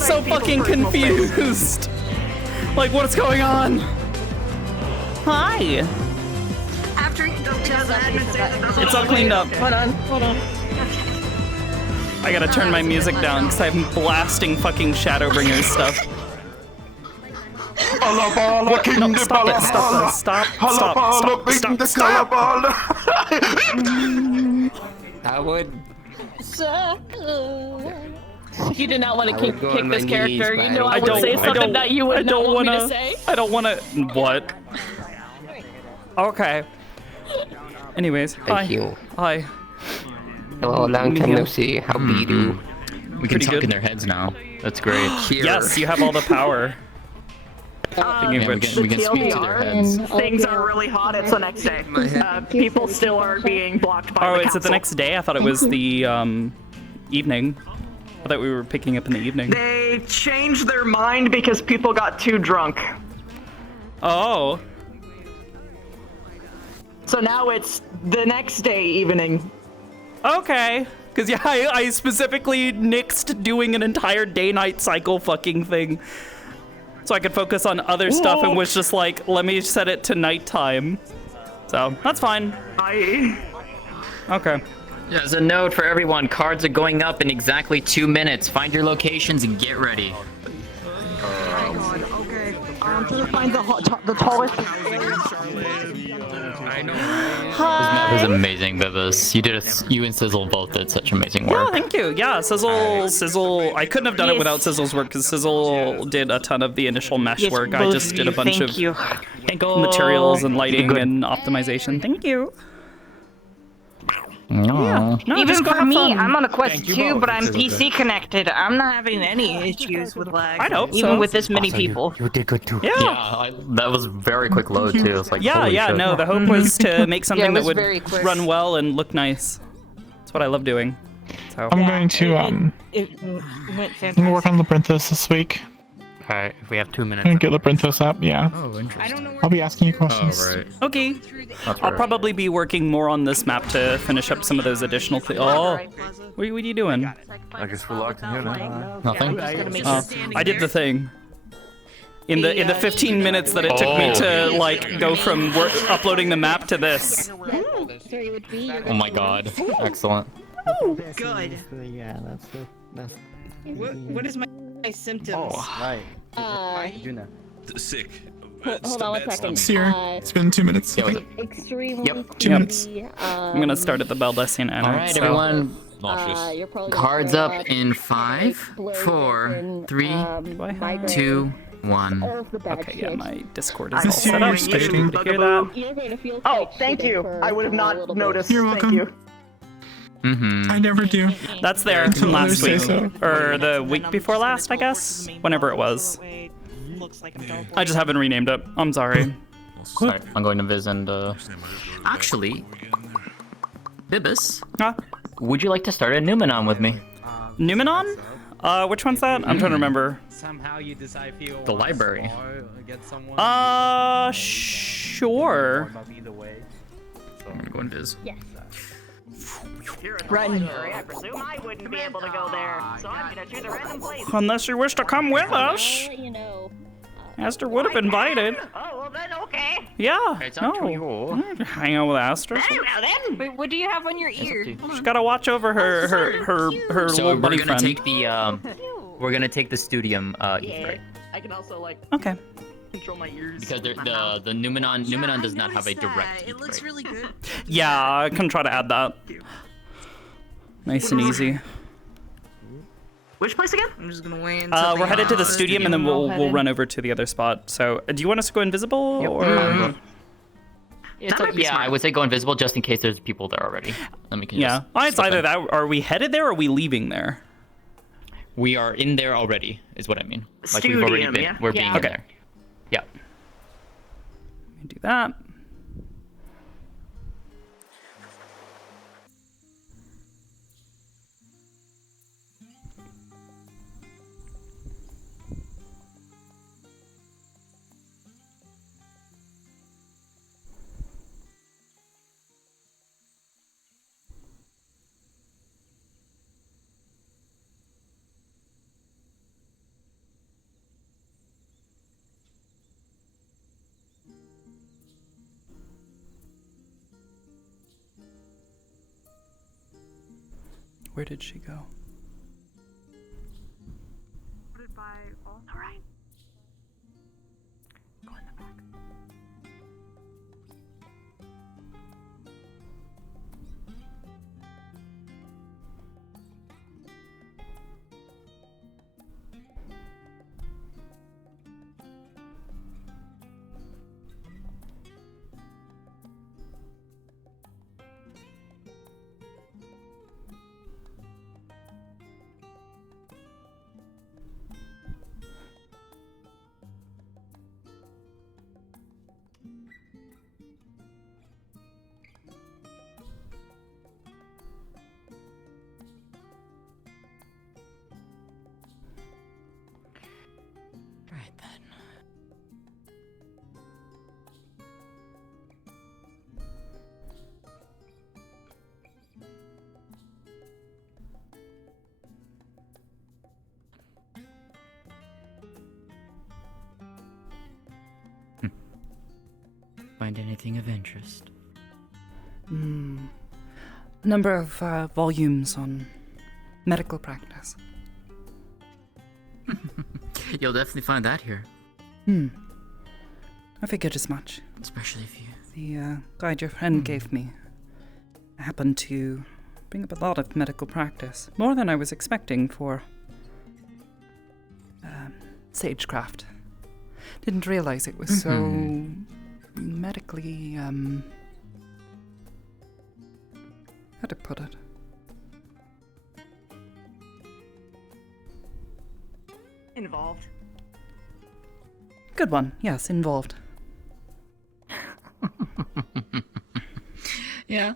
just so fucking confused. Like, what's going on? Hi. After you don't because admin says that that's It's all cleaned up. Hold on. I gotta turn my music down because I'm blasting fucking Shadowbringers stuff. What? No, stop it. Stop. I would. You did not want to kick this character. You know I I would say something that you would not want me to say. I don't wanna. What? Okay. Anyways, hi. Thank you. Hi. Hello, long time no see. How be you? We can talk in their heads now. That's great. Here. Yes, you have all the power. Yeah, we can speak to their heads. Things are really hot. It's the next day. People still are being blocked by the is it the next day? I thought it was the evening. I thought we were picking up in the evening. They changed their mind because people got too drunk. Oh. So now it's the next day evening. Okay. Because, yeah, I specifically nixed doing an entire day-night cycle fucking thing. So I could focus on other stuff and was just like, let me set it to nighttime. So, that's fine. Okay. As a note for everyone, cards are going up in exactly 2 minutes. Find your locations and get ready. Okay. I'm trying to find the tallest. I know. That was amazing, Bibis. You and Sizzle both did such amazing work. Oh, thank you. Yeah, Sizzle. I couldn't have done it without Sizzle's work because Sizzle did a ton of the initial mesh work. I just did a bunch of materials and lighting and optimization. Thank you. No. No, even for me, fun. I'm on a Quest 2, but I'm PC connected. I'm not having any issues with lag. I know. Even with this many people. You did good too. Yeah. That was very quick load too. It's like, Yeah. No, the hope was to make something that would run well and look nice. That's what I love doing. So. I'm going to It went work on Labyrinthos this week. Alright, we have 2 minutes. I'm gonna get Labyrinthos up, yeah. Oh, interesting. I'll be asking you questions. Oh, right. Okay. That's I'll right. probably be working more on this map to finish up some of those additional Oh, what are you doing? I guess we're locked in here now. Nothing? I did the thing. In the 15 minutes that it took me to like go from uploading the map to this. Oh my god. Excellent. Good. Yeah, that's What is my symptoms? Right. Sick. Hold on 1 second. Seer, it's been 2 minutes. Yeah, Extremely. Yep. 2 minutes. I'm gonna start at the Baldessian Annex. Alright, so. everyone. You're probably Cards up in 5, 4, 3, 2, 1. Okay, yeah, my Discord is all This set year up. you're I should be able to hear that. Oh, thank you. I would have not noticed. You're welcome. Thank you. Mm-hmm. I never do. That's there Until last others say week. so. Or the week before last, I guess? Whenever it was. I just haven't renamed it. I'm sorry. Alright, I'm going to Viz and Actually, Bibis, Huh? would you like to start a Numenon with me? Numenon? Which one's that? I'm trying to remember. Somehow you decide if you The library. Sure. I'm gonna go in Viz. Run. I presume I wouldn't be able to go there, so I'm gonna choose a random place. Unless you wish to come with us. Aster would have invited. Oh, well then, okay. Yeah. It's up to you. Hang out with Aster. Very well then. Wait, what do you have on your ear? She's gotta watch over her So little we're buddy gonna friend. take the we're gonna take the studium Yeah. right? I can also like Okay. control my ears. Because with my mouth. the Numenon does not have a direct It looks really good. Yeah, I can try to add that. Nice and easy. Which place again? I'm just gonna wait until We're headed to the studium and then we'll run over to the other spot. So, do you want us to go invisible or? Yeah, I would say go invisible just in case there's people there already. Then we can Yeah, just it's slip either in. that. Are we headed there or are we leaving there? We are in there already, is what I mean. Like we've already Studium, been. yeah? We're being in Okay. there. Yeah. Let me do that. Where did she go? All right. Go in the back. Right then. Find anything of interest? Number of volumes on medical practice. You'll definitely find that here. I figured as much. Especially if you... The guide your friend gave me happened to bring up a lot of medical practice. More than I was expecting for sagecraft. Didn't realize it was so medically, how to put it? Involved. Good one. Yes, involved. Yeah,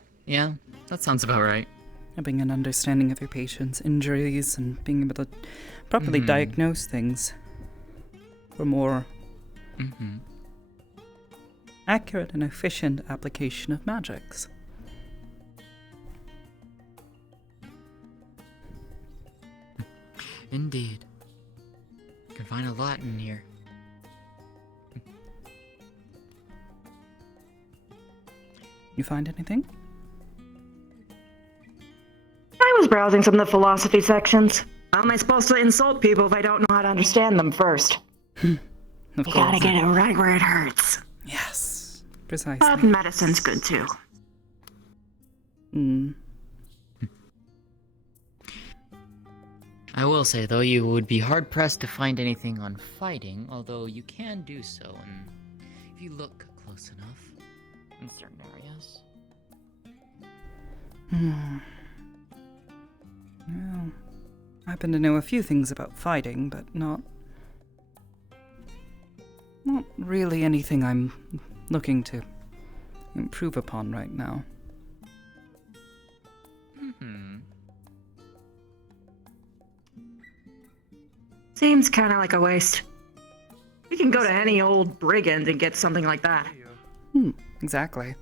that sounds about right. Having an understanding of your patient's injuries and being able to properly diagnose things for more accurate and efficient application of magics. Indeed. You can find a lot in here. You find anything? I was browsing some of the philosophy sections. How am I supposed to insult people if I don't know how to understand them first? Of You course. gotta get it right where it hurts. Yes, precisely. But medicine's good too. I will say, though, you would be hard-pressed to find anything on fighting, although you can do so if you look close enough in certain areas. Well, I happen to know a few things about fighting, but not really anything I'm looking to improve upon right now. Seems kind of like a waste. We can go to any old brigand and get something like that. Exactly.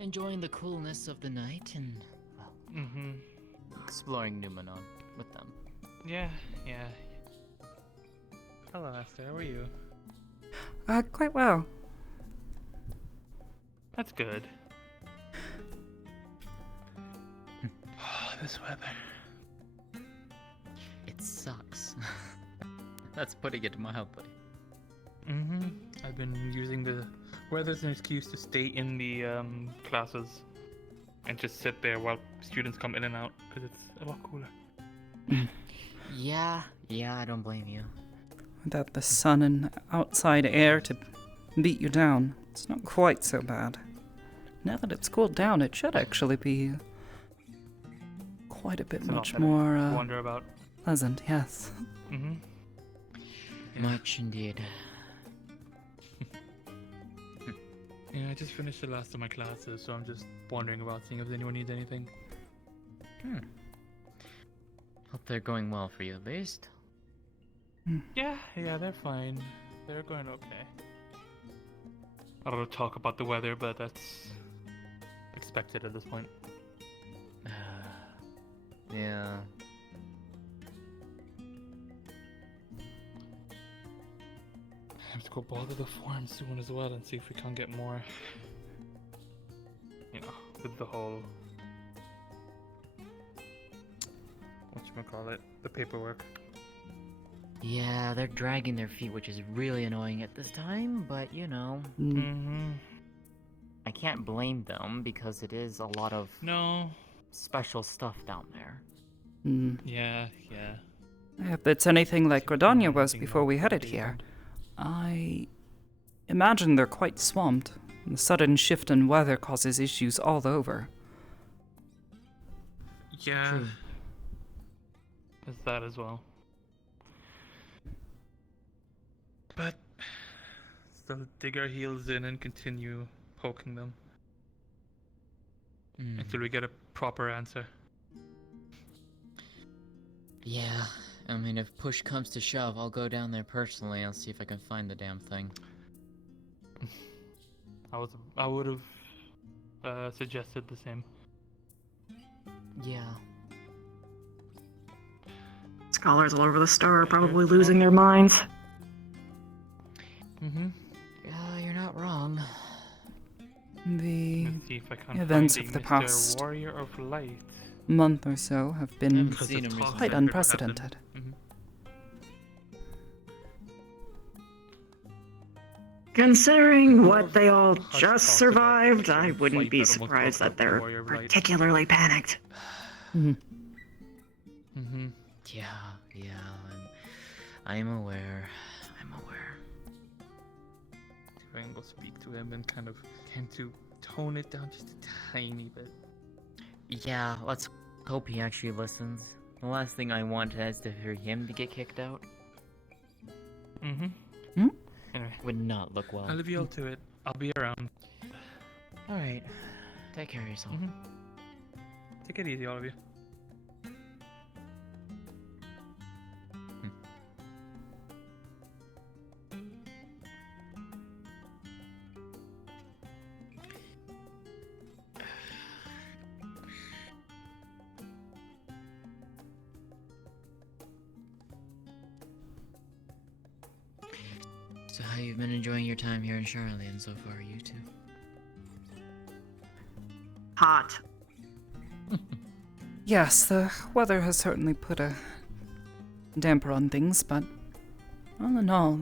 Enjoying the coolness of the night and exploring Numenon with them. Yeah. Hello, Aster. How are you? Quite well. That's good. This weather. It sucks. That's putting it mildly. I've been using the weather as an excuse to stay in the classes and just sit there while students come in and out because it's a lot cooler. Yeah, I don't blame you. Without the sun and outside air to beat you down, it's not quite so bad. Now that it's cooled down, it should actually be quite a bit It's a lot much better more to wonder about. pleasant, yes. Much indeed. Yeah, I just finished the last of my classes, so I'm just wondering about seeing if anyone needs anything. Hope they're going well for you, at least. Yeah, they're fine. They're going okay. I don't talk about the weather, but that's expected at this point. Yeah. I have to go bother the forum soon as well and see if we can get more, with the whole whatchamacallit, the paperwork. Yeah, they're dragging their feet, which is really annoying at this time, but you know. Mm-hmm. I can't blame them because it is a lot of No. special stuff down there. Yeah. If it's anything like Gridania was Anything before we not headed here, I imagine they're quite swamped. The sudden shift in weather causes issues all over. Yeah. True. There's that as well. But still dig our heels in and continue poking them until we get a proper answer. Yeah, I mean, if push comes to shove, I'll go down there personally. I'll see if I can find the damn thing. I would have suggested the same. Yeah. Scholars all over the star are probably losing their minds. Mm-hmm. Yeah, you're not wrong. The Let's see if I can events find of the Mr. past Warrior of Light. month or so have been haven't seen him recently. quite unprecedented. Mm-hmm. Considering what they all Hush just talked about survived, I some wouldn't fight be that almost surprised broke that out the they're Warrior of Light. particularly panicked. Mm-hmm. Yeah, I'm aware. I can go speak to him and kind of him to tone it down just a tiny bit. Yeah, let's hope he actually listens. The last thing I want is to hear him to get kicked out. Mm-hmm. Anyway, Would not look well. I'll leave you all to it. I'll be around. Alright. Take care of yourself. Take it easy, all of you. So how you've been enjoying your time here in Charlotte so far, you two? Hot. Yes, the weather has certainly put a damper on things, but all in all,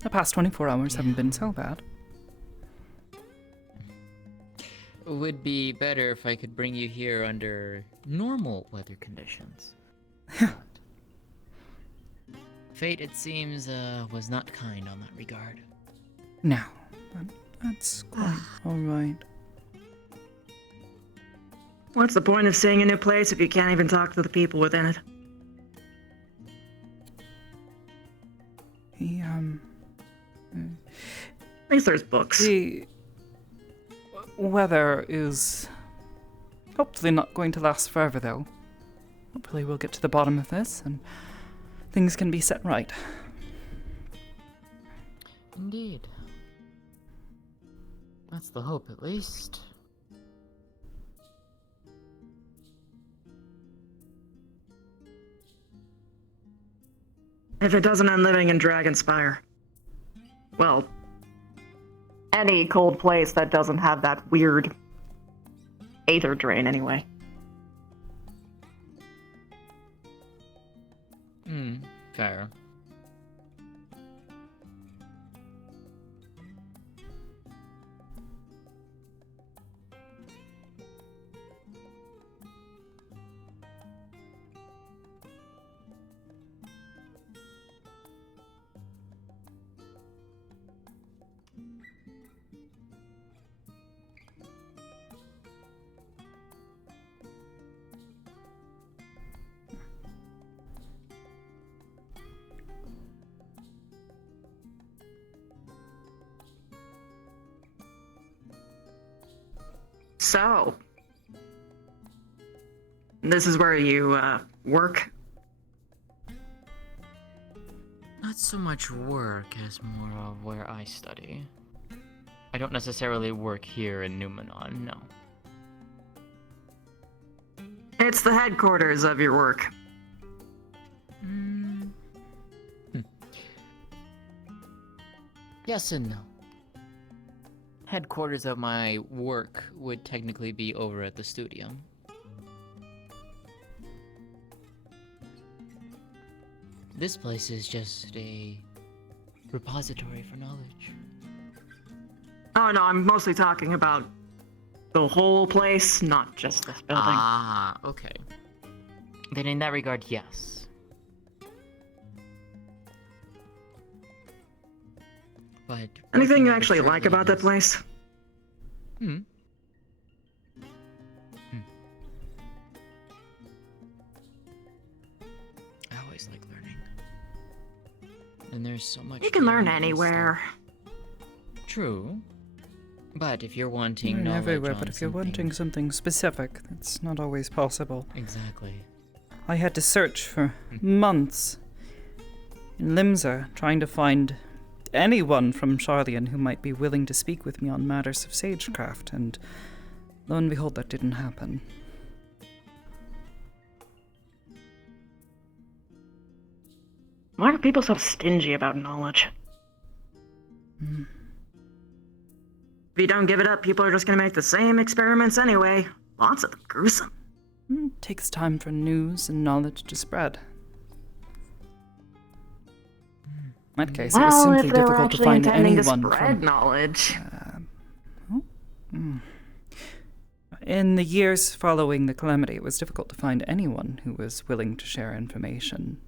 the past 24 hours haven't been so bad. It would be better if I could bring you here under normal weather conditions. Fate, it seems, was not kind on that regard. No, but that's quite alright. What's the point of seeing a new place if you can't even talk to the people within it? At least there's books. The weather is hopefully not going to last forever, though. Hopefully we'll get to the bottom of this and things can be set right. Indeed. That's the hope, at least. If it doesn't end living in Dragonspire. Well, any cold place that doesn't have that weird aether drain, anyway. Fair. So, this is where you, work? Not so much work as more of where I study. I don't necessarily work here in Numenon, no. It's the headquarters of your work. Yes and no. Headquarters of my work would technically be over at the studio. This place is just a repository for knowledge. Oh no, I'm mostly talking about the whole place, not just this building. Ah, okay. Then in that regard, yes. But Anything you working at a actually like certain about that level- place? I always like learning. And there's so much You can learn beyond this anywhere. stuff. True. But if you're wanting Learn knowledge everywhere, on but if you're something- wanting something specific, that's not always possible. Exactly. I had to search for months in Limsa, trying to find anyone from Charlian who might be willing to speak with me on matters of sagecraft, and lo and behold, that didn't happen. Why are people so stingy about knowledge? If you don't give it up, people are just gonna make the same experiments anyway. Lots of them gruesome. It takes time for news and knowledge to spread. In that case, it was Well, simply if they were difficult to actually find intending to anyone spread from... knowledge. In the years following the calamity, it was difficult to find anyone who was willing to share information.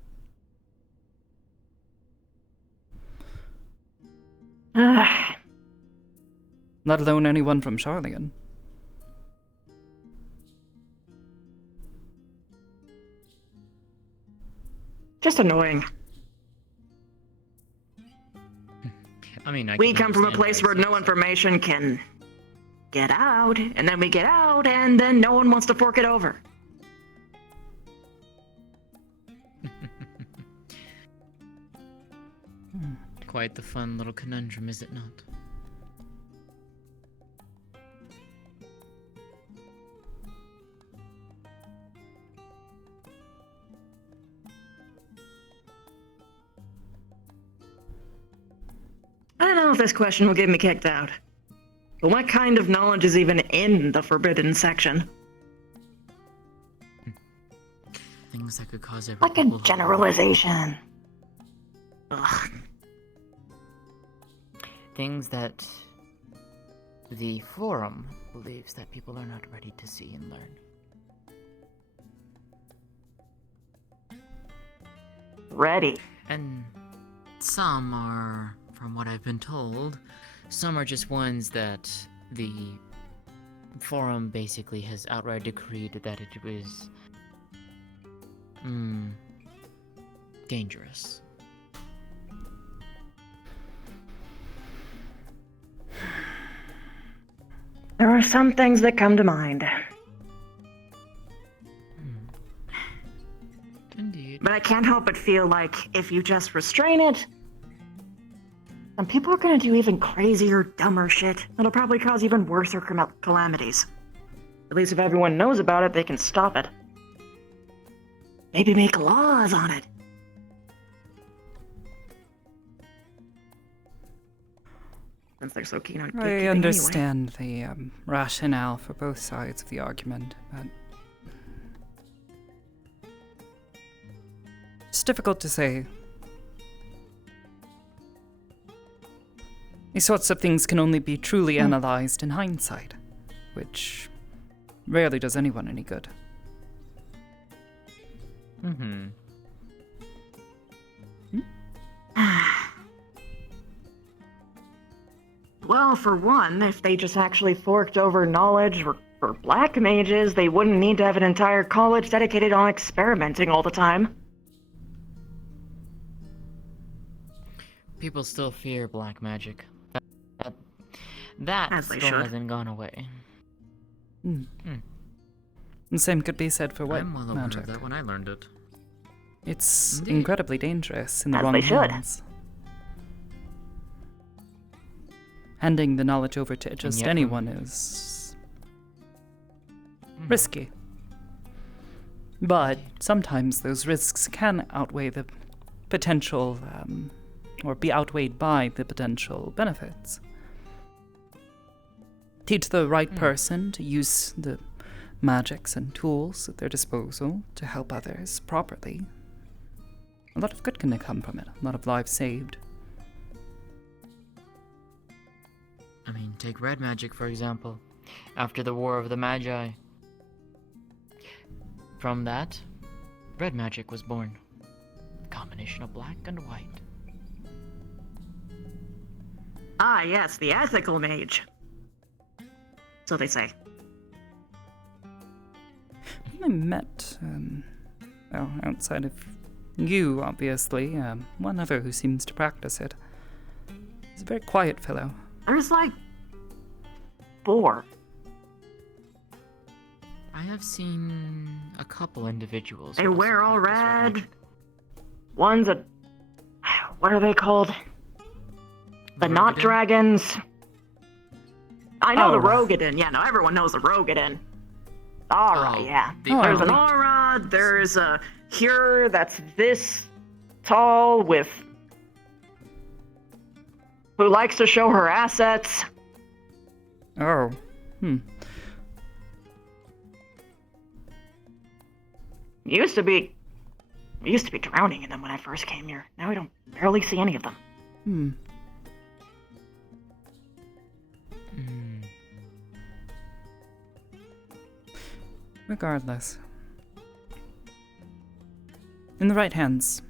Let alone anyone from Charlian. Just annoying. I mean, We come from a place where no information can get out, and then we get out, and then no one wants to fork it over. Quite the fun little conundrum, is it not? I don't know if this question will get me kicked out. But what kind of knowledge is even in the forbidden section? Things that could cause Like a irreparable harm. generalization. Ugh. Things that the forum believes that people are not ready to see and learn. Ready. And some are, from what I've been told, some are just ones that the forum basically has outright decreed that it was dangerous. There are some things that come to mind. Indeed. But I can't help but feel like if you just restrain it, then people are gonna do even crazier, dumber shit that'll probably cause even worse calamities. At least if everyone knows about it, they can stop it. Maybe make laws on it. Since they're so keen on gatekeeping I anyway. understand the rationale for both sides of the argument, but it's difficult to say. These sorts of things can only be truly analyzed in hindsight, which rarely does anyone any good. Well, for one, if they just actually forked over knowledge for black mages, they wouldn't need to have an entire college dedicated on experimenting all the time. People still fear black magic. That As they still should. hasn't gone away. The same could be said for white I'm well aware magic. of that when I learned it. It's Indeed. incredibly dangerous in the As wrong they should. hands. Handing the knowledge over to just yet- anyone is risky. But sometimes those risks can outweigh the potential, or be outweighed by the potential benefits. Teach the right person to use the magics and tools at their disposal to help others properly. a lot of good can come from it. A lot of lives saved. I mean, take red magic, for example. After the War of the Magi. From that, red magic was born. A combination of black and white. Ah, yes, the ethical mage. So they say. I met, well, outside of you, obviously, one other who seems to practice it. He's a very quiet fellow. There's like 4. I have seen a couple individuals. They who also wear all practice red. magic. One's a... What are they called? The not Rogadin? dragons. I know Oh. the Rogadin. Yeah, no, everyone knows the Rogadin. Aura, Oh, yeah. the There's an Aura. aura, there's a cure that's this tall with... who likes to show her assets. Oh, Used to be drowning in them when I first came here. Now we don't barely see any of them. Hmm. Regardless. In the right hands,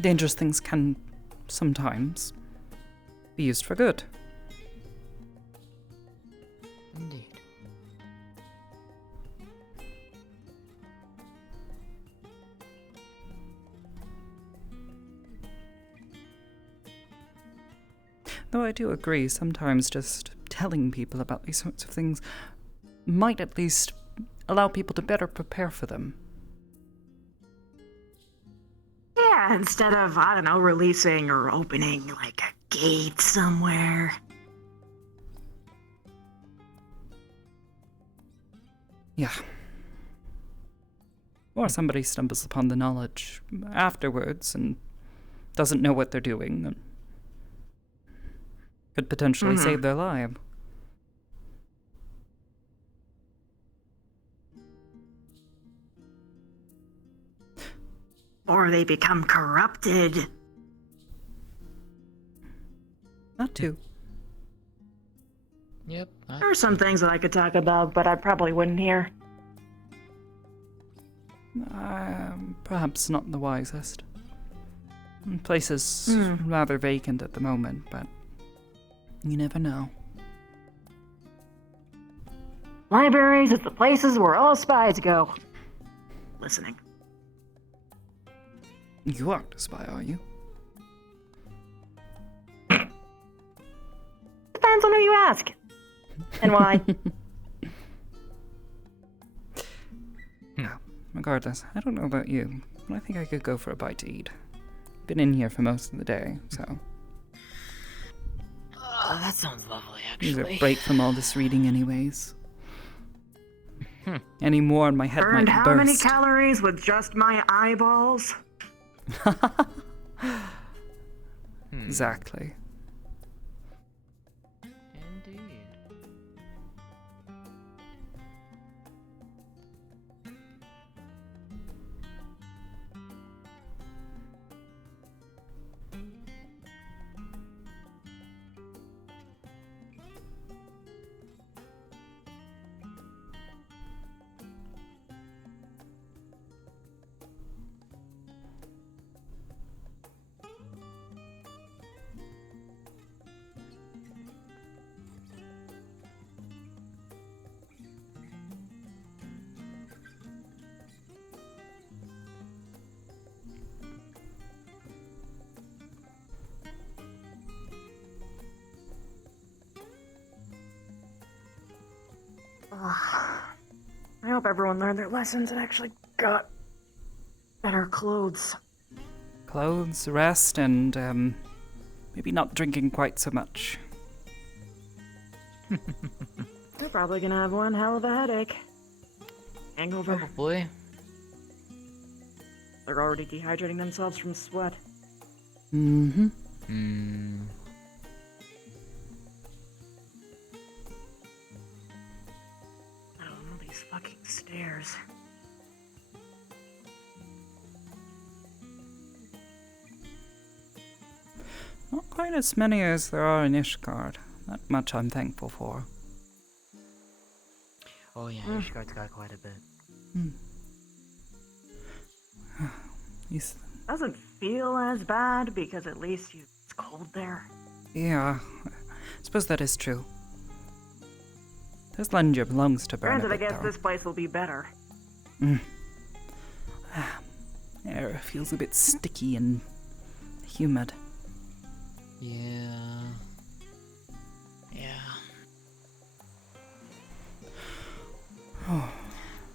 dangerous things can sometimes be used for good. Indeed. Though I do agree, sometimes just telling people about these sorts of things might at least allow people to better prepare for them. Yeah, instead of, I don't know, releasing or opening like a gate somewhere. Yeah. Or somebody stumbles upon the knowledge afterwards and doesn't know what they're doing and could potentially save their life. Or they become corrupted. Not too. Yep. There are some things that I could talk about, but I probably wouldn't hear. Perhaps not the wisest. The place is rather vacant at the moment, but you never know. Libraries is the places where all spies go. Listening. You aren't a spy, are you? Depends on who you ask. And why. Regardless, I don't know about you, but I think I could go for a bite to eat. Been in here for most of the day, so Oh, that sounds lovely, need actually. a break from all this reading anyways. Any more and my head Burned might how burst. many calories with just my eyeballs? Exactly. Indeed. I hope everyone learned their lessons and actually got better clothes. Clothes, rest, and maybe not drinking quite so much. They're probably gonna have one hell of a headache. Hangover. Probably. They're already dehydrating themselves from sweat. Mm-hmm. I don't know, these fucking stairs. quite as many as there are in Ishgard. That much I'm thankful for. Oh yeah, Ishgard's got quite a bit. Doesn't feel as bad because at least it's cold there. Yeah, I suppose that is true. This Lenger belongs to burn. Granted, I guess this place will be better. Air feels a bit sticky and humid. Yeah.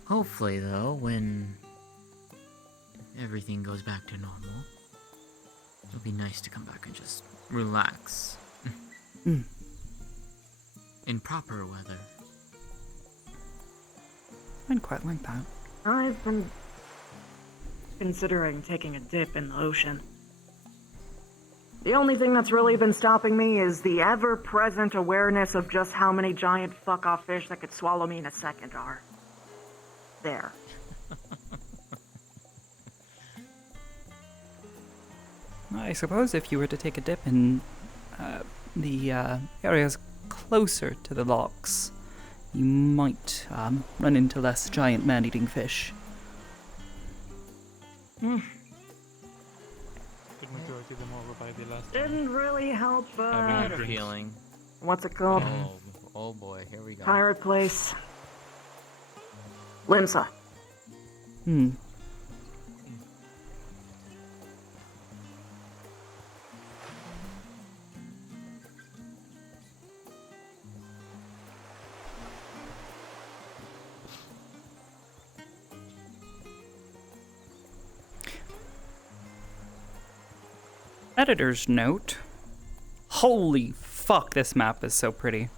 Hopefully, though, when everything goes back to normal, it'll be nice to come back and just relax. In proper weather. I'd quite like that. I've been considering taking a dip in the ocean. The only thing that's really been stopping me is the ever-present awareness of just how many giant fuck-off fish that could swallow me in a second are. There. I suppose if you were to take a dip in the areas closer to the locks, you might run into less giant man-eating fish. Didn't really help, I had a feeling. what's it called? Oh boy, here we go. Pirate place. Limsa. Editor's note. Holy fuck, this map is so pretty.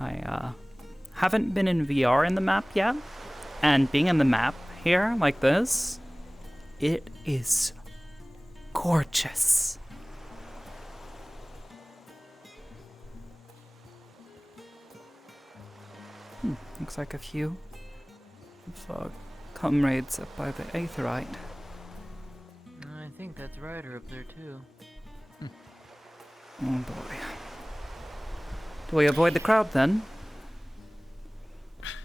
I haven't been in VR in the map yet, and being in the map here like this, it is gorgeous. Looks like a few of our comrades up by the Aetherite. I think that Ryder up there too. Oh boy. Do we avoid the crowd then?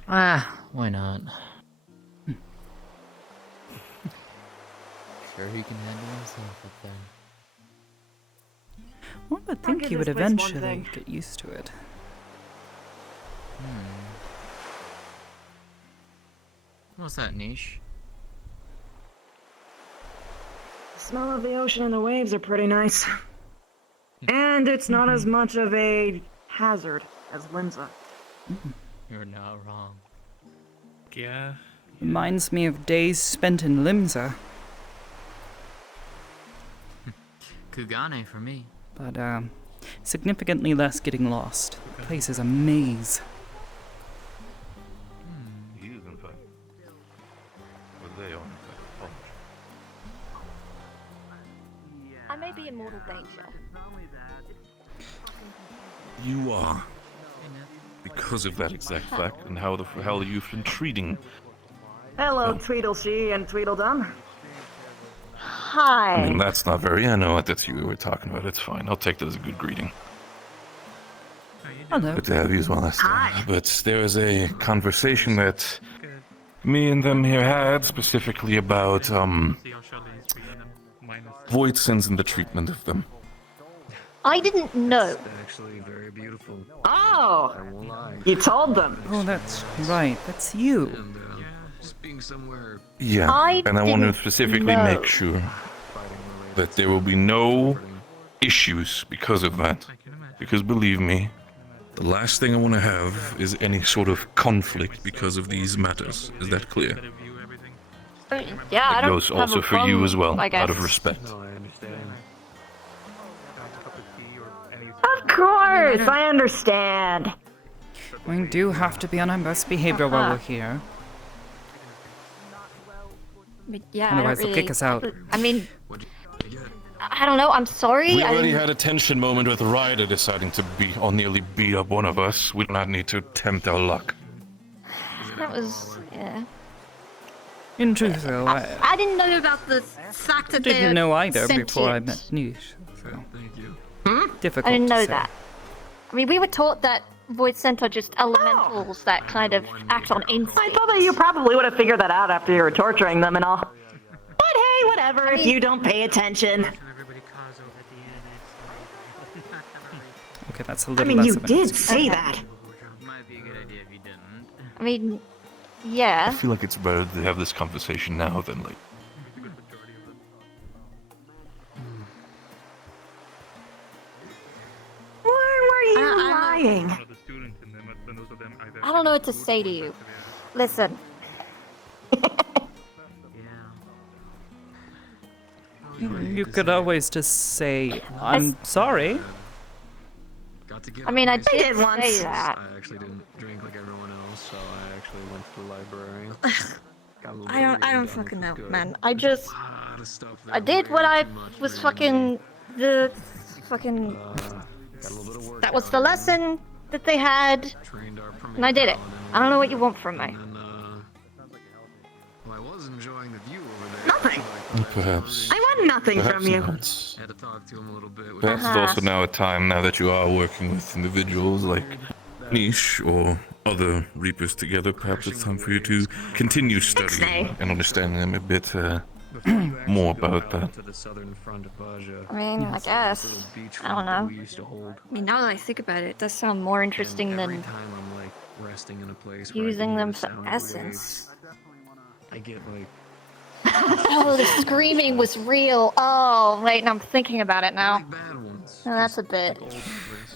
Why not? Sure he can handle himself up there. One would think he would eventually get used to it. What's that, Niche? The smell of the ocean and the waves are pretty nice. And it's not as much of a hazard as Limsa. You're not wrong. Yeah. Reminds me of days spent in Limsa. Kugane for me. But, significantly less getting lost. The place is a maze. He is, in fact. Or they are, in fact. I may be in mortal danger. You are. Because of that exact fact and how the hell you've been treating. Hello, Tweedleshe and Tweedledum. Hi. I mean, that's not very. I know that's you we were talking about. It's fine. I'll take that as a good greeting. Hello. Good to have you as well, Aster. But there was a conversation that me and them here had specifically about void sins and the treatment of them. I didn't know. Actually, very beautiful. Oh! I won't lie. You told them. Oh, that's right. That's you. And just being somewhere Yeah, and I want to specifically make sure that there will be no issues because of that. Because believe me, the last thing I want to have is any sort of conflict because of these matters. Is that clear? Yeah, I It don't goes have also a for you problem, as well, I guess. out of respect. No, I understand. Of course, I understand. We do have to be on our best behavior while we're here. But yeah, Otherwise I they'll don't kick really, us out. I mean, I don't know. I'm sorry. We I already didn't- had a tension moment with Ryder deciding to nearly beat up one of us. We do not need to tempt our luck. that was, yeah. In truth, though, I didn't know about the fact that they're didn't know either before I sentient. met Niche. So. Hmm? Difficult I didn't to know say. that. I mean, we were taught that Void Scent are just elementals that kind of act on instinct. I thought that you probably would have figured that out after you were torturing them and all. But hey, whatever, if you don't pay attention. Okay, that's a I little mean, less you of an did excuse. say that. Might be a good idea if you didn't. I mean, I yeah. feel like it's better to have this conversation now than like. Why were you lying? The students and then those of them either. I don't know what to say to you. Listen, You could always just say, I'm sorry. I mean, I did did once. say that. I actually didn't drink like everyone else, so I actually went to the library. I don't fucking know, man. I did what I was fucking that was the lesson that they had, and I did it. I don't know what you want from me. Well, I was enjoying the view over there. Nothing. Perhaps. I want nothing Perhaps from you. not. Had to talk to him a little bit. Perhaps it's also now a time, now that you are working with individuals like Niche or other Reapers together, perhaps it's time for you to continue studying and understanding them a bit more about that. I mean, I guess. I don't know. I mean, now that I think about it, it does sound more interesting than using them for essence. I get like. Oh, the screaming was real. Oh, wait, now I'm thinking about it now. Oh, that's a bit.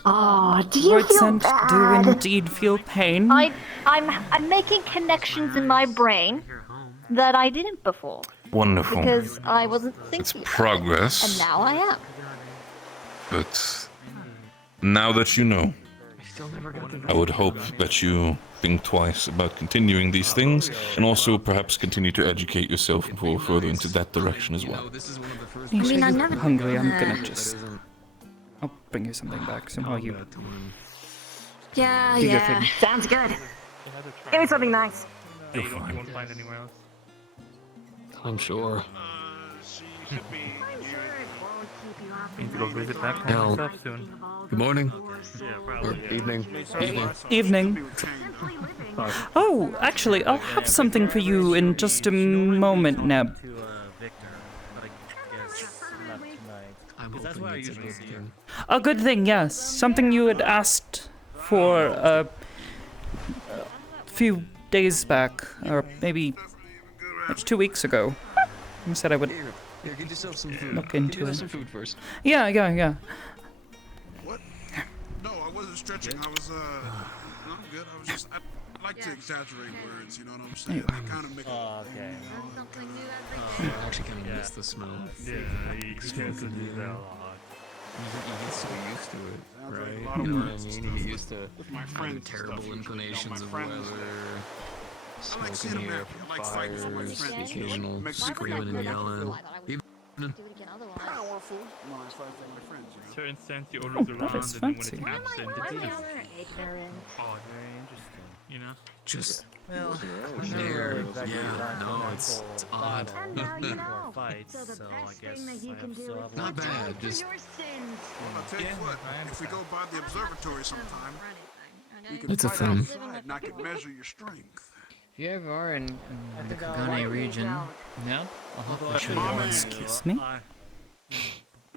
Oh, do you Void feel Scent bad? do indeed feel pain. I'm making connections in my brain that I didn't before. Wonderful. Because I wasn't thinking. It's progress. And now I am. But now that you know, I would hope that you think twice about continuing these things, and also perhaps continue to educate yourself and go further into that direction as well. I mean, I never. Hungry, I'm gonna just. I'll bring you something back so while you. Yeah, do your yeah. thing. Sounds good. Give me something nice. You won't find anywhere else. I'm sure. Need to go visit back home Hell. myself soon. Good morning. Yeah, Or probably. evening. Evening. Oh, actually, I'll have something for you in just a moment, Neb. I'm hoping it's a good thing. A good thing, yes. Something you had asked for a few days back, or maybe 2 weeks ago. You said I would Here, get yourself some food. look into Get it. some food first. Yeah, yeah, yeah. What? No, I wasn't stretching. I was, no, I'm good. I was just, I like to exaggerate words, you know what I'm saying? I kind of make it. Okay. I actually kind of miss the smell. Yeah, you can't do that a lot. You get so used to it, Sounds like right? a lot of You know what I words and mean? You stuff get used to with my having friends and terrible stuff, usually, inclinations my of friends. weather, I like seeing smoking them here happy. from I like fighting for my fires, friends. the occasional Makes me feel screaming and good. yelling. Even Powerful. No, it's fighting for my friends, you know? Certain sense you're always around, is and then when it's fancy. absent, it's just Ignorant. odd. Very interesting. You know? just Well, there. Yeah, no, it's odd. And now you know. fights, So the so best I guess thing that you I can do still is have Not bad, just your sins. Well, I'll tell you what, if we go by the observatory sometime, we can It's a fight fun. outside and I can measure your strength. If you ever are in the Kagane region, yeah, I'll hopefully show you My man. around. Excuse me?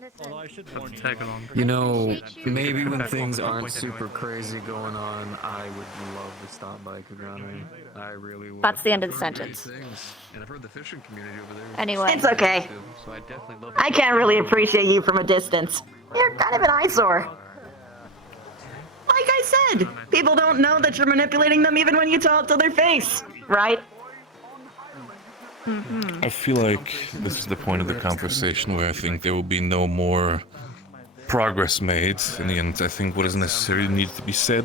Have to tag along. You know, maybe when things aren't super crazy going on, I would love to stop by Kagane. I really would. That's the end of the I've heard great sentence. things, and I've heard the fishing community over there. is Anyway. It's okay. active, so I definitely love. I can't really appreciate you from a distance. You're kind of an eyesore. Like I said, people don't know that you're manipulating them even when you tell it to their face, right? I feel like this is the point of the conversation where I think there will be no more progress made. In the end, I think what is necessary needs to be said.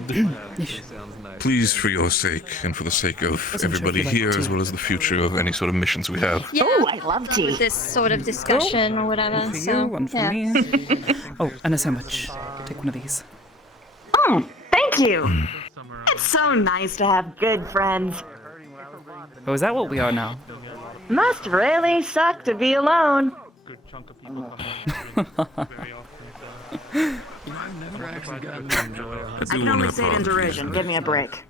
Please, for your sake, and for the sake of everybody here, as well as the future of any sort of missions we have. Oh, I love tea. This sort of discussion or whatever. One for So, you, one for yeah. me. Oh, and a sandwich. Take one of these. Oh, thank you. It's so nice to have good friends. Oh, is that what we are now? Must really suck to be alone. Good chunk of people come very often. I've never actually gotten to enjoy a I can only say it in derision. Give me a break.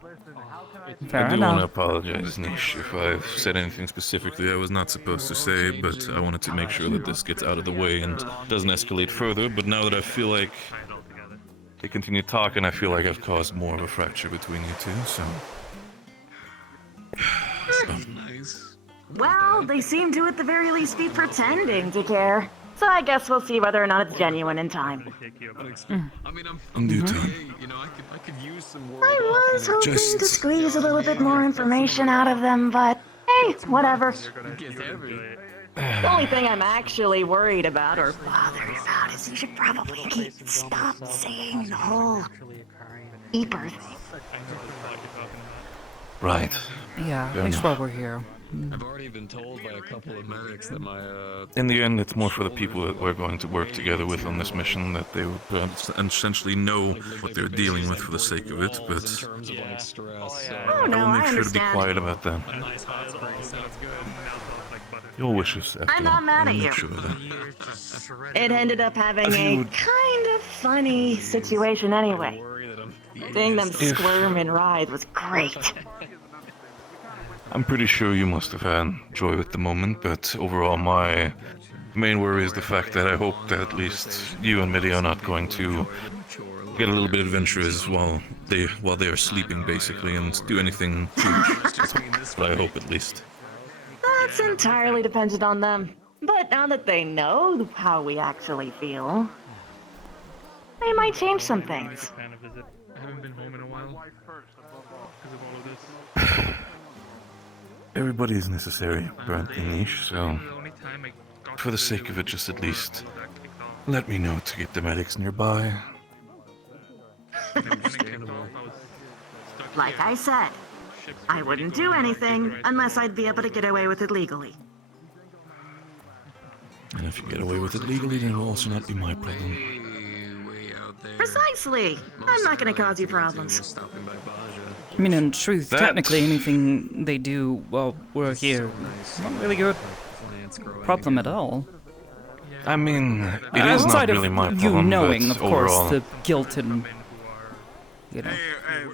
Fair I do enough. want to apologize, Nish, if I've said anything specifically I was not supposed to say, but I wanted to make sure that this gets out of the way and doesn't escalate further. But now that I feel like they continue talking, I feel like I've caused more of a fracture between you two, so... nice. Well, they seem to at the very least be pretending to care. So I guess we'll see whether or not it's genuine in time. I mean, I'm In due okay, time. you know, I could use some work. I was hoping Just- to squeeze a little bit more information out of them, but hey, whatever. It gets heavy. The only thing I'm actually worried about or bothered about is you should probably stop saying the whole keeper thing. Right. Yeah, Fair that's enough. why we're here. I've already been told by a couple of medics that my In the end, it's more for the people that we're going to work together with on this mission, that they would essentially know what they're dealing with for the sake of it, but terms of like stress. Oh I no, will I make sure to be understand. quiet about that. Your wishes, after I'm not all. mad I'll at make you. sure of that. It ended up having If you a would- kind of funny situation anyway. Seeing them If- squirm and writhe was great. I'm pretty sure you must have had joy with the moment, but overall my main worry is the fact that I hope that at least you and Mitty are not going to get a little bit adventurous while they are sleeping, basically, and do anything huge. That's what I hope, at least. That's entirely dependent on them. But now that they know how we actually feel, they might change some things. Fan of visit. I haven't been home in a while because of all of this. Everybody is necessary, apparently, Niche, so The only time I got for the to sake of it, just at least that kicked off. let me know to get the medics nearby. Like I said, I wouldn't do anything unless I'd be able to get away with it legally. And if you get away with it legally, then it will also not be my problem. way out there. Precisely. I'm not going to cause you problems. Stopping by Baja. I mean, in truth, That- technically anything they do while we're here, not really good Plants growing problem at all. I mean, it is not Outside really of my you problem, knowing, but of course, overall, the guilt and, you know,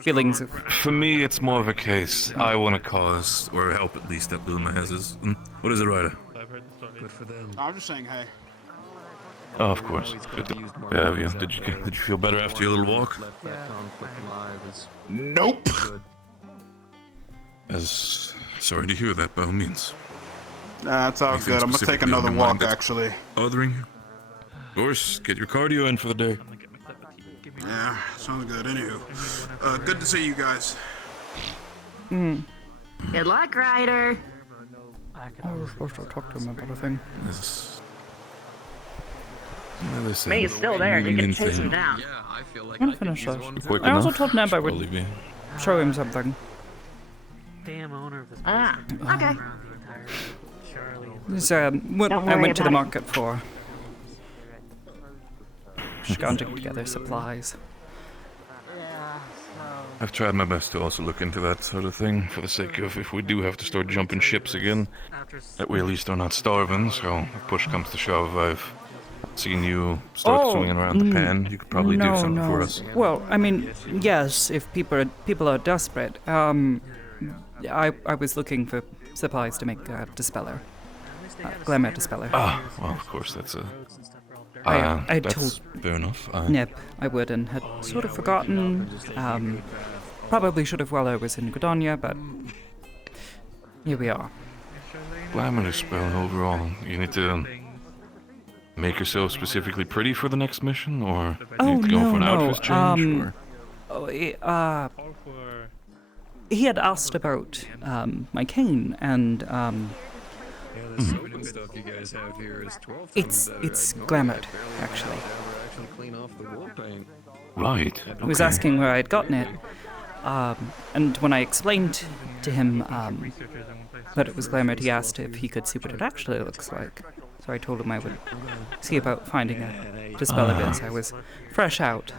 feelings of... for me, it's more of a case I want to cause, or help at least, that Luma has his... What is it, Ryder? I've heard the story. Good for them. I'm just saying, hey. Oh, of course. Good to have you. Did you feel better after your little walk? Left that conflict alive is Nope. good. As sorry to hear that, by all means. Nah, it's all Anything good. I'm gonna take specifically on another your mind walk, that's actually. Bothering you? Of course, get your cardio in for the day. Yeah, sounds good. Anywho, good to see you guys. Good luck, Ryder. I was supposed to talk to him about a thing. May's still there. You can chase him down. Yeah, I feel like I'm I gonna could finish use that. one. Quick I also enough? told Neb I would Probably be. show him something. Damn owner of this Ah, okay. It's what Don't I worry went to the about it. market for. Scrounging together supplies. I've tried my best to also look into that sort of thing, for the sake of if we do have to start jumping ships again, that we at least are not starving, so if push comes to shove, I've seen you start swinging around the pan. You could probably do something for us. Well, I mean, yes, if people are desperate. I was looking for supplies to make a dispeller. Glamour dispeller. Ah, well, of course, that's a... I that's told fair enough. Neb I would and had sort of forgotten. Probably should have while I was in Gridania, but here we are. Glamour dispel overall. You need to make yourself specifically pretty for the next mission, or you need to go for an outfit change, or... Oh, he had asked about my cane, and Yeah, the soap and stuff you guys have here is 12 it's glamoured, actually. actually clean off the wool paint. Right. He was okay. asking where I'd gotten it, and when I explained to him that it was glamoured, he asked if he could see what it actually looks like. So I told him I would see about finding a dispeller as I was fresh out.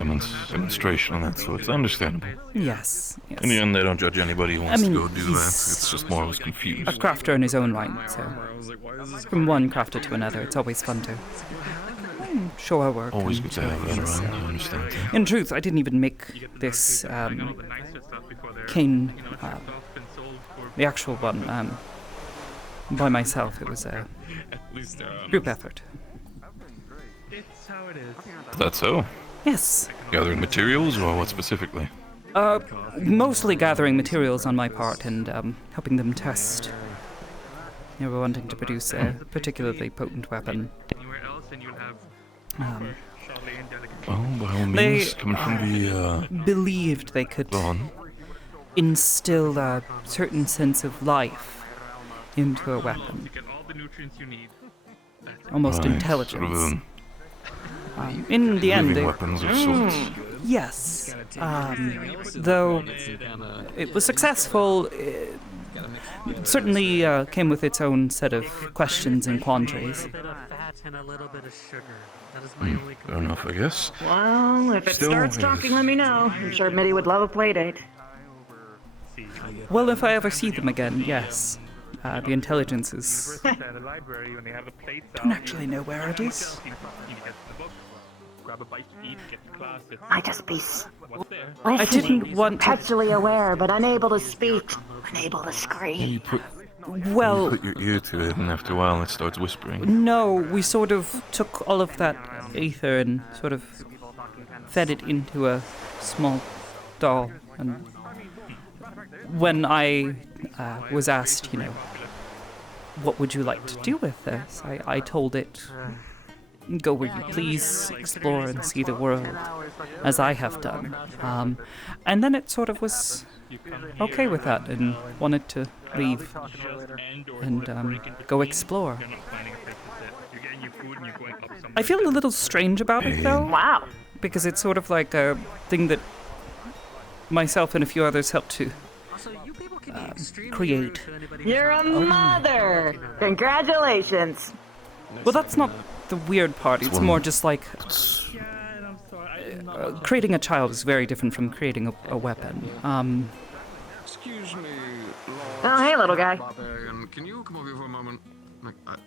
demonstration and that, so it's understandable. Yes, yes. In the end, they don't judge anybody who wants I mean, to go do that. he's It's just more I was confused. a crafter in his own right, so from one crafter to another, it's always fun to show our work. Always and good to show have that things, around, so. I understand that. In truth, I didn't even make this cane, the actual one, by myself. It was a group effort. It's how it is. Is that so? Yes. Gathering materials, or what specifically? Mostly gathering materials on my part and helping them test. They were wanting to produce a particularly potent weapon. Well, by all They means, coming from the, believed they could instill a certain sense of life into a weapon. Almost Right, intelligence. sort of, In the end, living they, weapons of sorts. Yes. Though it was successful, it certainly came with its own set of questions and quandaries. Fair enough, I guess. Well, if it Still, starts talking, let me know. I'm sure Mitty would love a play date. Well, if I ever see them again, yes. The intelligence is... don't actually know where it is. I just be I didn't want to... perpetually aware, but unable to speak, unable to scream. You put Well, your ear to it, and after a while it starts whispering. no, we sort of took all of that ether and sort of fed it into a small doll. And when I was asked, what would you like to do with this, I told it, go where you please, explore and see the world, as I have done. And then it sort of was okay with that and wanted to leave and go explore. I feel a little strange about it, though. Wow. Because it's sort of like a thing that myself and a few others helped to create. You're a mother! Congratulations! Well, that's not the weird part. It's more just like creating a child is very different from creating a weapon. Excuse me. Oh, hey, little guy. Can you come over here for a moment?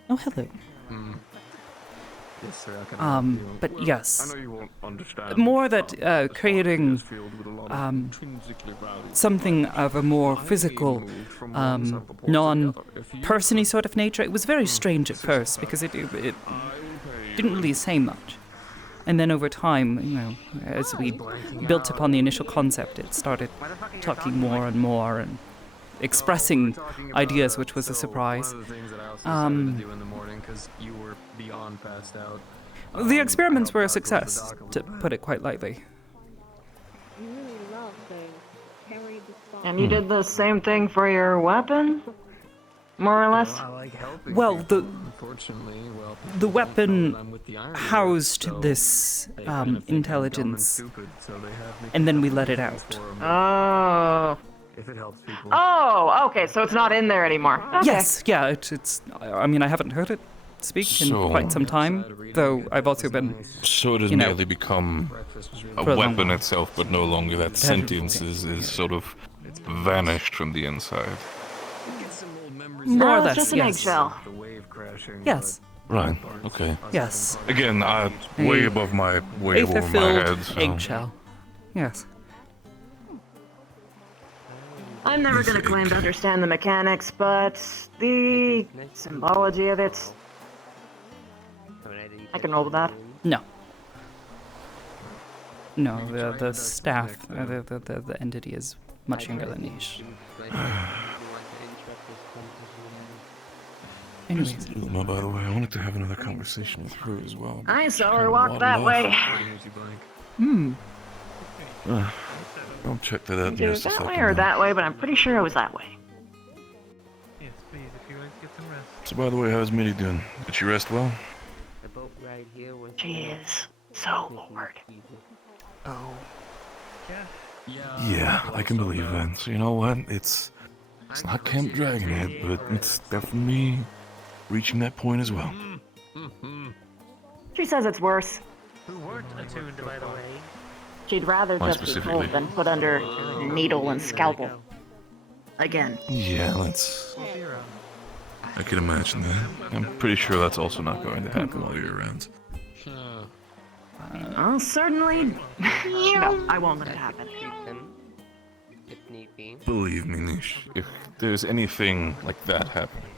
Oh, hello. Yes, sir, I can But yes, I know you won't understand. more that creating something of a more physical, non-person-y sort of nature. It was very strange at first because it didn't really say much. And then over time, as we built upon the initial concept, it started talking more and more and expressing ideas, which was a surprise. The experiments were a success, to put it quite lightly. And you did the same thing for your weapon? More or less? Well, the weapon housed this intelligence, and then we let it out. Oh. If it helps people. Oh, okay, so it's not in there anymore. Okay. Yes, yeah, it's. I mean, I haven't heard it speak in quite some time, though I've also been. So it has merely become a weapon itself, but no longer that sentience is sort of vanished from the inside. More or it's less, just an yes. eggshell. Yes. Right. Okay. Yes. Again, way above my over my Aether-filled head. So. eggshell. Yes. I'm never going to claim to understand the mechanics, but the symbology of it, I can roll with that. No. No, the staff, the entity is much younger than Niche. Anyways. Ilma, by the way, I wanted to have another conversation with her as well. I saw her walk that way. I'll check that out in It was just a that second. way or that way, but I'm pretty sure it was that way. Yes, please, if you guys get some rest. So, by the way, how's Mitty doing? Did she rest well? She is so bored. Oh. Yeah, I can believe that. So, you know what? It's not Camp Dragonhead, but it's definitely reaching that point as well. She says it's worse. Who weren't attuned, by the way. she'd rather Why just be specifically? told than put under needle and scalpel. Again. Yeah, I can imagine that. I'm pretty sure that's also not going to happen while you're around. I'll certainly... No, I won't let it happen. If need be. Believe me, Nish, if there's anything like that happening,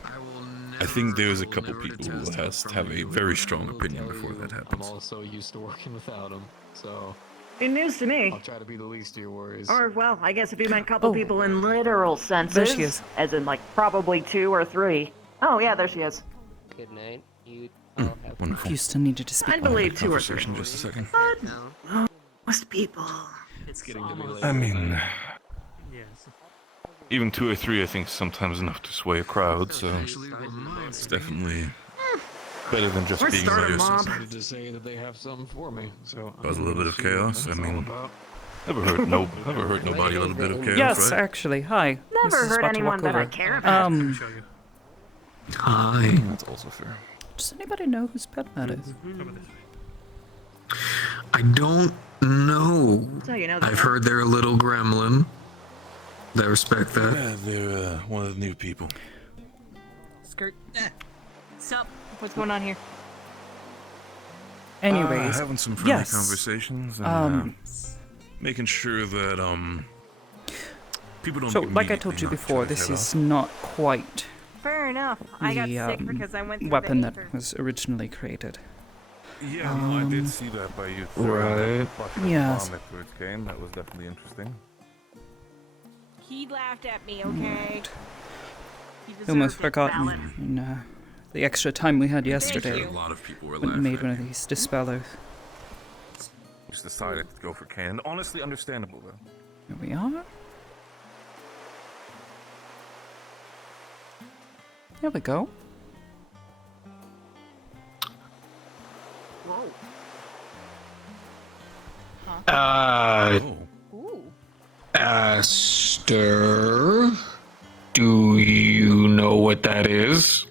I think there's a couple people who has to have a very strong opinion before that I'm happens. also used to working without him, so Good news to me. I'll try to be the least of your worries. Or, well, I guess if you meant couple people in literal senses. There she is. As in, like, probably 2 or 3. Oh, yeah, there she is. Good night. You all have Wonderful. You still needed to speak. I'd believe 2 or 3. Conversation in just a second. But most people. It's getting to be late. I mean, even 2 or 3, I think, is sometimes enough to sway a crowd. So it's definitely better than just We're being by starting yourself. mob. Excited to say that they have something for me, so Cause a little bit of chaos. I That's all mean, about. never hurt nobody a little bit of chaos, Yes, right? actually. Hi. Never This is hurt about to anyone walk that I over. care about. Hi. That's also fair. Does anybody know whose pet that is? I don't know. So you know I've heard they're a little gremlin. I respect that. Yeah, they're one of the new people. Skirt. Sup? What's going on here? Anyways, having some friendly yes. conversations and making sure that people don't. So, like I immediately told you knock before, each other's this head is off. not quite Fair enough. I got the sick because I went through weapon the that acre. was originally created. Yeah, no, I did see that by you. Right. Yes. After it came, that was definitely interesting. He laughed at me, okay? He I almost deserved it. forgot Valid. the extra time we had Thank yesterday. you. A lot of people were When we laughing. made one of these dispellers. Just decided to go for Canon. Honestly, understandable though. Here we are. There we go. Whoa. Ooh. Aster, do you know what that is?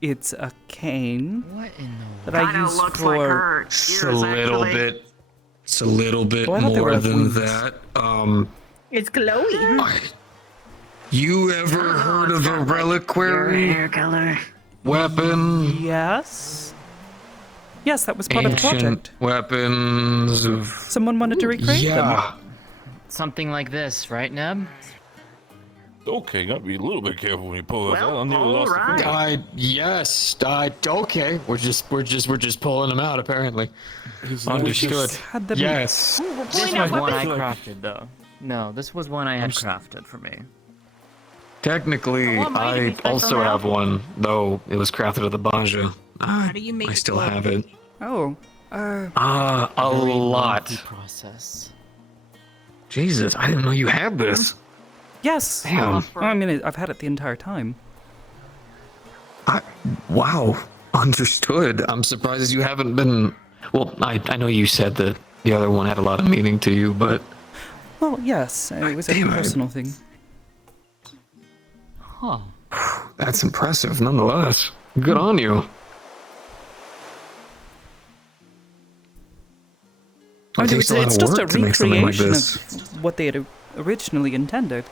It's a cane What in the that I Kinda use looks for. like her It's ears, a little actually. bit. It's a little bit Oh, I thought they more were than wings. that. It's glowing. You ever heard of a Your reliquary hair color. weapon? Yes. Yes, that was part of the Ancient project. weapons of. Someone wanted to recreate them. Yeah. Something like this, right, Neb? Okay, gotta be a little bit careful when you pull that Well, out. I nearly lost alright. the finger. Yes. Okay. We're just pulling them out. Apparently. Understood. Had them Yes. This was one I crafted, though. No, this was one I had crafted for me. Technically, Well, might I be special also now. have one, though it was crafted with a banja. How do you make I it still glow? have it. Oh. A Very lot. lengthy process. Jesus, I didn't know you had this. Yes. Damn. I mean, I've had it the entire time. Wow. Understood. I'm surprised you haven't been. Well, I know you said that the other one had a lot of meaning to you, but Well, yes, it was a Damn it. personal thing. Huh. that's impressive nonetheless. Good on you. I mean, It takes a lot it's of just a work to make something like recreation this. of what they had originally intended.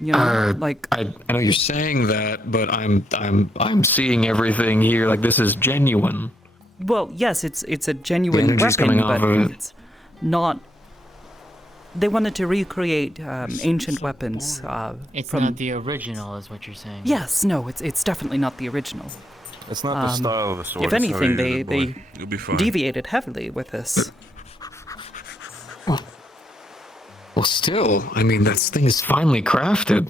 You know, like I know you're saying that, but I'm seeing everything here like this is genuine. well, yes, it's a genuine energy's weapon, coming off but of it. it's not. They wanted to recreate ancient weapons It's from. not the original, is what you're saying. Yes, no, it's definitely not the original. It's not the style of the sword. If it's how anything, you use it, boy. they You'll be fine. deviated heavily with this. Well, still, I mean, that thing is finely crafted.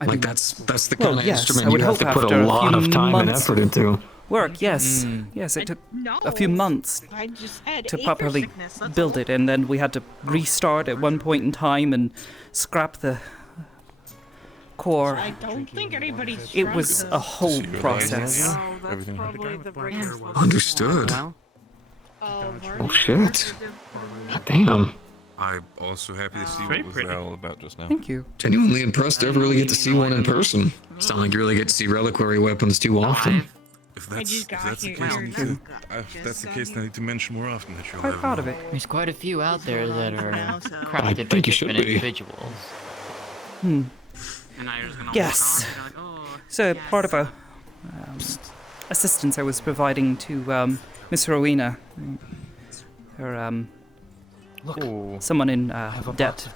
I Like mean, that's the well, kind of yes, I instrument would you have hope to put after a a lot few of time and months effort into. work. Yes, yes, it took a few months I just had to acre properly sickness, that's build all. it, and then we had to restart at one point in time and scrap the core. I don't think anybody's It tried was this. a whole See your process. license? No, that's Everything. probably the brightest one. Understood. Oh, Oh shit. Damn. I'm also happy to see Very what was pretty. that all about just now. Thank you. Genuinely impressed to ever really get to see one in person. It's not like you really get to see reliquary weapons too often. If I just got that's the here. case, You're then I need to mention more often that you'll Quite have proud of it. There's quite a few out there that are I crafted by think you should different be. individuals. And now you're just gonna Yes. walk on and be like, oh, So part of a assistance I was providing to Miss Rowena, her someone in debt,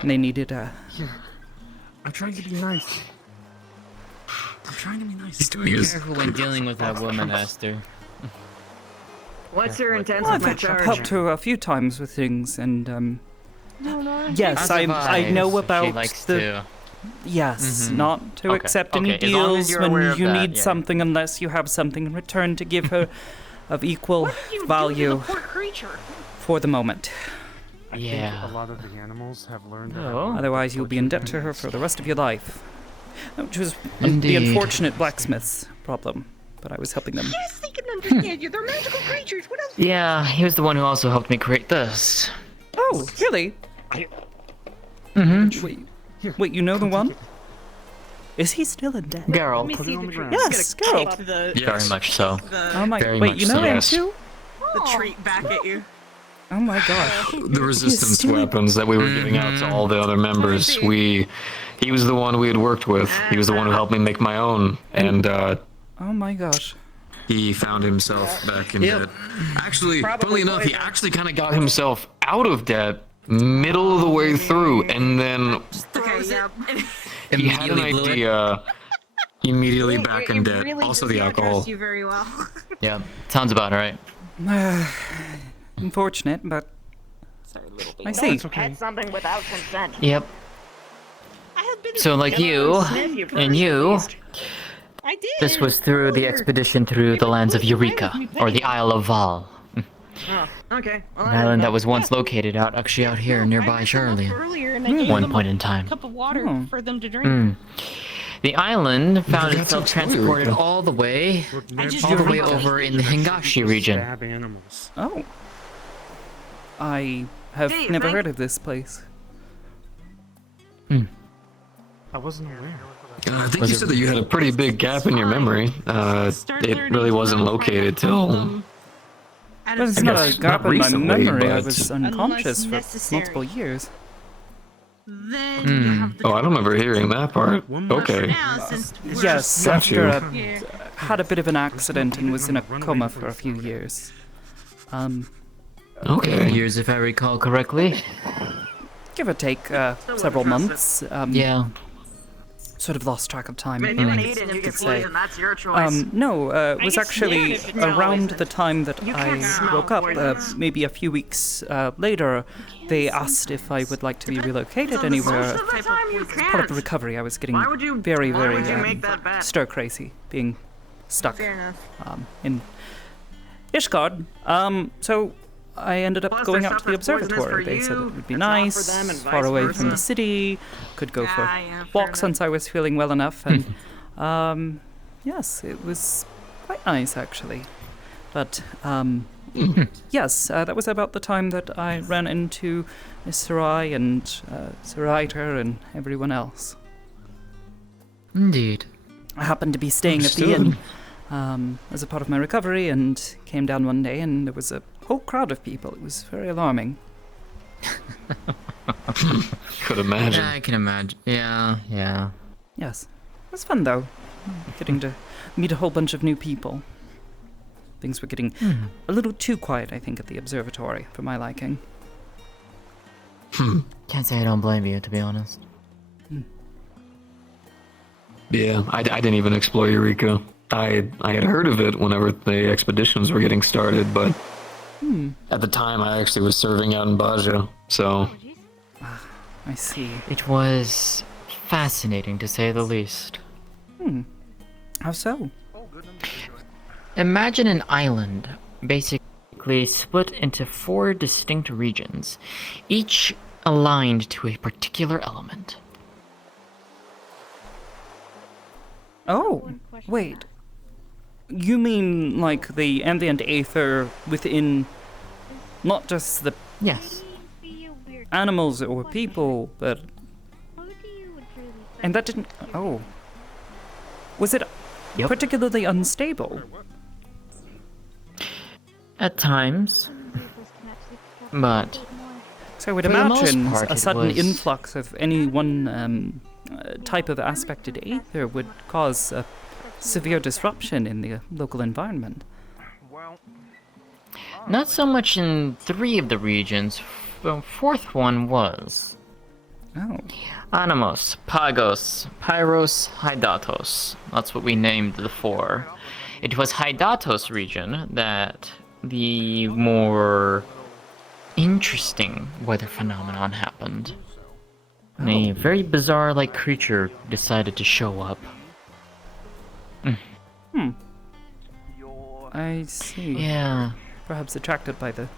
and they needed I'm trying to be nice. I'm trying to be nice. He's doing Be his. careful when dealing with that woman, Aster. what's your intent Well, with my I've charge? helped her a few times with things, and yes, As I have know She about likes the to. yes, Mhm. not to Okay, accept any okay, as long as deals you're aware when of you that, need yeah. something unless you have something in return to give her of equal value Poor creature. for the moment. Yeah. A lot of the animals have learned. Oh. Otherwise, you'll be in debt to her for the rest of your life. Which was the Indeed. unfortunate blacksmith's problem, but I was helping them. Yes, they can understand you. They're magical creatures. What else? Yeah, he was the one who also helped me create this. Oh, really? Mm-hmm. Wait, you know the one? Is he still in debt? Geralt. Put it on the ground. Yes, Geralt. Very much so. Oh my, Very wait, much you know so, him yes. too? The treat back at you. Oh my gosh. The resistance still- weapons that we were giving out to all the other members. He was the one we had worked with. He was the one who helped me make my own, and Oh my gosh. he found himself back in Yep. debt. Actually, funnily enough, he actually kind of got himself out of debt middle of the way through, and then Okay, yeah. he had an Immediately blew it. idea. Immediately back in debt. Really Also does the not alcohol. dress you very well. Yeah, sounds about right. Unfortunate, but Sorry, little I see. Pet something without consent. Yep. I have been. So like you, and you, I did. this was through the expedition through the lands of Eureka, or the Isle of Val. Oh, okay. Well, An I island don't that was once located out here nearby Shirley. Earlier, and I gave One them point a in time. cup of water Oh. for them to drink. Mm. The island found forgot to itself explain transported Eureka. all the way just over in the Hingashi region. animals. Oh. I have Hey, never thank- heard of this place. I wasn't aware. I think Was you it- said that you had a pretty big gap in your memory. It really wasn't located till. But it's not guess a gap not in my recently, memory. I but- was unconscious for multiple years. Then Hmm. you have the Oh, I don't remember hearing that part. Okay. now, since we're Yes, Got after you. I had a bit of an accident and was in a coma for a few years. Okay. Years, if I recall correctly. Give or take several months. Yeah. Sort of lost track of time. If you want to I eat it, you could can say. poison. That's your choice. No, it was guess actually yeah, if it's around the time that You I can't smell woke up, poison. maybe a few weeks later. They asked if I would like to be relocated anywhere. Most of the time you Part of can't. the recovery, I was getting Why would you? very, why very would you make that bet? stir crazy, being stuck Fair enough. in Ishgard. So I ended up Plus, going their out to the stuff is poisonous observatory. for They said you, it would be it's not for nice, them, and far vice away from the versa. city. Could go for Yeah, fair walks enough. once I was feeling well enough, and yes, it was quite nice actually. But yes, that was about the time that I ran into Miss Sarai and Sir Reiter and everyone else. Indeed. I happened to be staying at the inn as a part of my recovery and came down one day and there was a whole crowd of people. It was very alarming. Could imagine. Yeah, I can imagine. Yeah. Yes. It was fun though, getting to meet a whole bunch of new people. Things were getting a little too quiet, I think, at the observatory for my liking. Can't say I don't blame you, to be honest. Yeah, I didn't even explore Eureka. I had heard of it whenever the expeditions were getting started, but at the time I actually was serving out in Baja, so I see. It was fascinating, to say the least. How so? Imagine an island, basically split into 4 distinct regions, each aligned to a particular element. Oh, wait. You mean like the ambient aether within not just the Yes. animals or people, but... And that didn't... Oh. Was it particularly unstable. At times. But so I would for the most imagine part, a sudden was... influx of any one type of aspected aether would cause a severe disruption in the local environment. Not so much in 3 of the regions. The 4th one was. Oh. Animos, Pagos, Pyros, Hydatos. That's what we named the 4. It was Hydatos region that the more interesting weather phenomenon happened. A very bizarre-like creature decided to show up. I see. Yeah. Perhaps attracted by the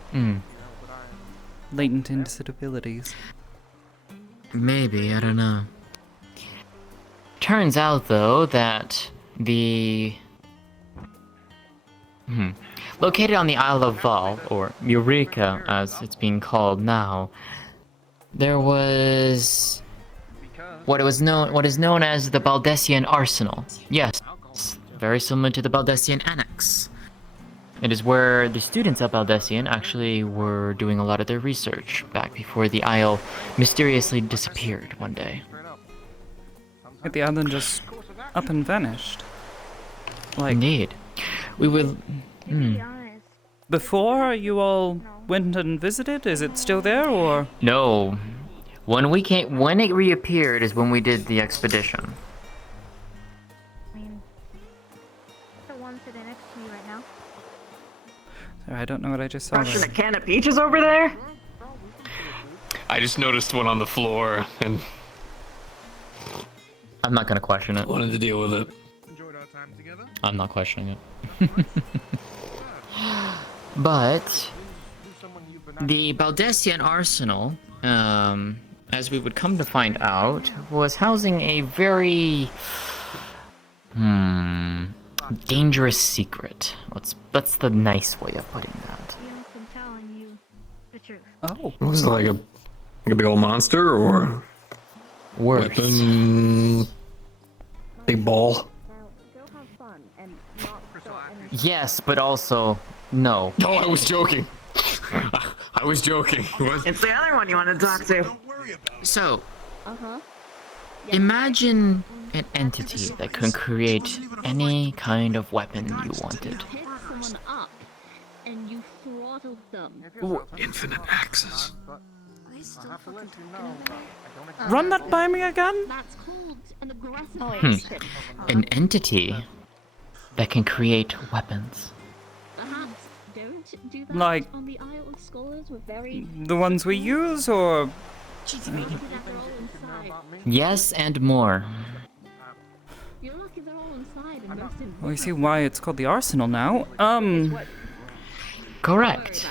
latent instabilities. Maybe, I don't know. Turns out, though, that the... Located on the Isle of Val, or Eureka as it's being called now, there was... what is known as the Baldessian Arsenal. Yes, very similar to the Baldessian Annex. It is where the students at Baldessian actually were doing a lot of their research back before the Isle mysteriously disappeared one day. The island just up and vanished. Like, indeed. We will... Before you all went and visited, is it still there, or...? No. When it reappeared is when we did the expedition. Sorry, I don't know what I just saw. Crushing a can of peaches over there? I just noticed one on the floor and I'm not gonna question it. wanted to deal with it. I'm not questioning it. But the Baldessian Arsenal, as we would come to find out, was housing a very dangerous secret. That's the nice way of putting that. Oh. Was it like a big old monster or worse? Weapon, big ball. Yes, but also no. No, I was joking. I was joking. What? It's the other one you want to talk to. So, imagine an entity that can create any kind of weapon you wanted. Infinite access. Run that by me again? An entity that can create weapons. Like the ones we use, or yes, and more. well, you see why it's called the Arsenal now. Correct.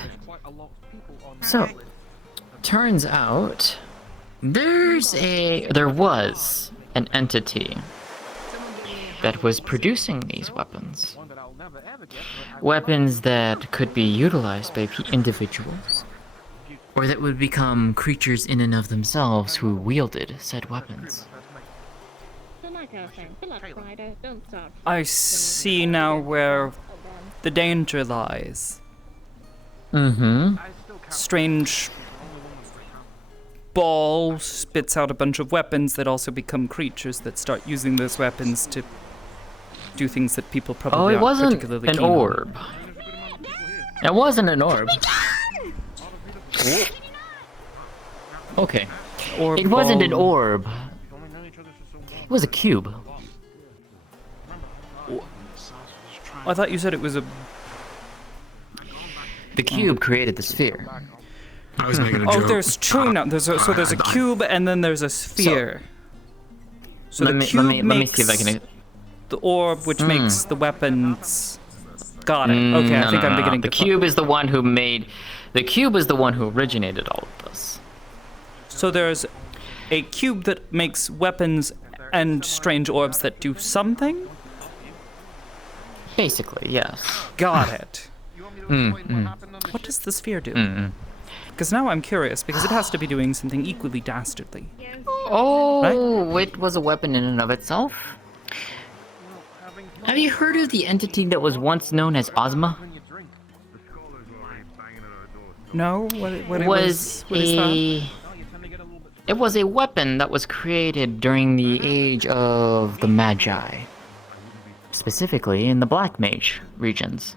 So, turns out there was an entity that was producing these weapons. Weapons that could be utilized by individuals, or that would become creatures in and of themselves who wielded said weapons. I see now where the danger lies. Strange ball spits out a bunch of weapons that also become creatures that start using those weapons to do things that people probably it aren't wasn't particularly an keen on. orb. It wasn't an orb. Okay. Orb it wasn't an ball. orb. It was a cube. I thought you said it was a... The cube created the sphere. I was making a joke. Oh, there's two now. So there's a cube and then there's a sphere. So the cube let me makes see if I can... the orb, which makes the weapons. Got it. Okay, I think I'm beginning the to... cube is the one who made... The cube is the one who originated all of this. So there's a cube that makes weapons and strange orbs that do something? Basically, yes. Got it. What does the sphere do? Because now I'm curious, because it has to be doing something equally dastardly. Oh, right? It was a weapon in and of itself. Have you heard of the entity that was once known as Ozma? No? What It is was that? It was a weapon that was created during the age of the Magi. Specifically in the Black Mage regions.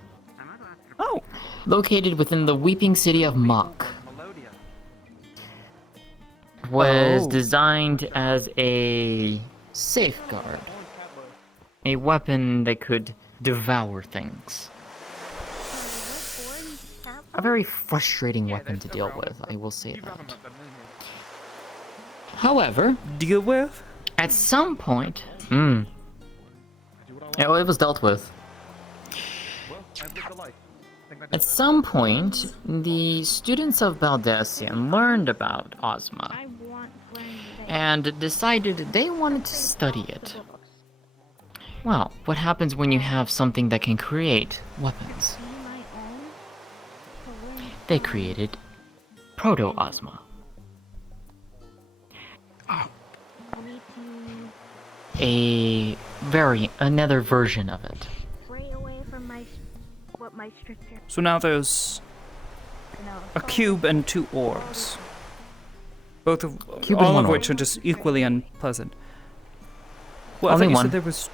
Oh. Located within the Weeping City of Mach. Was designed as a safeguard. A weapon that could devour things. A very frustrating weapon to deal with, I will say that. However, deal with? At some point, yeah, well, it was dealt with. At some point, the students of Baldesion learned about Ozma and decided they wanted to study it. Well, what happens when you have something that can create weapons? They created Proto-Ozma. Another version of it. So now there's a cube and 2 orbs. All of which are just equally unpleasant. Well, Only I thought you one. said there was...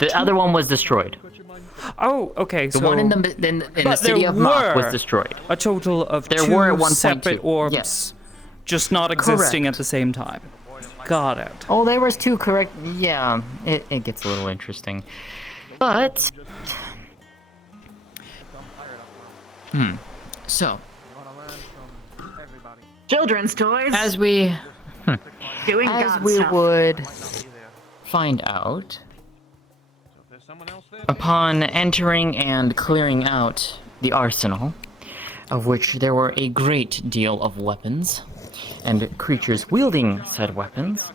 The other one was destroyed. Oh, okay, The one in the city of Mach was destroyed. A total of There 2 were at 1.2. separate orbs, Yes. just not existing Correct. at the same time. Got it. Oh, there was 2 correct. Yeah, it gets a little interesting. But... So... Children's toys. As we... Doing As God we stuff. would find out... Upon entering and clearing out the arsenal, of which there were a great deal of weapons, and creatures wielding said weapons,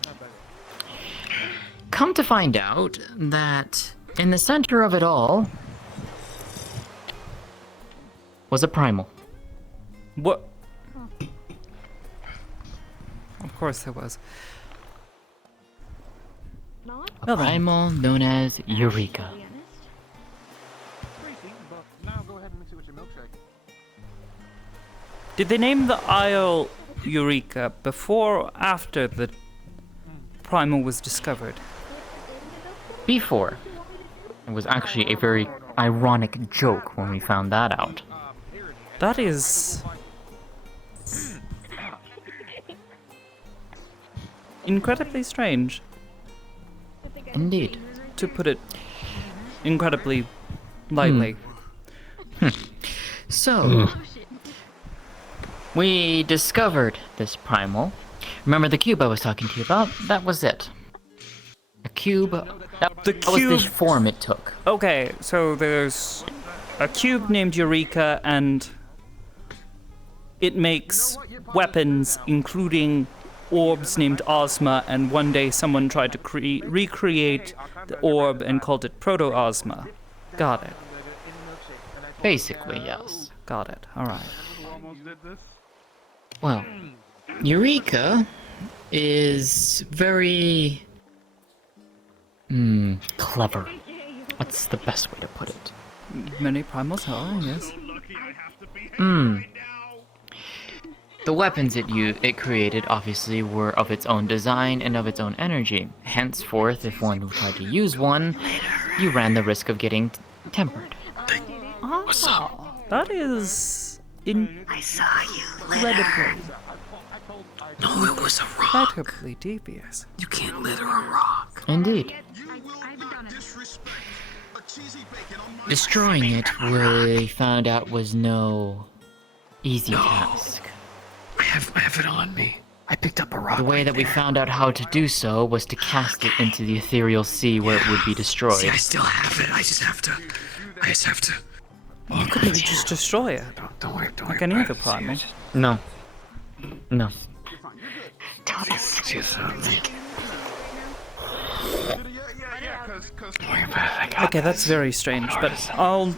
come to find out that in the center of it all was a primal. What? Of course there was. A primal known as Eureka. Did they name the isle Eureka before or after the primal was discovered? Before. It was actually a very ironic joke when we found that out. That is... incredibly strange. Indeed. To put it incredibly lightly. So, we discovered this primal. Remember the cube I was talking to you about? That was it. A cube. That was the form it took. Okay, so there's a cube named Eureka, and it makes weapons, including orbs named Ozma, and one day someone tried to recreate the orb and called it Proto-Ozma. Got it. Basically, yes. Got it. Alright. Well, Eureka is very... clever. What's the best way to put it? Many primals are, yes. The weapons it created, obviously, were of its own design and of its own energy. Henceforth, if one tried to use one, you ran the risk of getting tempered. What's up? That is... I saw you incredibly... No, it was a rock. Incredibly devious. You can't litter a rock. Indeed. Destroying it, we found out, was no easy task. I have it on me. I picked up a rock. The way that we found out how to do so was to cast it into the ethereal sea where it would be destroyed. See, I still have it. I just have to. You couldn't just destroy it. Don't worry. Like any other primal. No. Okay, that's very strange, but I'll...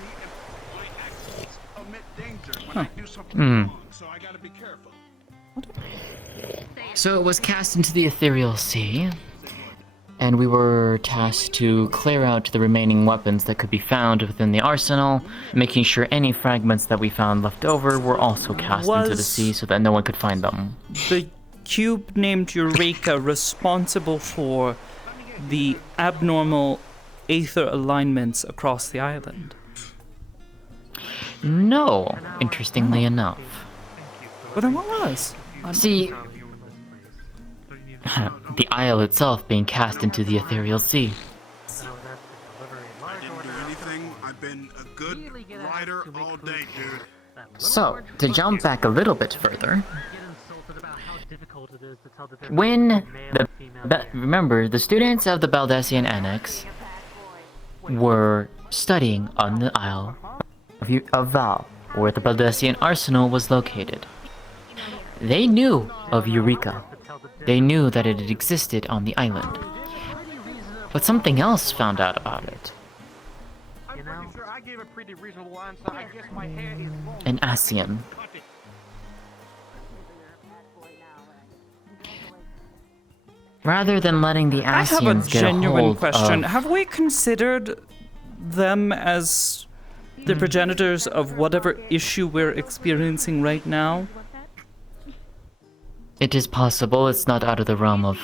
So it was cast into the ethereal sea, and we were tasked to clear out the remaining weapons that could be found within the arsenal, making sure any fragments that we found left over were also cast into the sea so that no one could find them. The cube named Eureka responsible for the abnormal aether alignments across the island? No, interestingly enough. Well, then what was? See, the isle itself being cast into the ethereal sea. I didn't do anything. I've been a good rider all day, dude. So, to jump back a little bit further, when remember, the students of the Baldesion Annex were studying on the Isle of Val, where the Baldesion Arsenal was located. They knew of Eureka. They knew that it had existed on the island. But something else found out about it. An Asian. Rather than letting the Asians get a hold of... I have a genuine question. Have we considered them as the progenitors of whatever issue we're experiencing right now? It is possible. It's not out of the realm of...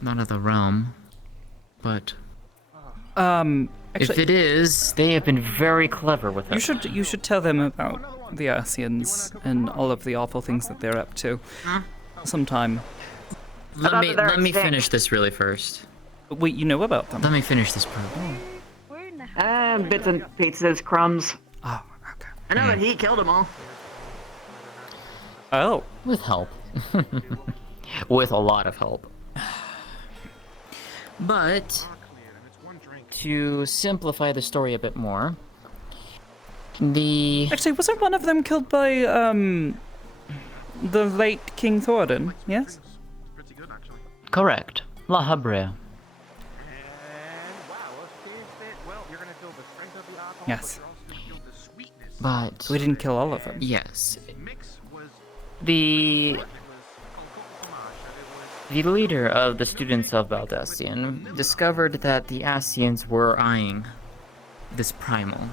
Not out of the realm. But... Actually, if it is, they have been very clever with it. You should tell them about the Asians and all of the awful things that they're up to. Sometime. Let me finish this really first. Wait, you know about them? Let me finish this part. Bits and pieces, crumbs. Oh, okay. I know that he killed them all. Oh. With help. With a lot of help. But, to simplify the story a bit more, Actually, wasn't one of them killed by, the late King Thorin, yes? Correct. La Habrea. Yes. But... we didn't kill all of them. Yes. The leader of the students of Baldesion discovered that the Asians were eyeing this primal.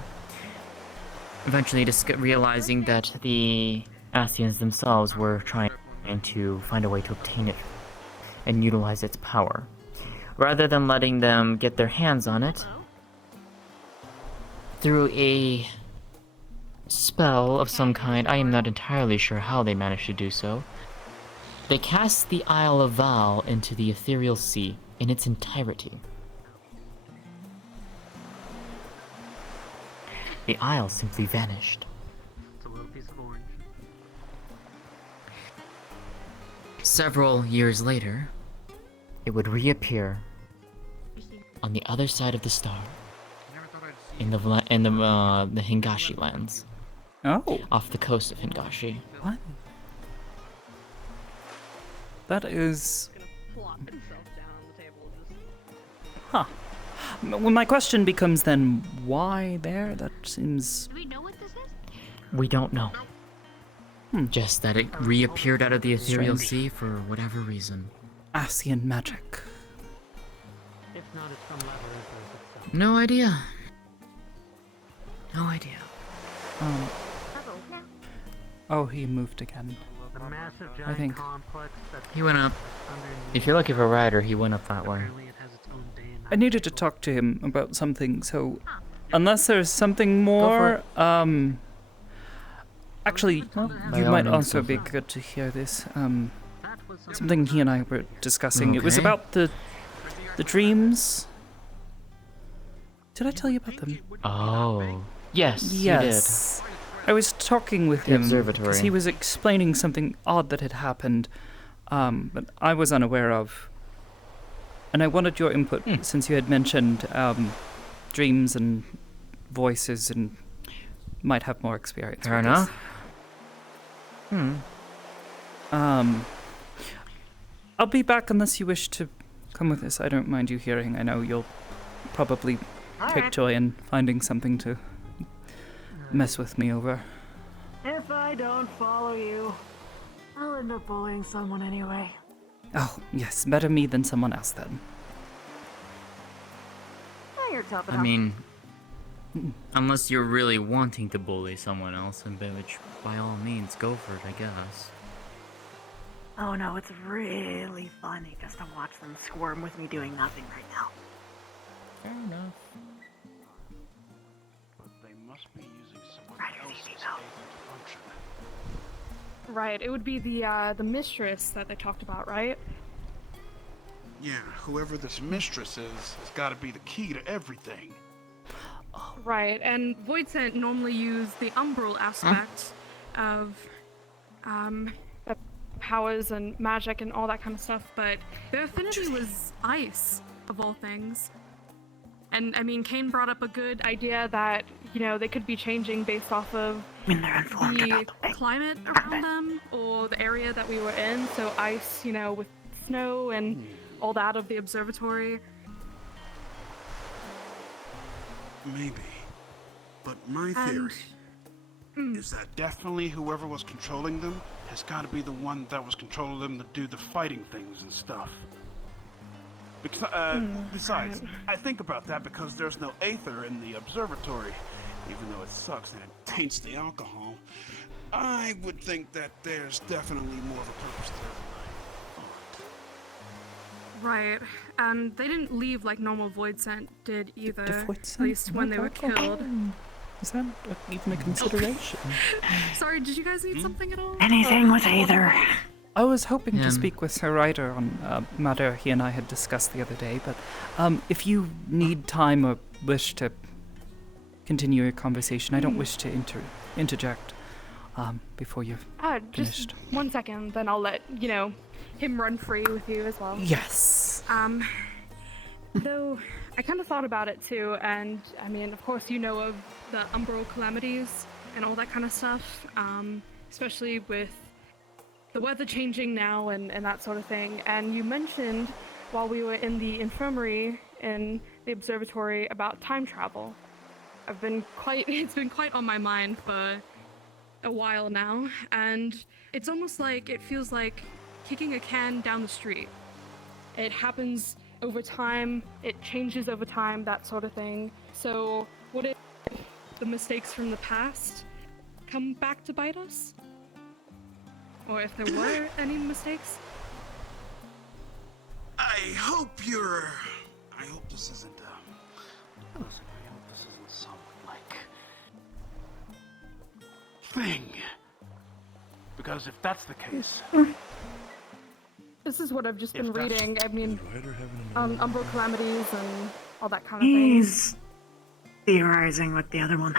Eventually realizing that the Asians themselves were trying to find a way to obtain it and utilize its power. Rather than letting them get their hands on it, through a spell of some kind, I am not entirely sure how they managed to do so, they cast the Isle of Val into the ethereal sea in its entirety. The isle simply vanished. It's a little piece of orange. Several years later, it would reappear on the other side of the star, in the Hingashi lands. Oh. Off the coast of Hingashi. What? That is... Huh. Well, my question becomes then, why there? That seems... Do we know what this is? We don't know. Just that it reappeared out of the ethereal sea for whatever reason. Asian magic. No idea. No idea. Oh, he moved again. I think. He went up. If you're looking for a rider, he went up that way. I needed to talk to him about something, so unless there's something more, actually, you might also be good to hear this. Something he and I were discussing. Okay. It was about the Did I tell you about them? Oh. Yes, yes. you did. I was talking with him observatory. because he was explaining something odd that had happened, but I was unaware of. And I wanted your input since you had mentioned dreams and voices and might have more experience. Fair with enough. this. I'll be back unless you wish to come with us. I don't mind you hearing. I know you'll probably take joy in finding something to mess with me over. If I don't follow you, I'll end up bullying someone anyway. Oh, yes, better me than someone else then. Oh, you're top it I up. mean, unless you're really wanting to bully someone else, which by all means, go for it, I guess. Oh no, it's really funny just to watch them squirm with me doing nothing right now. Fair enough. But they must be using someone Right, else's easy aether now. to function. Right, it would be the mistress that they talked about, right? Yeah, whoever this mistress is has got to be the key to everything. Right, and Void Scent normally use the umbral aspect of powers and magic and all that kind of stuff, but their affinity was ice, of all things. And I mean, Kane brought up a good idea that, you know, they could be changing based off of the climate around them or the area that we were in. So ice, you know, with snow and all that of the observatory. Maybe. But my theory is that definitely whoever was controlling them has got to be the one that was controlling them to do the fighting things and stuff. Because, besides, I think about that because there's no aether in the observatory, even though it sucks and it taints the alcohol. I would think that there's definitely more of a purpose there. Right, and they didn't leave like normal Void Scent did either, Void at Scent? least when they were killed. Is that even a consideration? Sorry, did you guys need something at all? Anything with Aether. I was hoping to speak with Sir Ryder on a matter he and I had discussed the other day, but if you need time or wish to continue your conversation, I don't wish to interject before you've finished. Just 1 second, then I'll let, you know, him run free with you as well. Yes. Though, I kind of thought about it too, and I mean, of course you know of the umbral calamities and all that kind of stuff, especially with the weather changing now and that sort of thing. And you mentioned while we were in the infirmary in the observatory about time travel. It's been quite on my mind for a while now, and it's almost like it feels like kicking a can down the street. It happens over time, it changes over time, that sort of thing. So what if the mistakes from the past come back to bite us? Or if there were any mistakes? I hope this isn't, I hope this isn't some, like, thing. Because if that's the case... This is what I've just been reading. I mean, umbral calamities and all that kind of He's theorizing with the other one.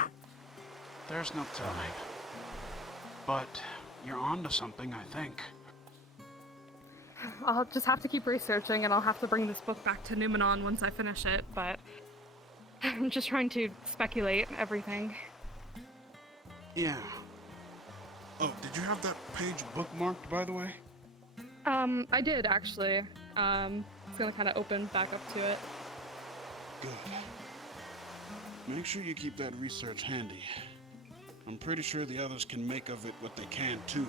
There's no telling. But you're onto something, I think. I'll just have to keep researching, and I'll have to bring this book back to Numenon once I finish it, but I'm just trying to speculate everything. Yeah. Oh, did you have that page bookmarked, by the way? I did, actually. It's gonna kind of open back up to it. Good. Make sure you keep that research handy. I'm pretty sure the others can make of it what they can, too.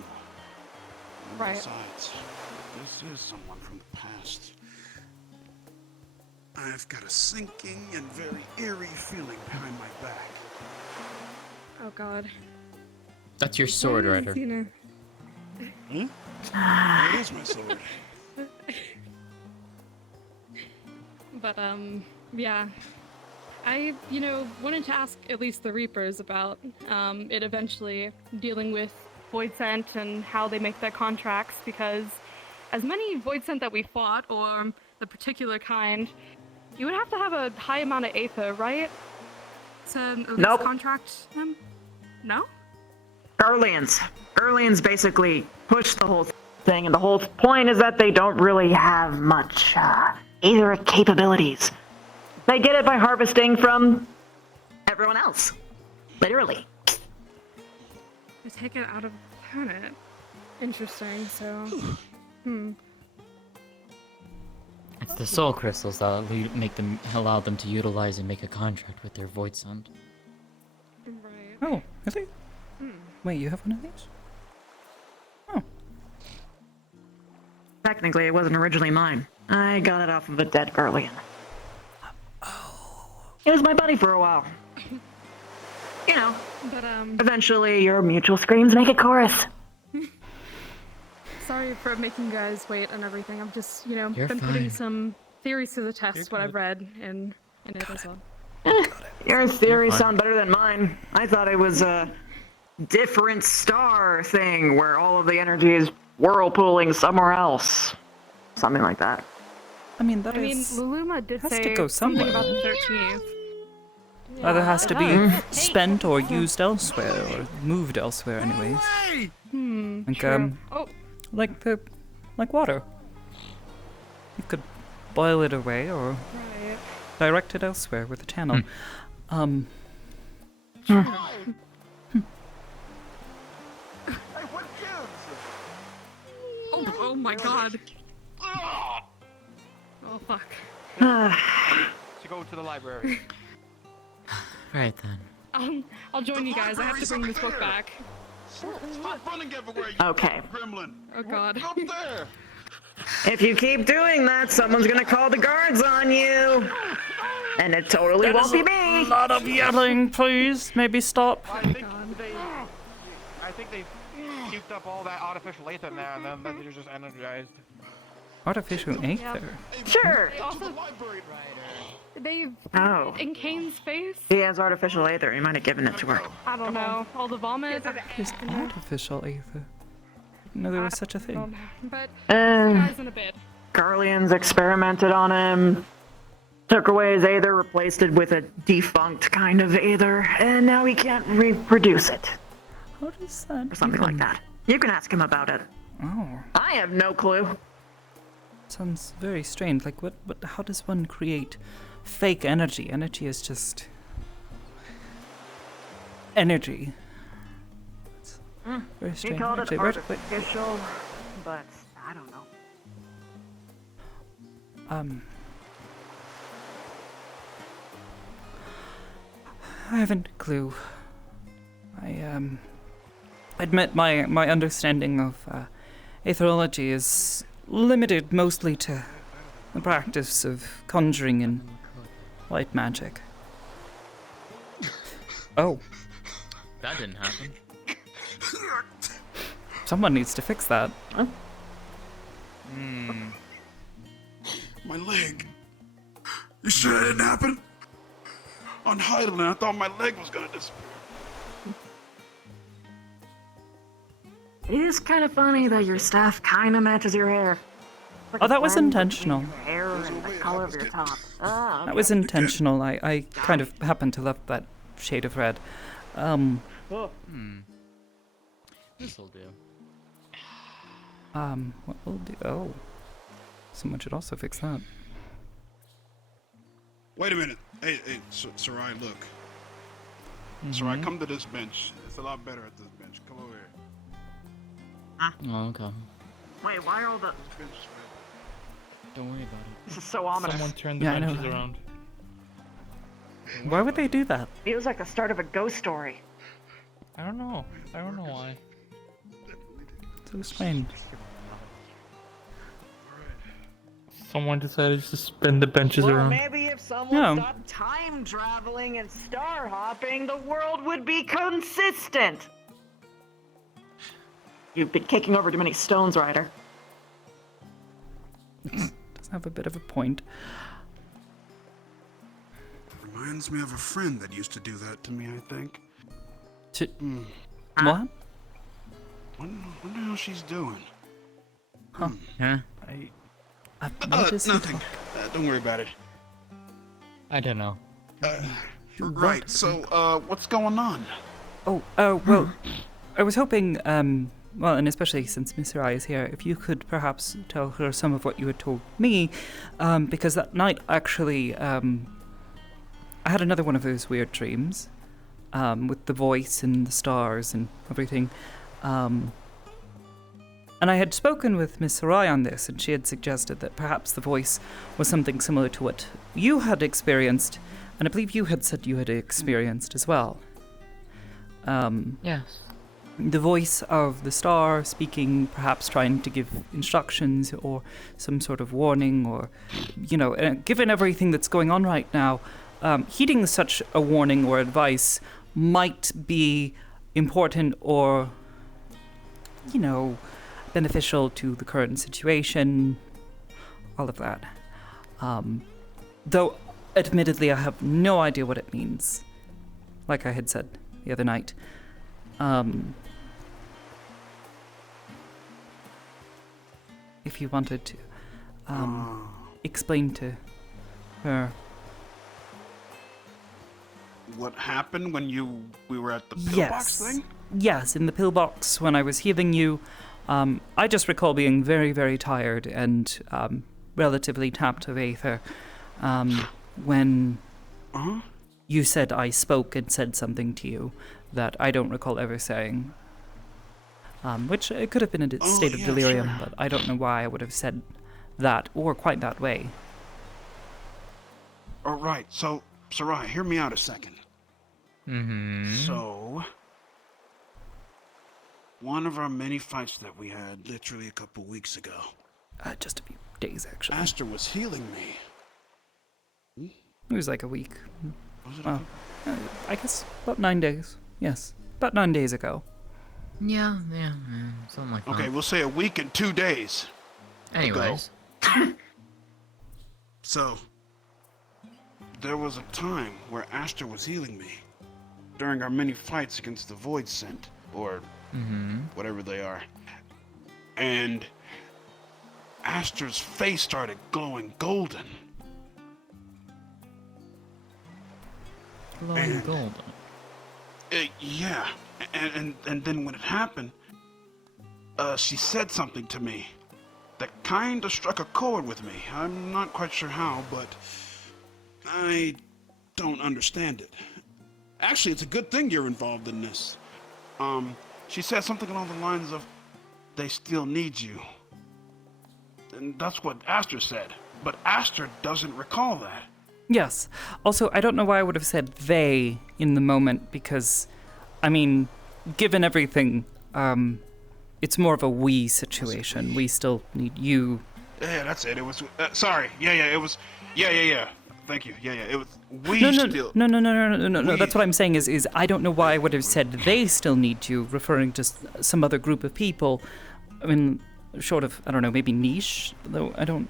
And Right. Besides, this is someone from the past. I've got a sinking and very eerie feeling behind my back. Oh god. That's your sword, Ryder. Hmm? It is my sword. But, yeah. I, wanted to ask at least the Reapers about it eventually dealing with Void Scent and how they make their contracts, because as many Void Scent that we fought, or the particular kind, you would have to have a high amount of Aether, right? To at least contract them? No? Earlians basically push the whole thing, and the whole point is that they don't really have much Aether capabilities. They get it by harvesting from everyone else. Literally. They take it out of the planet. Interesting, so... It's the soul crystals that allow them to utilize and make a contract with their Void Scent. Right. Oh, really? Wait, you have one of these? Oh. technically it wasn't originally mine. I got it off of a dead Garlean. He was my buddy for a while. You know, But eventually your mutual screams make a chorus. sorry for making you guys wait and everything. I've just, you know, You're been fine. putting some theories to the test, what I've read in it as well. Your theories sound better than mine. I thought it was a different star thing where all of the energy is whirlpooling somewhere else. Something like that. I mean, that I mean, is... Luluma did has say to go something somewhere. about the 13th. Either has to be does. spent or used elsewhere, or moved elsewhere anyways. Like, True. like water. You could boil it away or Right. direct it elsewhere with a channel. Oh my god. Oh fuck. To go to the library. Right then. I'll join you guys. I have to bring this book back. Stop running everywhere, you Okay. gremlin. Oh god. Up there. If you keep doing that, someone's gonna call the guards on you. And it totally won't be me. A lot of yelling, please. Maybe stop. I think they cuked up all that artificial ether in there, and then they're just energized. Artificial ether. Yeah. Sure. They also, they've, Oh. in Kane's face, He has artificial ether. He might have given it to her. I don't know, all the vomit. There's artificial ether. Didn't know there was such a I don't thing. know, but see you guys in a bit. Garleans experimented on him, took away his aether, replaced it with a defunct kind of aether, and now he can't reproduce it. How does that? Or something like that. You can ask him about it. Oh, I have no clue. sounds very strange. Like, what? How does one create fake energy? Energy is just energy. It's very He strange. called it Actually, artificial, but I don't know. I haven't a clue. I admit my understanding of aetherology is limited mostly to the practice of conjuring and light magic. Oh, That didn't happen. someone needs to fix that. My leg. You sure that didn't happen? On Heidelin, I thought my leg was gonna disappear. It is kind of funny that your staff kind of matches your hair. Like Oh, a that was blend intentional. between your hair and the color of your top. Ah, That was intentional. I kind of happen to love that shade of red. This'll do. What will do? Oh, someone should also fix that. Wait a minute. Hey, Sarai, look. Sarai, come to this bench. It's a lot better at this bench. Come over here. Oh, okay. Wait, why are all the... This bench is right. Don't worry about it. This is so ominous. Someone turned the Yeah, I know. benches around. Why would they do that? Feels like the start of a ghost story. I don't know. I don't know why. So strange. Someone decided to spin the benches Well, around. maybe if someone Yeah. stopped time traveling and star hopping, the world would be consistent. You've been kicking over too many stones, Ryder. Does have a bit of a point. Reminds me of a friend that used to do that to me, I think. What? Wonder how she's doing. Huh? What is he Nothing. Don't worry about it. I don't know. Right, so, what's going on? Well, I was hoping, well, and especially since Miss Rai is here, if you could perhaps tell her some of what you had told me, because that night, actually, I had another one of those weird dreams, with the voice and the stars and everything, and I had spoken with Miss Sarai on this, and she had suggested that perhaps the voice was something similar to what you had experienced, and I believe you had said you had experienced as well. Yes. the voice of the star speaking, perhaps trying to give instructions or some sort of warning, or, given everything that's going on right now, heeding such a warning or advice might be important or, beneficial to the current situation, all of that. Though, admittedly, I have no idea what it means, like I had said the other night. If you wanted to explain to her. What happened when we were at the pillbox thing? Yes, in the pillbox when I was healing you. I just recall being very, very tired and relatively tapped of aether when you said I spoke and said something to you that I don't recall ever saying. Which it could have been a state of delirium, sure. but I don't know why I would have said that or quite that way. All right, so, Sarai, hear me out a second. Mm-hmm. So, one of our many fights that we had literally a couple weeks ago. Just a few days, actually. Aster was healing me. It was like a week. Was it I guess about 9 days. Yes, about 9 days ago. Yeah, something like that. Okay, we'll say a week and 2 days. Anyways. So, there was a time where Aster was healing me during our many fights against the Void Scent, or whatever they are. And Aster's face started glowing golden. Glowing golden? Yeah. And then when it happened, she said something to me that kind of struck a chord with me. I'm not quite sure how, but I don't understand it. Actually, it's a good thing you're involved in this. She said something along the lines of, they still need you. And that's what Aster said. But Aster doesn't recall that. Yes. Also, I don't know why I would have said they in the moment, because, given everything, it's more of a we situation. We still need you. Yeah, that's it. It was, sorry. It was, Thank you. It was, No. That's what I'm saying is I don't know why I would have said they still need you, referring to some other group of people. Short of, I don't know, maybe niche, though I don't,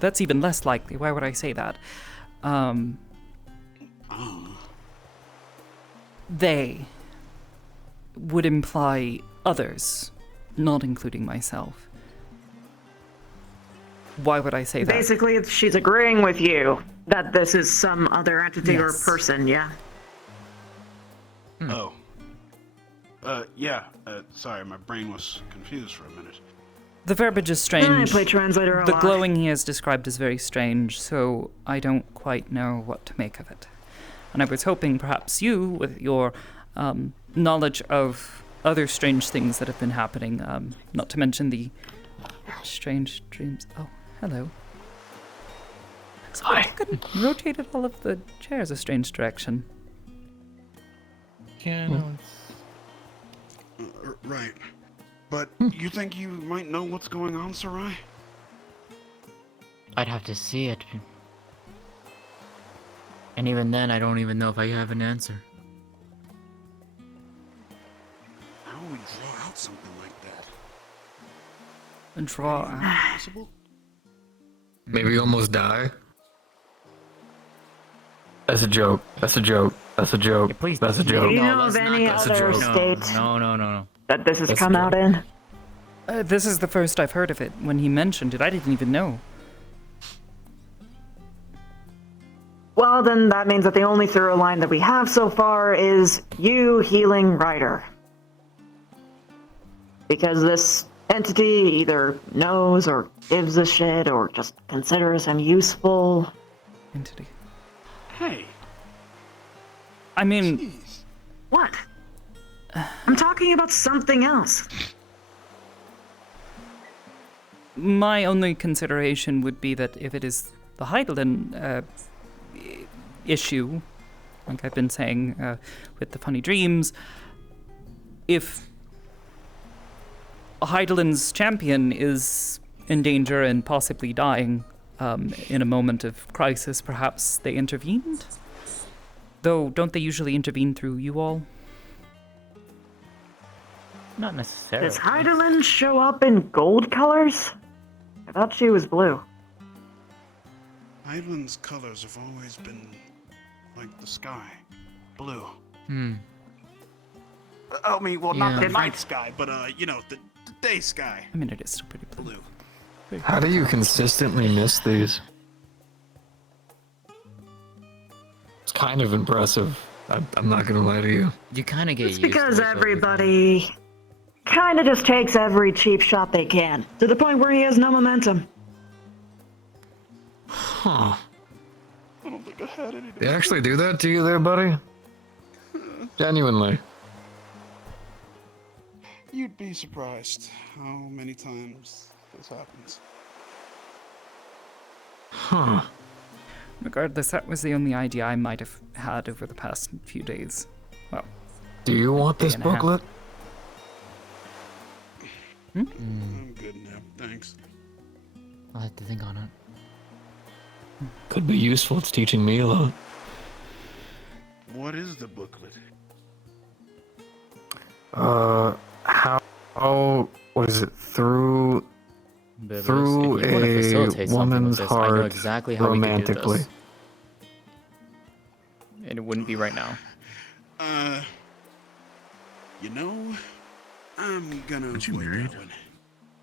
that's even less likely. Why would I say that? They would imply others, not including myself. Why would I say that? Basically, she's agreeing with you that this is some other entity or Yes. person, yeah? Oh. Sorry, my brain was confused for a minute. The verbiage is strange. I play translator a The lot. glowing he has described is very strange, so I don't quite know what to make of it. And I was hoping perhaps you, with your knowledge of other strange things that have been happening, not to mention the strange dreams. Oh, hello. So I couldn't rotated all of the chairs a strange direction. Yeah, no, Right. But you think you might know what's going on, Sarai? I'd have to see it. And even then, I don't even know if I have an answer. How would we draw out something like that? And draw out. Possible? Maybe almost die? That's a joke. That's a joke. That's a joke. Yeah, please. That's a Do joke. you No, know of let's not any go- That's a other joke. state No. that this has That's come a out joke. in? This is the first I've heard of it. When he mentioned it, I didn't even know. Well, then that means that the only through line that we have so far is you healing Ryder. Because this entity either knows or gives a shit or just considers him useful. Entity. Hey. I mean, Jeez. What? I'm talking about something else. my only consideration would be that if it is the Heidelin issue, like I've been saying with the funny dreams, if Heidelin's champion is in danger and possibly dying in a moment of crisis, perhaps they intervened? Though, don't they usually intervene through you all? Not necessarily. Does Heidelin show up in gold colors? I thought she was blue. Heidelin's colors have always been like the sky. Blue. I mean, well, not the night sky, but, the day sky. I mean, it is still pretty blue. How do you consistently miss these? It's kind of impressive. I'm not gonna lie to you. You kind of get It's used because to it. everybody kind of just takes every cheap shot they can, to the point where he has no momentum. Huh. I don't think I had any. They actually do that to you there, buddy? Genuinely. You'd be surprised how many times this happens. Huh. Regardless, that was the only idea I might have had over the past few days. Well, Do you want this and a half. booklet? I'm good now, thanks. I'll have to think on it. Could be useful. It's teaching me a lot. What is the booklet? What is it? Through If through you wanna a facilitate something woman's with this, I know heart exactly how we could do romantically. this. And it wouldn't be right now. I'm gonna avoid that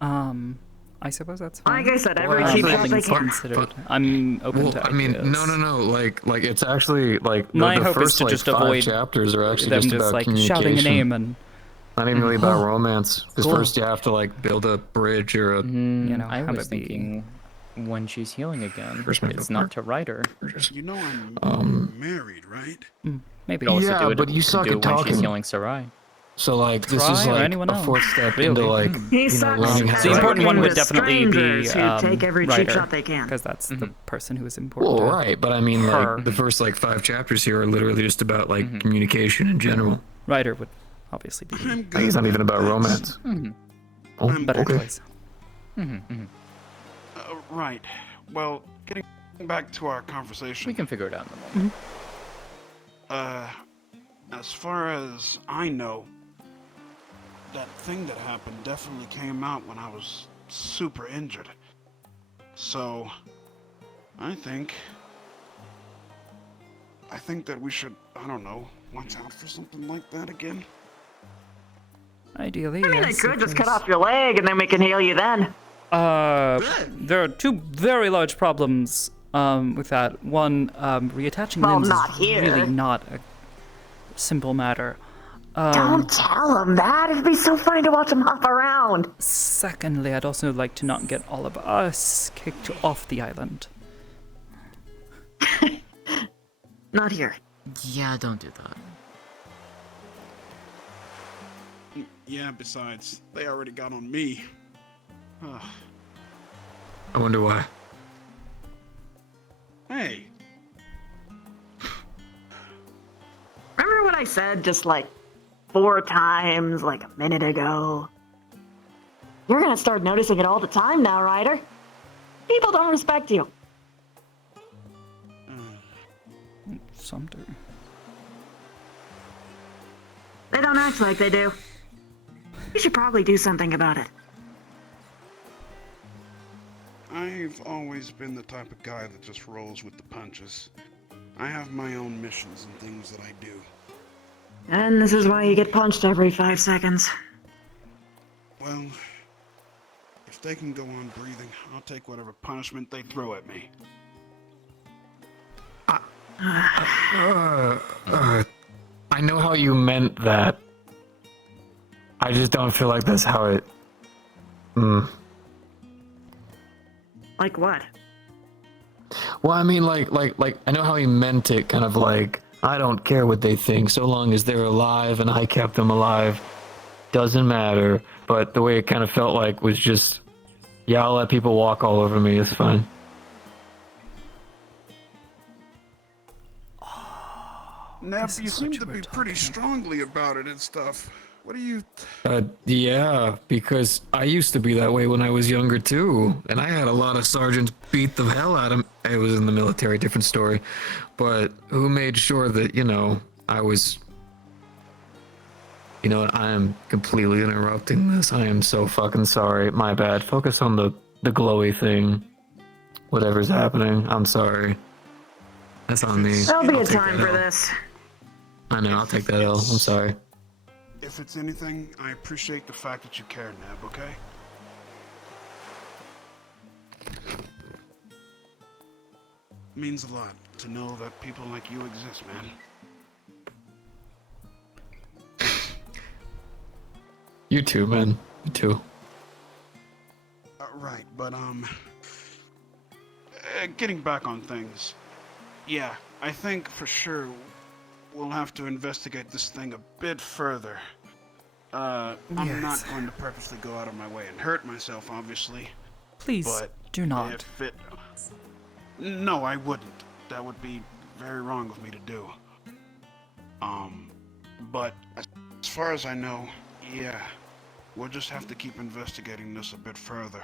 one. I suppose that's fine. Like I said, every Or cheap all shot they things can. considered. I'm open Well, to I mean, ideas. no. Like it's actually like My the hope is first to like just 5 avoid chapters are actually them just about like communication. shouting a name and Not even really about romance. Because Cool. first you have to like build a bridge or a. you know I have was it be. thinking when she's healing again, First member it's not to write her. You know I'm married, right? Maybe You also Yeah, do it, but you suck do at it when she's talking. healing Sarai. So like this Try is or like anyone a else. 4th step Really? into like He you know sucks learning at how The to important one working would with definitely be strangers who take every cheap Ryder, shot they can. because that's the person who is important. Well, to right, but I mean her. like the first like 5 chapters here are literally just about like communication in general. Ryder would obviously be I'm I good. think it's not even about thanks. romance. Oh, I'm better okay. choice. Right. Well, getting back to our conversation. We can figure it out in the moment. As far as I know, that thing that happened definitely came out when I was super injured. So, I think that we should, I don't know, watch out for something like that again. Ideally, I mean, I yes, could if just cut there's- off your leg and then we can heal you then. There are 2 very large problems with that. One, reattaching Well, limbs not is here. really not a simple matter. Don't tell him that. It'd be so funny to watch him hop around. Secondly, I'd also like to not get all of us kicked off the island. Not here. Yeah, don't do that. Yeah, besides, they already got on me. Ugh. I wonder why. Hey, Remember what I said just like 4 times like a minute ago? You're gonna start noticing it all the time now, Ryder. People don't respect you. Some do. They don't act like they do. You should probably do something about it. I've always been the type of guy that just rolls with the punches. I have my own missions and things that I do. And this is why you get punched every 5 seconds. Well, if they can go on breathing, I'll take whatever punishment they throw at me. I know how you meant that. I just don't feel like that's how it. Like what? Well, I mean, like, I know how he meant it, kind of like, I don't care what they think, so long as they're alive and I kept them alive, doesn't matter. But the way it kind of felt like was just, yeah, I'll let people walk all over me, it's fine. Neb, you seem to be pretty strongly about it and stuff. What are you... Yeah, because I used to be that way when I was younger too, and I had a lot of sergeants beat the hell out of me. I was in the military, different story, but who made sure that, I was... I am completely interrupting this. I am so fucking sorry. My bad. Focus on the glowy thing. Whatever's happening. I'm sorry. That's on me. There'll be a time for this. I know, I'll take that L. I'm sorry. If it's anything, I appreciate the fact that you cared, Neb, okay? Means a lot to know that people like you exist, man. You too, man. You too. Right, but, getting back on things. Yeah, I think for sure we'll have to investigate this thing a bit further. I'm not going to purposely go out of my way and hurt myself, obviously. Please, but do not. If it... No, I wouldn't. That would be very wrong of me to do. But as far as I know, yeah, we'll just have to keep investigating this a bit further.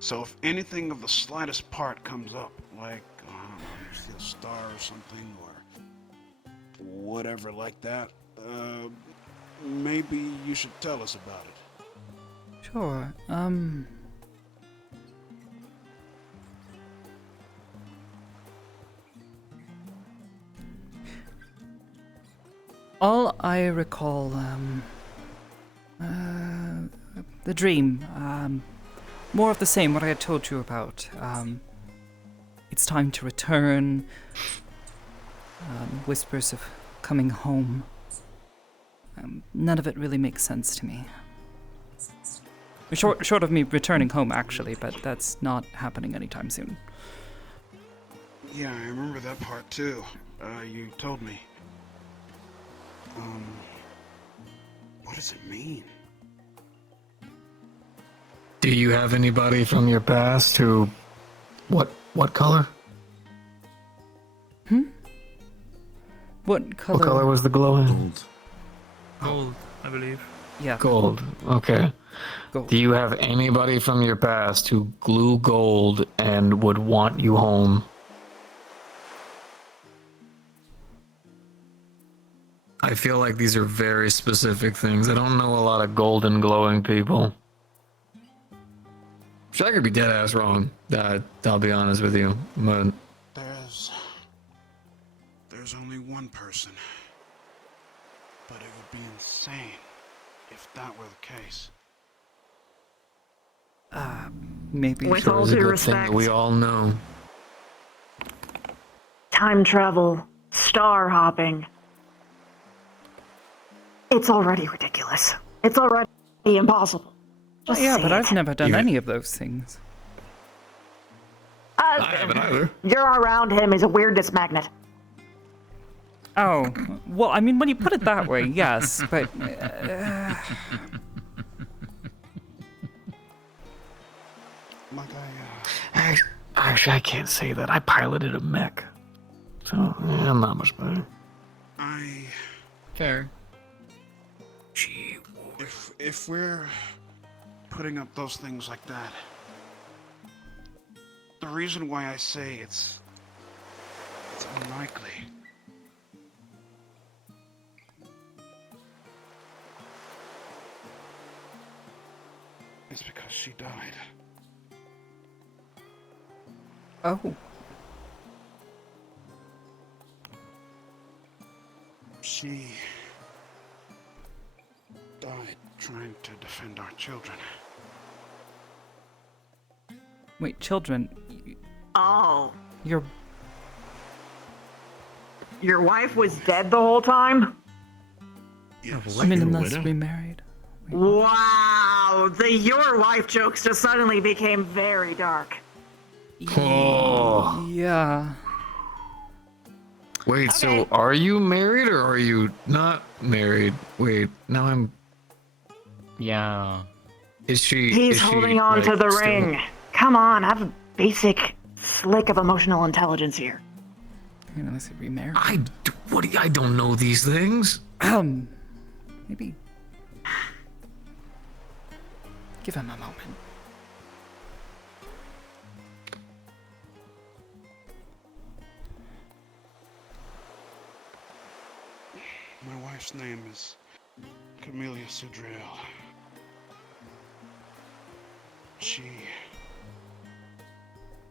So if anything of the slightest part comes up, like, I don't know, you see a star or something, or whatever like that, maybe you should tell us about it. Sure, all I recall, the dream, more of the same, what I had told you about. It's time to return, whispers of coming home. None of it really makes sense to me. Short of me returning home, actually, but that's not happening anytime soon. Yeah, I remember that part too. You told me. What does it mean? Do you have anybody from your past who... What color? What color? What color was the glowing? Gold, I believe. Yeah. Gold. Okay. Gold. Do you have anybody from your past who glue gold and would want you home? I feel like these are very specific things. I don't know a lot of golden glowing people. I could be dead ass wrong. I'll be honest with you. But There's only one person. But it would be insane if that were the case. Maybe. With all due respect, we all know. Time travel, star hopping. It's already ridiculous. It's already impossible. Just yeah, say but it. I've never done any of those things. I haven't either. You're around him is a weirdness magnet. Oh, well, I mean, when you put it that way, yes, but... Actually, I can't say that. I piloted a mech. So, yeah, I'm not much better. Fair. Gee, if we're putting up those things like that, the reason why I say it's unlikely is because she died. Oh. She died trying to defend our children. Wait, children? Oh. Your wife was dead the whole time? Yes. I mean, unless we married. Wow, the your wife jokes just suddenly became very dark. Oh. Yeah. Wait, so are you married or are you not married? Wait, now I'm... Yeah. Is she... He's is she, holding on to like, the still- ring. Come on, have a basic slick of emotional intelligence here. I mean, unless we remarried. I don't know these things. Maybe. Give him a moment. My wife's name is Camellia Sudrell. She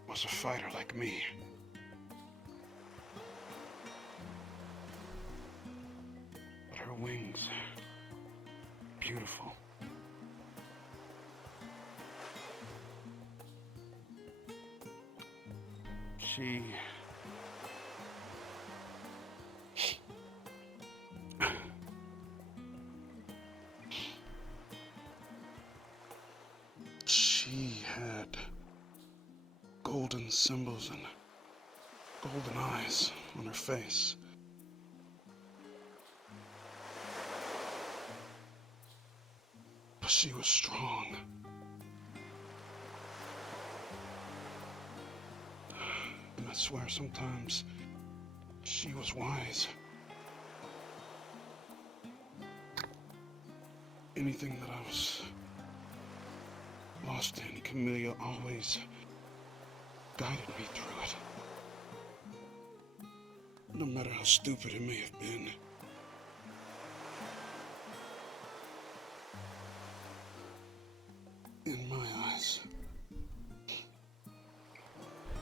was a fighter like me. But her wings, beautiful. She had golden symbols and golden eyes on her face. But she was strong. And I swear sometimes she was wise. Anything that I was lost in, Camellia always guided me through it. No matter how stupid it may have been. In my eyes,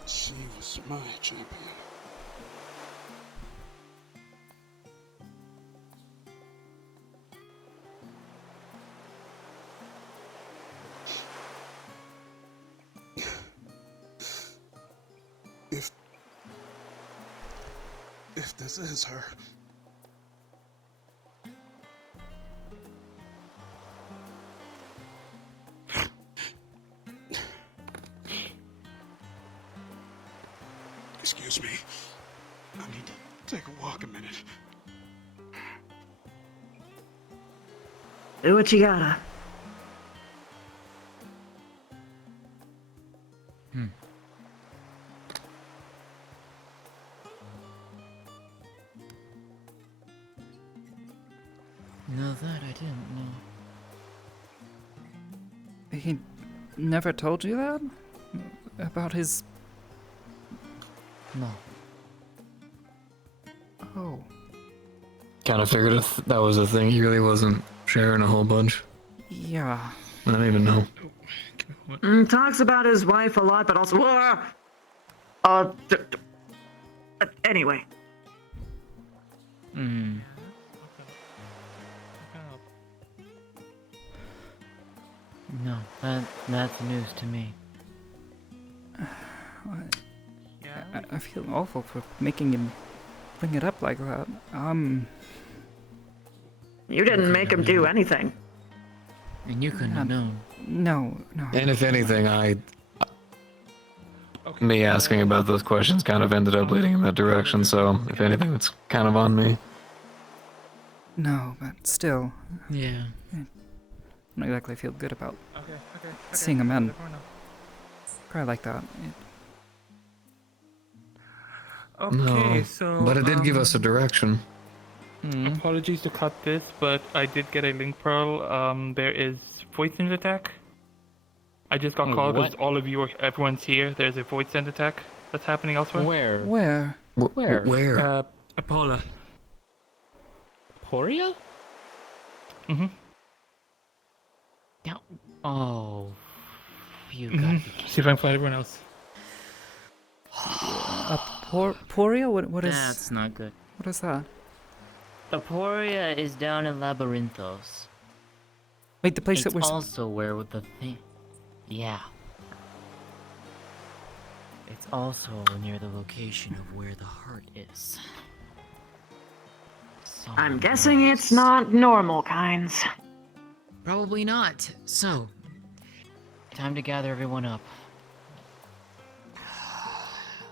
she was my champion. If this is her, excuse me, I need to take a walk a minute. Do what you gotta. No, that I didn't know. He never told you that? About his... No. Oh. Kind of figured that was a thing. He really wasn't sharing a whole bunch. Yeah. I don't even know. Talks about his wife a lot, but also... anyway. No, that's news to me. I feel awful for making him bring it up like that. You didn't make him do anything. And you couldn't have known. No. And if anything, me asking about those questions kind of ended up leading in that direction, so if anything, it's kind of on me. No, but still. Yeah. I don't exactly feel good about seeing a man cry like that. Okay, No, so... but it did give us a direction. Apologies to cut this, but I did get a link pearl. There is void send attack. I just got called because everyone's here. There's a void send attack that's happening elsewhere. Where? Where? Apolla. Poria? Mm-hmm. Yeah. Oh. You got See if I can find everyone else. Poria? What is... That's not good. What is that? Aporia is down in Labyrinthos. Wait, the place that we're... It's also where the thing... Yeah. It's also near the location of where the heart is. I'm guessing it's not normal kinds. Probably not. So, time to gather everyone up.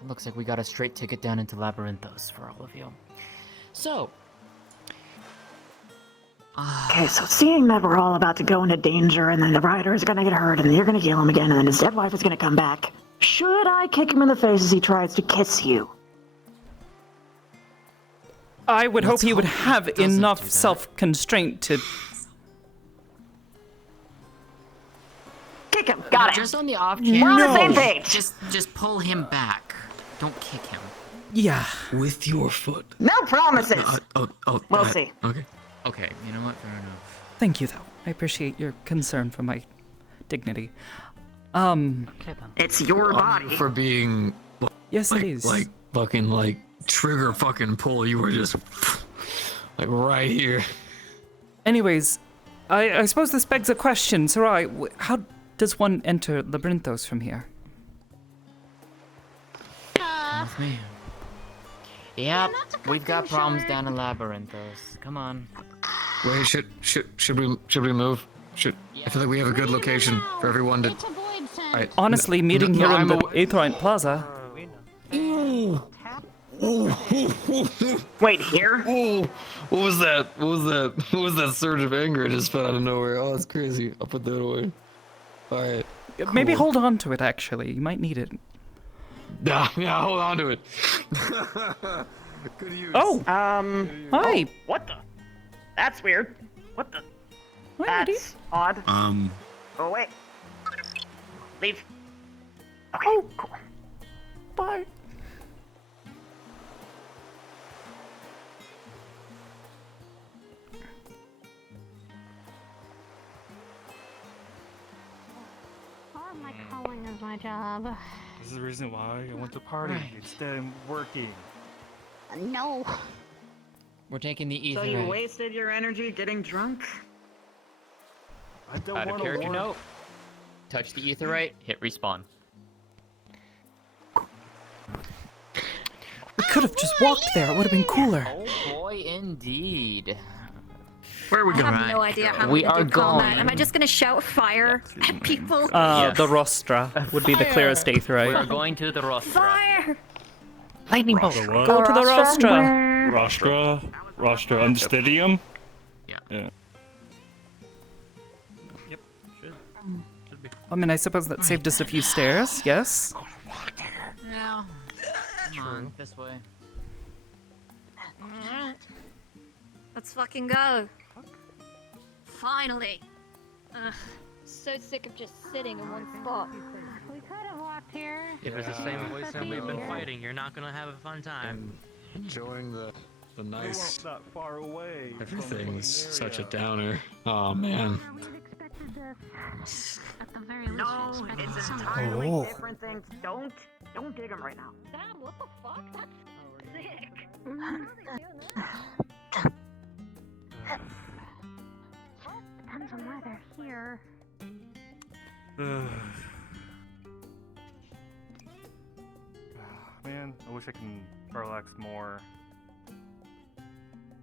Looks like we got a straight ticket down into Labyrinthos for all of you. So... Okay, so seeing that we're all about to go into danger, and then the rider is gonna get hurt, and then you're gonna kill him again, and then his dead wife is gonna come back, should I kick him in the face as he tries to kiss you? I would hope he would have enough self-constraint to... kick him. Got it. Just on the off We're chance. on the same page. Just pull him back. Don't kick him. Yeah. With your foot. No promises. We'll that- see. Okay. Okay, you know what? Fair enough. Thank you, though. I appreciate your concern for my dignity. It's your body. For being. Yes, like, it is. Like fucking like trigger fucking pull. You were just like right here. Anyways, I suppose this begs a question. Sarai, how does one enter Labyrinthos from here? With me. Yep, we've got problems down in Labyrinthos. Come on. Wait, should we move? I feel like we have a good location for everyone to. Right. Honestly, meeting here in the Aetherite Plaza. Wait, here? Oh, what was that? What was that surge of anger it just fell out of nowhere? Oh, that's crazy. I'll put that away. All right. Maybe cool. hold on to it, actually. You might need it. Yeah, hold on to it. Good use. Oh! Hi. Oh, What the? That's weird. What the? Hi, That's odd. Go away. Leave. Okay, cool. Bye. Part of my calling is my job. This is the reason why I went to party instead of working. No. We're taking the ether. So you wasted your energy getting drunk? I don't Out of want character to note. Touch the etherite, hit respawn. We could have just walked there. It would have been cooler. Oh boy, indeed. Where are we I going? have no idea how We to are do combat. going. Am I just gonna shout fire at people? The Rostra would be the clearest We are Aetherite. going to the Rostra. Fire! Lightning bolt. The what? Go to the Rostra. Rostra on the stadium? Yeah. I mean, I suppose that saved us a few stairs, yes? No. Come on, this way. Let's fucking go. Finally. Ugh, so sick of just sitting in one spot. We could have walked here. If it's the same voice that we've been fighting, you're not gonna have a fun time. Enjoying the nice. Not far away. Everything's such a downer. Oh man. At the very least, No, we it's expected entirely Oh. different things. Don't dig them right now. Damn, what the fuck? That's sick. Depends on why they're here. Man, I wish I can relax more.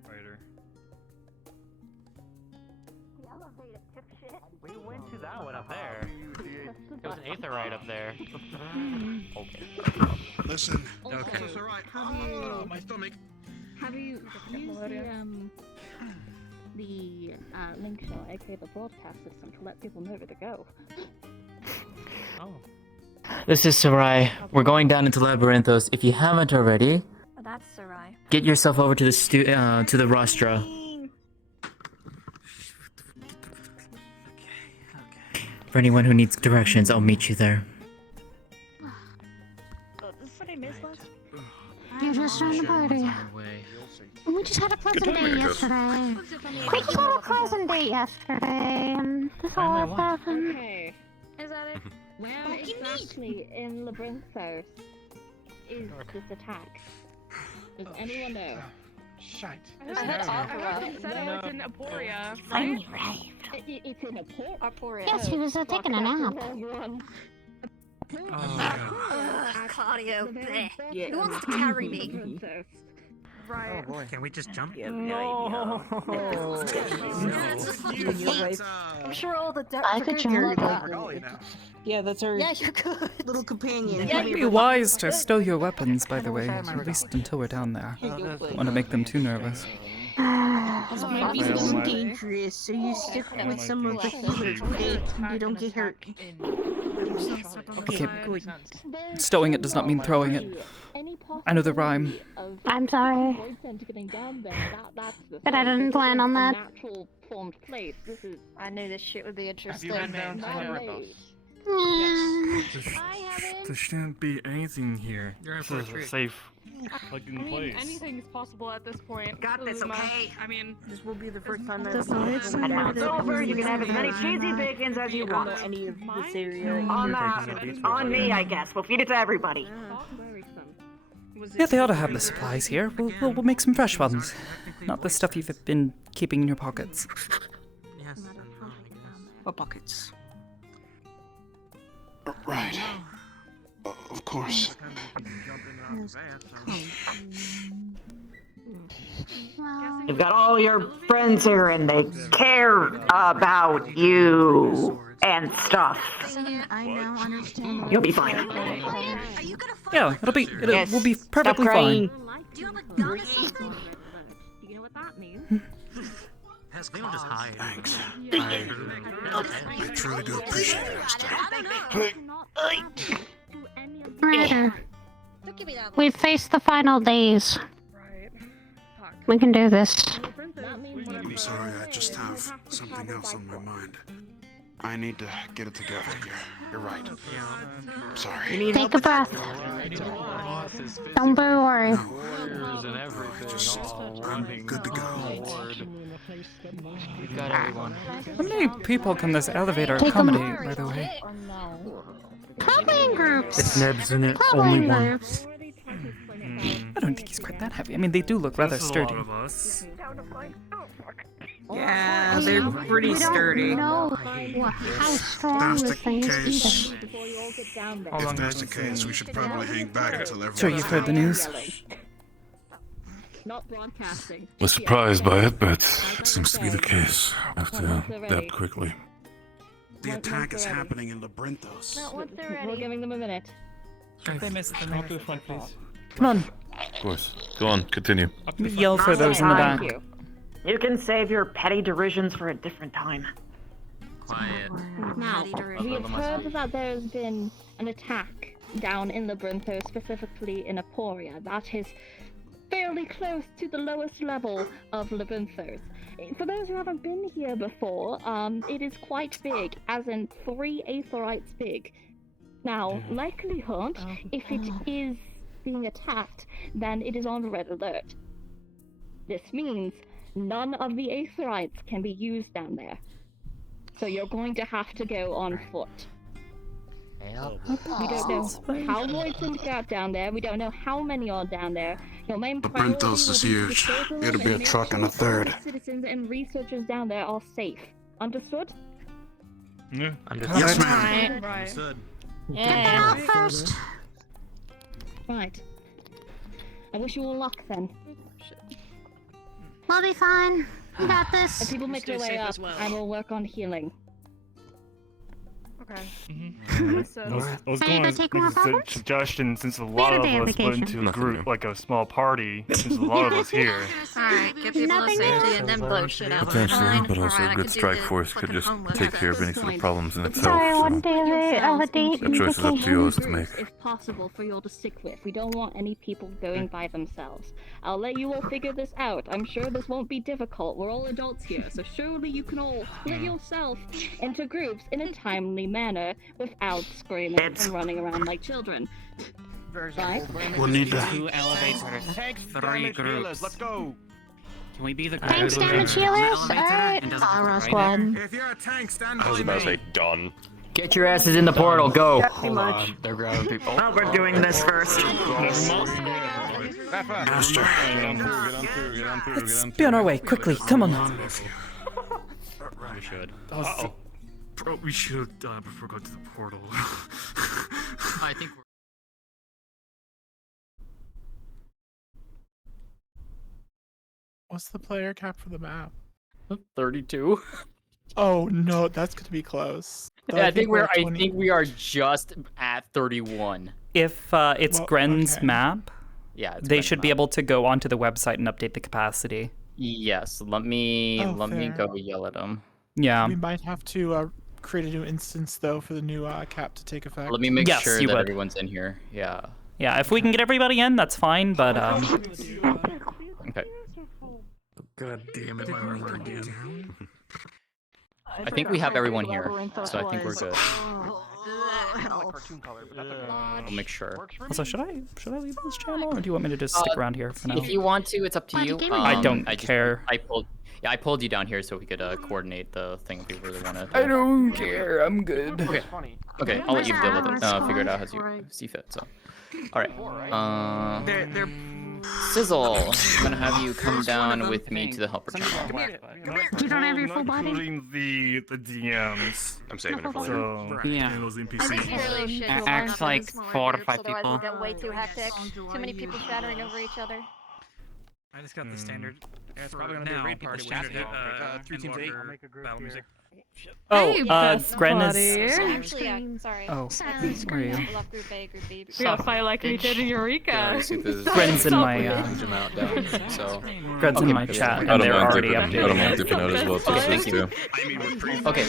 Writer. The elevator took shit. We went to that one up there. There was an aetherite up there. Okay. Listen. Okay. It's all right. Oh, my stomach. Have you used the link shell, aka the broadcast system, to let people know where to go? Oh. This is Sarai. We're going down into Labyrinthos. If you haven't already, Oh, that's Sarai. get yourself over to the to the Rostra. For anyone who needs directions, I'll meet you there. This is what I missed last week. You just joined the party. We just had a pleasant day yesterday. We just had a pleasant day yesterday, and this all happened. Okay. Is that it? Where exactly in Labyrinthos is this attack? Does anyone know? Shite. I heard Aqua said it was in Aporia. Finally arrived. It's in Aporia. Yes, he was taking a nap. Cardio. Bleh. Who wants to carry me? Right. Oh boy. Can we just jump? No. I'm sure all the I could join. Yeah, that's our Yeah, you could. little companion. It might be wise to stow your weapons, by the way, at least until we're down there. Don't want to make them too nervous. This might be getting dangerous, so you stick with some of the healers, okay? You don't get hurt. Okay, stowing it does not mean throwing it. I know the rhyme. I'm sorry, but I didn't plan on that. I knew this shit would be interesting. Have you been down to Labyrinthos? There shouldn't be anything here. This is a safe fucking place. Anything's possible at this point. Got this, okay? I mean, This will be the first time And when it's over, you can have as many cheesy bacons as you want. any of this area. On me, I guess. We'll feed it to everybody. Yeah, they ought to have the supplies here. We'll make some fresh ones. Not the stuff you've been keeping in your pockets. What buckets? Right. Of course. You've got all your friends here and they care about you and stuff. I now understand. You'll be fine. Yeah, we'll be perfectly Stop crying. fine. Do you have a gun or something? Do you know what that means? We don't just hide. Thanks. I truly do appreciate it, Aster. Ryder, we've faced the final days. We can do this. I'm sorry, I just have something else on my mind. I need to get it together here. You're right. I'm sorry. Take a breath. Don't be worried. I'm good to go. We've got everyone. How many people can this elevator accommodate, by the way? Probably in groups. It's Neb's in it. Probably Only in one. groups. I don't think he's quite that heavy. I mean, they do look rather That's a sturdy. lot of us. Yeah, they're pretty sturdy. We don't know how strong That's this the thing is case. either. If that's the case, we should probably hang back until everyone. Sure, you've heard the news. Not broadcasting. Was surprised by it, but it seems to be the case. I have to adapt quickly. The attack is happening in Labyrinthos. We're giving them a minute. They missed the Come up to the front, please. Come on, Of course. Go on, continue. yell for those in the back. You can save your petty derisions for a different time. Quiet. Now, we have heard that there's been an attack down in Labyrinthos, specifically in Aporia. That is fairly close to the lowest level of Labyrinthos. For those who haven't been here before, it is quite big, as in 3 Aetherites big. Now, likelihood, if it is being attacked, then it is on red alert. This means none of the Aetherites can be used down there. So you're going to have to go on foot. We don't know how Voidsons got down there. We don't know how many are down there. Your main priority Labyrinthos is will be to huge. disposal of It'll be a and make truck and a sure all third. the citizens and researchers down there are safe. Understood? Yeah. Yes, ma'am. right. Get out first. Right. I wish you all luck then. We'll be fine. We got As this. people make their way up, I will work on healing. Okay. I was Are you going gonna to take make more a photos? suggestion since a had lot a of day of us went vacation. into a Nothing group, new. like a small party, since a lot of us here. Alright, get people to safety and then blow shit out. Potentially, but also a good strike force could just take care of any sort of problems in itself. Sorry, So one day of a date the and choice is up to vacation. yours to make. If possible, for you all to stick with. We don't want any people going by themselves. I'll let you all figure this out. I'm sure this won't be difficult. We're all adults here, so surely you can all split yourself into groups in a timely manner without screaming and running around like children. Right? We'll need to. 2 elevators, 3 groups. Let's go. Can we be the Thanks, group damage that healers. goes to the elevator Alright, and doesn't Aura right squad. If you're a tank, stand I was about to say done. Get your asses in the portal, go! Pretty much. They're grabbing people. Well, we're doing this first. Aster. Let's be on our way, quickly, come on. We should. Uh-oh. Bro, we should have done it before going to the portal. I think we're... What's the player cap for the map? 32. Oh no, that's going to be close. Though Yeah, I think at 20. we are just at 31. If it's Well, Gren's okay. map, Yeah, it's they Gren's should be map. able to go onto the website and update the capacity. Yes, let me Oh, let me fair. go yell at them. Yeah. We might have to create a new instance though for the new cap to take effect. Let me make Yes, sure you that would. everyone's in here. Yeah. Yeah, if we can get everybody in, that's fine, but Okay. God damn it, my armor again. I think we have everyone here, so I think we're good. I'll make sure. Also, should I leave this channel, or do you want me to just stick around here for now? If you want to, it's up to you. I don't care. I pulled you down here so we could coordinate the thing if you really want to. I don't care. I'm good. Okay. Okay, I'll let you deal with it. Figure it out as you see fit. So, all right. They're Sizzle, I'm gonna have you come down with me to the helper channel. You don't have your full body? Including the DMs. I'm saving it for So, later. yeah. Those NPCs. Act like 4 to 5 Otherwise people. it'll get way too hectic. Too many people shattering over each other. I just got the standard. Yeah, it's probably gonna be a raid party. We should hit 3 teams 8. Battle music. Oh, best Gren buddy. is. Actually, yeah, sorry. Oh, where are you? Love group A, group B. We gotta fight like we did in Eureka. Gren's in my Gren's in my chat, and they're already updated. I don't mind dipping out as well too. Okay.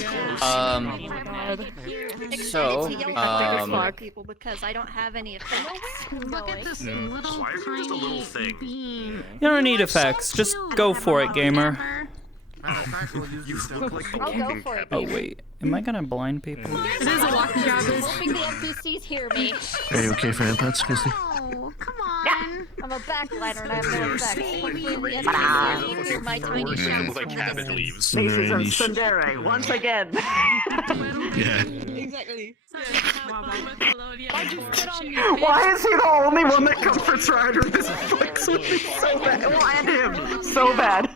So, people because I don't have any effects. Look at this little tiny beam. You don't need effects. Just go for it, gamer. I'll go for it. Oh wait, am I gonna blind people? It is a lucky job. Hoping the NPCs hear me. Are you okay for empaths, Christy? Oh, come on. I'm a backliner and I have no effects. Hopefully the NPCs hear my tiny shout. Like cabbage leaves. Faces of Sundere, once again. Yeah. Exactly. Why is he the only one that comforts Ryder? This flicks with me so bad. Well, and him. So bad.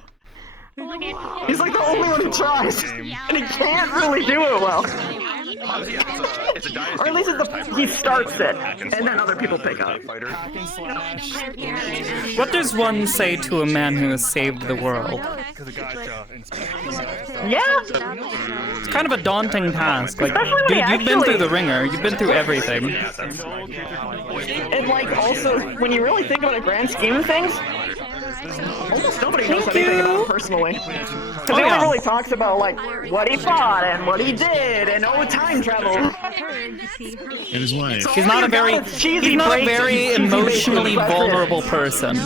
He's like the only one who tries, and he can't really do it well. Or at least he starts it, and then other people pick up. What does one say to a man who has saved the world? Yeah. It's kind of a daunting task. Like, dude, you've been through the ringer. You've been through everything. And like, also, when you really think about a grand scheme of things, almost nobody knows anything about him personally. Because he only really talks about like what he fought and what he did and time travel. And his wife. He's not a very emotionally vulnerable person.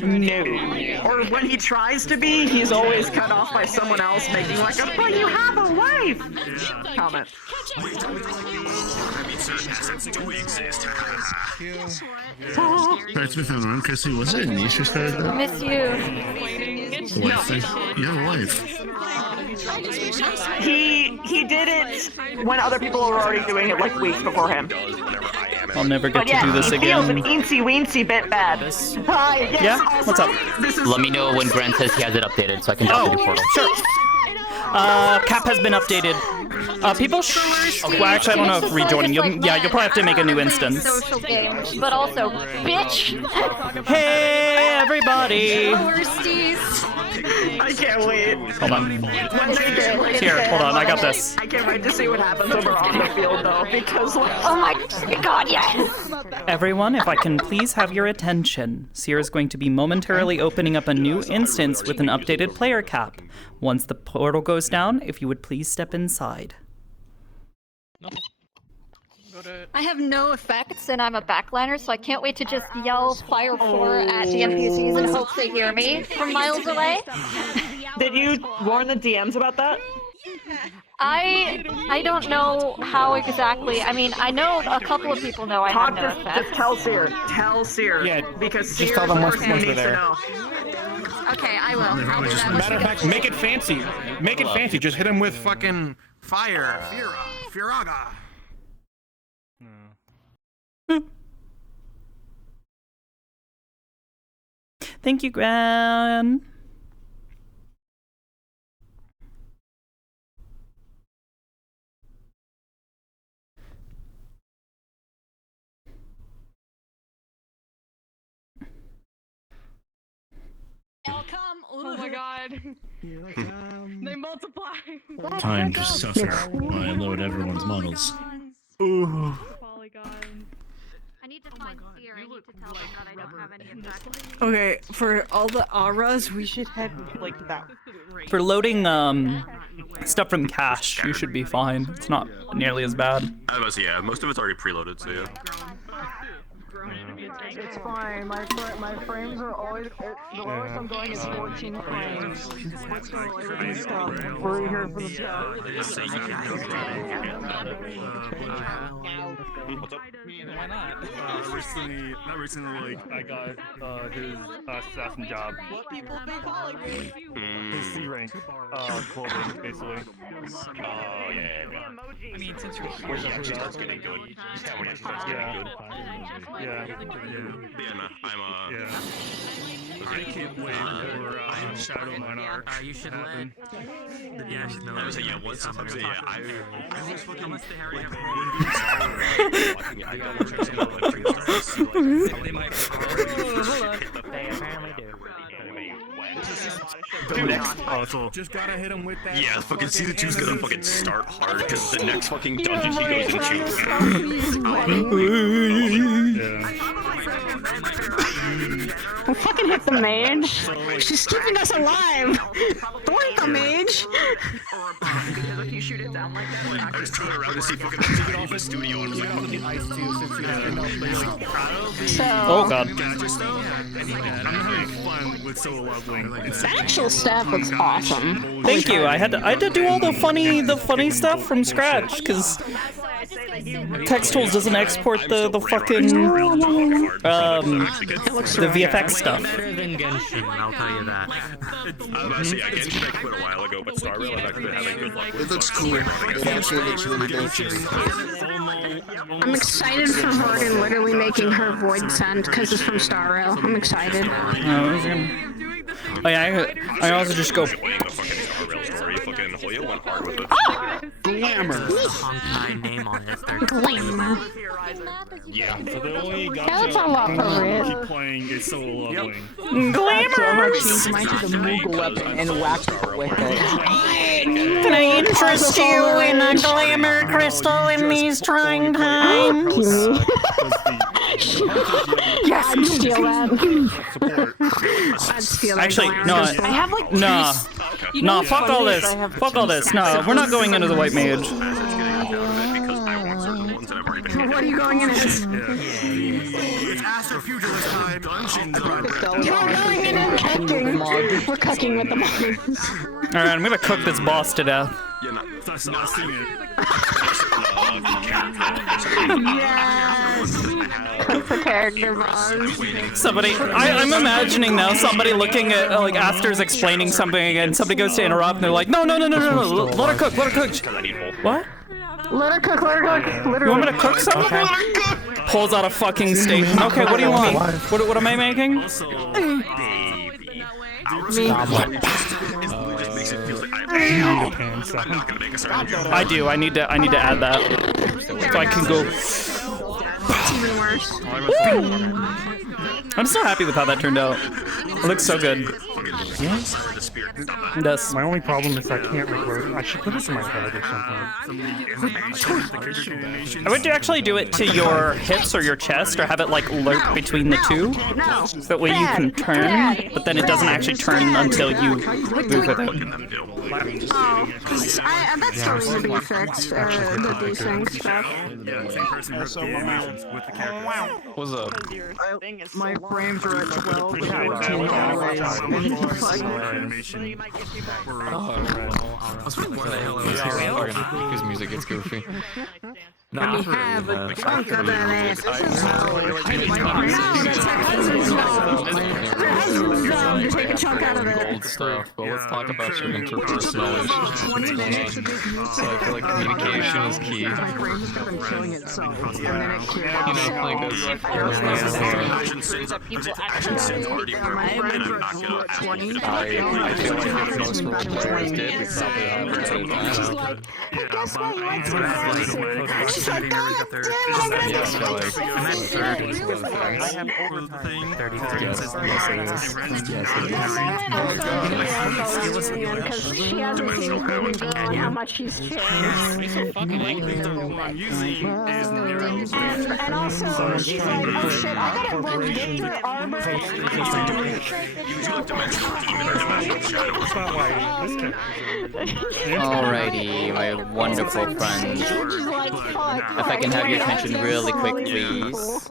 No. Or when he tries to be, he's always cut off by someone else making like a "but you have a wife" comment. That's with everyone, Chrissy. Was it an Easter started that? Miss you. Wife thing? You have a wife. He did it when other people were already doing it like weeks before him. I'll never get to do this he again. feels an eensy-weensy bit bad. Hi, yes, Yeah? also, What's up? let me know when Gren says he has it updated so I can jump into portal. Sure. Cap has been updated. People well, actually, I don't know if rejoining. You'll probably have to make a new instance. Social games, but also, bitch. Hey, everybody! I can't wait. Hold on. Here, hold on. I got this. I can't wait to see what happens over on the field, though, because oh my god, yes! Everyone, if I can please have your attention. Seer is going to be momentarily opening up a new instance with an updated player cap. Once the portal goes down, if you would please step inside. I have no effects and I'm a backliner, so I can't wait to just yell Fire 4 at the NPCs and hope they hear me from miles away. Did you warn the DMs about that? I don't know how exactly. I mean, I know a couple of people know I have no effects. Just tell Seer. Tell Seer. Yeah, because just Seer tell is them the once person who needs they're to there. know. Okay, I will. I'll do that. Matter of fact, make it fancy. Make it fancy. Just hit him with fucking fire. Firaga. Thank you, Gran. I'll come. Oh my god. They multiply. Time to suffer while I load everyone's models. Ooh. I need to find Seer. I need to tell them that I don't have any effects. Okay, for all the auras, we should head like that. For loading stuff from cache, you should be fine. It's not nearly as bad. I was, yeah, most of it's already preloaded, so yeah. It's fine. My frames are always the lowest I'm going is 14 frames. We're here for the stuff. Why not? Not recently, like, I got his assassin job. What people be calling me? His C rank, clothing, basically. Oh, yeah. I mean, since you're When he actually starts getting good. Yeah, when he starts getting good. Yeah. I can't wait for Shadow Monarch. You should happen. Yeah, I was like, yeah, what's up? I was fucking. I got they might. They apparently do. The next puzzle. Just gotta hit him with that. Yeah, fucking Season 2's gonna fucking start hard because the next fucking dungeon she goes into. I fucking hit the mage. She's keeping us alive. Don't hit the mage. Because if you shoot it down like that, I just turned around to see fucking TV in the studio and was like, Oh god. I'm having fun with solo leveling. The actual staff looks awesome. Thank you. I had to do all the funny stuff from scratch because Text Tools doesn't export the fucking the VFX stuff. Better than Genshin, I'll tell you that. Honestly, yeah, Genshin I quit a while ago, but Star Rail I've actually been having good luck with. It looks cool. It actually looks really dope. I'm excited for Vargan literally making her void send because it's from Star Rail. I'm excited. Oh yeah, I also just go. Glamour. Name on it. Glamour. Yeah, so they only got That's a lot for it. keep playing is solo leveling. Glamour! Change mine to the Moogle weapon and whack people with it. Can I interest you in a glamour crystal in these trying times? Yes, I'd steal that. I'd steal that. Actually, no. I have like Nah. Nah, fuck all this. Fuck all this. No, we're not going into the white mage. What are you going in as? It's Aster Pugilist time. Dungeons are You're going in and cooking. We're cooking with the monsters. Alright, I'm gonna cook this boss to death. Yes. Cook the character boss. Somebody, I'm imagining now somebody looking at like Aster's explaining something again. Somebody goes to interrupt and they're like, no, let her cook. What? Let her cook. Literally. You want me to cook something? Pulls out a fucking steak. Okay, what do you want? What am I making? I do. I need to add that so I can go. It's even worse. I'm so happy with how that turned out. It looks so good. Yes. My only problem is I can't record. I should put this in my head or something. I would actually do it to your hips or your chest, or have it like lurk between the two. So that way you can turn, but then it doesn't actually turn until you move with it. Oh, that's still needs to be fixed. The desync stuff. What's up? My frames are at 12, 14 always. I was wondering where the hell I was here. His music gets goofy. Let me have a chunk of that ass. Take a chunk out of it. Gold stuff, but let's talk about your interpersonal issues. So I feel like communication is key. My brain has been killing itself, and then it You know, like this. I feel like if most role players did, we probably have a better time. Hey, guess what? You like to dance? She's like, God damn, Yeah, so like, I'm at 30. I have overtime. 33. yes, it is. because she hasn't seen the movie girl and how much she's changed. And also, she's like, oh shit, I gotta run Victor armor. Alrighty, my wonderful friend. If I can have your attention really quick, please.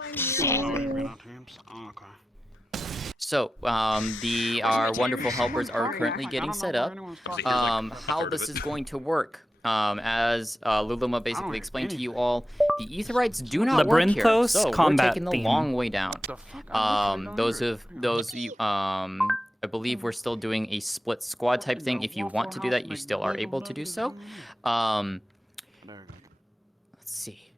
So, our wonderful helpers are currently getting set up. How this is going to work, as Luluma basically explained to you all, the Aetherites do not work here, Labyrinthos so combat we're taking the theme. long way down. I believe we're still doing a split squad type thing. If you want to do that, you still are able to do so. Let's see.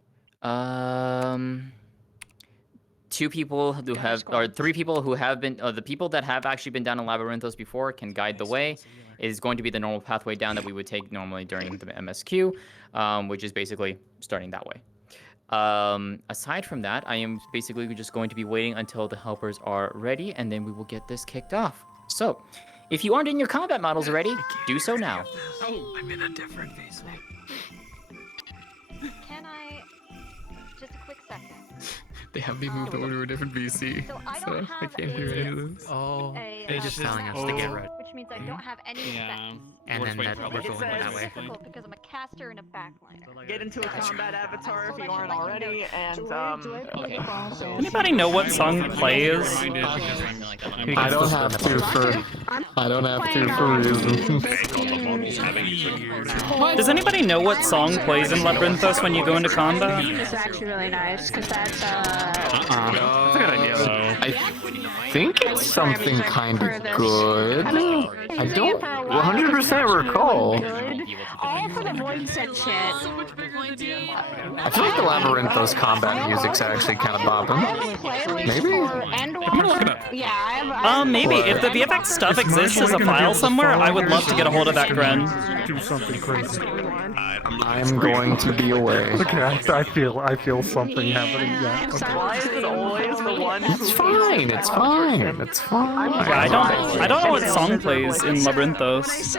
2 people who have, or 3 people who have been, the people that have actually been down in Labyrinthos before can guide the way. It is going to be the normal pathway down that we would take normally during the MSQ, which is basically starting that way. Aside from that, I am basically just going to be waiting until the helpers are ready, and then we will get this kicked off. So, if you aren't in your combat models already, do so now. Oh, I'm in a different basement. Can I just a quick second? They have me moved over to a different VC, So I don't I have can't hear any of this. Oh, They're just telling us to get ready. Which means I don't have any effects. And then that we're going that way. Difficult because I'm a caster and a backliner. Get into a combat avatar if you aren't already, and Anybody know what song plays? I don't have to for reasons. Does anybody know what song plays in Labyrinthos when you go into combat? It's actually really nice because that's That's a good idea, though. I think it's something kind of good. I don't 100% recall. all for the voice and shit. I feel like the Labyrinthos combat music's actually kind of bopping. Maybe? Yeah, I have. Maybe. If the VFX stuff exists as a file somewhere, I would love to get a hold of that, Gren. Do something crazy. I'm going to be away. Okay, I feel something happening. Yeah. Okay. Why is it always the one? It's fine. It's fine. It's fine. Yeah, I don't know what song plays in Labyrinthos.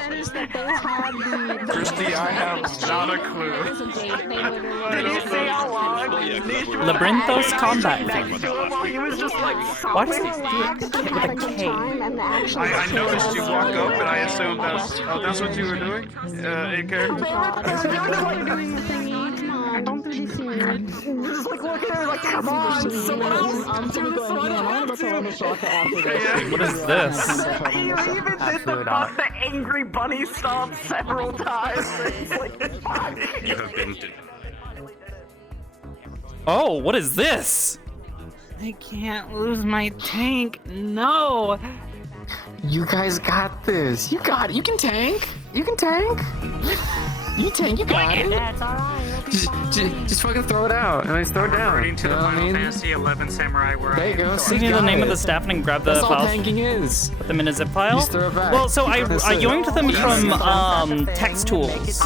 Christy, I have not a clue. Did you see how long? Labyrinthos combat theme. He was just like, Why does it do it with a K? I noticed you walk up and I assumed that's what you were doing? In character? Don't do this here. Just like look at her like, come on, someone else do this one. What is this? You even did the angry bunny stomp several times. It's like, it's fine. You have been. Oh, what is this? I can't lose my tank. No. You guys got this. You got it. You can tank. You can tank. You tank. You got it. That's alright. Just fucking throw it out and I throw it down. According to the Final Fantasy 11 Samurai, where there you go. See the name of the staff and grab the That's files. all tanking is. Put them in a zip file. Just throw it back. Well, so I yoinked them from Easy. Text Tools.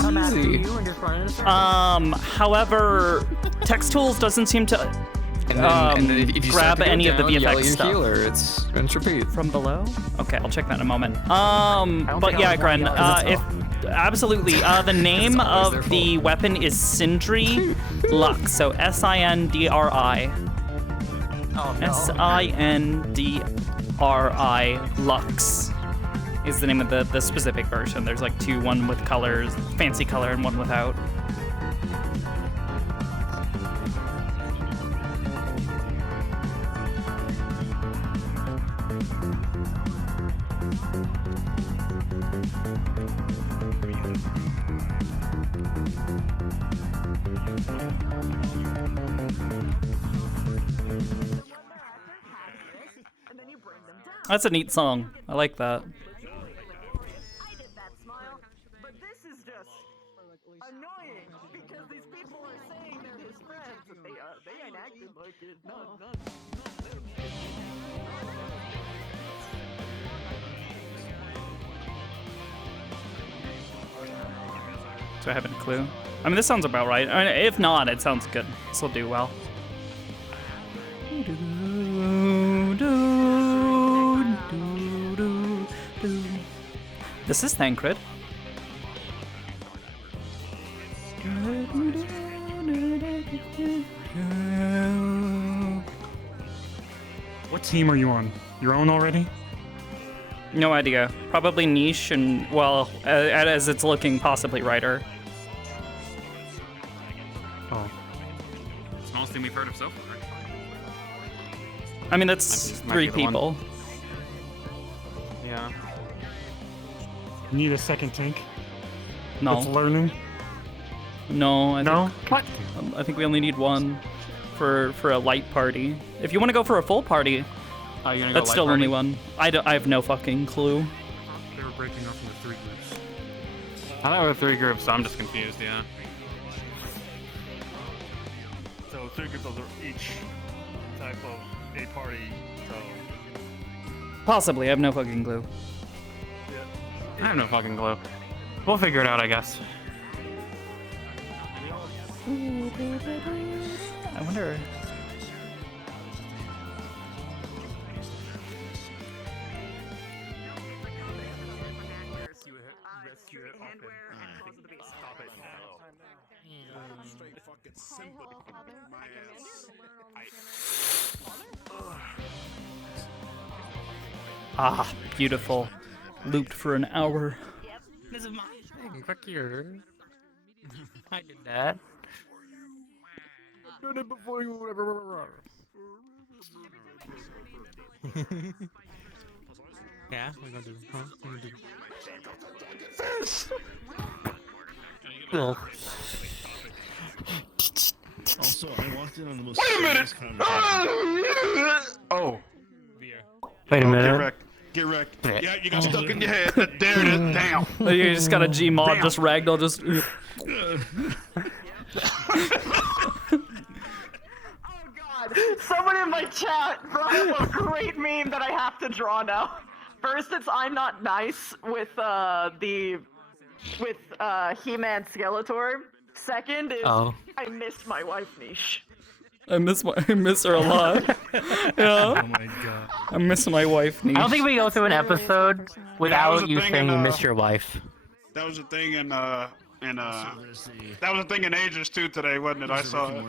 However, Text Tools doesn't seem to and then if you grab any of the yell VFX your stuff. Healer. It's rinse repeat. From below? Okay, I'll check that in a moment. But yeah, Gren, if absolutely, the name of the weapon is Sindri Lux, so Sindri. Sindri Lux is the name of the specific version. There's like two, one with colors, fancy color, and one without. That's a neat song. I like that. I did that smile, but this is just annoying because these people are saying they're his friends, and they ain't acting like it. None. Do I have any clue? I mean, this sounds about right. I mean, if not, it sounds good. This will do well. This is Thancred. What team are you on? Your own already? No idea. Probably niche and, well, as it's looking, possibly writer. Oh. Smallest thing we've heard of so far. I mean, that's Might be 3 the one. people. Yeah. Need a second tank? No. That's learning? No, I No? think, What? I think we only need 1 for a light party. If you want to go for a full party, Oh, you're gonna go that's light still party? only 1. I have no fucking clue. They were breaking up into 3 groups. I thought there were 3 groups, so I'm just confused, yeah. So 3 groups are each type of a party, so... Possibly, I have no fucking clue. I have no fucking clue. We'll figure it out, I guess. I wonder. Ah, beautiful. Looped for an hour. This is my thing, fuck you. I did that. Did it before you Yeah, we're gonna do. Huh? We're gonna do. Also, I walked in on the most. Wait a minute! Oh. Wait a Oh, minute. Get wrecked. Get wrecked. Yeah, you got stuck in your head. There it is. Damn. You just got a Gmod, Damn. just ragdoll, just. Someone in my chat brought up a great meme that I have to draw now. First, it's I'm not nice with He-Man Skeletor. Second is Oh. I miss my wife niche. I miss her a lot. Yeah. Oh my god. I miss my wife. Niche. I don't think we go through an episode That was without a you thing saying in, you miss your wife. That was a thing in that was a thing in Ages too today, wasn't it? I saw it.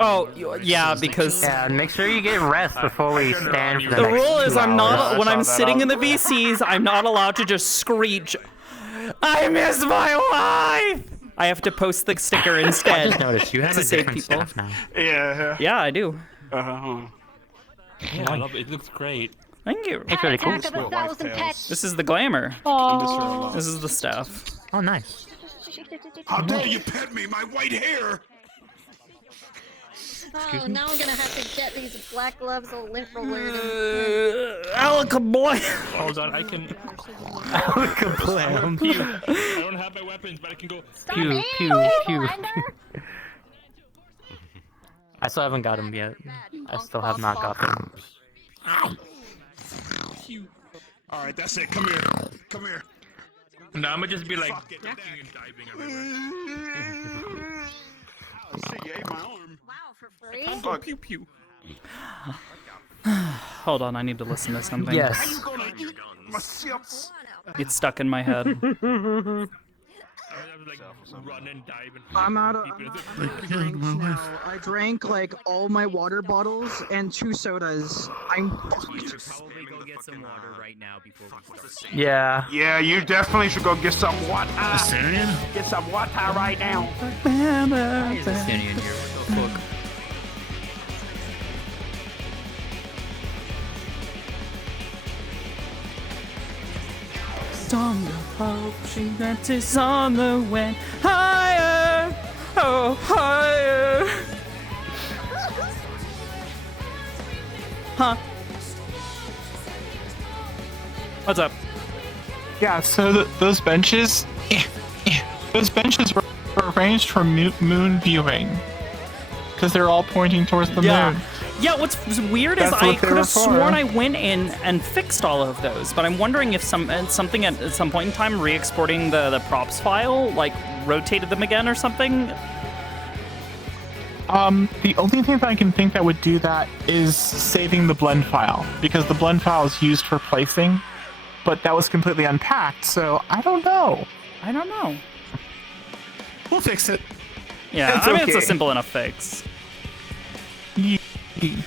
Oh, yeah, because Yeah, make sure you get rest before we stand for the the next rule is 2 I'm not hours. when I'm sitting in the VCs, I'm not allowed to just screech. I miss my wife. I have to post the sticker instead. I just noticed you have to a save different people. staff now. Yeah. Yeah, I do. Yeah, I love it. It looks great. Thank you. It's really cool. Attack of a thousand pets. This is the glamour. Aw. This is the staff. Oh, nice. How dare you pet me, my white hair? Oh, now I'm gonna have to get these black gloves of lint roller. Alaka boy. Hold on, I can. Kablam. Pew. I don't have my weapons, but I can go. Pew, pew, pew. I still haven't got him yet. I still have not got him. Alright, that's it. Come here. Come here. No, I'm gonna just be like Fuck it. ducking and diving everywhere. Oh, see, you ate my arm. Wow, for free? Fuck. Pew pew. Hold on, I need to listen to something. Are Yes. you gonna eat my chips? It's stuck in my head. I was like run and dive and. I'm out of people. drinks now. I drank like all my water bottles and 2 sodas. I'm We should probably go get some water right now before we start. Yeah. Yeah, you definitely should go get some water. Asterion? Get some water right now. Why is Asterion here? What the fuck? Song of hope, she dances on the wind. Higher, oh higher. Huh? What's up? Yeah, so those benches, those benches were arranged for moon viewing, because they're all pointing towards the moon. Yeah, what's weird is That's I what they could were have for. sworn I went in and fixed all of those, but I'm wondering if something at some point in time re-exporting the props file, like, rotated them again or something. The only thing that I can think that would do that is saving the blend file, because the blend file is used for placing, but that was completely unpacked, so I don't know. I don't know. We'll fix it. Yeah, It's I mean, it's a okay. simple enough fix.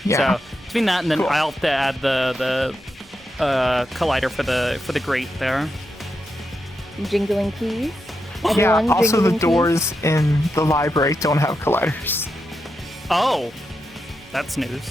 Yeah. So between that and then I'll have to add the collider for the grate there. Jingling keys. Yeah, Everyone also the jingling doors in the library don't have colliders. Oh, that's news.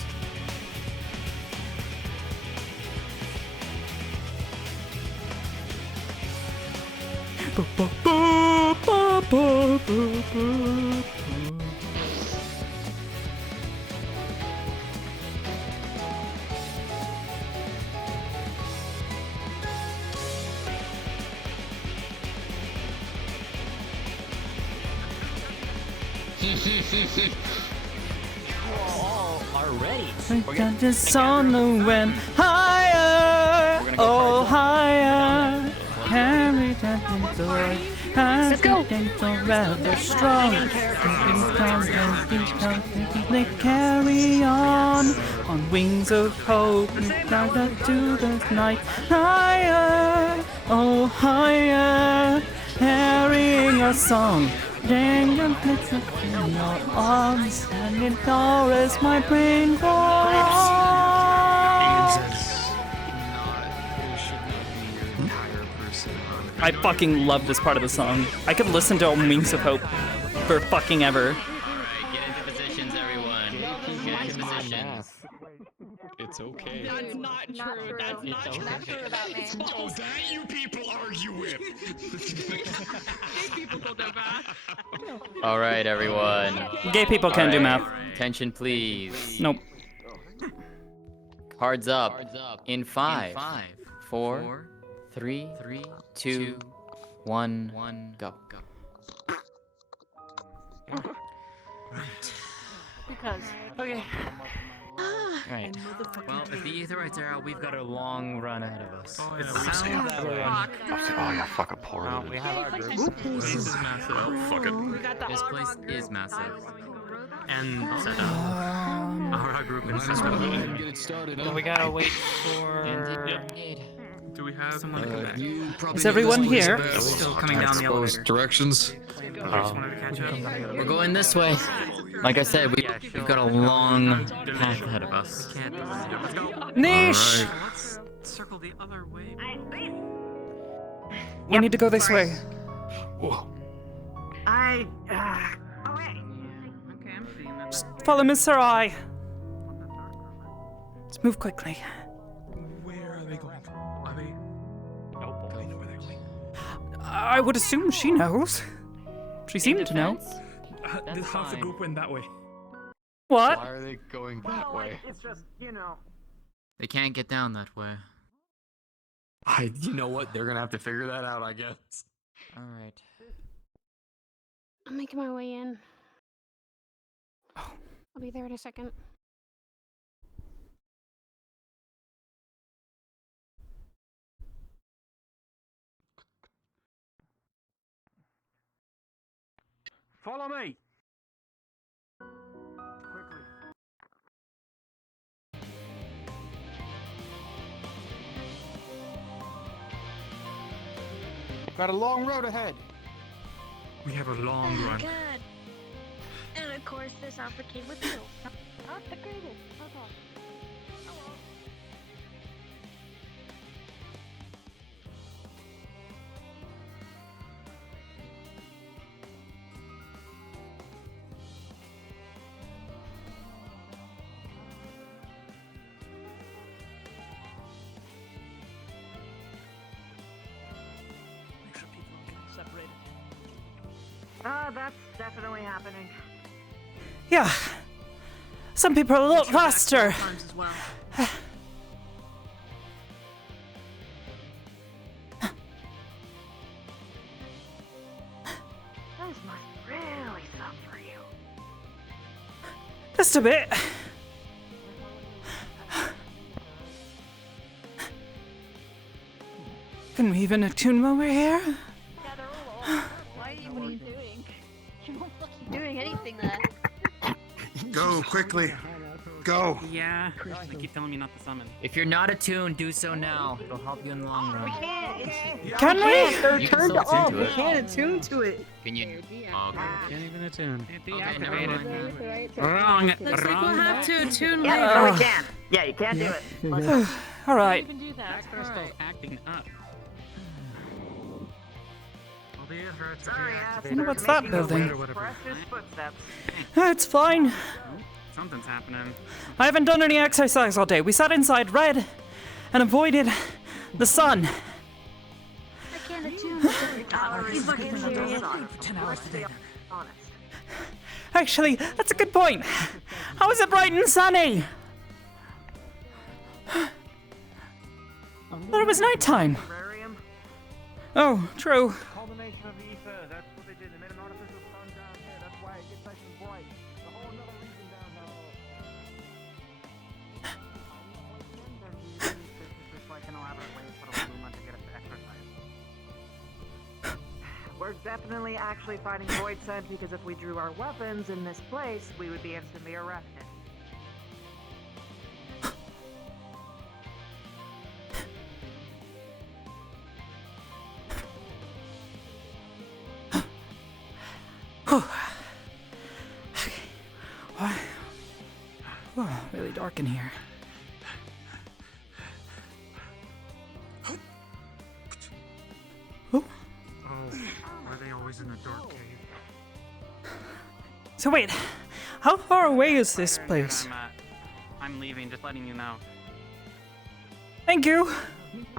Already? Just on the wind, higher, oh higher. Carry that joy, let's go. Rather strong. They carry on wings of hope. Down to the night, higher, oh higher. Carrying a song. Dang, I'm flipping in your arms, and in chorus my brain goes. I fucking love this part of the song. I could listen to Wings of Hope for fucking ever. Alright, get into positions, everyone. Get into positions. It's okay. That's not true. That's not true about me. Oh, that you people argue with. Gay people don't know math. Alright, everyone. Gay people can't do math. Attention, please. Nope. Cards up. In 5, 4, 3, 2, 1, go. Because. Okay. Alright. Well, if the aetheroids are out, we've got a long run ahead of us. Oh, It yeah, sounds that way. Oh, yeah, fuck a poor Well, we have our group. This place is massive. Oh, fuck it. This place is massive. And set up. Our group is Might as well go ahead and get it started, huh? We gotta wait for... Do we have someone to come back? You probably Is know everyone this place here? best. Still coming down the elevator. Directions. We're going this way. Like I said, we've got a long path ahead of us. Niche! Let's circle the other way. We need to go this way. Oh, wait. Okay, I'm seeing that. Just follow Miss Sarai. Let's move quickly. Where are they going? Are they... Nope. Do they know where they're going? I would assume she knows. She seemed to know. This half the group went that way. What? Why are they going that way? It's just, you know. They can't get down that way. You know what? They're gonna have to figure that out, I guess. Alright. I'm making my way in. I'll be there in a second. Follow me. Got a long road ahead. We have a long run. Good. And of course, this outfit with you. Not the greatest. Okay. That's definitely happening. Yeah. Some people are a lot faster. This must really suck for you. Just a bit. Can we even attune while we're here? What are you doing? You're not fucking doing anything there. Go quickly. Go. Yeah, they keep telling me not to summon. If you're not attuned, do so now. It'll help you in the long run. Can we? They're You can turned still attune off. to We it. can't attune to it. Can you? Can't even attune. Deactivated. Wrong. Looks like we'll Wrong. have to attune Yeah, later. no, we can. Yeah, you can do it. All right. Even do that. Aster is still acting up. Well, the airhearts are deactivated. What's that building? Precious footsteps. It's fine. Something's happening. I haven't done any exercise all day. We sat inside, read, and avoided the sun. I can't attune with He's fucking serious. For 10 hours today. Honest. Actually, that's a good point. How is it bright and sunny? Thought it was nighttime. Oh, true. Culmination of the ether, that's what they did. They made an artificial sun down here. That's why it gets nice and bright. A whole another reason down there. This is like an elaborate way for the Luma to get us to exercise. We're definitely actually fighting Void Sent because if we drew our weapons in this place, we would be instantly arrested. Oh, really dark in here. Oh, are they always in the dark cave? So wait, how far away is this place? I'm leaving, just letting you know. Thank you.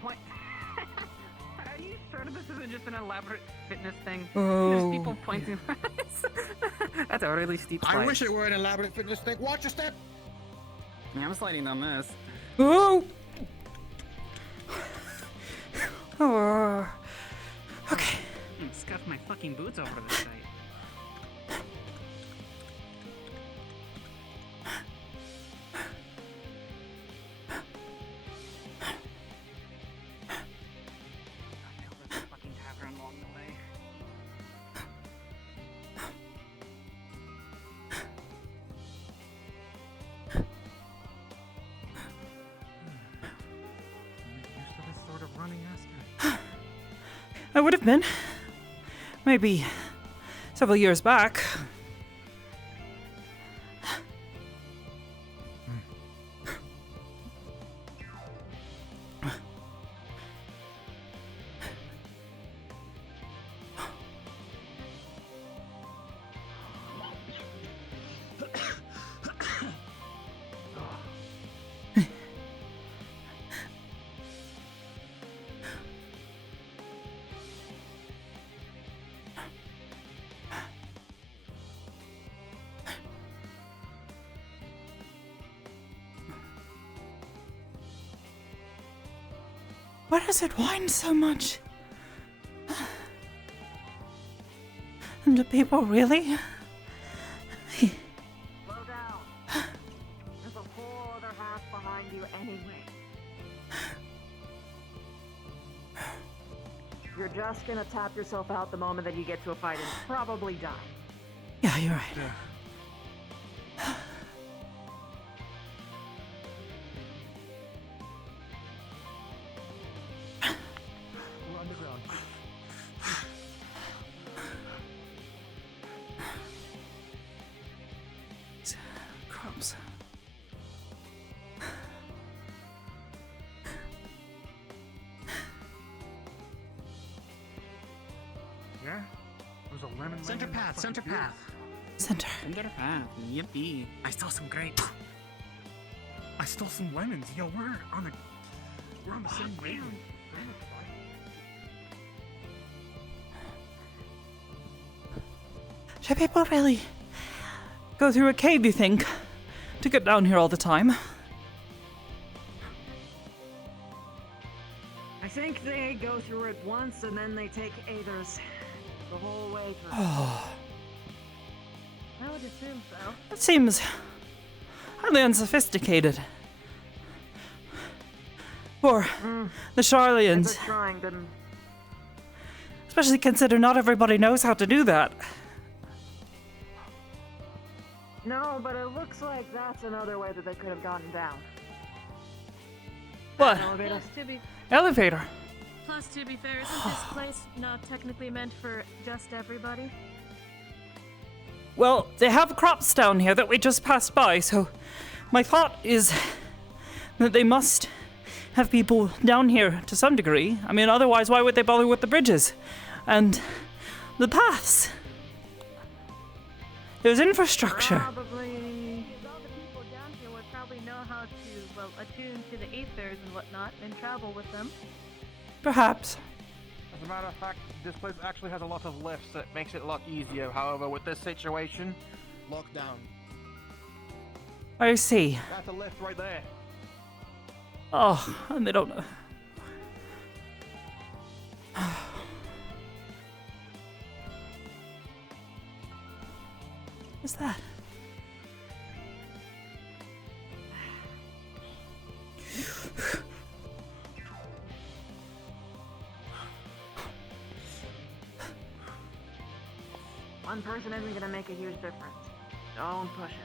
Are you sure this isn't just an elaborate fitness thing? Oh. There's people pointing at us. That's a really steep slide. I wish it were an elaborate fitness thing. Watch your step! Yeah, I'm sliding on this. Oh. Oh. Okay. Scuff my fucking boots over this site. Fucking tavern along the way. Used to this sort of running, Aster. I would have been. Maybe several years back. Why does it whine so much? And do people really? Slow down. There's a whole other half behind you anyway. You're just gonna tap yourself out the moment that you get to a fight and probably die. Yeah, you're right. We're underground. Crumbs. Yeah? There's a lemon. Center path, center path. Center. Center path. Yippee. I stole some grapes. I stole some lemons. Yo, we're on the same wavelength. Should people really go through a cave, you think, to get down here all the time? I think they go through it once and then they take Aethers the whole way through. Oh, I would assume so. that seems highly unsophisticated. For the Charlians. They're trying them. Especially consider not everybody knows how to do that. No, but it looks like that's another way that they could have gotten down. What? Plus, to be, Elevator. plus, to be fair, isn't this place not technically meant for just everybody? Well, they have crops down here that we just passed by, so my thought is that they must have people down here to some degree. I mean, otherwise, why would they bother with the bridges and the paths? There's infrastructure. Probably. All the people down here would probably know how to, well, attune to the Aethers and whatnot and travel with them. Perhaps. As a matter of fact, this place actually has a lot of lifts that makes it a lot easier. However, with this situation, lockdown. I see. That's a lift right there. Oh, and they don't know. What's that? One person isn't gonna make a huge difference. Don't push it.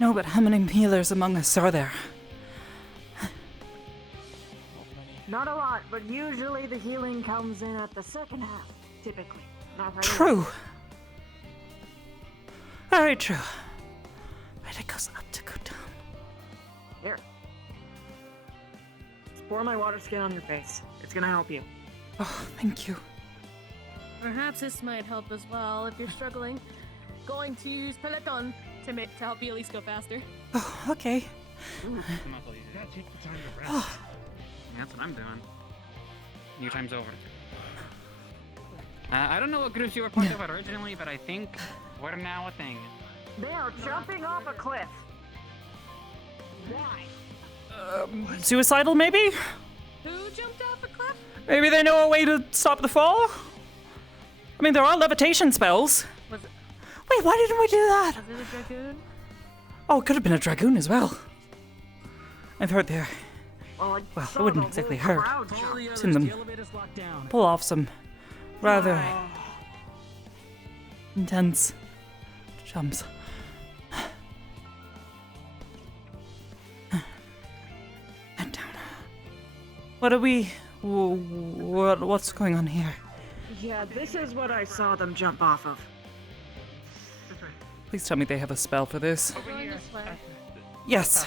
No, but how many healers among us are there? Not a lot, but usually the healing comes in at the second half, typically. Not right True. away. Very true. But it goes up to go down. Here. Just pour my water skin on your face. It's gonna help you. Oh, thank you. Perhaps this might help as well if you're struggling. Going to use Peloton to help you at least go faster. Oh, okay. That's what I'm doing. Your time's over. I don't know what groups you were part of originally, but I think we're now a thing. They are jumping off a cliff. Why? Suicidal, maybe? Who jumped off a cliff? Maybe they know a way to stop the fall? I mean, there are levitation spells. Was it? Wait, why didn't we do that? Was it a dragoon? Oh, it could have been a dragoon as well. I've heard there. Well, it wouldn't exactly hurt. Seen them pull off some rather intense jumps. And down. What are we? What's going on here? Yeah, this is what I saw them jump off of. Please tell me they have a spell for this. Yes.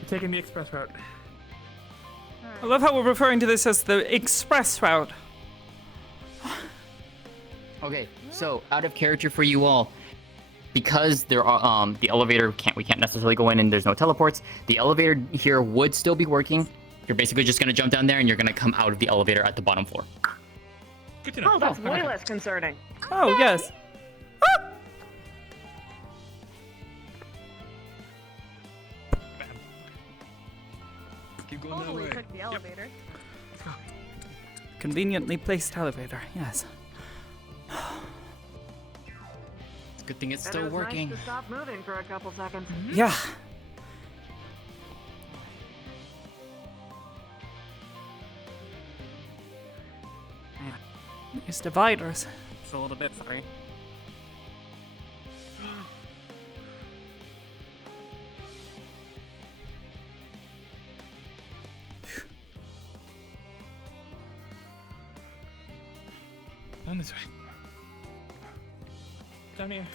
You're taking the express route. I love how we're referring to this as the express route. Okay, so out of character for you all, because there are the elevator we can't necessarily go in and there's no teleports. The elevator here would still be working. You're basically just gonna jump down there and you're gonna come out of the elevator at the bottom floor. Good to know. Oh, that's way less concerning. Oh, yes. Keep going that way. Took the elevator. Conveniently placed elevator, yes. It's a good thing it's And still it was working. Nice to stop moving for a couple seconds. Yeah. These dividers. It's a little bit, sorry. Down this way. Down here.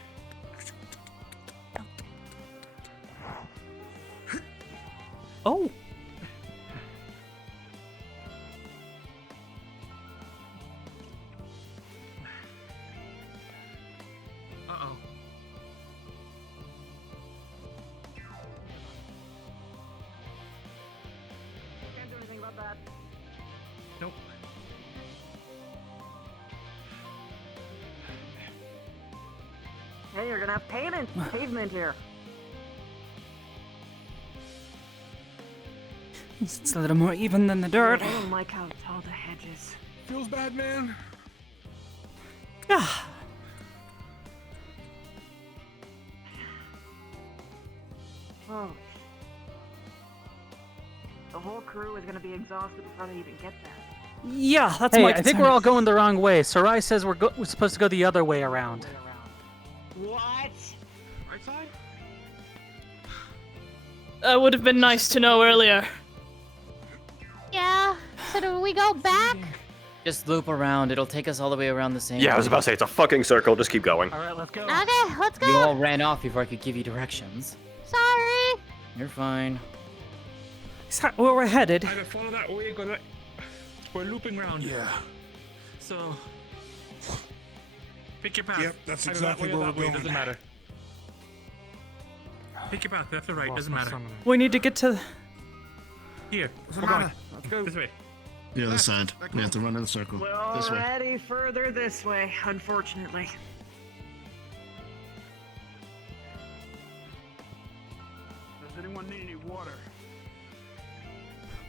Oh. Uh-oh. Can't do anything about that. Nope. Hey, you're gonna have pavement here. It's a little more even than the dirt. I don't like how tall the hedge is. Feels bad, man. Yeah. Oh. The whole crew is gonna be exhausted before they even get there. Yeah, that's Hey, my I think concern. we're all going the wrong way. Sarai says we're supposed to go the other way around. What? Right side? That would have been nice to know earlier. Yeah. So do we go back? Just loop around. It'll take us all the way around the same Yeah, I was way. about to say, it's a fucking circle. Just keep going. All right, let's go. Okay, let's go. You all ran off before I could give you directions. Sorry. You're fine. Is that where we're headed? Either follow that way or go that. We're looping round. Yeah. So. Pick your path. Yep, that's Either exactly that way or where that we're way, going. doesn't matter. Pick your path, left or right, doesn't matter. We need to get to. Here, Doesn't we're matter. going. Let's go. This way. The other side. We have to run in a circle. We're This way. already further this way, unfortunately. Does anyone need any water?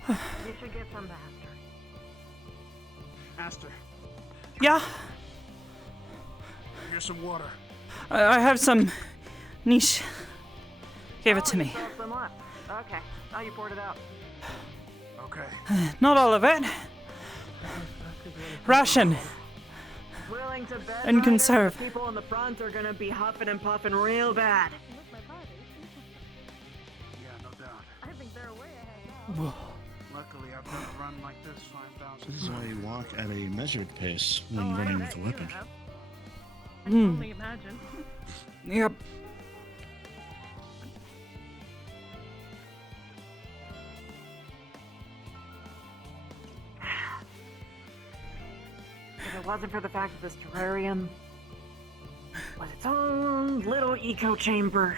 You should get some Aster. Aster, Yeah, here's some water. I have some. Niche gave it to me. Some left. Okay. Oh, you poured it out. Okay. Not all of it. Ration Willing to bet and conserve. people in the front are gonna be huffing and puffing real bad. Yeah, no doubt. I think they're way ahead now. Whoa. Luckily, I've never run like this 5,000 This is why you walk at a measured pace when running with a weapon. I can only imagine. Yep. If it wasn't for the fact that this terrarium was its own little eco chamber,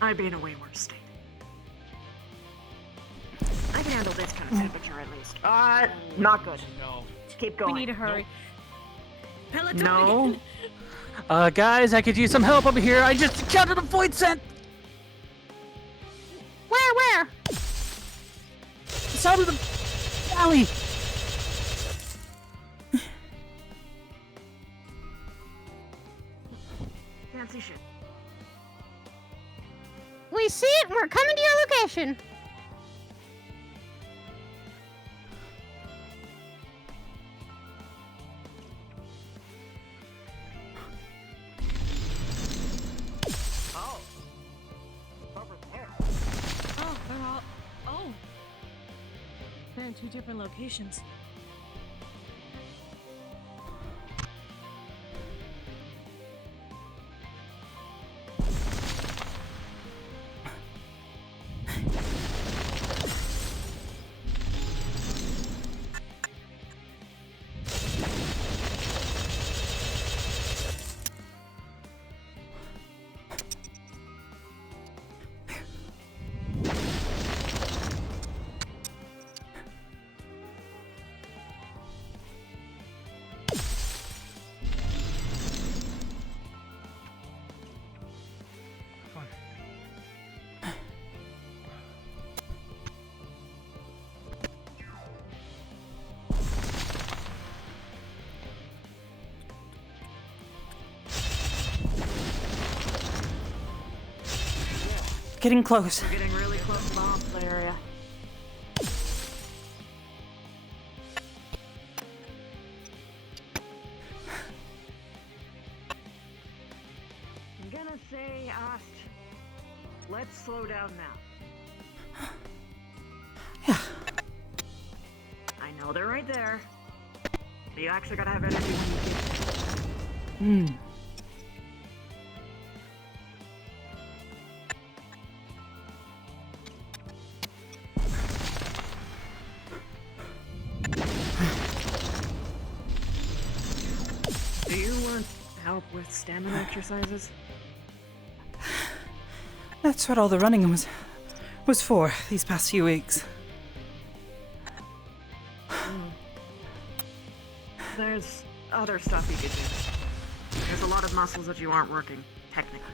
I'd be in a way worse state. I can handle this kind of temperature at least. Not good. No. Keep going. We need to hurry. Peloton No. again. Guys, I could use some help over here. I just encountered a void scent. Where? It's out of the valley. Can't see shit. We see it. We're coming to your location. Oh, they're all. Oh. They're in 2 different locations. Getting close. We're getting really close to the hospital area. I'm gonna say, Ast, let's slow down now. Yeah. I know they're right there. But you actually gotta have energy when you get there. Do you want help with stamina exercises? That's what all the running was for these past few weeks. There's other stuff you could do. There's a lot of muscles that you aren't working, technically.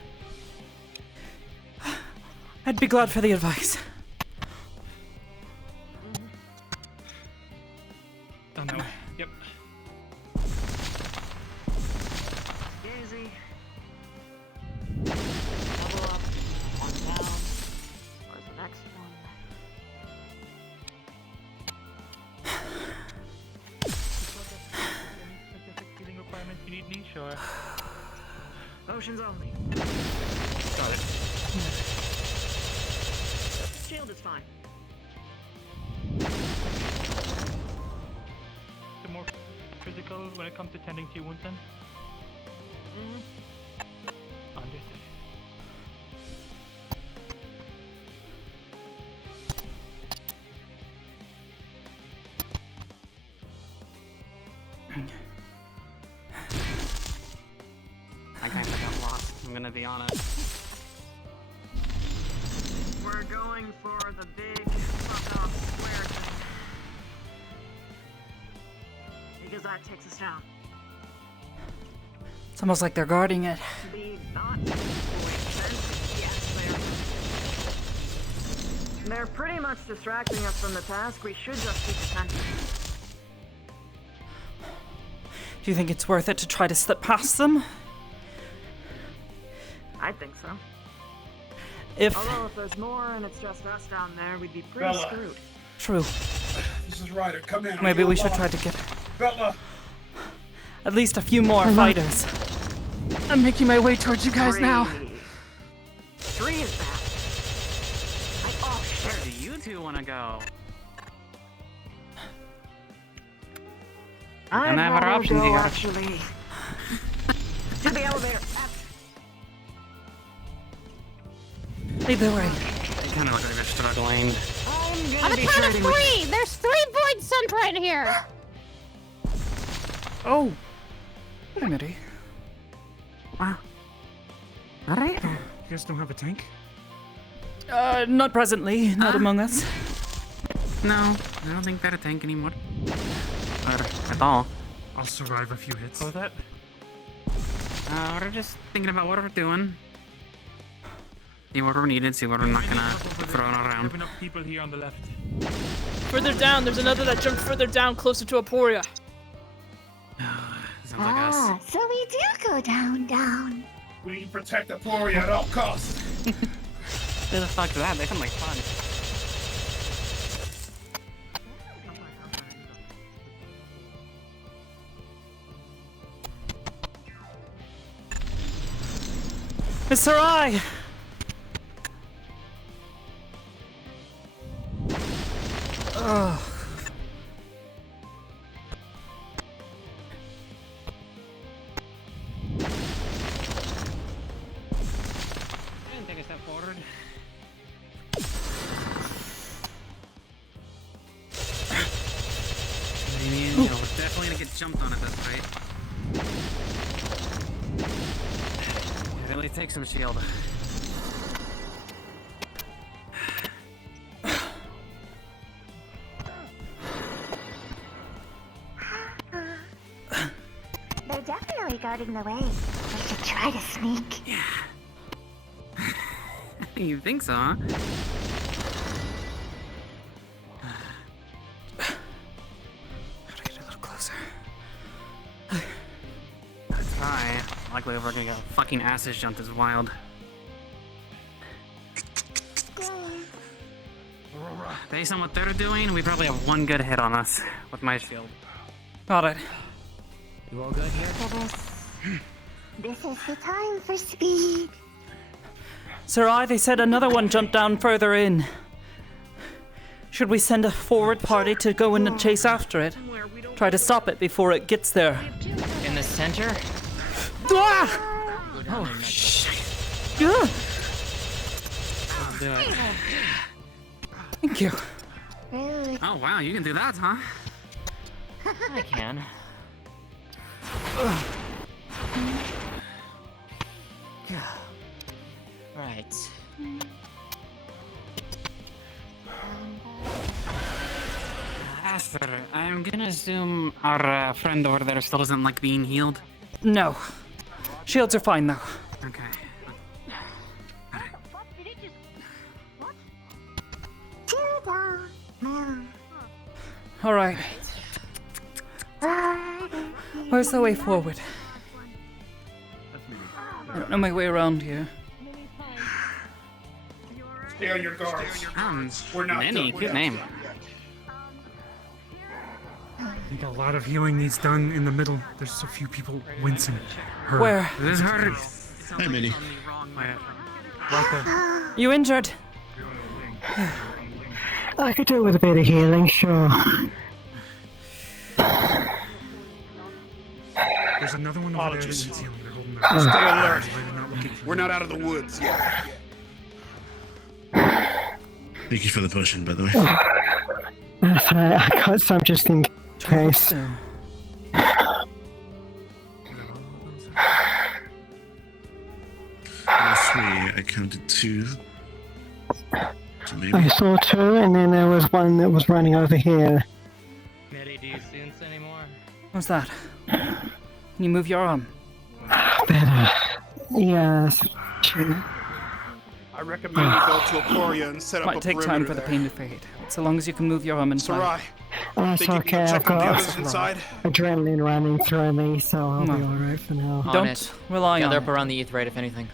I'd be glad for the advice. Down that way. Yep. Easy. Double up, one down. Where's the next one? Specific healing requirements you need, niche, or? Potions only. Got it. Shield is fine. The more physical when it comes to tending to your wounds, then? Understood. I kind of got lost, I'm gonna be honest. we're going for the big fuck off square thing. Because that takes us down. It's almost like they're guarding it. The not expensive, yes, they're pretty much distracting us from the task. We should just keep attention. Do you think it's worth it to try to slip past them? I think so. Although if there's more and it's just us down there, we'd be pretty Bella. screwed. True. This is Ryder. Come in. Maybe we should try to get Bella. at least a few more fighters. I'm making my way towards you guys now. 3 is back. Oh shit. Where do you two want to go? I'd have our rather options go, here. actually. To the elevator. Lead the way. They kind of look like they're struggling. On the count of 3! There's 3 void suns right here! Oh. Wait a minute. Wow. Alright. You guys don't have a tank? Not presently. Not among us. No, I don't think they're a tank anymore. Or at all. I'll survive a few hits. Oh, that? We're just thinking about what we're doing. See what we're needed, see what we're not gonna throw around. Enough people here on the left. Further down, there's another that jumped further down, closer to Aporia. Sounds like us. So we do go down. We need to protect Aporia at all costs. Who the fuck is that? They sound like fun. Mr. I. Ugh. And take a step forward. We're definitely gonna get jumped on at this rate. It really takes some shield. They're definitely guarding the way. We should try to sneak. Yeah. You think so, huh? Gotta get a little closer. That's right. Likely we're gonna get fucking asses jumped is wild. Based on what they're doing, we probably have one good hit on us with my shield. Got it. You all good here? This is the time for speed. Sir I, they said another one jumped down further in. Should we send a forward party to go in and chase after it? Try to stop it before it gets there. In the center? Ah! Oh, shit. Yeah. I'll do it. Thank you. Oh wow, you can do that, huh? I can. Right. Aster, I'm gonna assume our friend over there still doesn't like being healed. No. Shields are fine though. Okay. Alright. Where's the way forward? I don't know my way around here. Stay on your guards. We're not Lenny, done. good name. I think a lot of healing needs done in the middle. There's a few people wincing. Her. Where? This hurt. Hey, Minnie. Right there. You injured? I could do with a bit of healing, sure. There's another one over there that needs healing. They're holding Stay that. alert. We're not out of the woods yet. Thank you for the potion, by the way. That's right, I got some just in case. Three, I counted 2. I saw two, and then there was one that was running over here. Mary, do you sense anymore? What's that? Can you move your arm? Better. Yes. True. I recommend you go to Aquaria and set up Might a take perimeter time for the there. pain to fade. So long as you can move your arm and Sarai, Oh, it's think you okay. can I've check on the got others inside? adrenaline running through me, so I'll be No. alright for now. On Don't it. rely on Gather up it. around the Aetheryte if anything.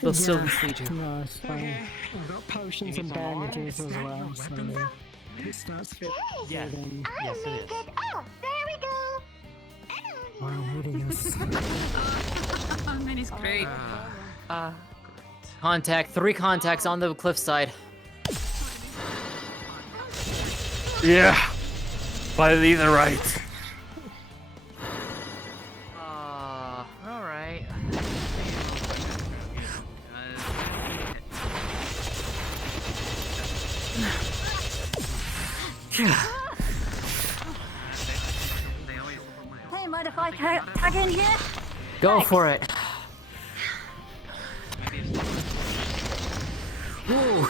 They'll still mislead you. No, it's fine. I've got potions and bandages as well, so it starts fit. Yes. Yes, it is. Oh, there we go. Wow, hideous. Minnie's great. Contact. 3 contacts on the cliffside. Yeah. By the Aetheryte. Alright. Hey, mind if I tag in here? Go for it. Ooh.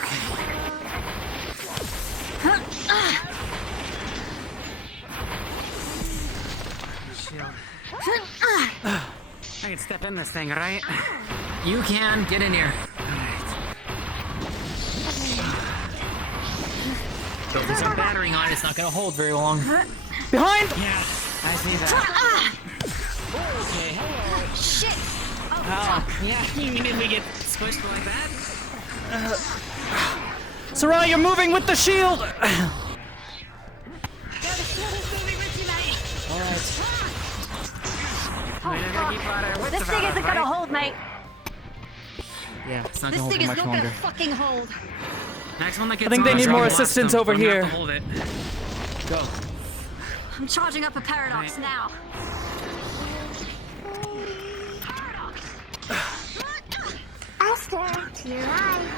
I can step in this thing, right? You can. Get in here. So if there's some battering on it, it's not gonna hold very long. Behind! Yeah, I see that. Okay, hello. Shit! Yeah, you mean if we get squished like that? Sarai, you're moving with the shield! This thing isn't gonna hold, mate. Yeah, it's not This gonna hold thing for is much not longer. gonna fucking hold. Next one that gets I think they on is need more gonna blast assistance them. over I'm gonna have here. to hold it. Go. I'm charging up a paradox now. Aster, to your right.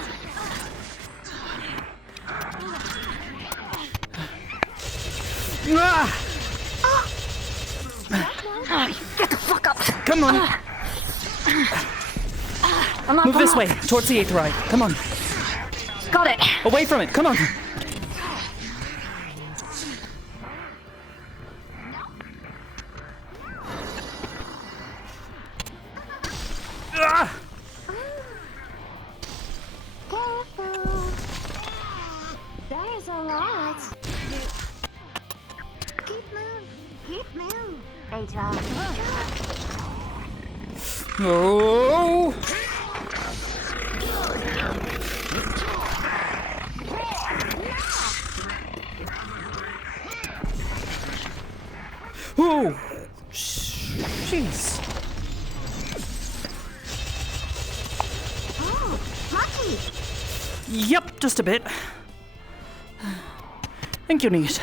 Ah! Get the fuck up! Come on! I'm up, Move I'm this up. way, towards the Aetheryte. Come on. Got it. Away from it, come on. Ah! Careful. There's a lot. Keep moving. Keep moving. Hey, John. Oh! Oh! Jeez. Oh, lucky. Yep, just a bit. Thank you, Neat.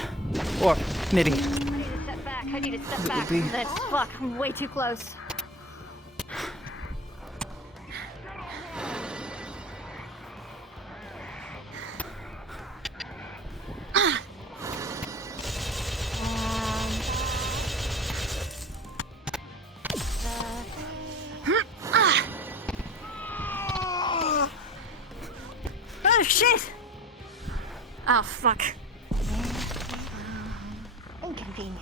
Or Nitty. I need to step back. I need to step back be. from this. Fuck, I'm way too close. Oh shit! Oh fuck. Inconvenient.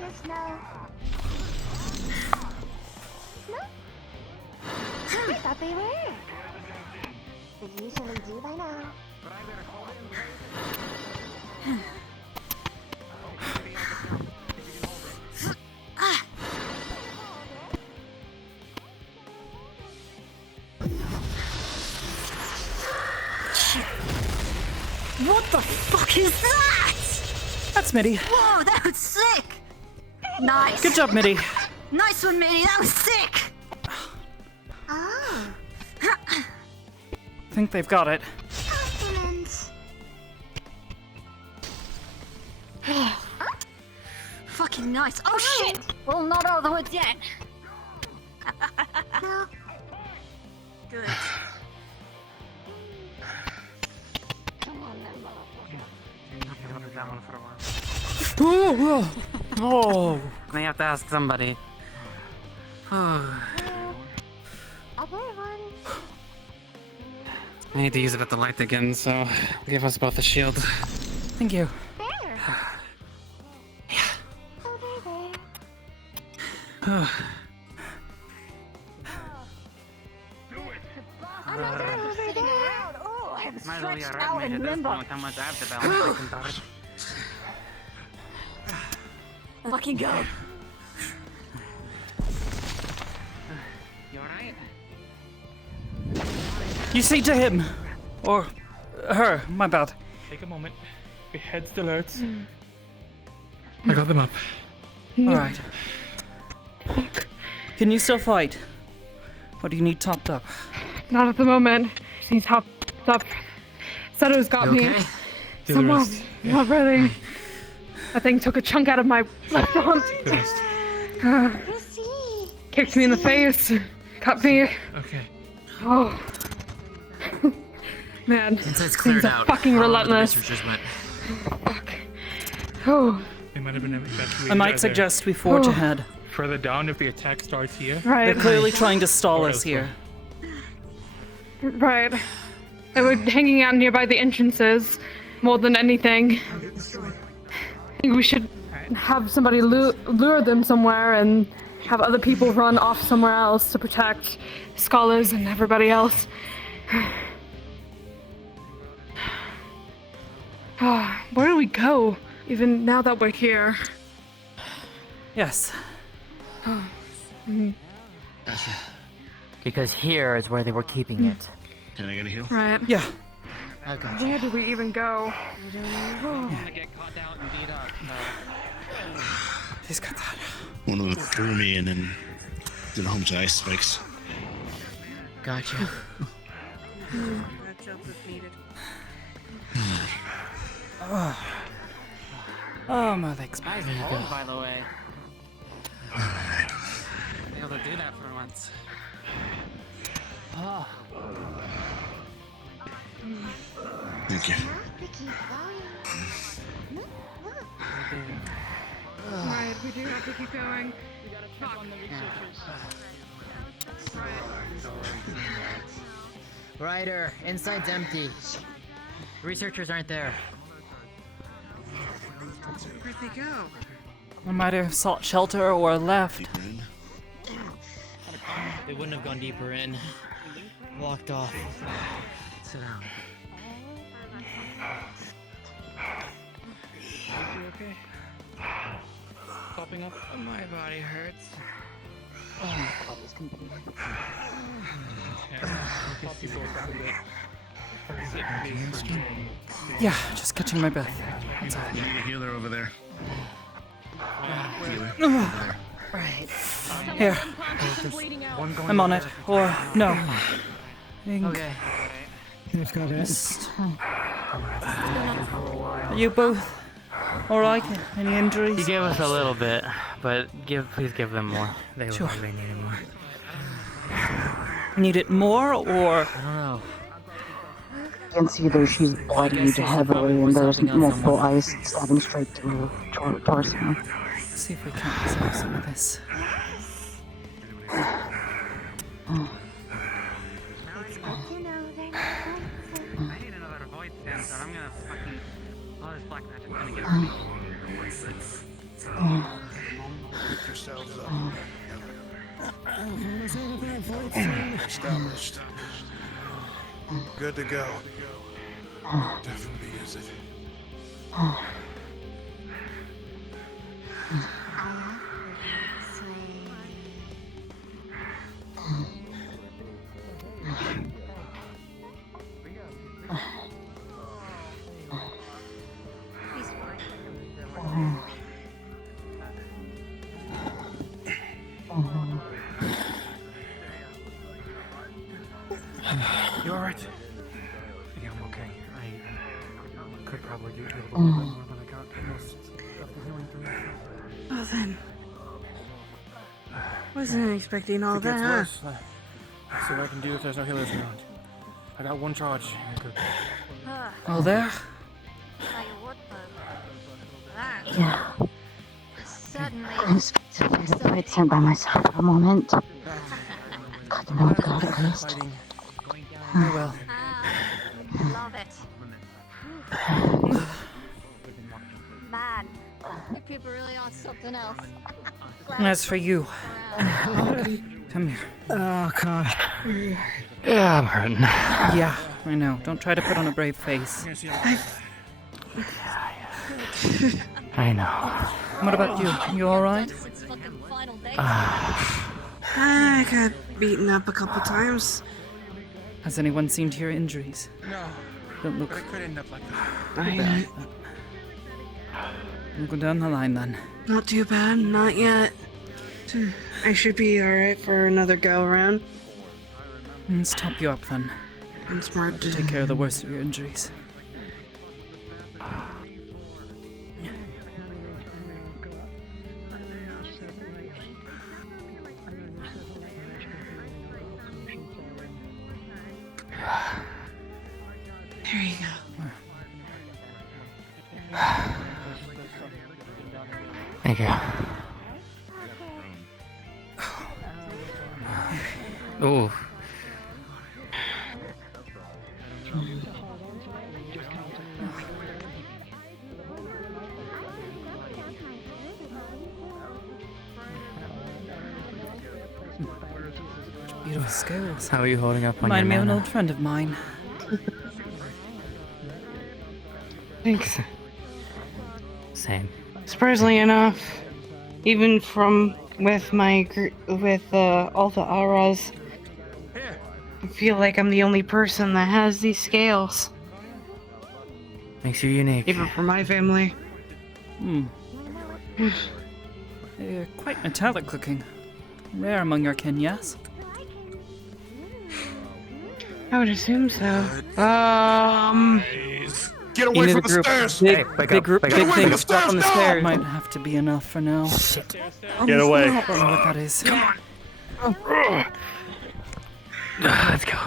Yes, no. No? I thought they were. They usually do by now. What the fuck is that? That's Mitty. Whoa, that was sick! Nice. Good job, Mitty. Nice one, Mitty. That was sick. Oh, Think they've got it. Fucking Nice. Oh shit! Well, not out of the woods yet. Good. That one for a while. Oh, I have to ask somebody. I need to use it at the light again, so give us both a shield. Thank you. Might as well be alright, mate, at this point, how much I have to balance, I can dodge. Fucking go. You alright? You say to him. Or her, my bad. Take a moment. Your head still hurts. I got them up. Alright. Can you still fight? Or do you need topped up? Not at the moment. She's hopped up. Seto's got You me. okay? Do the Somehow, rest. not really. That thing took a chunk out of my left arm. The rest. Kicked me in the face. Cut me. Okay. Oh. Man, Inside's cleared things are out. fucking All the relentless. researchers went. Oh. They might have been evacuated. I might either suggest we forge Oh. ahead. Further down if the attack starts here. Right. They're clearly trying to stall Or us here. Right. They were hanging out nearby the entrances more than anything. I think we should have somebody lure them somewhere and have other people run off somewhere else to protect scholars and everybody else. Where do we go? Even now that we're here. Yes. Because here is where they were keeping it. Can I get a heal? Right. Yeah. Where do we even go? Get caught out and beat up. He's got that. One of them threw me and then did home to ice spikes. Gotcha. Oh, my legs. Nice hold, by the way. Able to do that for once. Oh. Thank you. Right, we do have to keep going. We gotta check on the researchers. Ryder, inside's empty. Researchers aren't there. Where'd they go? I might have sought shelter or left. They wouldn't have gone deeper in. Walked off. Sit down. You okay? Popping up? My body hurts. Yeah, just catching my breath. That's all. You need a healer over there. Right. Here. I'm on it. Or, no. Okay. You've got it. Are you both alright? Any injuries? He gave us a little bit, but please give them more. They Sure. really need more. Need it more, or? I don't know. You can see there she's bloodied heavily and there's multiple ice stabbing straight through her torso. Let's see if we can't resolve some of this. I need another void sensor. I'm gonna fucking. All this black magic's gonna get me. Pick yourselves up. Established. Good to go. Definitely use it. You alright? Yeah, I'm okay. I could probably do a little bit more, but I got most of Well then. Wasn't expecting all If it that, gets huh? worse, I'll see what I can do if there's no healers around. I got one charge. Oh, there? Yeah. I was quite sent by myself for a moment. Got to know God at least. I will. Love it. Man, you people really are something else. As for you, come here. Oh, God. Yeah, I'm hurting. Yeah, I know. Don't try to put on a brave face. I know. What about you? You alright? I got beaten up a couple times. Has anyone seen to your injuries? No. Don't look. But it could end up like that. I We'll go down the line then. Not too bad, not yet. I should be alright for another go around. Let's top you up then. I'm smart to take care of the worst of your injuries. There you go. Thank you. Ooh. Beautiful scales. How are you holding up on Remind me your of an mana? old friend of mine. Thanks. Same. Surprisingly enough, even from with all the auras, I feel like I'm the only person that has these scales. Makes you unique. Even for my family. They're quite metallic looking. Rare among your kin, yes? I would assume so. Get away from the stairs! Big, back big up, group, back big up. thing. Back up. On the Stairs, stairs. no! Might have to be enough for now. Shit. Get away. I don't know what that is. Come on! Let's go.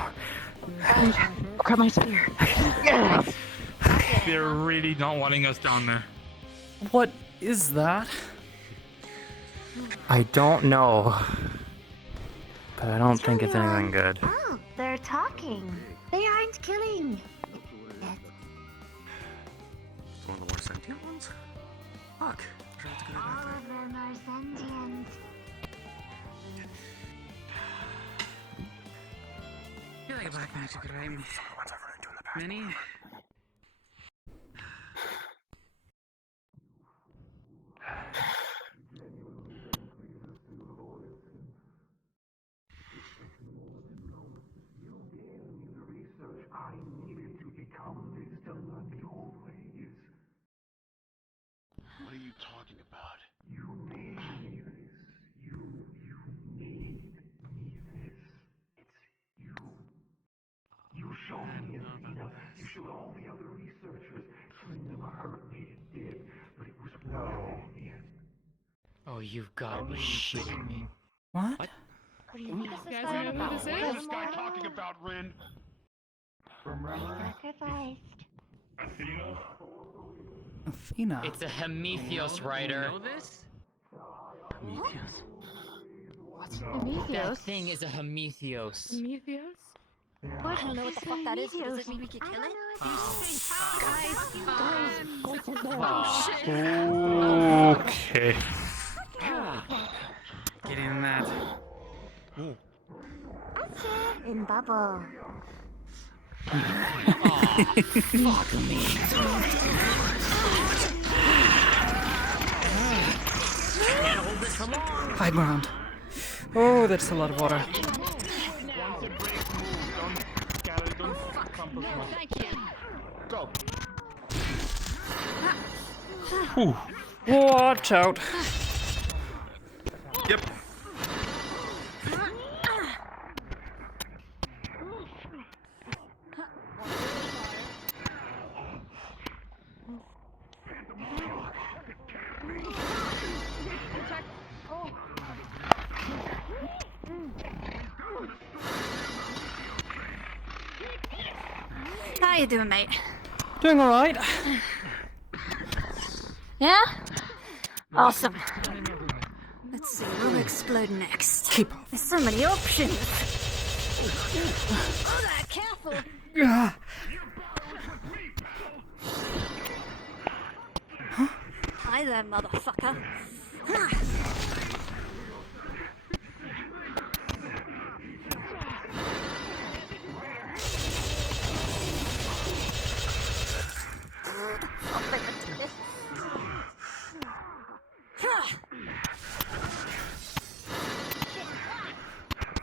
Grab my spear. They're really not wanting us down there. What is that? I don't know. But I don't think it's anything good. Oh, they're talking. They aren't killing. One of the more sentient ones? Fuck. All of them are sentient. You're like a black magic, right? Many? What are you talking about? Oh, you've got to be shitting me. What? What do you think this is What is this guy talking about, Rin? Sacrificed. Athena. It's a Hemethios rider. You know this? That Prometheus? thing is a Hemethios. Prometheus? What? I don't know what the fuck that is. Does it mean we could kill it? Okay. Get in that. In bubble. Fuck me. High ground. Oh, that's a lot of water. Go. Watch out. Yep. How you doing, mate? Doing all right. Yeah? Awesome. Let's see, what'll explode next? Keep off. There's so many options. Oh, that, careful. Hi there, motherfucker.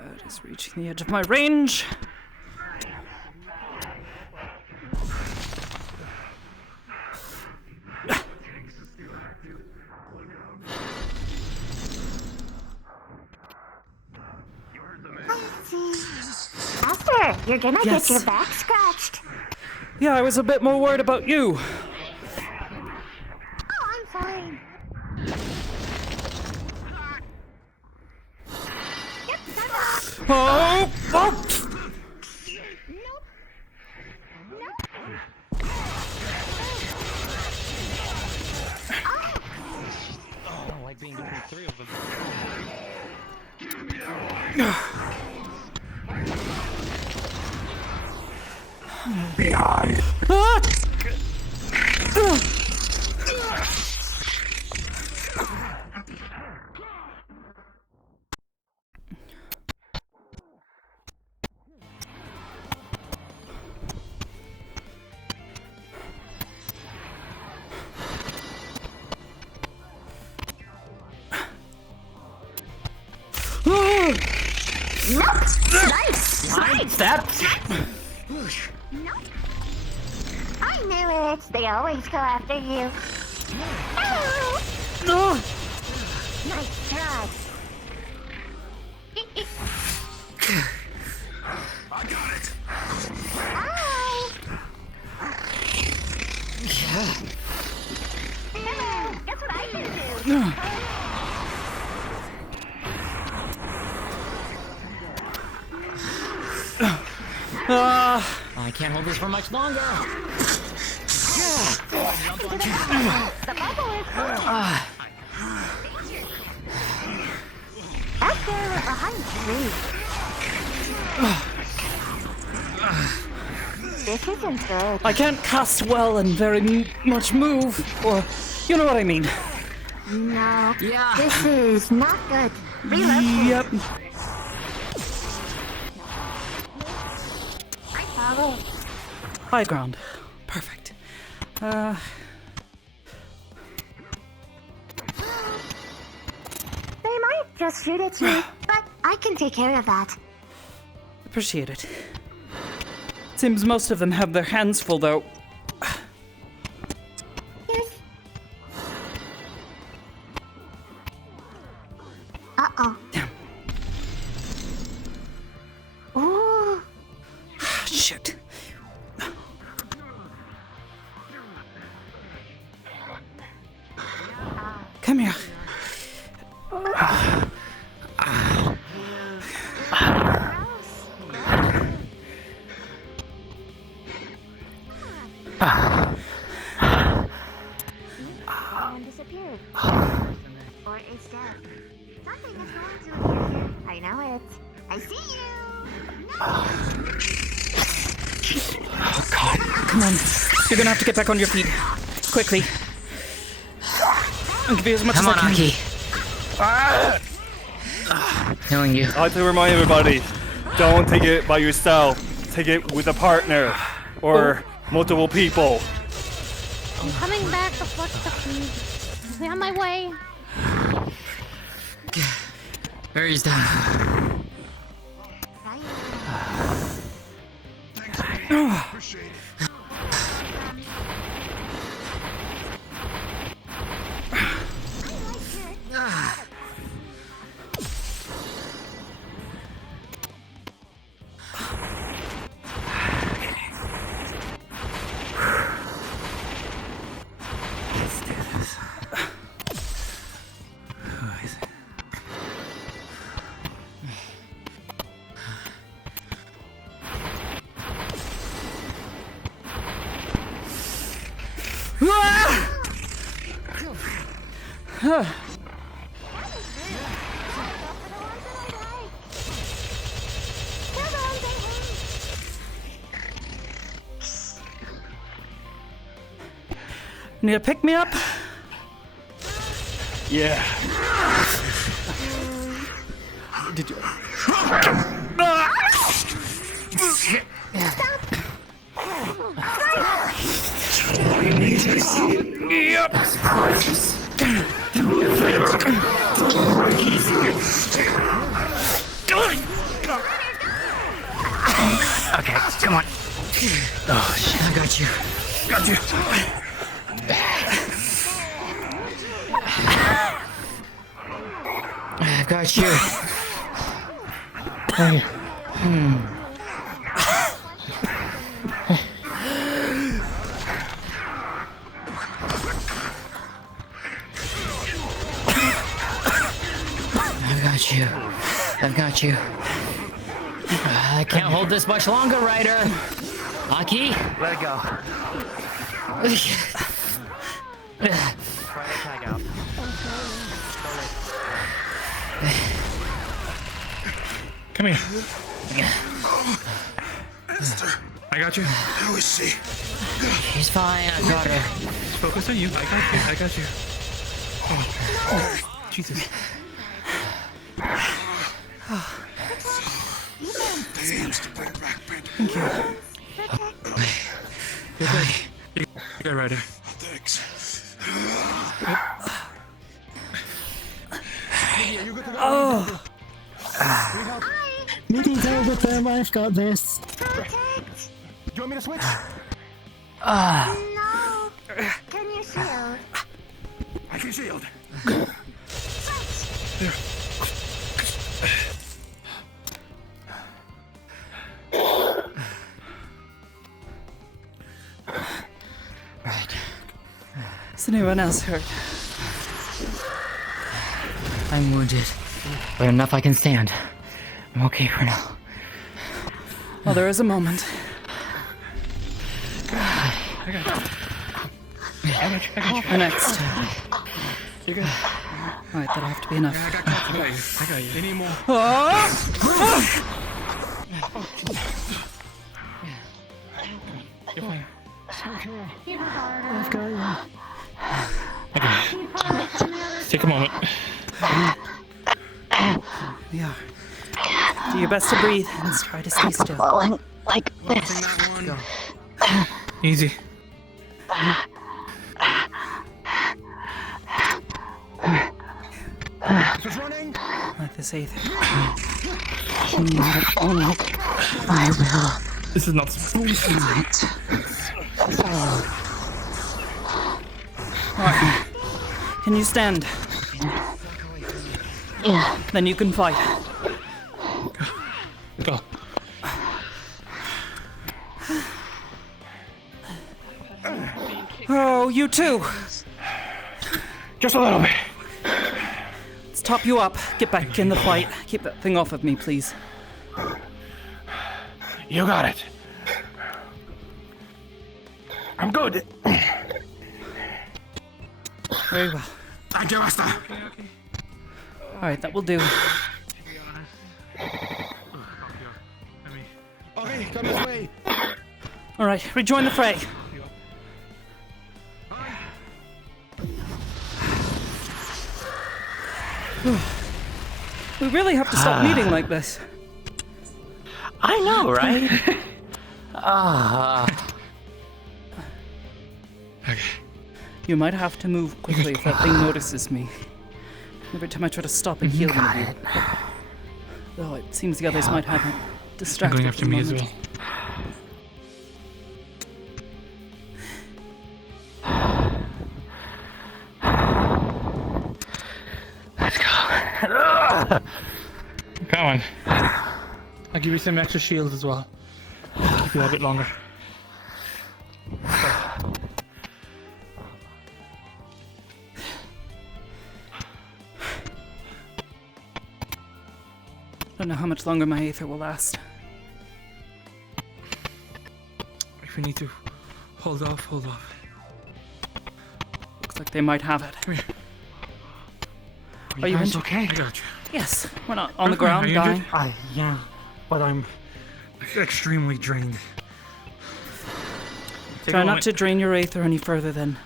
That is reaching the edge of my range. Aster, you're gonna Yes. get your back scratched. Yeah, I was a bit more worried about you. Oh, I'm fine. Yep, Oh! Oh! I don't like being between three of them. Behind. Nice! Nice! That. I knew it. They always go after you. No. Nice try. I got it. Ow! Hello. Guess what I can do? I can't hold this for much longer. The bubble is out there behind me. This isn't good. I can't cast well and very much move, or you know what I mean. No. Yeah. This is not good. Reload. Yep. High ground. Perfect. They might just shoot at you, but I can take care of that. Appreciate it. Seems most of them have their hands full, though. Yes. Uh-oh. Damn. Ooh. Shit. Come here. Someone disappeared. Or is dead. Something is going to appear here. I know it. I see you. Oh, God. Come on. You're gonna have to get back on your feet. Quickly. I'll give you as much as I can. Aki. Killing you. I like to remind everybody, don't take it by yourself. Take it with a partner or multiple people. I'm coming back to flush the food. I'll be on my way. Barry's down. Appreciate it. Need to pick me up? Yeah. Did you? Yep. Okay, come on. Oh, shit, I got you. Got you. I got you. Hey. I've got you. I've got you. I can't hold this much longer, Ryder. Lucky? Let it go. Try to tag out. Come here. Aster. I got you. How is she? She's fine. I got her. Focus on you. I got you. I got you. Oh, Jesus. Thanks to bring back Thank you. You got Ryder. Thanks. Oh. Meeting's over, Tim. I've got this. Do you want me to switch? No. Can you shield? I can shield. Right. Is anyone else hurt? I'm wounded, but enough I can stand. I'm okay for now. Well, there is a moment. I got you. I got you. I got you. The next. You're good. Alright, that'll have to be enough. I got you. I got you. Any more? You're fine. I've got you. Okay. Take a moment. Yeah. Do your best to breathe and try to stay still. Falling like this. Easy. Let this aid. I will. This is not. Alright. Can you stand? Yeah. Then you can fight. Go. Oh, you too. Just a little bit. Let's top you up. Get back in the fight. Keep that thing off of me, please. You got it. I'm good. Very well. Thank you, Aster. Alright, that will do. Okay, come this way. Alright, rejoin the fray. We really have to stop meeting like this. I know, right? Okay. You might have to move quickly if that thing notices me. Every time I try to stop and heal one of you. Though it seems the others might have it distracted. Going after for the me as moment. well. Let's go. Come on. I'll give you some extra shields as well. Keep you a bit longer. I don't know how much longer my aether will last. If we need to hold off, hold off. Looks like they might have it. Are you guys in- okay? I got you. Yes, we're not on the ground dying. Yeah, but I'm extremely drained. Try not to drain your Aether any further then.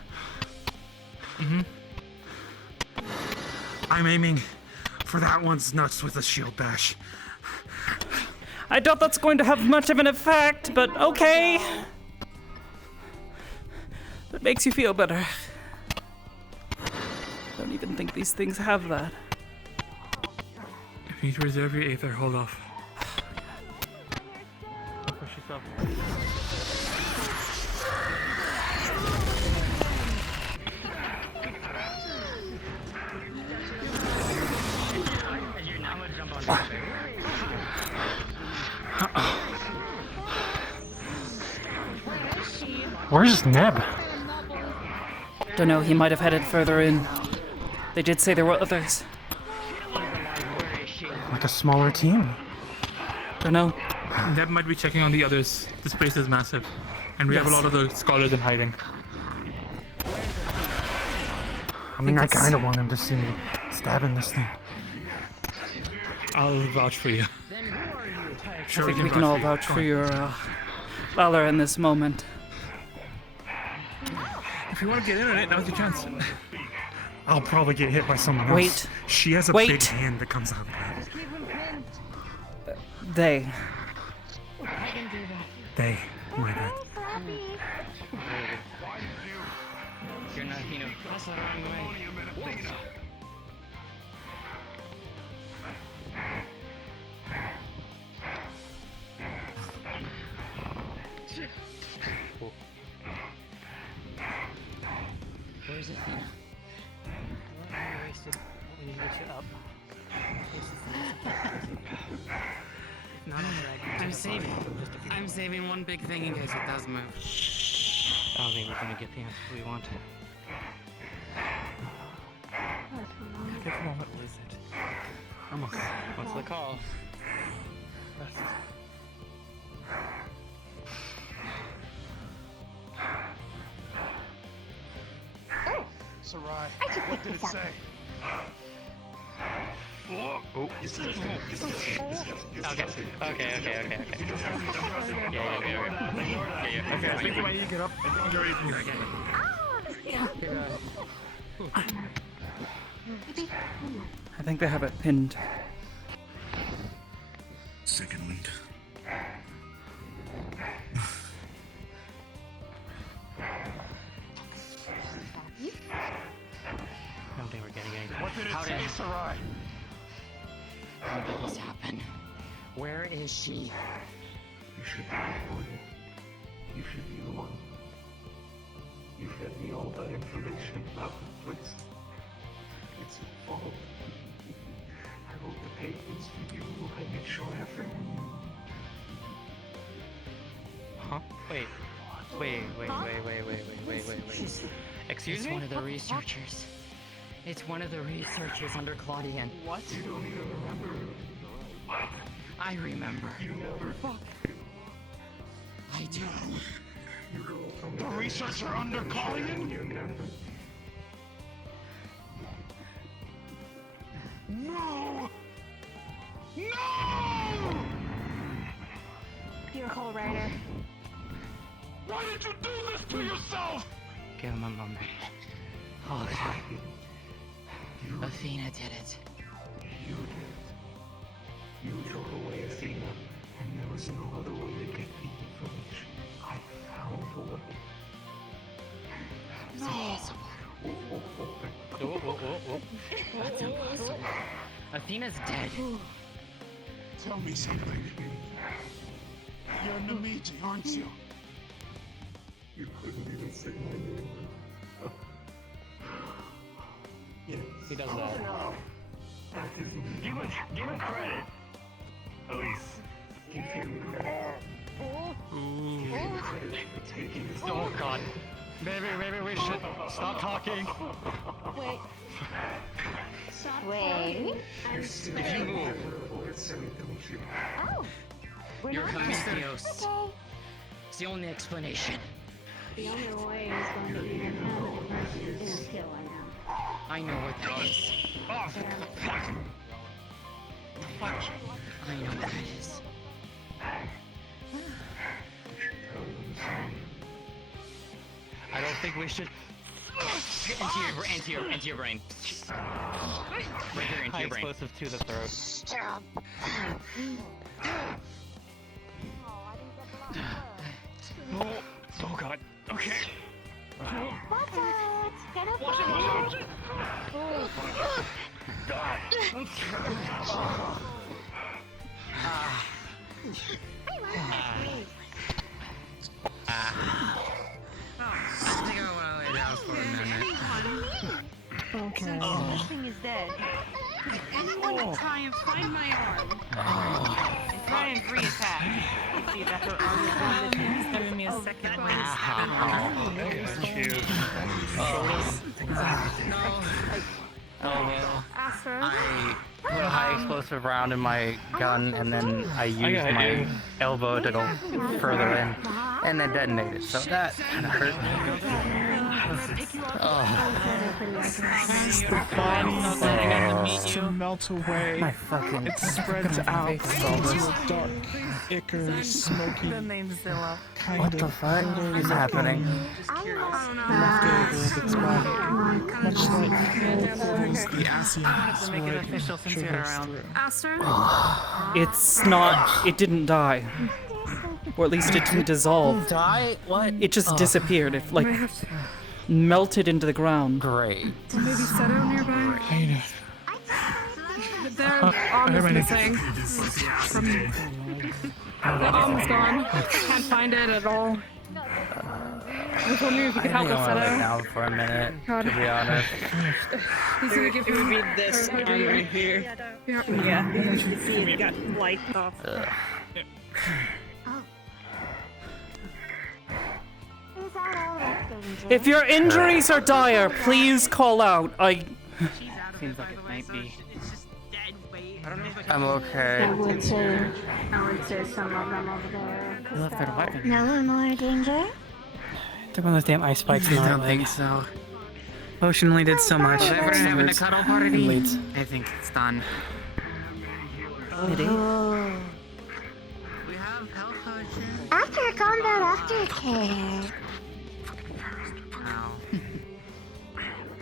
I'm aiming for that one's nuts with a shield bash. I doubt that's going to have much of an effect, but okay. That makes you feel better. I don't even think these things have that. If you need to reserve your Aether, hold off. Push yourself. Where's Neb? Don't know, he might have headed further in. They did say there were others. Like a smaller team? Don't know. Neb might be checking on the others. This place is massive. And we have a lot of the scholars in hiding. I mean, I kind of want him to see me stabbing this thing. I'll vouch for you. I think we can all vouch for your valor in this moment. If you want to get in on it, now's your chance. I'll probably get hit by someone else. Wait. She has a Wait. big hand that comes out of that. They. They. My bad. You're not, that's the wrong way. Where's Athena? Wasted. We need to get you up. I'm saving one big thing in case it does move. I don't think we're gonna get the answer we want. Give a moment, what is it? I'm okay. What's the call? Sarai, what did it say? Oh. Okay. Yeah. Okay. I think the way you get up, I think they have it pinned. Second wind. I don't think we're getting anything. What did it say, Sarai? How did this happen? Where is she? You should be the one. You should be the one. You fed me all that information about the place. It's your fault. I wrote the papers for you. I made sure everyone. Huh? Wait. Excuse me? It's one of the researchers. It's one of the researchers under Claudian. What? You don't even remember. I remember. You never. Fuck. I do. The researcher under Claudian? No! No! You're a cold rider. Why did you do this to yourself? Give him a moment. Oh, God. Athena did it. You did. You took away Athena, and there was no other way to get the information. I found a way. That's impossible. Athena's dead. Tell me something. You're Namiji, aren't you? You couldn't even say my name. Yes. He does that. That isn't give it credit. At least give him credit. Give him credit for taking his Oh, God. Maybe we should stop talking. Wait. Wait. If you move. Don't you? Oh. You're Prometheus. It's the only explanation. The only way is going to be I know what that is. I know what that is. I don't think we should. Into your brain. Right here, into your brain. Explosive to the throat. Oh god. Okay. Watch it! Get up! Watch it! I think I want to lay down for a minute. Okay. This thing is dead. Anyone try and find my arm and try and reattach. See, that's her arm is on the He's giving me a second Aster? I put a high explosive round in my gun, and then I used my elbow to go further in, and then detonate it. So that kind of hurt. To melt away. It spreads out. It's dark, ichor, smoky. The name's Zilla. What the fuck is happening? Leftover of its body. Much like the Asians Make it official since you're around. Aster? It's not. It didn't die. Or at least it didn't dissolve. Die? What? It just disappeared. It like melted into the ground. Great. Maybe Seto nearby? Their arm is missing. The arm's gone. Can't find it at all. I was wondering if you could help with I think I want to lay Seto. down for a minute, God. to be honest. He's gonna give you this arm right here. Yeah. You should see it got wiped off. If your injuries are dire, please call out. Seems like it might be. I'm okay. I would say some of them over there. They left their weapon. No more danger? Took one of those damn ice spikes. I don't think so. Potion only did so much. Is everyone having a cuddle party? I think it's done. After combat aftercare.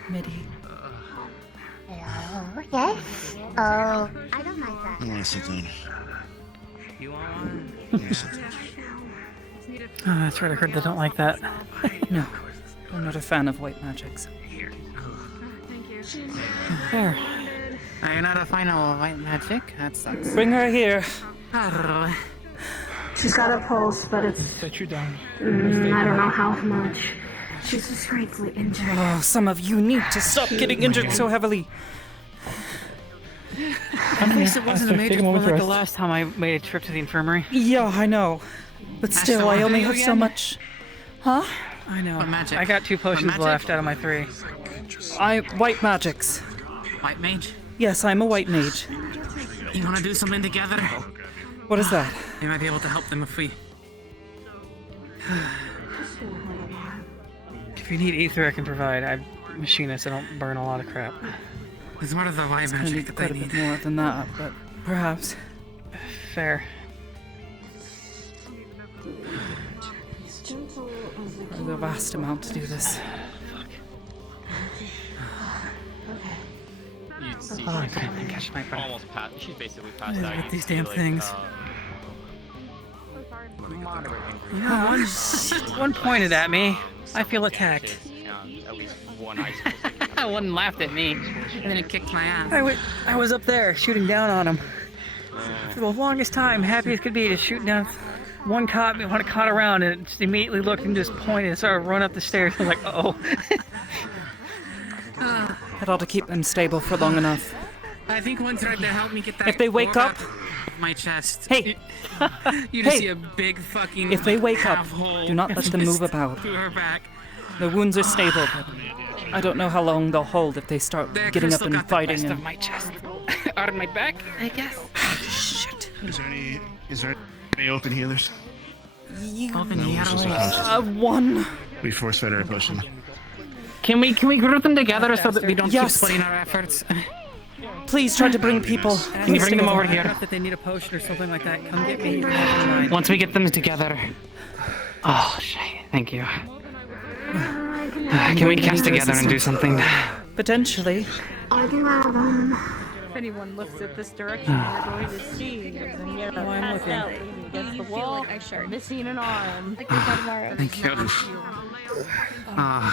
Midi. Hello? Yes? Oh, I don't like that. I want to sit down. You want one? Oh, that's right. I heard they don't like that. No, I'm not a fan of white magics. There. You're not a fan of white magic? That sucks. Bring her here. She's got a pulse, but it's... Set you down. I don't know how much. She's just greatly injured. Oh, some of you need to stop getting injured so heavily. At least it wasn't a major one like the last time I made a trip to the infirmary. Yeah, I know. But still, I only have so much. Huh? I know. I got 2 potions left out of my 3. White magics. White mage? Yes, I'm a white mage. You want to do something together? What is that? We might be able to help them if we... If you need ether, I can provide. I'm a machinist. I don't burn a lot of crap. It's one of the white magic that quite a bit more than that, but perhaps. Fair. There's a vast amount to do this. You see, Oh, I she's couldn't catch my breath. almost passed. She's basically passed Look out. at You these see, damn like, things. moderate You know, one pointed at me. I feel attacked. At least one ice. One laughed at me, and then it kicked my ass. I was up there shooting down on him. For the longest time, happy as could be, just shooting down. One caught me, one caught around, and just immediately looked and just pointed and started running up the stairs. I was like, uh-oh. That ought to keep them stable for long enough. I think one tried to help me get that. If they wake up, my chest. Hey! You just Hey! see a big fucking. If they wake up, half-hole do not let them move about. through her back. The wounds are stable, but I don't know how long they'll hold if they start The getting up crystal and got fighting. the best And... of my chest. Out of my back, I guess. Shit. Is there any open healers? Open healers. One. We force fed our potion. Can we group them together so that we don't keep Yes. splitting our efforts? Please try to bring people. Can you bring them over here? If they need a potion or something like that, come get me. Once we get them together. Oh shit! Thank you. Can we cast together and do something? Potentially. If anyone looks at this direction, you're going to see is Amira passed out leaning against the wall, missing an arm. Thank you.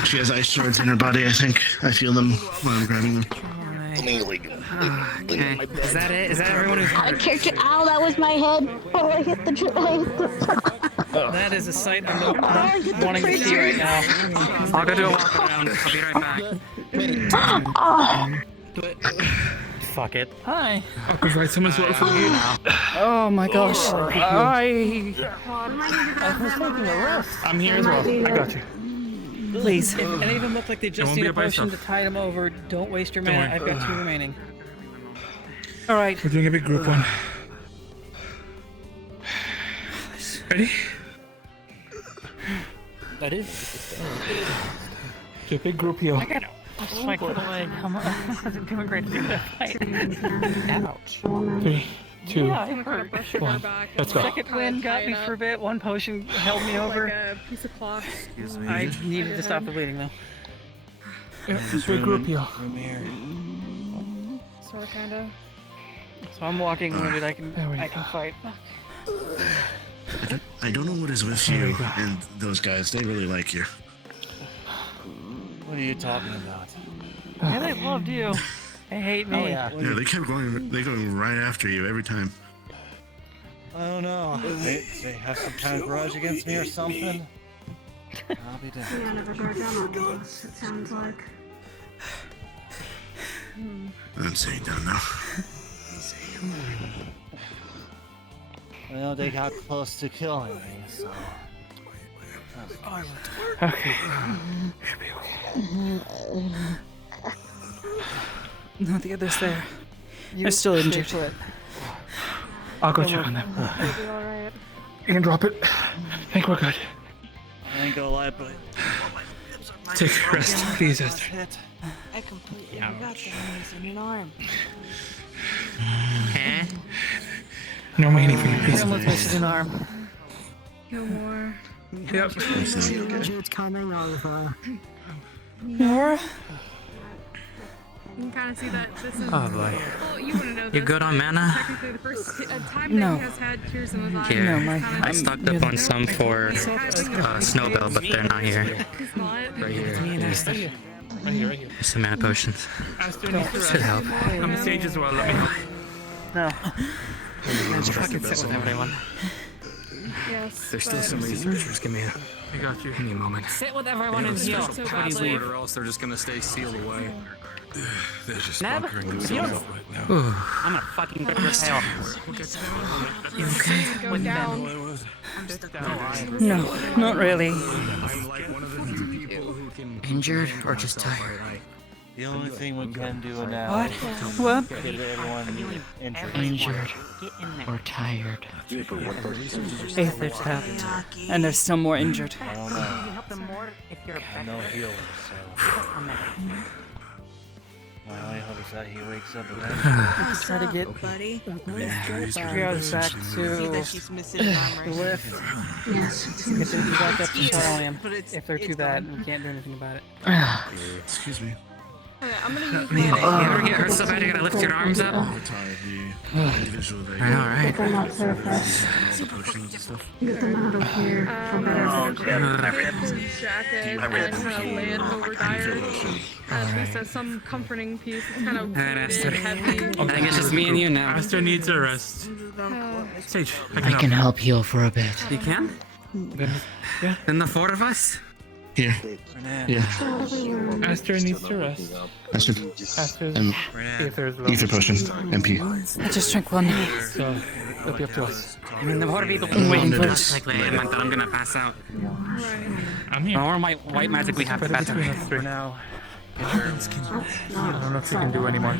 She has ice shards in her body, I think. I feel them when I'm grabbing them. Okay. Is that it? Is that everyone who's... I kicked it. Ow, that was my head. Oh, I hit the That is a sight I'm wanting to see right now. I'll go do a walk around. I'll be right back. Fuck it. Hi. I'll provide some as well for you. Oh my gosh. I was taking a rest. I'm here as well. I got you. Please. If any of them look like they just won't need be a by potion to yourself. tide them over, don't waste your Don't mana. worry. I've got 2 remaining. All right. We're doing a big group one. Ready? That is. Do a big group heal. I got a spike for the leg. I wasn't doing great to do that fight. Ouch. 3, 2, Yeah, I heard. 1. Let's go. Second wind got me for a bit. One potion held me over. Like a piece of cloth. I needed to stop the bleeding though. Yeah, just big group heal. Sort of, kinda. So I'm walking wounded. I can fight. I don't know what is with you and those guys. They really like you. What are you talking about? Yeah, they loved you. They hate me. Yeah, they kept going. They going right after you every time. I don't know. They have some kind of grudge against me or something. I'll be damned. Yeah, never go down on this, it sounds like. I'm saying down now. Well, they got close to killing me, so. Okay. Should be okay. No, the others there. They're still injured. I'll go check on them. You can drop it. I think we're good. I ain't gonna lie, but Take a rest, please, Aster. I completely forgot that I was in an arm. No more healing for you, please. Someone's missing an arm. No more. Yep. It's coming over. More? You can kind of see that this is. Oh, boy. Well, you wouldn't know You this, good on but mana? Technically, the first time No. that he has had tears in his eyes. Here, kinda I stocked up on some for Snowbell, but they're not here. He's not. Right here. Right here, right here. Some mana potions. Aster needs to Should help. rest. I'm a sage as well, let me know. No. Let's fucking sit with everyone. Yes. There's still but- some researchers. Give me I got you. give me a moment. Sit with everyone and heal. So Please badly. leave. Or else they're just gonna stay sealed away. They're just Neb, bunkering you themselves don't- up right now. I'm gonna fucking rip your tail. You okay? Go down. No, not really. I'm like one of the few people who can Injured or just tired? the only thing we can do now What? is What? get everyone injured. Injured or tired? Eighth they're tapped. And there's still more injured. I don't know. I'm no healer, so. My only hope is that he wakes up eventually. Try to get buddy. Triage back to the lift. Yes. Get them back up to Charlian. If they're too bad, we can't do anything about it. Excuse me. Okay, I'm gonna use You ever get hurt so bad you gotta lift your arms up? I know, right? Get them out surface. Get them out of here. rip his jacket and kind of land over Dyer. At least as some comforting piece. It's kind of Alright, Aster. heavy. I think it's just me and you now. Aster needs a rest. Sage, I can help heal for a bit. You can? Yeah. Then the 4 of us? Here. Yeah. Aster needs to rest. Aster. Aster's Aether's low. Ether potion. MP. I just drank one. So, it'll be up to us. I mean, the more people I'm waiting for less likely it meant that I'm gonna pass out. I'm here. The more white magic we have, the better. For now. I don't know if we can do any more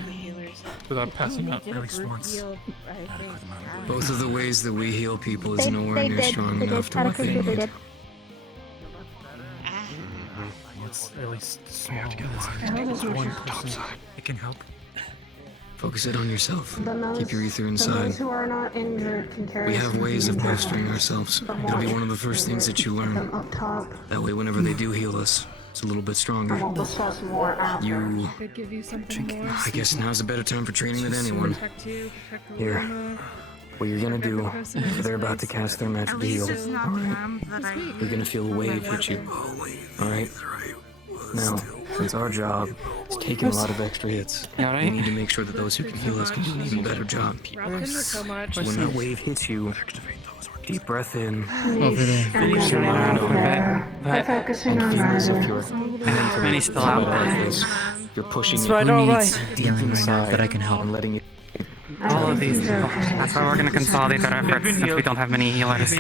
without passing out at least once. Both of the ways that we heal people is nowhere near strong enough to what they They need. did. it's at least small. It's One person. It can help. Focus it on yourself. The most, Keep your ether the inside. ones who are not injured can carry We have some ways of healing bolstering power. ourselves. But It'll be watch one of the first things that you them learn. up top. That way, whenever they do heal us, it's a little bit I stronger. won't discuss more after. You, Could give you something more. I guess now's a better time for training than anyone. Protect you, protect the Here. Luma. What you're gonna do, they're about to cast their magic heal. You're gonna feel a wave hit you. Alright? Now, since our job is taking a lot of extra hits, we need to make sure that those who can heal us can do an even better job. Ralph, couldn't so much. So when that wave hits you, deep breath in. Over there. Finish your mind over there. They're focusing on Feel as if Ryder. you're Many's still out there. You're pushing It's it right, all right. deep inside that I can help and letting it. All of these people. That's why we're gonna consolidate our efforts since we don't have many healers.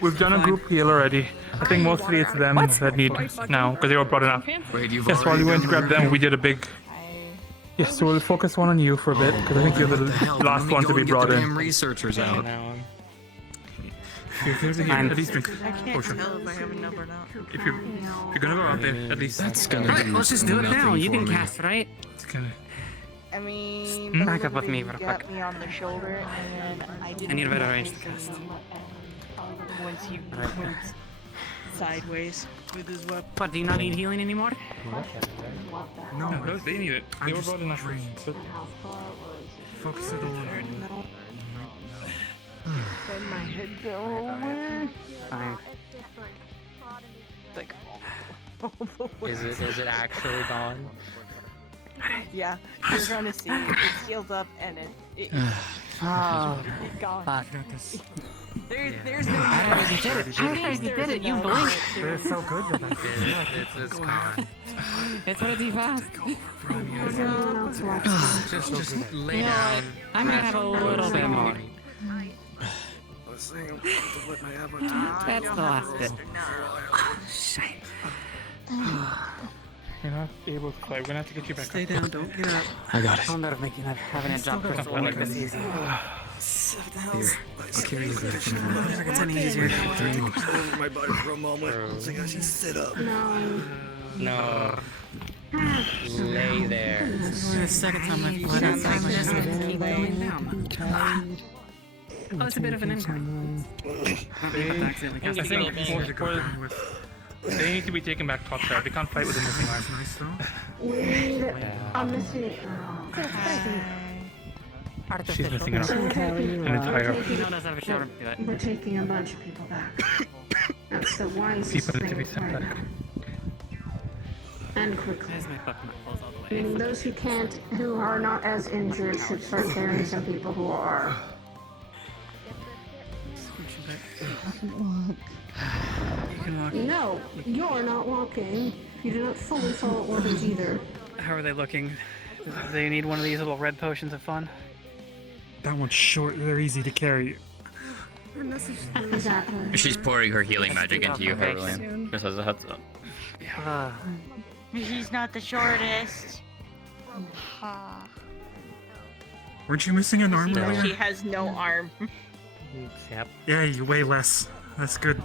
We've done a group heal already. I think mostly it's them that need now, because they were brought enough. Yes, while you went to grab them, we did a big... Yes, so we'll focus one on you for a bit, because I think you're the last one to be brought in. Researchers out. Here's a heal. At least drink. I can't tell if I have a number now. If you're gonna go out there, at least... That's gonna Right, let's just do it now. You can cast, right? It's gonna... I mean, Back up with me real got quick. me on the shoulder, and then I didn't. I need a better range to cast. Once he went sideways with his weapon. What, do you not need healing anymore? No, they need it. They were brought enough. Focus it on. Then my head go. Fine. Like, Is it actually gone? yeah, you're gonna see. It heals up, and it's gone. Fuck. There's no. I already did it. I already did it. You blinked. It's so good that It's gone. It's pretty fast. Just lay You know down. what? I'm gonna have a little bit more. That's the last bit. You're not able to play. We're gonna have to get you back Stay up. down, don't get up. I got it. I'm not making that having a jump for I like this this. easy. Here, I'll carry you back in a I don't minute. think it's any easier. My body for a moment. I think I should sit up. No. Lay there. This is the second time I've played outside like this. Keep going down. Oh, it's a bit of an incline. I think they need to be taken back topside. They can't fight with the missing arm. We need a missing. She's missing an arm. An entire arm. We're taking a bunch of people back. That's the one People need to be thing sent right back. now. And quickly. Meaning those who can't, who are not as injured, should start carrying some people who are. No, you're not walking. You do not fully follow orders either. How are they looking? Do they need one of these little red potions of fun? That one's short. They're easy to carry. Exactly. She's pouring her healing magic into you, Herlian. Just as a heads up. He's not the shortest. Weren't you missing an arm earlier? She has no arm. Yep. Yeah, you weigh less. That's good.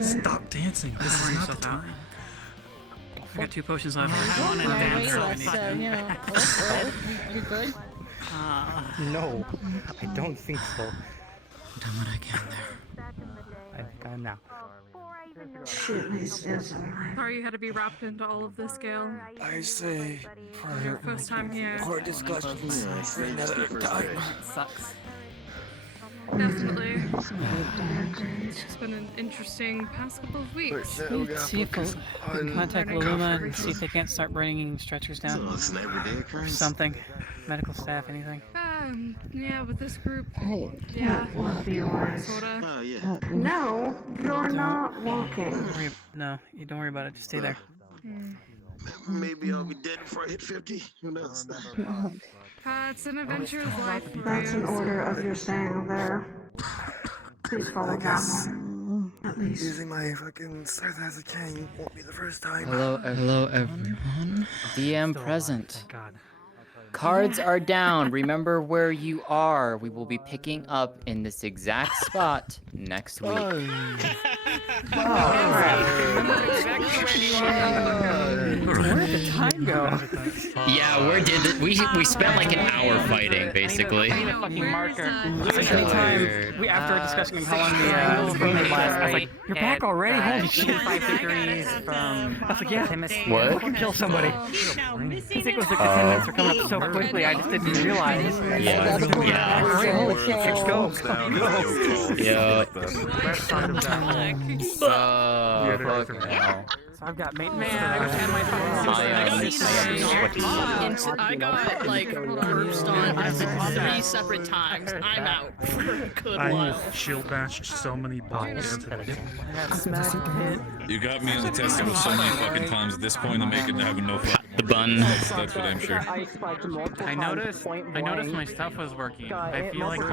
Stop dancing. This is not the time. I got 2 potions left. One and dance. You good? No, I don't think so. I've done what I can there. I think I'm now. Sorry you had to be wrapped into all of this, Gale. I say Your first time here. for discussions for another time. Sucks. Definitely. It's been an interesting past couple of weeks. See if we can contact Luma and see if they can't start bringing stretchers down. Or something. Medical staff, anything. Yeah, with this group. Yeah, let's be honest. Sorta. No, you're not walking. No, you don't worry about it. Just stay there. Maybe I'll be dead before I hit 50. Who knows? It's an adventurous life for That's an you. order of your staying there. Please follow that one. At least. Using my fucking strength as a cane won't be the first time. Hello, everyone. DM present. God. Cards are down. Remember where you are. We will be picking up in this exact spot next week. Where did the time go? Yeah, we spent like an hour fighting, basically. I need a fucking marker. Anytime after discussing how long the thing lasts, I was like, "You're back already? Holy shit!" 5 degrees from. I was like, "Yeah, What? Kill somebody." I think it was like the 10 minutes were coming up so quickly. I just didn't realize. Yeah. Holy shit! Go. Yeah. Fucking hell. So I've got maintenance. I got like burst on 3 separate times. I'm out for a good I while. shield bashed so many balls today. You got me on the test with so many fucking times. At this point, I'm having no fun. The bun. That's for damn sure. I noticed my stuff was working. I feel like you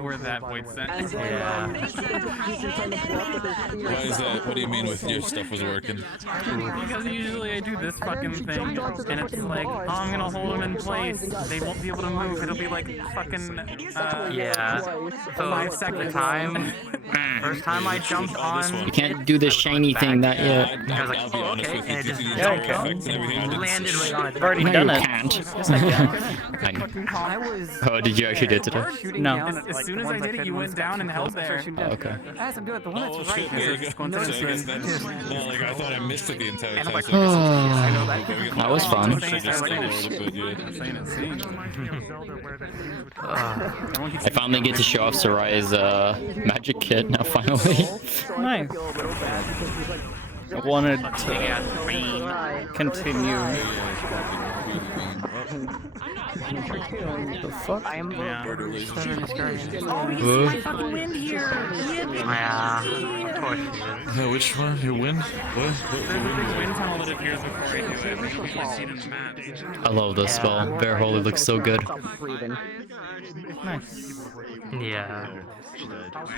were that void sense. Why is that? What do you mean with your stuff was working? Because usually I do this fucking thing, and it's like, oh, I'm gonna hold them in place. They won't be able to move. It'll be like fucking, yeah. So 5 second time. First time I jumped on. You can't do the shiny thing that yet. I was like, oh, okay. And it just landed right on it. I've already done it. Yes, I can. Oh, did you actually do it today? No. As soon as I did it, you went down and held there. Oh, okay. As I'm doing it, the one that's right There you is go. So I guess that's, no, like I thought I missed it the entire time. That was fun. I finally get to show off Sorai's magic kit now, finally. Nice. I wanted to continue. The fuck? I am wind here. Yeah, of course. Which one? Your win? What? Wind tunnel that appears before I do it. We usually see it in the map. I love this spell. Bear Holy looks so good. Nice. Yeah. That's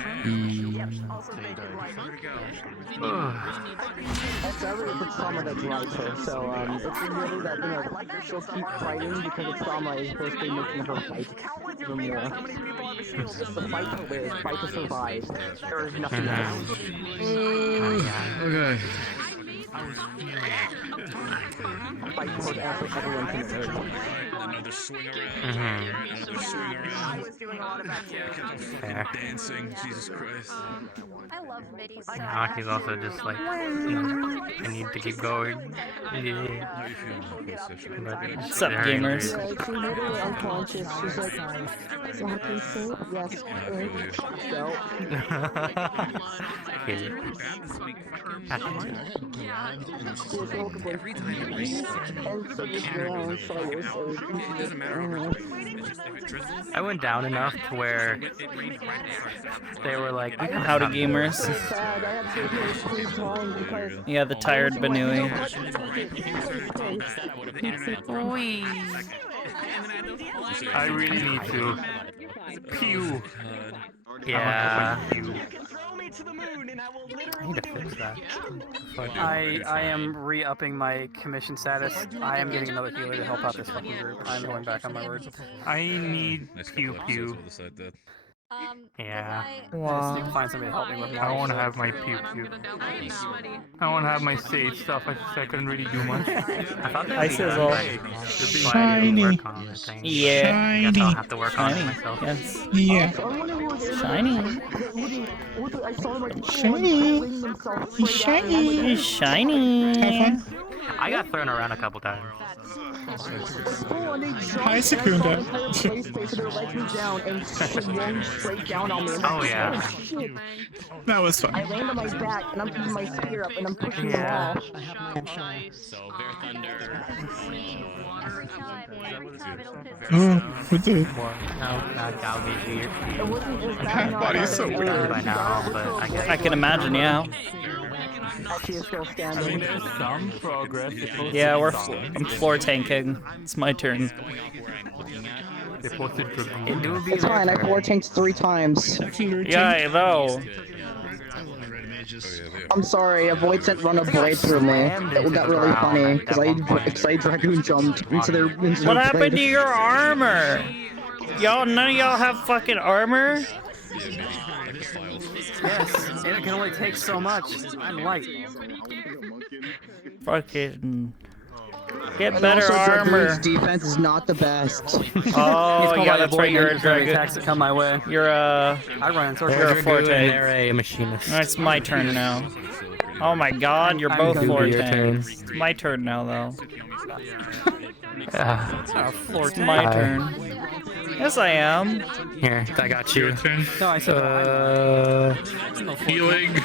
really the trauma that drives her. So it's really that she'll keep fighting because the trauma is basically making her fight even more. It's the fight to live, fight to survive. There is nothing else. Okay. Fight for everyone can live. Another swing around. Another swing around. Fair. Dancing. Jesus Christ. I love MIDI so Aki's also just like, I need to keep going. Yeah. How are you feeling? What's up, gamers? She's literally unconscious. She's like, so happy to yes, go. Every time it rains, it doesn't matter. I went down enough to where they were like, Howdy, gamers. Yeah, the tired Banui. I really need to. Pew. Yeah. I need to fix that. I am re-upping my commission status. I am getting another healer to help out this fucking group. I'm going back on my word. I need pew pew. Yeah. Wow. Just need to find somebody to help me with more. I want to have my pew pew. I want to have my stage stuff. I couldn't really do much. I thought I sizzle. Shiny. Yeah. I guess I'll have to work on it myself. Yes. Yeah. Shiny. Shiny. Shiny. I got thrown around a couple times. Hi, Secunda. Oh yeah. That was fun. I land on my back and I'm putting my spear up and I'm pushing the wall. So, Bear Thunder. What's it? That body's so weird. By now, but I can imagine, yeah. She is still standing. There's some progress. Yeah, I'm floor tanking. It's my turn. It's fine, I floor tanked 3 times. Yeah, I know. I'm sorry, a void sent run a blade through me. That got really funny because I dragoon jumped into their. What happened to your armor? Y'all, none of y'all have fucking armor? Yes, and it can only take so much. I'm light. Fucking get And better also, armor. Dragoon's defense is not the best. Oh, yeah, that's right. You're a dragon. dragon. Attacks that come my way. You're a. I run in circles. You're a forte. They're a machinist. It's my turn now. Oh my God, you're both gonna forte. be your turn. It's my turn now, though. It's my turn. Yes, I am. Here, I got you. Your turn. No, I said Healing.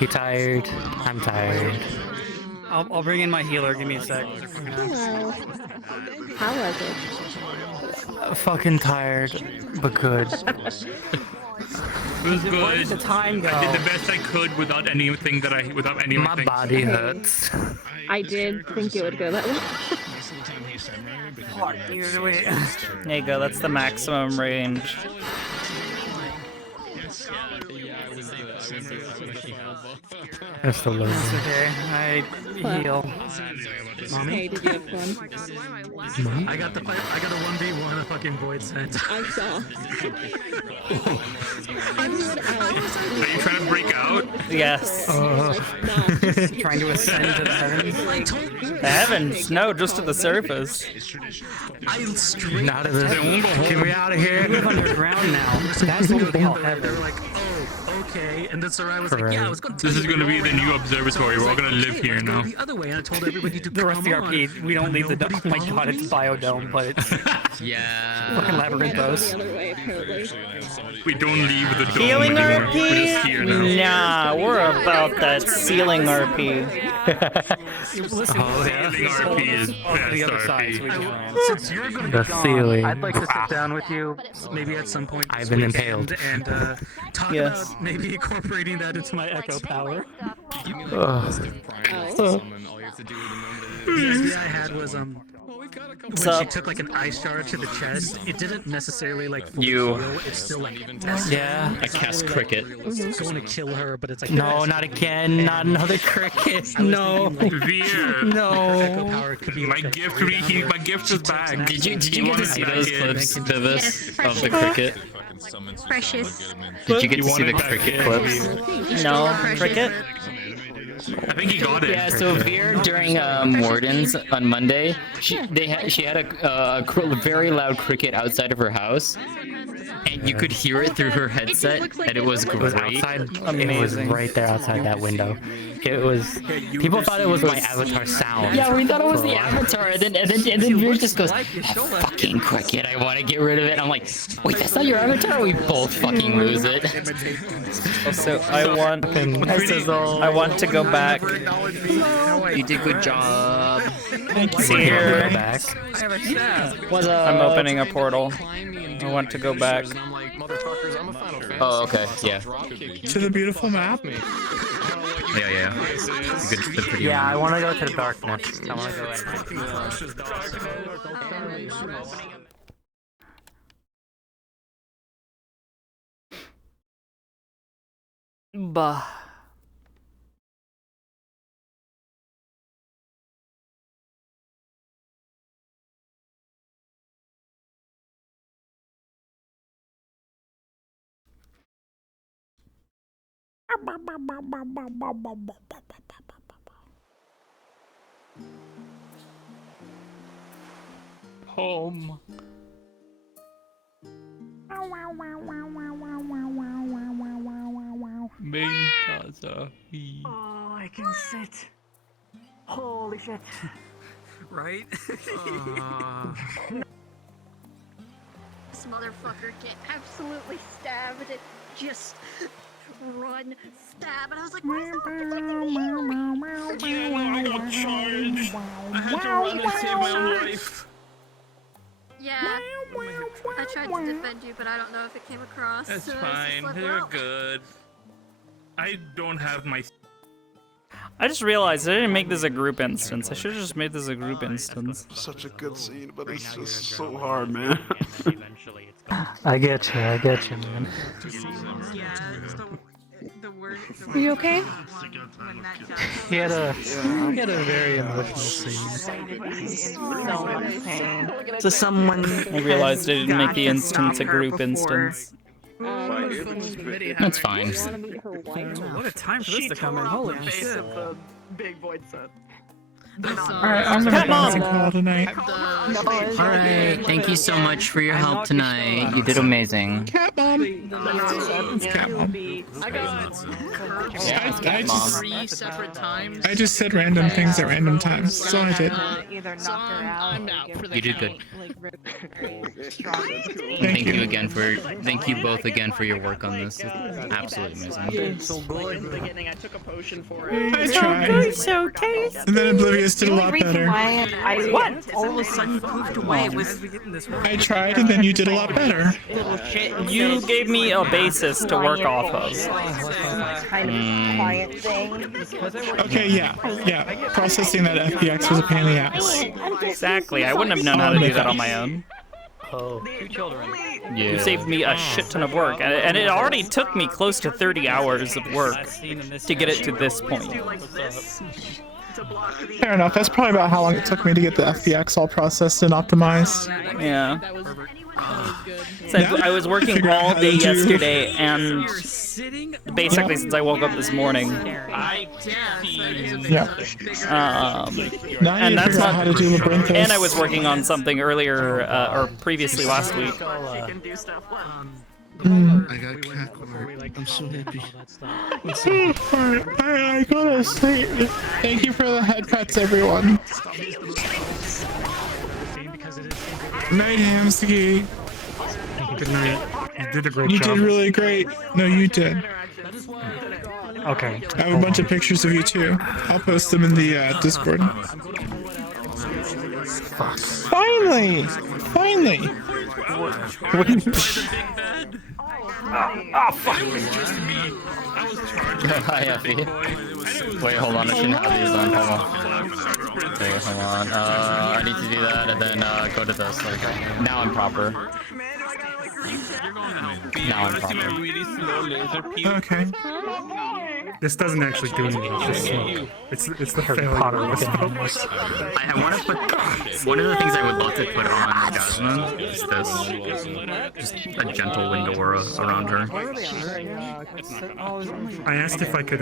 You tired? I'm tired. I'll bring in my healer. Give me a sec. Hello. How was it? Fucking tired, but good. It was good. Where did the time go? I did the best I could without anything without anything. My body hurts. I did think it would go that way. There you go, that's the maximum range. That's the low. It's okay. I heal. Hey, did you have fun? I got a 1v1 fucking void sent. I saw. Are you trying to break out? Yes. Trying to ascend to the heavens. The heavens? No, just to the surface. Not of this. Get me out of here. We live underground now. That's what we call heaven. They're like, oh, okay. And then Sarai was like, yeah, I was going to. This is going to be the new observatory. We're all going to live here now. The other way, and I told everybody to The rest of the come on. RP, we don't leave the dome. Oh my God, it's Biodome, but it's fucking Labyrinthos. We don't leave the dome Healing anymore. We're just here RP? now. Nah, we're about that ceiling RP. Healing RP is best RP. Since you're going to The be gone, ceiling. I'd like to sit down with you, maybe at some point. I've this been weekend impaled. And talk Yes. about maybe incorporating that into my echo power. The idea I had was when she up? took like an ice shard to the chest, it didn't necessarily like fully You. heal. It's still like Yeah. I cast cricket. It's going to kill her, but it's like No, not again. Not another cricket. No. Veer. Echo No. power could be My like gift my gift is back. Did you get to see those clips, Vivis, of the cricket? Precious. Did you get You to see the wanted that cricket kid. clips? No, cricket? I think he got it. Yeah, so Veer during Mordens on Monday, she had a very loud cricket outside of her house, and you could hear it through her headset, and it was It was great. outside. It was Amazing. right there outside that window. It was. People thought it was my avatar sound. Yeah, we thought it was for a the while. avatar, and then Veer just goes, "That fucking cricket, I want to get rid of it." I'm like, wait, that's not your avatar? We both fucking lose it. So I want to go back. You did good job. See here. Back. What's up? I'm opening a portal. I want to go back. Oh, okay, yeah. To the beautiful map. Yeah. Good, pretty Yeah, I want to go to the darkness. I want to go in. Bah. Home. Main Plaza. Oh, I can sit. Holy shit. Right? This motherfucker get absolutely stabbed. Just run, stab, and I was like, why is no one protecting me? I got charged. I had to run and save my own life. Yeah. I tried to defend you, but I don't know if it came across. That's so it's just fine. like, They're well, good. I don't have my I just realized I didn't make this a group instance. I should have just made this a group instance. Such a good scene, but it's just so hard, man. I get you, man. Are you okay? He had a very emotional scene. So someone. I realized I didn't make the instance a group instance. That's fine. What a time for this to come in. Holy shit. Big void set. Alright, I'm gonna end the call tonight. Alright, thank you so much for your help tonight. You did amazing. Cat Mom. It's Cat Mom. I just said random things at random times, so I did. I'm out for the You did good. Thank you. Thank you both again for your work on this. It's absolutely amazing. In the beginning, I took a potion for it. I tried. So tasty. And then Oblivious did a lot better. What? All of a sudden moved away with. I tried, and then you did a lot better. You gave me a basis to work off of. Kind of quiet thing. Okay, yeah. Processing that FBX was a pain in the ass. Exactly. I wouldn't have known how to do that on my own. Oh. 2 children. Yeah. You saved me a shit ton of work, and it already took me close to 30 hours of work to get it to this point. Fair enough. That's probably about how long it took me to get the FBX all processed and optimized. Yeah. So I was working all day yesterday, and basically since I woke up this morning. Yeah. And that's not. And I was working on something earlier, or previously last week. I got cat work. I'm so happy. I gotta sleep. Thank you for the head pets, everyone. Night, Hamsky. Good night. You did a great You job. did really great. No, you did. Okay. I have a bunch of pictures of you too. I'll post them in the Discord. Finally! Finally! Oh, fuck! Hi, Effie. Wait, hold on. I shouldn't have these on. Hold on. Okay, hold on. I need to do that and then go to this. Okay. Now I'm proper. Now I'm proper. Okay. This doesn't actually do anything. It's just smoke. It's the Harry failure Potter of the looking smoke. I want to put. One of the things I would love to put on Jasmine is this. Just a gentle wind aura around her. I asked if I could.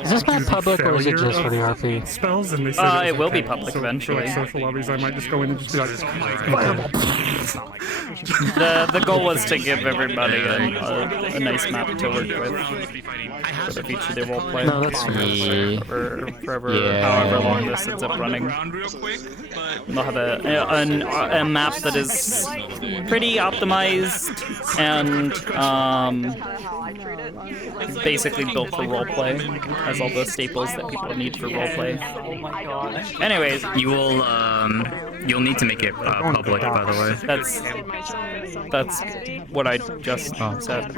Is this map public or is it just for the RP? Spells and they said It will be okay. public So eventually. For like social lobbies, I might just go in and just be like, The goal was to give everybody a nice map to work with for the feature they will play. No, that's for forever, however long this ends up running. They'll have a map that is pretty optimized and basically built for roleplay, has all the staples that people need for roleplay. Anyways, You'll need to make it public, by the way. That's what I just said.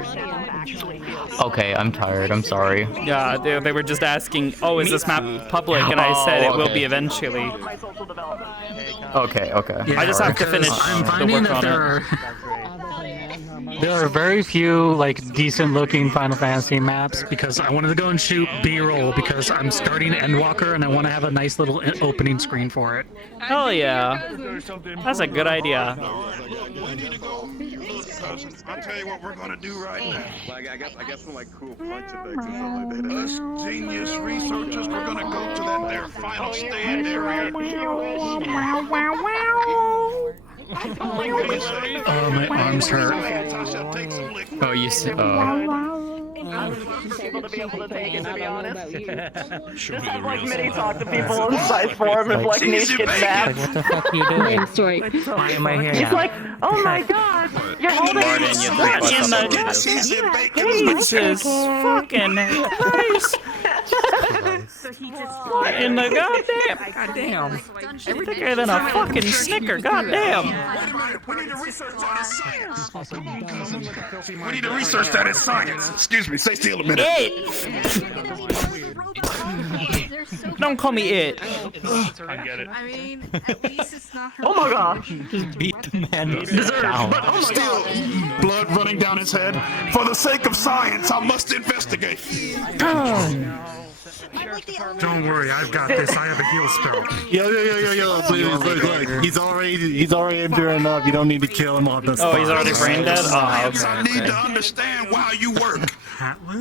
Okay, I'm tired. I'm sorry. Yeah, they were just asking, oh, is this map public? And I said it will be eventually. Okay. I just have to finish the work on it. There are very few like decent looking Final Fantasy maps because I wanted to go and shoot B-roll because I'm starting Endwalker and I want to have a nice little opening screen for it. Hell yeah. That's a good idea. I'll tell you what we're gonna do right now. Like, I guess some like cool punch effects and stuff like that. Us genius researchers, we're gonna go to that there final stand area. Oh, my arms hurt. Oh, you see. I was able to be able to take it, to be honest. Like mini talk to people on the side forum if like niche gets mad. What the fuck are you doing? Story. Why am I here He's now? like, oh my god, you're holding What in the Jesus fucking Christ! What in the goddamn? Goddamn! Bigger than a fucking Snicker, goddamn! We need to research that as science. We need to research that as science. Excuse me, stay still a minute. Don't call me it. I get it. I mean, at least it's not her. Oh my gosh! Just beat the man Down. But still, blood running down his head. For the sake of science, I must investigate. Don't worry, I've got this. I have a heal spell. Yo, please, look. He's already enduring enough. You don't need to kill him off the spot. Oh, he's already brain dead? Oh, I okay. need to understand why you work.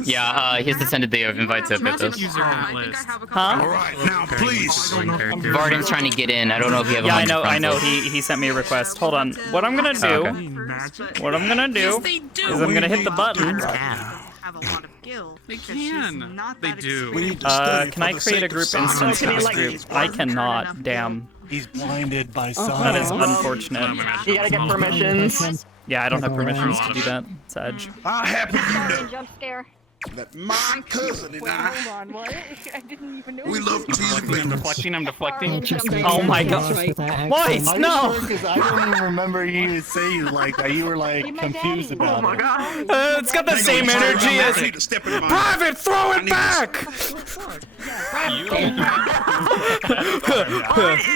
Yeah, he has to send the invite to Mythos. Huh? All right, now please. Varden's trying to get in. I don't know if you have a Yeah, mic I know. conflict. He sent me a request. Hold on. What I'm gonna do? Oh, What I'm gonna do is I'm gonna hit the button. Have a lot of skill. They can. They do. Can I create a group instance for this group? I cannot. Damn. He's blinded by science. That is unfortunate. You gotta get permissions. Yeah, I don't have permissions to do that. Sag. I'll happen you know Jump scare. that my cousin and I, Hold on, what? I didn't even know. we love teasing I'm deflecting. Oh my god. Moist, no! Because I don't even remember you saying like that. You were like confused about it. It's got the same energy as Private, throw it back!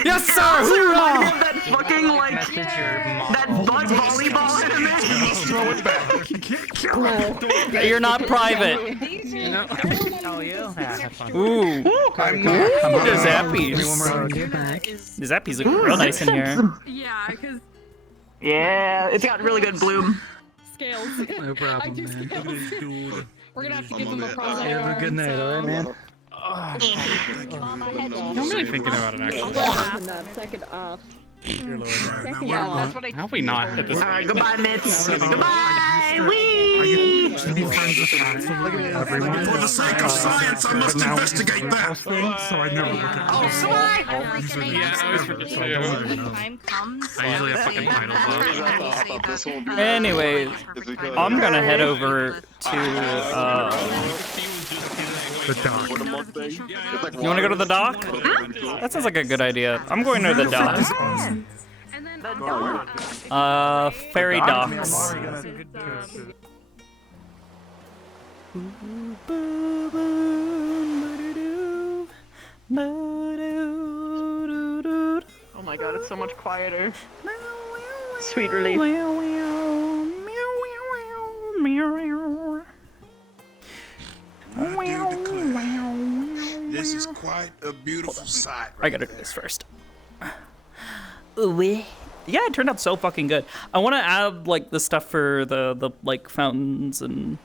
Yes, sir! Hoorah! That fucking that butt volleyball anime. Throw it back. You're not private. Oh, you'll have fun. Ooh. The Zappies. The Zappies look real nice in here. Yeah, because Yeah, it's got really good bloom. scales. No problem, I do man. scales. We're gonna have to give them a You project. have a good night, alright, man? I'm really thinking about it, actually. Second off. How have we not hit this? Alright, goodbye, Mitz. Goodbye, wee! For the sake of science, I must investigate that. So I never look at Yeah, I always forget to do. I usually have fucking titles up. Anyways, I'm gonna head over to, the dock. you wanna go to the dock? That sounds like a good idea. I'm going to the dock. Ferry docks. Oh my god, it's so much quieter. Sweet relief. This is quite a beautiful sight. I gotta do this first. Yeah, it turned out so fucking good. I want to add like the stuff for the like fountains and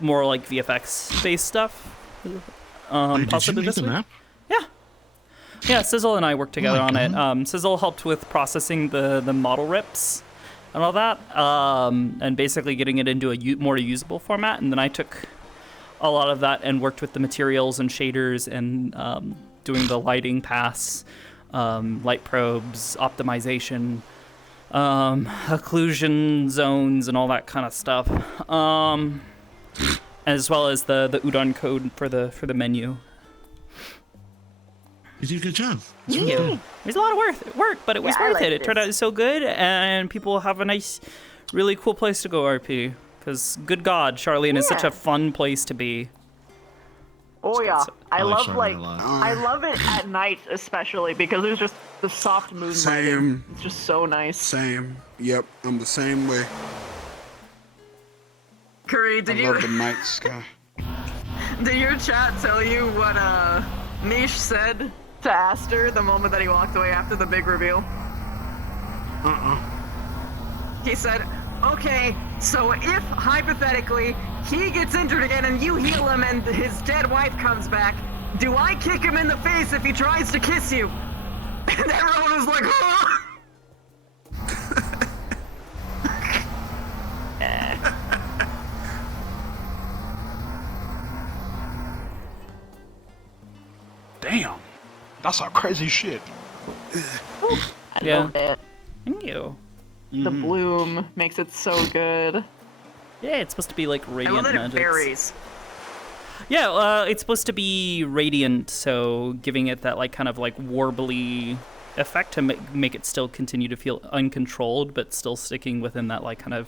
more like VFX based stuff. Possibly this week. Yeah, Sizzle and I worked together on it. Sizzle helped with processing the model rips and all that, and basically getting it into a more usable format. And then I took a lot of that and worked with the materials and shaders and doing the lighting pass, light probes, optimization, occlusion zones, and all that kind of stuff. As well as the udon code for the menu. You did a good job. Thank you. It was a lot of work, but it was worth it. It turned out so good, and people have a nice, really cool place to go RP. Because, good God, Charlene is such a fun place to be. Oh yeah, I like love Charlotte a lot. I love it at night especially because there's just the soft moonlighting. Same. It's just so nice. Same. Yep, I'm the same way. Curry, did I love the night sky. did your chat tell you what Mish said to Aster the moment that he walked away after the big reveal? He said, "Okay, so if hypothetically he gets injured again and you heal him and his dead wife comes back, do I kick him in the face if he tries to kiss you?" And everyone was like, "Oh!" Damn, that's some crazy shit. I Yeah. love it. Thank you. The bloom makes it so good. Yeah, it's supposed to be like I radiant love that it magics. varies. Yeah, it's supposed to be radiant, so giving it that like kind of like warbly effect to make it still continue to feel uncontrolled, but still sticking within that like kind of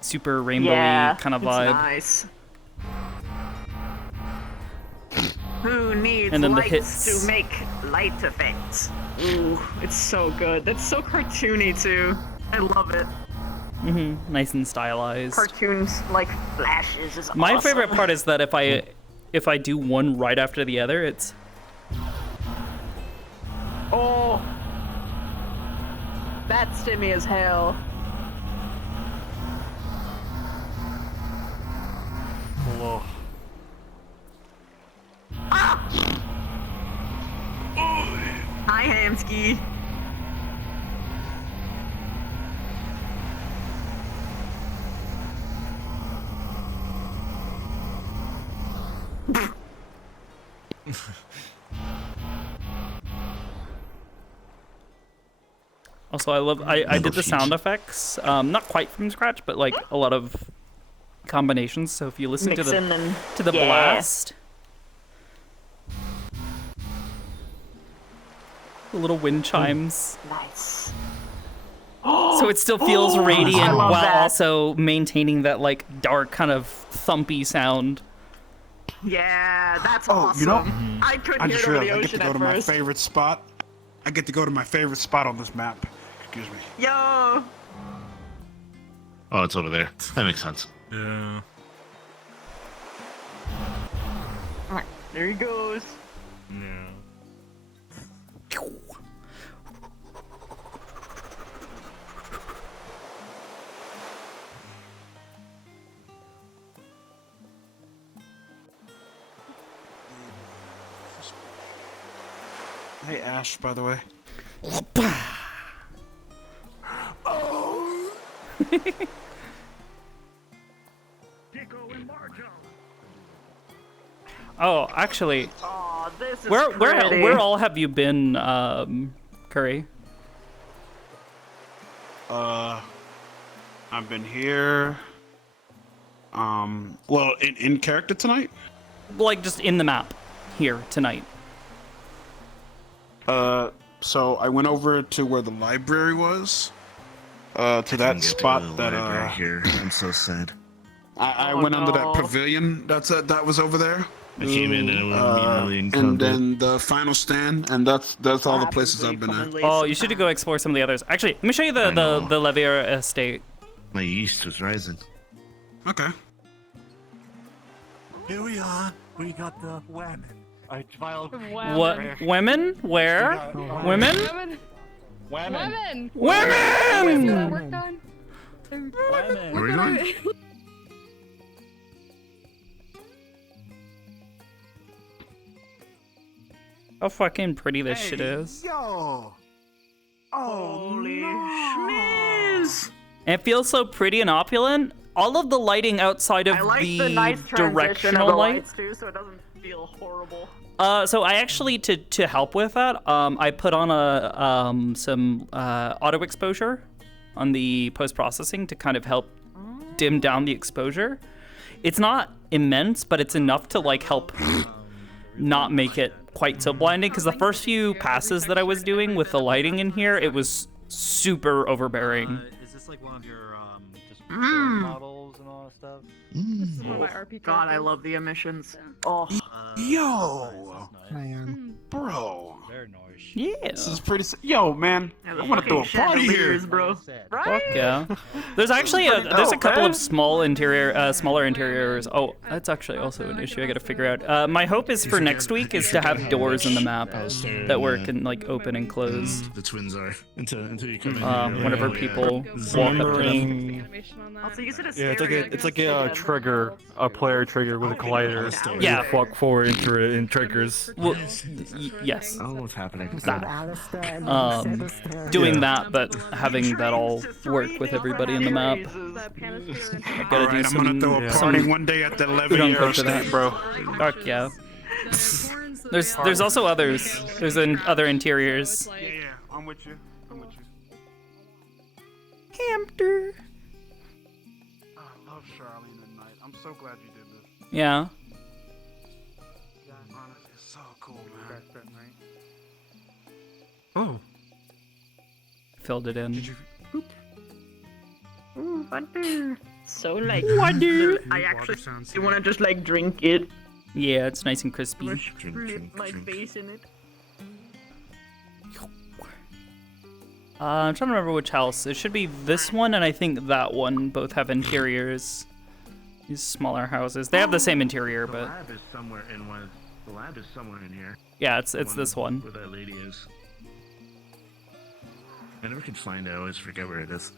super rainbowy kind of vibe. Nice. Who needs And then the lights hits. to make light effects? Ooh, it's so good. That's so cartoony too. I love it. Nice and stylized. Cartoons like flashes is My awesome. favorite part is that if I do one right after the other, it's Oh, that's stimmy as hell. Hello. Hi, Hamsky. also I did the sound effects, not quite from scratch, but like a lot of combinations. So if you listen to Mixing them. the Yeah. blast, the little wind chimes. Nice. So it still feels radiant I love while that. also maintaining that like dark kind of thumpy sound. Yeah, that's Oh, awesome. you know, I couldn't I hear just it over the realized I get ocean to go at to my first. favorite spot. I get to go to my favorite spot on this map. Excuse me. Yo. Oh, it's over there. That makes sense. Yeah. Alright, there he goes. Yeah. Hey, Ash, by the way. Oh, actually, Oh, this is where pretty. all have you been, Curry? I've been here. Well, in character tonight. Like just in the map here tonight. So I went over to where the library was. To that spot that here. I'm so sad. I Oh, went under that no. pavilion. That was over there. I came in and it was immediately And encountered. then the final stand, and that's all the places I've been at. Oh, you should go explore some of the others. Actually, let me show you the Levier estate. My yeast was rising. Okay. Here we are. We got the women. I filed. What? Women? Where? Women? Women! Women! Work done? Where are we going? How fucking pretty this shit is. Yo! Holy schmiz! And it feels so pretty and opulent. All of the lighting outside of I like the nice transition of directional the light. lights too, so it doesn't feel horrible. So I actually, to help with that, I put on some auto exposure on the post-processing to kind of help dim down the exposure. It's not immense, but it's enough to like help not make it quite so blinding, because the first few passes that I was doing with the lighting in here, it was super overbearing. Is this like one of your just Mm. models and all that stuff? This is one of my RP God, I characters. love the emissions. Oh, Yo, Man. bro. Very nice. Yeah. This is pretty. Yo, man. yeah, I want to throw a party here. bro. Fuck Right? yeah. There's actually there's a couple of smaller interiors. Oh, that's Oh, actually also an issue I gotta figure out. My hope is for next week is to have doors in the map that work and like open and close. The twins are until you come in. Whenever people walk up to them. Animation on that. Also, you said Yeah, it's like a trigger, a player trigger with a collider. Yeah. You walk forward in triggers. Well, yes. I don't know what's happening. Doing that, but having that all work with everybody in the map. That canister and I gotta All do right, I'm gonna throw a some party one day at the udon Levier cook for that, estate. bro. Fuck yeah. There's also others. There's other interiors. Yeah, I'm with you. I'm with you. Hamster. Oh, I love Charlene at night. I'm so glad you did this. Yeah. Honestly, it's so cool, man. Oh. Filled it in. Ooh, water. So like Water. I actually want to just like drink it. Yeah, it's nice and crispy. Flip my face in it. I'm trying to remember which house. It should be this one and I think that one. Both have interiors. These smaller houses. They have the same interior, but The lab is somewhere in one. The lab is somewhere in here. yeah, it's this one. Where that lady is. I never can find it. I always forget where it is.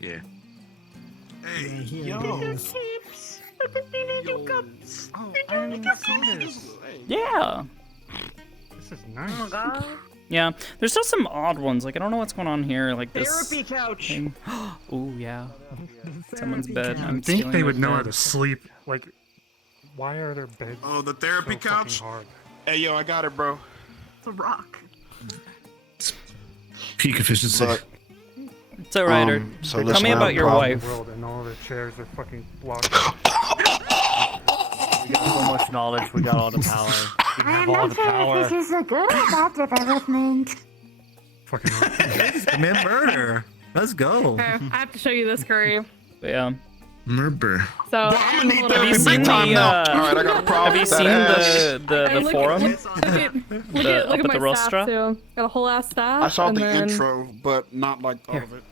Yeah. Hey, yo. Chips. Look at the little cups. Oh, I didn't even see this. Yeah. This is nice. Oh god. Yeah. There's still some odd ones. Like I don't know what's going on here. Like this. Therapy couch. Thing. Ooh yeah. Someone's bed. I I'm think stealing they their would know how bed. to sleep. Like, why are their beds? Oh, the therapy so couch. fucking hard? Hey, yo, I got it, bro. It's a rock. Peak efficiency. Look. It's alright. So Tell me about your wife. World and all the chairs are fucking blocked. We got so much knowledge, we got all the power. We have all the power. This is a good or bad development. Fucking Commit murder. Let's go. Okay, I have to show you this, Curry. Yeah. Murder. So I'm gonna need Have you therapy seen big time the? now. All right, I got a problem Have you with seen that ass. the look forum? Look Up at at my the staff Rostra? too. Got a whole ass staff. I saw and the then intro, but not like all of it.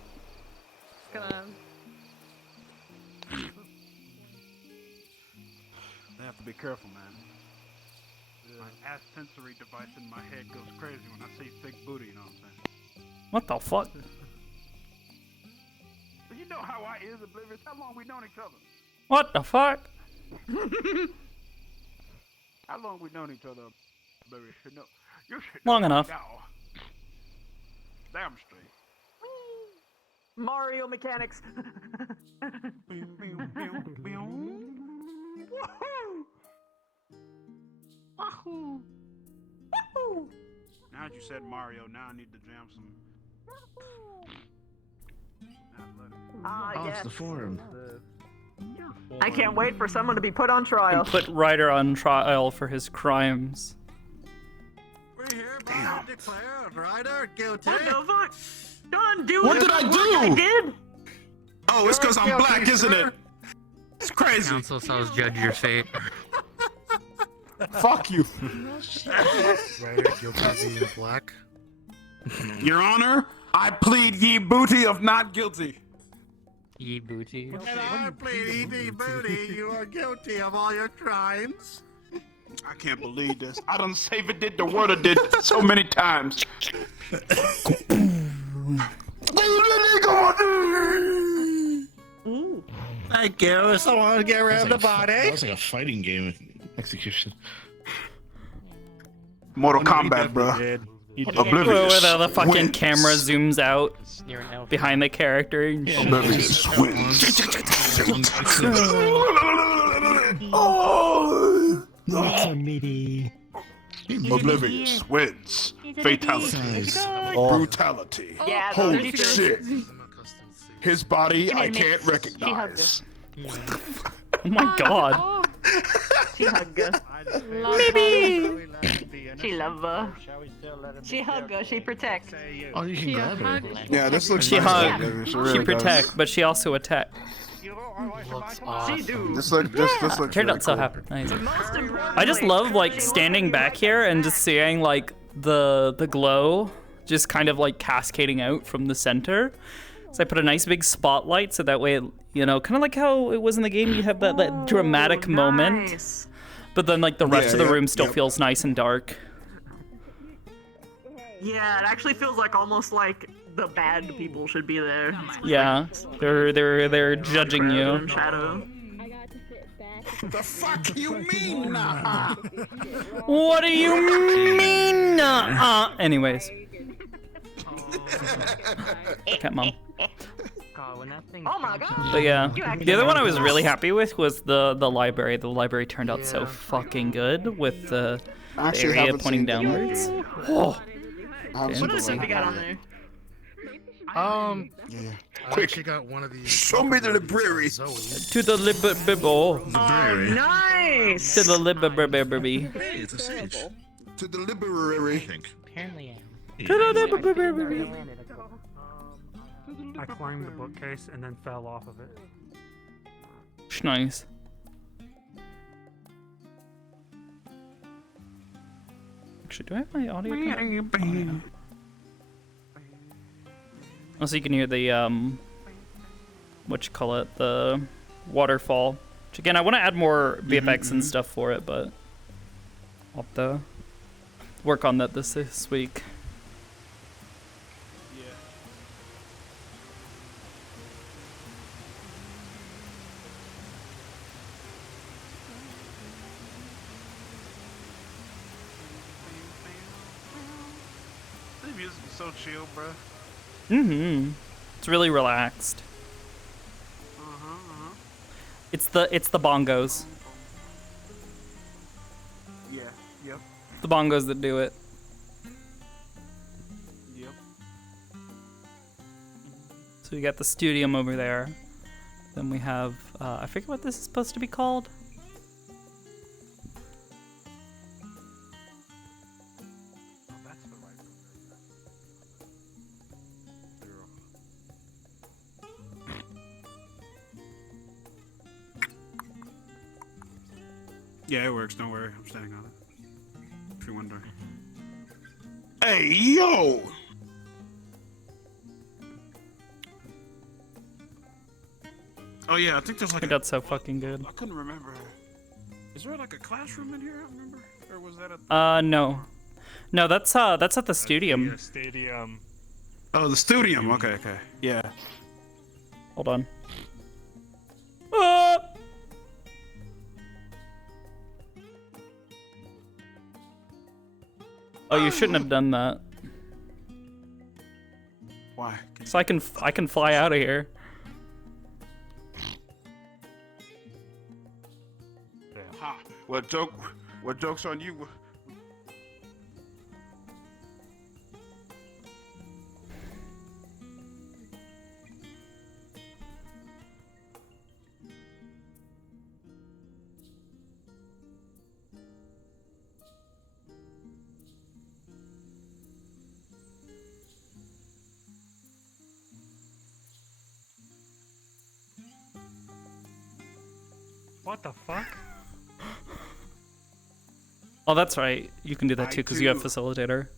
Gonna... I have to be careful, man. My ass sensory device in my head goes crazy when I see thick booty, you know what I'm saying? What the fuck? You know how I is oblivious. How long we known each other? What the fuck? How long we known each other? Oblivious? You know, you should Long know enough. Now. Damn straight. Mario mechanics. Wahoo! Wahoo! Now that you said Mario, now I need to jam some. Oh, it's the forum. I can't wait for someone to be put on trial. And put Ryder on trial for his crimes. Damn. Ryder, guilty. What the fuck? Don't do What it. did I do? I did. Oh, it's because I'm black, isn't it? It's crazy. Council cells judge your fate. Fuck you. Ryder, guilty of being black. Your Honor, I plead ye booty of not guilty. Ye booty. And I plead ye booty. You are guilty of all your crimes. I can't believe this. I done save it did the word it did so many times. Thank you. Someone get rid of the body. That was like a fighting game execution. Mortal Kombat, bro. Oblivious. Where the fucking wins. camera zooms out behind the character. And shit. Oblivious wins. Oblivious wins. Fatality. Brutality. Yeah, Holy those are shit. His body I can't recognize. Oh my god. She hug her. Maybe. She love her. She hug her. She protect. Oh, you can grab her. Yeah, this looks She nice. hug, It she really protect, does. but she also attack. Looks She awesome. do. This looks Turned really out so cool. happy. Nice. Most importantly, I just love like standing back here and just seeing like the glow just kind of like cascading out from the center. So I put a nice big spotlight so that way, you know, kind of like how it was in the game, you have that dramatic moment, nice. but then like the rest of the Yeah, room still yep. feels nice and dark. Yeah, it actually feels like almost like the bad people should be there. Yeah, they're judging you. Shadow. The fuck you mean? Nah? What do you mean? Anyways. Okay, Mom. Oh my god. But yeah, You actually the other one I was know. really happy with was the library. The library turned out so fucking good with the Actually area haven't pointing seen downwards. it. Oh, What else have you got on there? Yeah. I actually got one of these. Show me the library. to the library. Oh, nice. To the library. Hey, it's a sage. To the library. Apparently I am. I climbed the bookcase and then fell off of it. Nice. Actually, do I have my audio? Oh, so you can hear the what you call it, the waterfall. Which again, I want to add more VFX and stuff for it, but I'll have to work on that this week. The music is so chill, bro. It's really relaxed. It's the bongos. Yeah. Yep. The bongos that do it. Yep. So we got the studium over there. Then we have I forget what this is supposed to be called. Yeah, it works. Don't worry. I'm standing on it. If you're wondering. Hey, yo! Oh yeah, I think there's like. I got so fucking good. I couldn't remember. Is there like a classroom in here? I remember, or was that a? No, that's at the studium. Yeah, stadium. Oh, the studium. Okay, okay. Yeah. Hold on. Ah! Oh, you shouldn't have done that. Why? So I can fly out of here. Ha! What joke's on you? What the fuck? Oh, that's right. You can do that too because you have too. facilitator.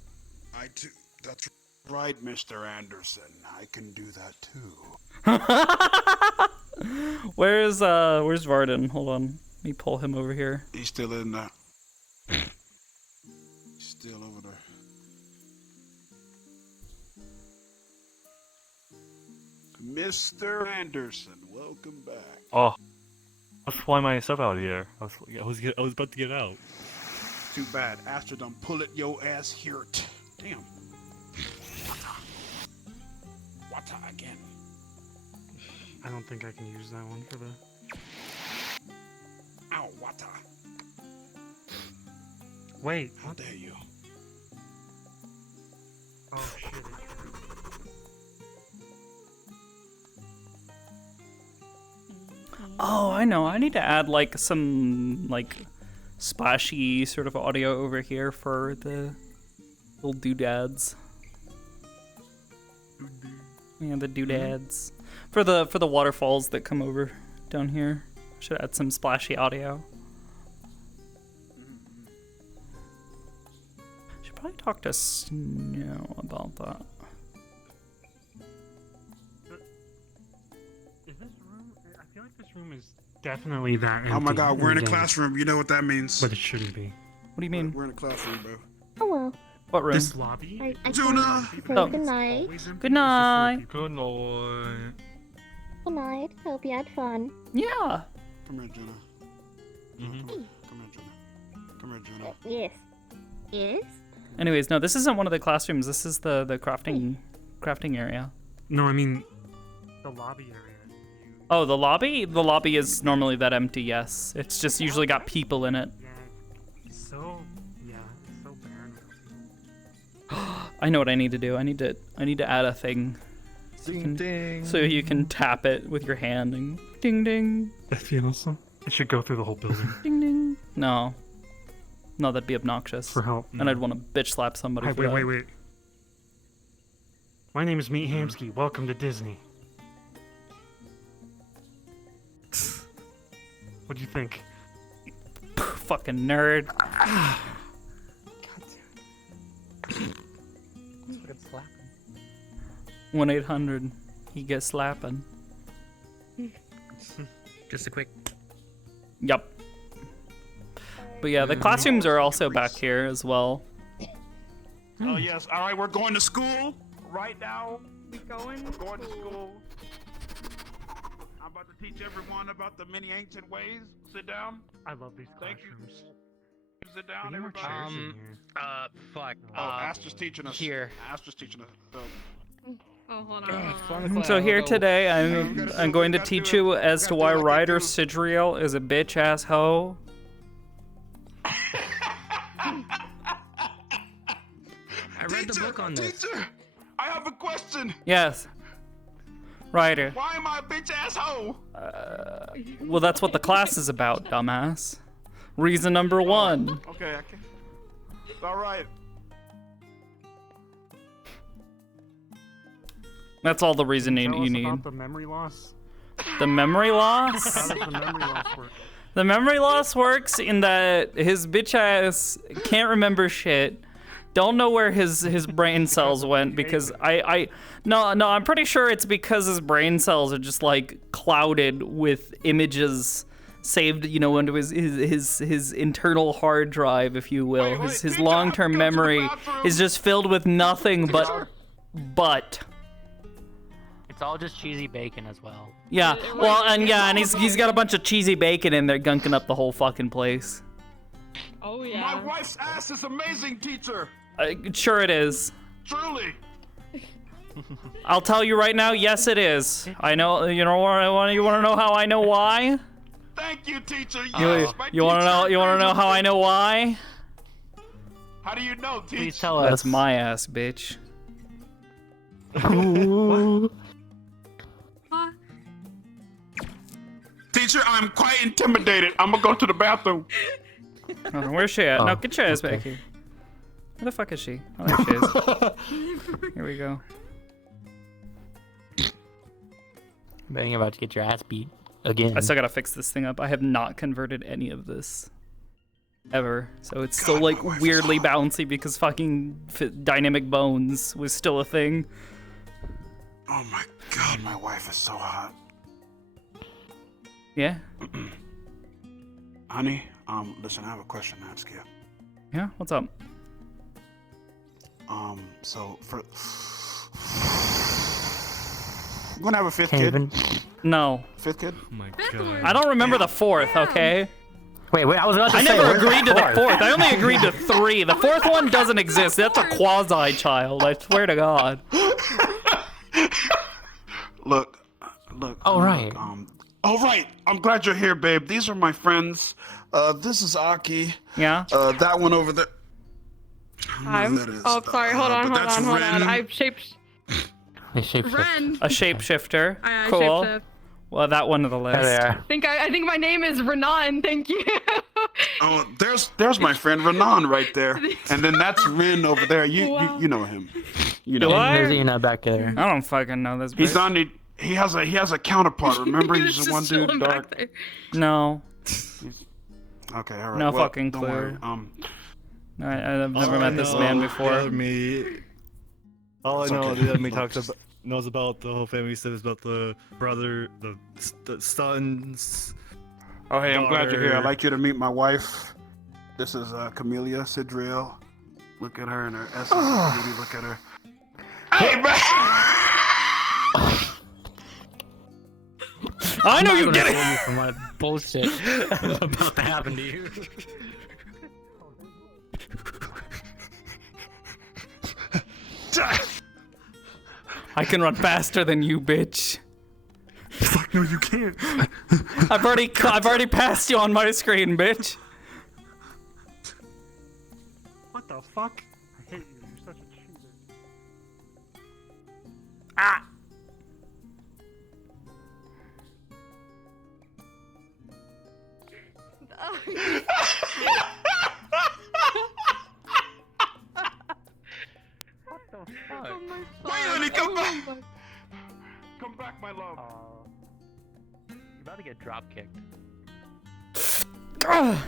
I too. That's right, Mr. Anderson. I can do that too. Where's Varden? Hold on. Let me pull him over here. He's still in there. He's still over there. Mr. Anderson, welcome back. Oh, I was flying myself out here. I was about to get out. Too bad. Aster done pull it your ass here. Damn. Wata again. I don't think I can use that one for the. Ow, Wata. Wait. How dare you? Oh shit. Oh, I know. I need to add like some like splashy sort of audio over here for the little doodads. Yeah, the doodads. For the waterfalls that come over down here. Should add some splashy audio. Should probably talk to Snow about that. Is this room? I feel like this room is definitely that empty. Oh my god, we're in a game. classroom. You know what that means. But it shouldn't be. What do you mean? We're in a classroom, bro. Hello. What room? This lobby? I Tuna! say Oh. good night. Good night. Good night. Good night. Hope you had fun. Yeah. Come here, Juna. Come here, Juna. Come here, Juna. Yes. Yes? Anyways, no, this isn't one of the classrooms. This is the crafting area. No, I mean the lobby area. Oh, the lobby? The lobby is normally that empty, yes. It's just usually got people in it. It's so barren. I know what I need to do. I need to add a thing. So you can, so you can tap it with your hand and ding ding. That'd be awesome. It should go through the whole building. Ding ding. No. No, that'd be obnoxious. For help. And I'd want to bitch slap somebody Hi, for that. wait. My name is Meat Hamsky. Welcome to Disney. What do you think? Fucking nerd. 1-800. He gets slapping. Just a quick. Yep. But yeah, the costumes are also back here as well. Oh yes. All right, we're going to school right now. Going to school. I'm about to teach everyone about the many ancient ways. Sit down. I love these classrooms. Sit down, everybody. Fuck. Aster's teaching us. Here. Aster's teaching us. Oh, hold on. So here today, I'm going to teach you as to why Ryder Sidriel is a bitch ass hoe. I read the book on this. Teacher, I have a question. Yes. Ryder. Why am I a bitch ass hoe? Well, that's what the class is about, dumbass. Reason number 1. Okay, I can. All right. That's all the reasoning Tell us you need. about the memory loss? The memory loss? How does the memory loss work? The memory loss works in that his bitch ass can't remember shit. Don't know where his brain cells went because I'm pretty sure it's because his brain cells are just like clouded with images saved, you know, into his internal hard drive, if you will. His long-term memory is just filled with nothing but. It's all just cheesy bacon as well. Yeah, well, and he's got a bunch of cheesy bacon in there gunking up the whole fucking place. Oh yeah. My wife's ass is amazing, teacher. Sure it is. Truly. I'll tell you right now, yes it is. I know, you want to know how I know why? Thank you, teacher. You want to know how I know why? How do you know, teacher? Please tell us. That's my ass, bitch. Teacher, I'm quite intimidated. I'm gonna go to the bathroom. Oh, where's she at? Oh, No, get your ass okay. back here. Where the fuck is she? Oh, there she is. Here we go. Betting you're about to get your ass beat again. I still gotta fix this thing up. I have not converted any of this. Ever. So it's still like weirdly bouncy because fucking dynamic bones was still a thing. Oh my god, my wife is so hot. Yeah? Honey, listen, I have a question to ask you. Yeah? What's up? So for you gonna have a 5th kid? No. 5th kid? Oh my god. I don't remember the 4th, okay? Wait, I was about to I say. never where's agreed to the 4th? 4th. I only agreed to 3. The 4th one doesn't exist. That's a quasi-child. I swear to God. Look. Oh, right. All right. I'm glad you're here, babe. These are my friends. This is Aki. Yeah. That one over there. Oh, sorry. Hold on. I've shaped. A shapeshift. Ren. A shapeshifter. I Cool. shapeshift. Well, that one to the list. There they are. I think my name is Renan. Thank you. Oh, there's my friend Renan right there, and then that's Rin over there. You know him. You know. Do I? There's Ina back there. I don't fucking know this. He's bitch. on the. He has a counterpart. Remember, he's Just the one dude chilling back dark. there. No. Okay, all right. No well, fucking don't clue. worry. I've never met this man before. Me. All I It's know okay. is that me Look, talks just- about knows about the whole family stuff is about the brother, the sons. Oh, hey, I'm glad you're here. I'd daughter. like you to meet my wife. This is Camellia Sidriel. Look at her and her essence of beauty. Look at her. Hey, man! I know you I'm get not it. gonna hold you for my bullshit that's about to happen to you. I can run faster than you, bitch. Fuck no, you can't. I've already passed you on my screen, bitch. What the fuck? I hate you. You're such a cheater. Ah. honey, come back. Come back, my love. You're about to get drop kicked. Oh,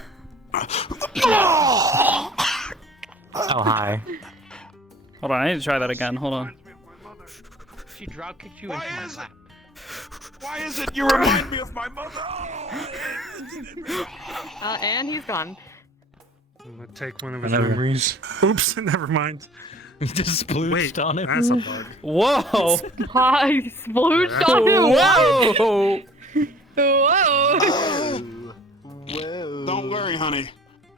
hi. Hold on, I need to try that again. Hold on. She drop kicked you into my lap. Why is it you remind me of my mother? And he's gone. I'm gonna take one of his Never. memories. Oops, never mind. You just splooged on him. That's a bug. Whoa! I splooged on him. Whoa! Whoa! Whoa. Don't worry, honey.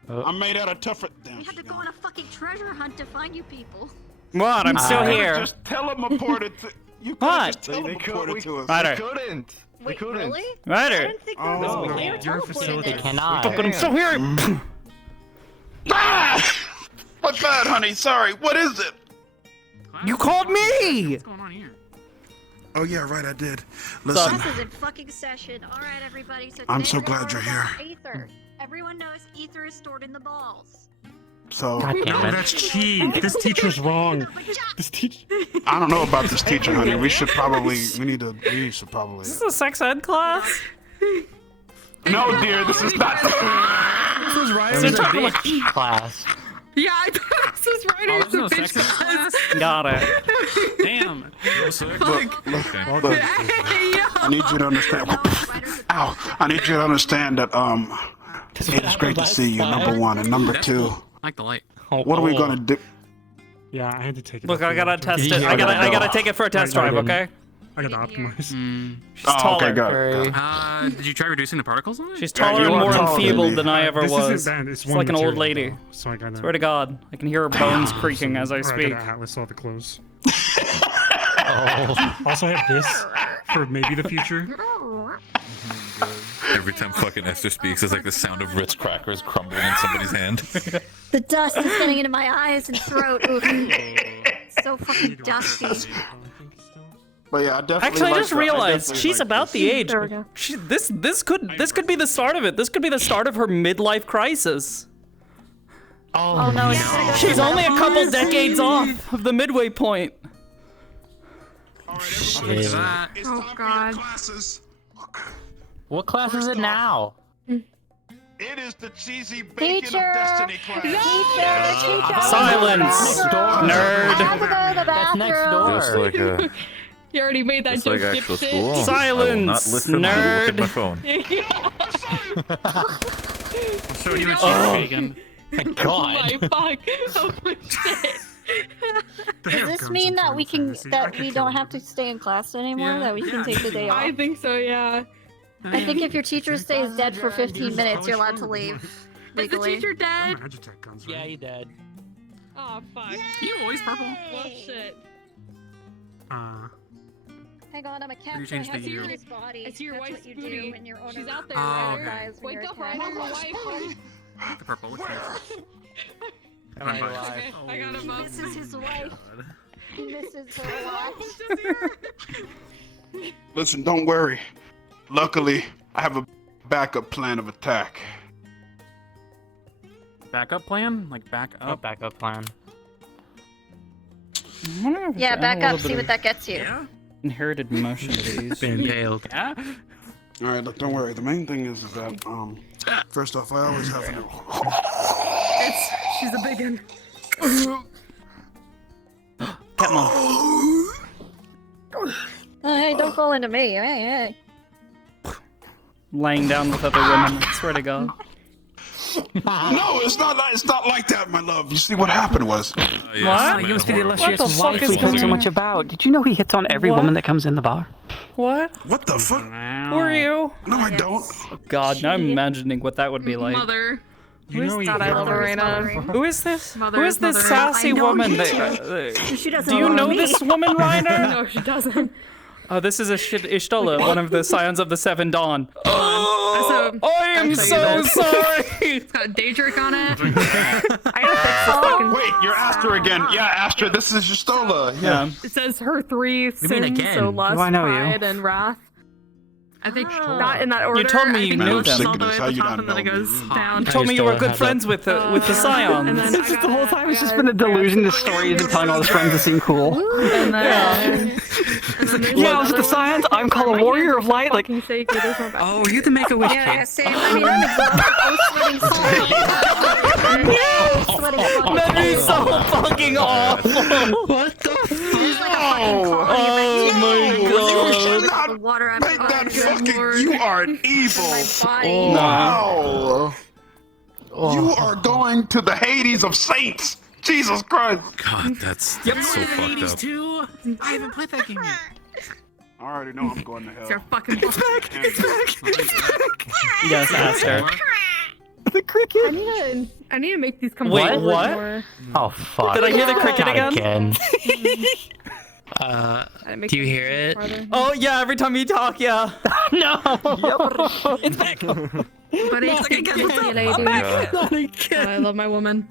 I'm made out of tougher. We had to go on a fucking treasure hunt to find you people. What? I'm still here. Just tell him report it to. You What? just tell him report it to us. Ryder. couldn't. Wait, really? Ryder. Oh, They were Your facility teleported. Fuck, but I'm still here. Ah! What's that, honey? Sorry. What is it? You called me. What's going on here? Oh yeah, right. I did. Sup? Listen. Class is in fucking session. All right, everybody. So I'm today so we're gonna glad you're learn about here. Ether. Everyone knows ether is stored in the balls. So God damn No, it. that's cheat. This teacher's wrong. This teacher. I don't know about this teacher, honey. We should probably. We should probably. Is this a sex ed class? No, dear. This is not. This was right. So talking about class. Yeah, I thought this was right. Oh, It's a there's no bitch sex class. got it. Damn. Look, I need you to understand. Ow! I need you to understand that it is great to see you. Number one, and number two. Like the light. What are we gonna do? Yeah, I had to take it. Look, I gotta test you it. hear I gotta that? take it for a test drive. Okay. I gotta optimize. She's Oh, taller. okay, got it. Did you try reducing the particles on it? She's taller and you are more taller than enfeebled me. than I ever This was. isn't bad. It's It's one like an old material, lady. though, so I gotta. Swear to God, I can hear her bones creaking as I Or I speak. gotta atlas all the clothes. Oh. Also have this for maybe the future. Every time fucking Esther speaks, it's like the sound of Ritz crackers crumbling in somebody's hand. The dust is getting into my eyes and throat. Ooh. So fucking dusty. But yeah, I definitely. Actually, I like just the- realized definitely she's like about this. the age. There we go. This could be the start of it. This could be the start of her midlife crisis. Oh no, it's gonna go She's through only a couple menopause. decades off of the midway point. Look at that. It's Oh, time for God. your classes. What class is it First off, now? It is the cheesy bacon Teacher! of destiny class. Teacher! Silence, I nerd. have to go to the That's next bathroom. door. Just like a, You already made that just joke, like actual dipshit. school. I will not Silence, listen. I will look at my nerd. phone. I'll show you what she's vegan. God. Oh my fuck. Oh my shit. Does this mean that we can don't have to stay in class anymore? Yeah. That we can take the day off? I think so, yeah. I think if your teacher stays dead for 15 minutes, you're allowed to leave. Is the Legally. teacher dead? Yeah, he dead. Oh fuck. You always purple. Well shit. Hang on, I'm a cat. You changed I have the to U. use his body. It's your That's wife's what you booty. do when you're on She's a- out there, Oh, Ryder. guys, when Wake you're a up, cat. Ryder. Your wife. The purple. What's next? Am I Run by. alive? Okay, I got him up. This is his wife. He misses her a lot. Listen, don't worry. Luckily, I have a backup plan of attack. Backup plan? Like back Oh, up? backup plan. Yeah, back up, see what that gets you. Inherited motion disease. Been impaled. Yeah? All right, look, don't worry. The main thing is that first off, I always have an. She's a big one. Catmon. Hey, don't fall into me. Hey. Laying down with other women. I swear to God. No, it's not like that, my love. You see, what happened was. What? He goes to the What the illustrious fuck wife is we heard so going much on? about. Did you know he hits on every What? woman that comes in the bar? What? What the fuck? Who are you? No, I don't. Oh, God, now I'm imagining what that would be like. Mother. You know God, I love Arena. Who is this? Mother Who is is this mother. sassy I know woman? you That, She doesn't do you know know me. this woman, Reiner? No, she doesn't. Oh, this is Ishtola, one of the Scions of the Seven Dawn. Also, I am I'll so tell you this. sorry. It's got Daedric on it. I gotta fix this fucking. Wait, you're Aster again. Yeah, Aster, this is Stola. Yeah. It says her three mean sins, again? so lust, Do I know you? pride, and wrath. I think not in that order. You told me I you think knew it goes them. all the way at the top and then it goes down. You told me you were good friends with the Scions. And then It's just the whole time it's just been a delusion. The story isn't telling all his friends to seem cool. And then, Yeah, I was with the Scions. I'm called a warrior of light. Like, Oh, you can make a wish. Yeah, same. I mean, I'm exhausted. I'm sweating salt. That'd be so fucking awful. What the Oh my god. The water I'm Make that fucking. You are an evil. body. Wow. You are going to the Hades of saints. Jesus Christ. God, that's so fucked up. Too. I haven't played that game yet. I already know I'm going to hell. It's your fucking It's back. Yes, Aster. the cricket. I need to make these come Wait, forward what? more. Oh fuck. Did I hear the cricket Not again? Do you hear it? Oh yeah, every time you talk, yeah. No. It's back. But it's good lady. I love my woman.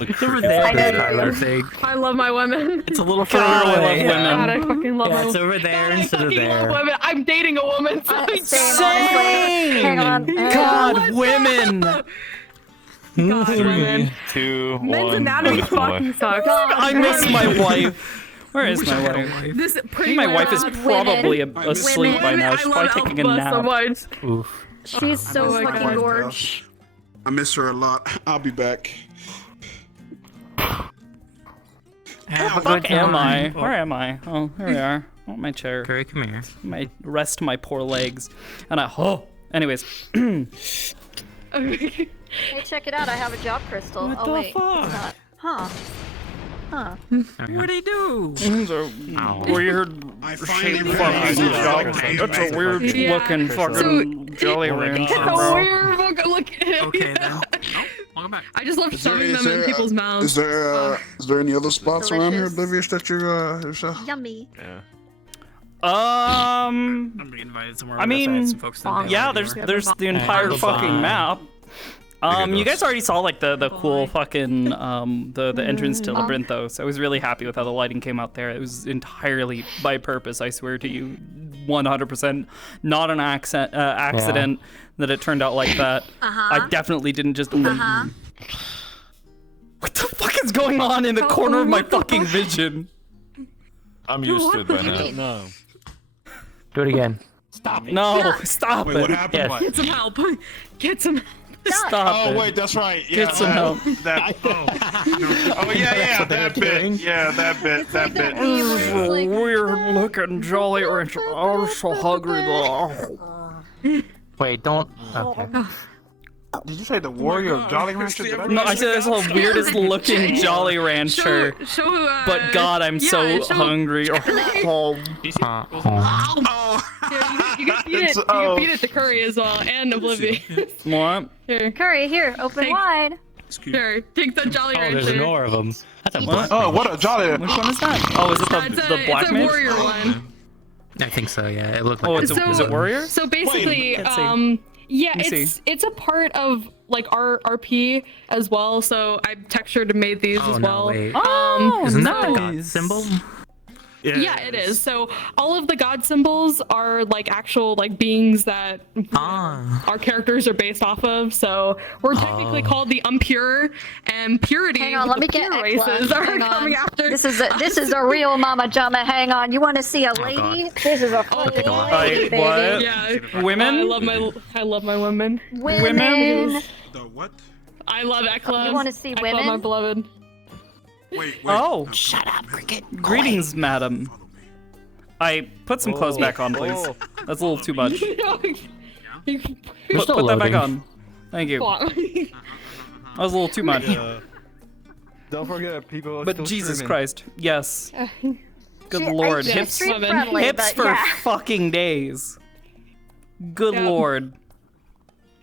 It's over there, Tyler. I love my women. It's a little God, I love women. God, I fucking love Yeah, women. it's over there God, instead I of fucking love there. women. I'm dating a woman. So Same. Hang on. God, women. God, women. 2, Men's 1. anatomy fucking sucks. I miss my wife. Where is my wife? This I pretty think my wife is probably Women. asleep by now. She's probably taking a nap. So much. Oof. She's so Oh my fucking God. gorge. I miss her a lot. I'll be back. Have a Fuck good am I? time. Where am I? Oh, here we are. I want my chair. Curry, come here. My rest my poor legs. And anyways. Hey, check it out. I have a job crystal. What oh, the wait. fuck? It's not. Huh. Huh. What'd he do? It's a weird I finally shape realized fucking that. job. That's a weird Yeah. looking fucking jelly rancher, bro. Weird fucking look. Okay then. Welcome back. I just love shoving them in people's mouths. Is there any other spots around here, Oblivious, that you yourself? Yummy. Yeah. I'm being invited somewhere. I else. had mean, some folks that yeah, didn't there's anywhere. the entire fucking map. You guys already saw like the cool fucking the entrance to Labyrinthos. I was really happy with how the lighting came out there. It was entirely by purpose. I swear to you, 100%, not an accident that it turned out like that. I definitely didn't just. What the fuck is going on in the corner of my fucking vision? I'm used to it by now. No. Do it again. Stop it. No, stop Wait, it. what happened? Yes. Get some help. Get some. Stop it. Oh wait, that's right. Yeah, Get some help. Oh yeah, that bit. Yeah, that bit. Weird looking Jolly Rancher. I'm so hungry though. Wait, don't. Okay. Did you say the warrior of Jolly Rancher? Did I No, I said that's the weirdest looking Jolly Rancher. Show, But God, I'm so hungry. Oh. You can feed it. You can feed it to Curry as well, and Oblivious. What? Here. Curry, here, open wide. Here, take the Jolly Rancher. There's more of them. That's a What? Oh, what a Jolly! Which one is that? Oh, is it the black It's a mage? warrior one. I think so. Yeah, it looked like. Oh, it. is it warrior? So basically, Let's see. yeah, Let me it's a part of like our RP as well. So I textured and made these Oh, as no, well. wait. Oh, Isn't that the god nice. symbol? Yeah, it is. So all of the god symbols are like actual like beings that our characters are based off of. So we're technically called the impure, and purity. Hang on, let me the get pure Ekla. races are Hang on. coming after. This is a real Mama Jama. Hang on, you want to see a lady? This is a fucking lady, baby. What? Yeah, Women? I love my women. Women. The what? I love Ekla. You want to see Ekla, women? my beloved. Wait. Oh. Shut up, Cricket. Greetings, madam. I put some clothes back on, please. That's a little too much. Put that back on. Thank you. That was a little too much. Don't forget, people are But still Jesus streaming. Christ, yes. Good lord, she's hips, stream friendly, hips but for yeah. fucking days. Good lord.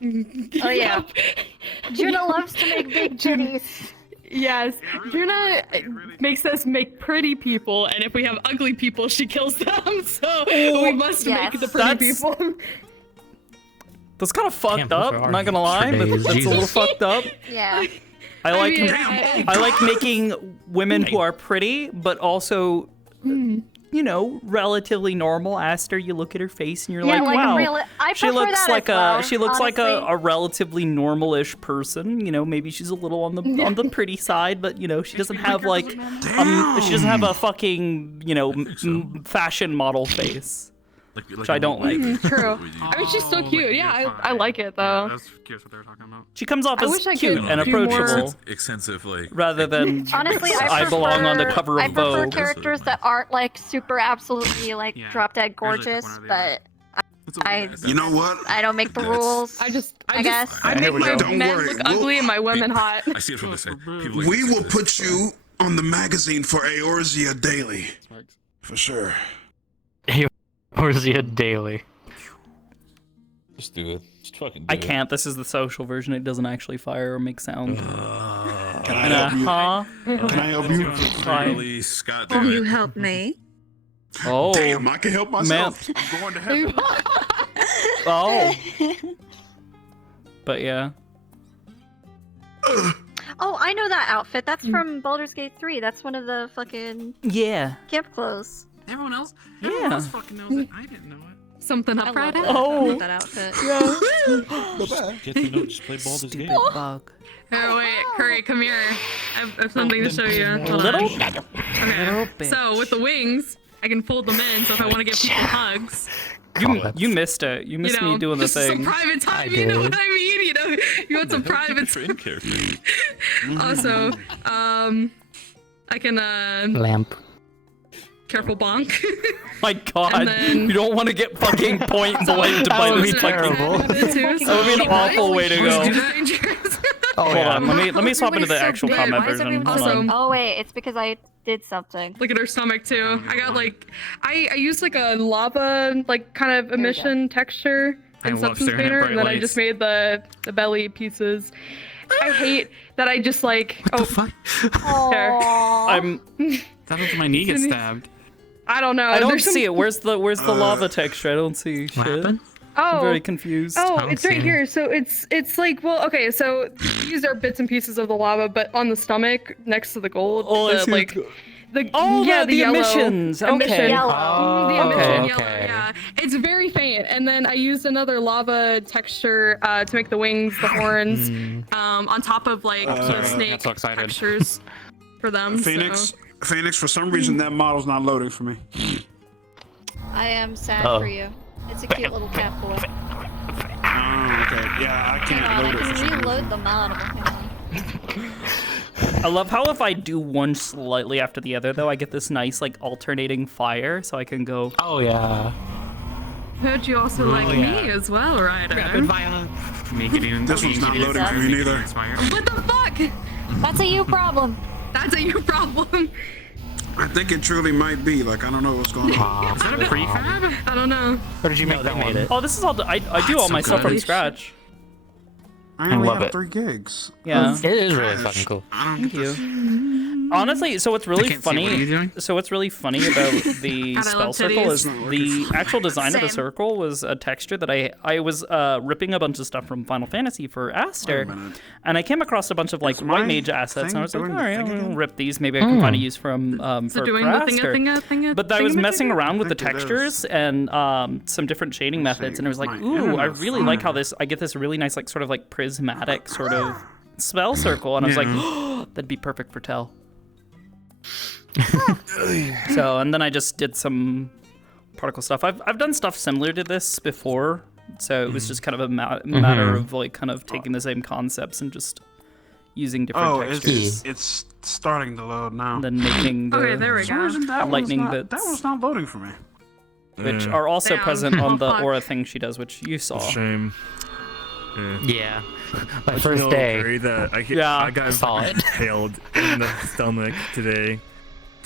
Oh yeah. Juna loves to make big titties. Yes, Juna makes us make pretty people, and if we have ugly people, she kills them. So we must make the pretty people. That's kind of fucked those up. are I'm not gonna lie, but days, that's a little Jesus. fucked up. Yeah. I like mean, I like making women who are pretty, but also you know, relatively normal. Aster, you look at her face and you're Yeah, like, like a wow, real- I she prefer looks that like as well, she looks like honestly. a relatively normal-ish person. You know, maybe she's a little on the pretty side, but you know, she doesn't have like she doesn't have a fucking, you know, fashion model face. Which I don't like. True. I mean, she's so cute. Yeah, I like it though. That's curious what they were talking about. She comes off I as wish I cute could and do more- approachable, Extensive, like. rather than Honestly, I belong on the cover of I prefer Vogue. characters that aren't like super absolutely like drop dead gorgeous, but You know what? I don't make the rules. I I guess. I make my Don't men worry, look we'll- ugly and my women hot. I see it from this side. People We will put you on the magazine for Eorzea Daily. For sure. Eorzea Daily. Just do it. Just fucking do I it. can't. This is the social version. It doesn't actually fire or make sound. Can I help you? Huh? Can I help you? Finally, Scott. Will you help me? Oh, Damn, I can help myself. I'm going to heaven. Oh. But yeah. Oh, I know that outfit. That's from Baldur's Gate 3. That's one of the fucking Yeah. camp clothes. Everyone else Yeah. fucking knows it. I didn't know it. Something up I right love now. that. I Oh. love that outfit. Get to know, just play Baldur's Gate. Bug. Oh wait, Curry, come here. I have something to show you. Hold Little? on. Okay. So with the wings, I can fold them in. So if I want to give people hugs, You missed it. You missed me doing the just some thing. private time. I You know did. what I mean? You know, you want some private Train character. Also, I can Lamp. careful bonk. My God, And then- you don't want to get fucking point blanked by would this be fucking. terrible. That would be an awful way to go. Oh, Hold yeah. on, let me swap into the actual Wait, comment why is version. everyone Hold so- on. Oh wait, it's because I did something. Look at her stomach too. I got like, I used like a lava like kind of emission texture I in love Substance staring at Painter, bright and then I lights. just made the belly pieces. I hate that I just like. What the fuck? There. I'm. That was my knee get stabbed. I don't know. I don't There's some- see it. Where's the lava texture? I don't see What shit. happened? I'm Oh. very confused. Oh, don't it's see right it. here. So it's like, well, okay, so these are bits and pieces of the lava, but on the stomach next to the gold, Oh, I the, see. like the Oh, yeah, the yellow emissions. Okay. emission. Yellow. The Oh, emission okay. yellow, yeah. It's very faint. And then I used another lava texture to make the wings, the horns, on top of like the snake got so excited. textures for them. Phoenix, So. Phoenix, for some reason that model's not loading for me. I am sad Oh. for you. It's a cute little cat boy. Oh, okay. Yeah, I Hang can't on, I load it. For can some reason. reload the model. Hang on. I love how if I do one slightly after the other, though, I get this nice like alternating fire, so I can go. Oh, yeah. Heard you also like yeah. me as well, Ryder. Rapid fire. Make it even. This one's not make it loading for even you neither. expire. What the fuck? That's a you problem. That's a you problem. I think it truly might be. Like, I don't know what's going on. Is that a prefab? I don't know. Or did you make that one? Oh, this is all. I do all so my stuff good. from scratch. I only love have it. 3 gigs. Yeah. It is really fucking cool. Thank you. Honestly, so what's really can't see, what are you funny? doing? So what's really funny about the God, I spell love circle is titties. the actual design of the Same. circle was a texture that I was ripping a bunch of stuff from Final Fantasy for Aster, and I came across a bunch of like Is my white mage assets, and I thing was like, doing all the right, thing I'll again? rip these. Maybe I can find a use from So for doing for the Aster. thinga. But I was messing around with the Thank you, textures and some different shading methods, and it was like, my ooh, I internet really like how fine. I get this really nice like sort of like prismatic sort of spell circle, and I was like, oh, that'd be perfect for Tell. So, and then I just did some particle stuff. I've done stuff similar to this before, so it was just kind of a matter of like kind of taking the same concepts and just using different Oh, textures, it's starting to load now. and then making the Okay, there we For some go. reason, that lightning one's bits. not, That one's not loading for me. which are also Damn. present on the Oh, fuck. aura thing she does, which you saw. Shame. Yeah. My But first no, day. Gary, that Yeah. I got Saw it. impaled in the stomach today.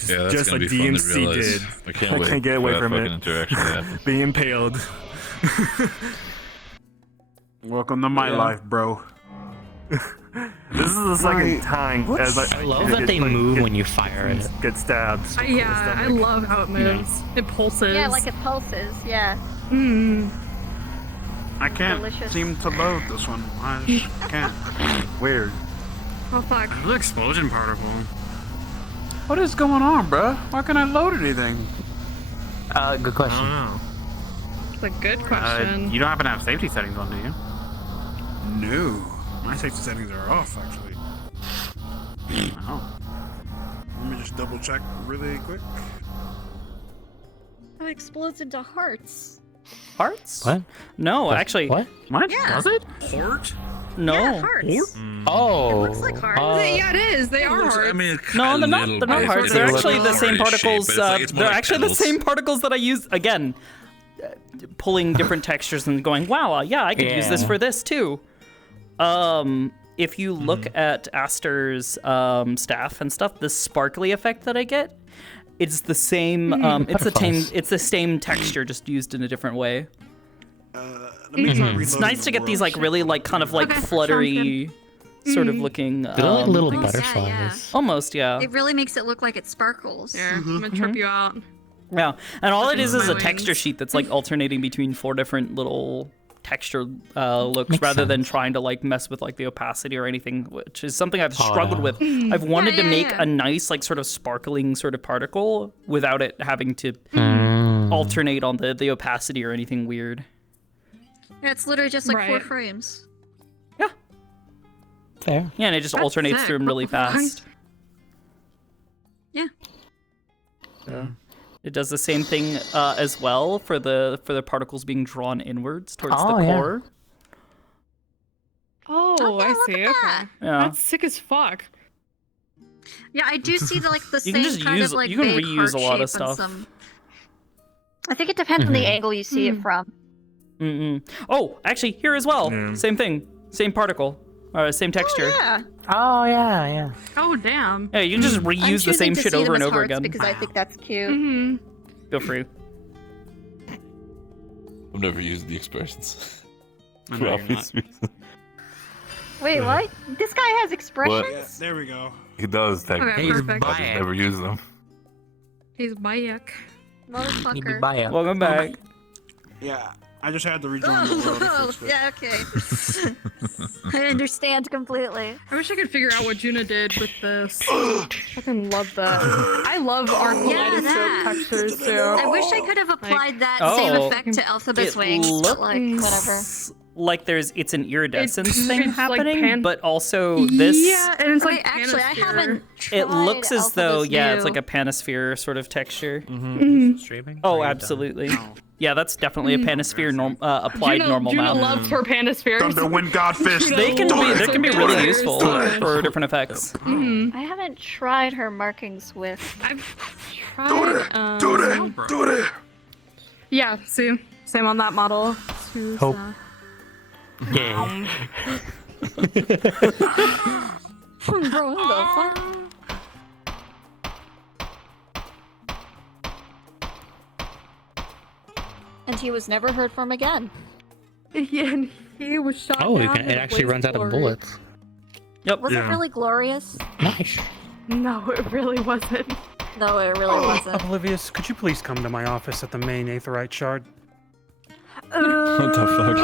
Yeah, that's Just gonna like be fun to DMC realize. did. I can't wait get for away that from fucking it. interaction to happen. Being impaled. Welcome to my Yeah. life, bro. This is the second time as I love that they move when you fire it. get stabbed. Yeah, I love how it moves. It pulses. Yeah, like it pulses. Yeah. Mm. I can't Delicious. seem to load this one. I just can't. Weird. Oh fuck. The explosion particle. What is going on, bruh? Why can't I load anything? Good question. It's a good question. You don't happen to have safety settings on, do you? No, my safety settings are off actually. Oh. Let me just double check really quick. It explodes into hearts. Hearts? What? No, actually. What? What? Yeah. Does it? Heart? No. Yeah, hearts. Oh. It looks like hearts. Yeah, it is. They are hearts. I mean, No, they're not. little They're not bit. hearts. It's They're a actually the same heart-ish shape, particles. but it's more They're like actually the petals. same particles that I use again, pulling different textures and going, wow, yeah, I could use this Yeah. for this too. If you look at Aster's staff and stuff, the sparkly effect that I get, it's the same. It's the same texture, just used in a different way. It's nice to get these like really like kind of like fluttery sort of looking. They're like little Almost, butterflies. yeah. Almost, yeah. It really makes it look like it sparkles. Here, I'm gonna trip you out. Yeah, and all it is My a wings. texture sheet that's like alternating between 4 different little texture looks, Makes rather than sense. trying to like mess with like the opacity or anything, which is something I've Oh, struggled yeah. with. I've wanted to make yeah. a nice like sort of sparkling sort of particle without it having to alternate on the opacity or anything weird. Yeah, it's literally just like 4 Right. frames. Fair. Yeah, and it just That's alternates sick. through them really What the fuck? fast. Yeah. Yeah. It does the same thing as well for the particles being drawn inwards towards Oh, the yeah. core. Oh, I see. Okay. that. Yeah. That's sick as fuck. Yeah, I do see the You same can just kind use- of like you can vague reuse heart a lot of shape and stuff. some- I think it depends on the Mhm. angle you see it from. Oh, actually, here as well. Yeah. Same thing. Same particle. Same texture. Yeah. Oh yeah, yeah. Oh damn. Yeah, you can just I'm reuse the same choosing to shit see over them and as over hearts again. Because I think that's cute. Mm-hmm. Feel free. I've never used the expressions. I know For you're obvious not. reasons. Wait, what? This guy has expressions? Yeah, there we go. He does technically. Okay, perfect. I just never use them. He's Bayek. Motherfucker. Welcome back. Yeah, I just had to rejoin the world. Oh, to fix it. yeah, okay. I understand completely. I wish I could figure out what Juna did with this. I fucking love that. I love our kaleidoscope that. textures too. I wish I could have applied that same Oh. effect to Alphabet's It wings, but looks like, whatever. like it's an iridescence It's thing like happening, but also this. Yeah, and it's Okay, like actually, I Panosphere. haven't It looks as though, Alphabet's yeah, it's new. like a panosphere sort of texture. Streaming? Oh, absolutely. Yeah, that's definitely a panosphere applied Juna, normal Juna mount. loves her Panospheres. Thunderwind Godfist. They can be really Thunderwind. useful for different effects. I haven't tried her marking Swift. I've tried. Do it. Yeah, see, same on that model. Choose, Hope. Yeah. Bro, what the fuck? And he was never heard from again. Yeah, and he was shot Oh, down. it actually runs out of bullets. Yep. Was it really glorious? Nice. No, it really wasn't. No, it really wasn't. Oblivious, could you please come to my office at the main Aetherite shard? What the fuck?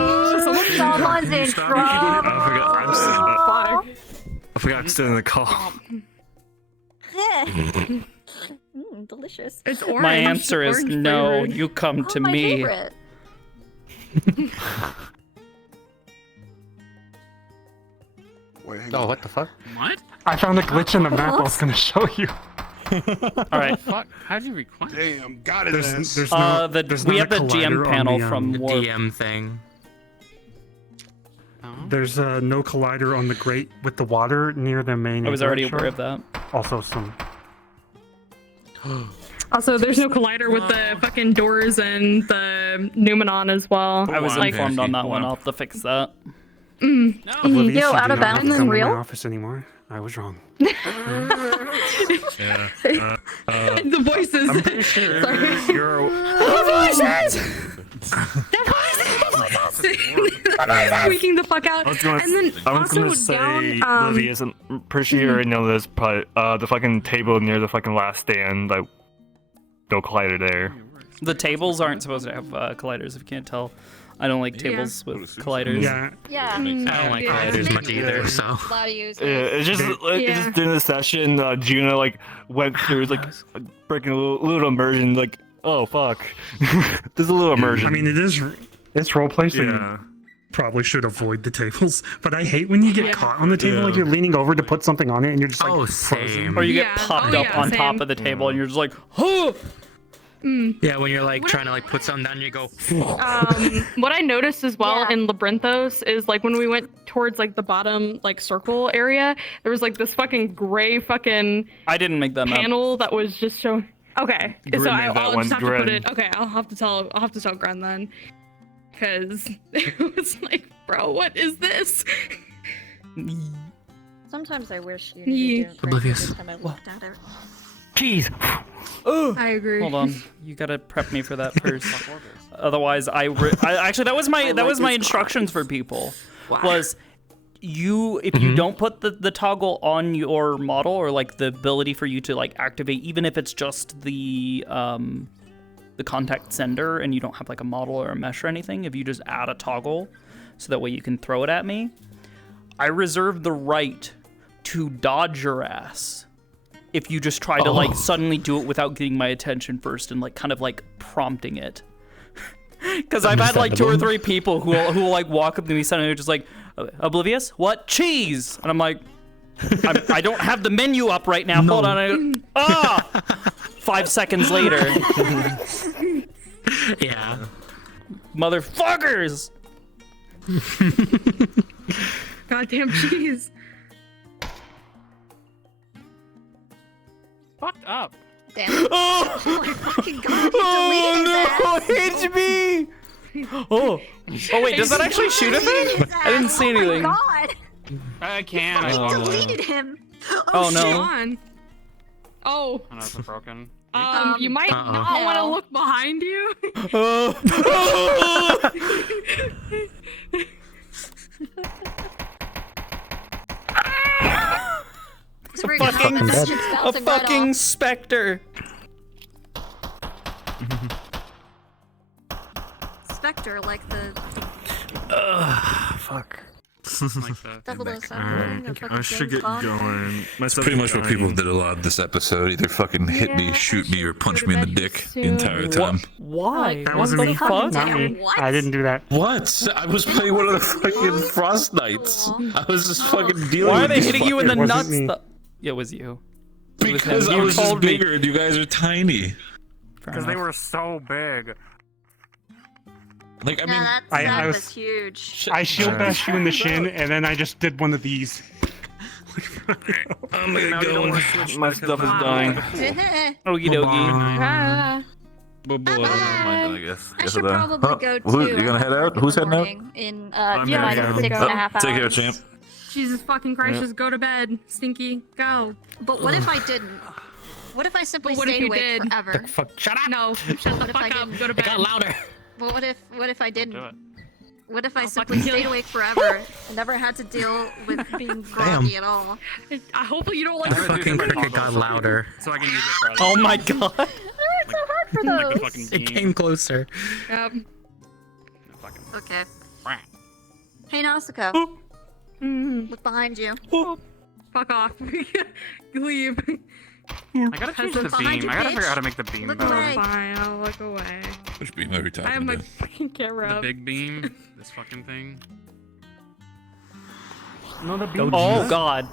Someone's in trouble. I forgot I'm still in the call. Delicious. It's orange. My answer is orange no. flavored. You come to my me. favorite. Wait, hang Oh, on. what the fuck? What? I found a glitch in the map I was gonna show you. All right. Fuck? How'd you request? Damn, got his ass. There's no, We not have a the GM collider on panel the, from The Warp. DM thing. Oh. There's no collider on the grate with the water near the main. I was Aetherite already shard. aware of that. Also some. Also, there's no collider with the fucking doors and the Numenon as well. I was like, informed on that one. I'll have to fix that. Oblivious, Yo, you out do of not have bounds to come to real? my office anymore. I was wrong. Yeah. the voices. I'm pretty sure Sorry. you're. Squeaking the fuck out. I was gonna, and then I was also gonna say, down, Oblivious, I'm pretty sure you already know this, but the fucking table near the fucking last stand, like, no collider there. The tables aren't supposed to have colliders. If you can't tell, I don't like tables with colliders. Yeah. Yeah. I don't like colliders much either, so. A lot of users. It's just, it's just during the session, Juna, like, went through, like, breaking a little immersion, like, Oh fuck. There's a little immersion. I mean, it's roleplay, so you probably should avoid the tables. But I hate when you get caught on the table, like you're leaning over to put something on it, and you're just like, frozen. Or you get popped up on top of the table, and you're just like, oh. Yeah, when you're like trying to like put something down, you go. What I noticed as well in Labyrinthos is like when we went towards like the bottom like circle area, there was like this fucking gray fucking. I didn't make that panel that was just showing. Okay, Gren so made that I'll one, just have to Gren. put it. Okay, I'll have to tell Gren then, because it was like, bro, what is this? Sometimes I wish you didn't Oblivious. every time I looked at it. Jeez. I agree. Hold on, you gotta prep me for that first. Otherwise, actually that was my instructions for people. Was if you don't put the toggle on your model, or like the ability for you to like activate, even if it's just the contact sender and you don't have like a model or a mesh or anything, if you just add a toggle so that way you can throw it at me, I reserve the right to dodge your ass if you just try to like suddenly do it without getting my attention first and like kind of like prompting it. Because I've had like 2 or 3 people who will like walk up to me suddenly just like, Oblivious, what? Cheese! And I'm like, I don't have the menu up right now. Hold on. 5 seconds later. Yeah. Motherfuckers! Goddamn cheese. Fucked up. Damn it. Oh my fucking god, he deleted no, HB! Oh wait, does that actually shoot a thing? I didn't see anything. Oh my god. I can. He I deleted him. Oh no. Sean. Oh. Oh no, it's broken. You might not want to look behind you. A fucking specter. Spectre, like the Fuck. I should get going. That's pretty much what people did a lot this episode. Either fucking hit me, shoot me, or punch me in the dick the entire time. Why? That wasn't me. Fuck? Not me. I didn't do that. What? I was playing one of the fucking Frost Knights. I was just fucking dealing Why are with they these hitting you in the fuckers. nuts? Yeah, it was you. Because I was just bigger and you guys are tiny. Because they were so big. Like, I mean, I was huge. I shield bashed you in the shin, and then I just did one of these. I'm gonna go. My stuff is dying. Okie dokie. I guess. I should probably go too. You're gonna head out? Who's heading out? In I'm like gonna go. 6.5 hours. Take care, champ. Jesus fucking Christ, Yeah. just go to bed, Stinky. Go. But what if I didn't? What if I simply What if stayed you awake did? forever? Shut up. No, shut the fuck up. Go to bed. It got louder. Well, what if I didn't? Do it. What if I simply stayed awake forever and never had to deal with being groggy at all? I hope you don't like. The fucking cricket got louder. So I can use it for Oh my god. I worked so hard for like the those. fucking It came closer. Okay. Hey, Nausicaa. Look behind you. Fuck off. Leave. I gotta change the Behind beam. you, I gotta bitch. figure out how to make the beam Look better. away. Fine, I'll look away. Which beam are we I talking have my about? fucking camera The up. big beam. This fucking thing. No, the beam. Oh god.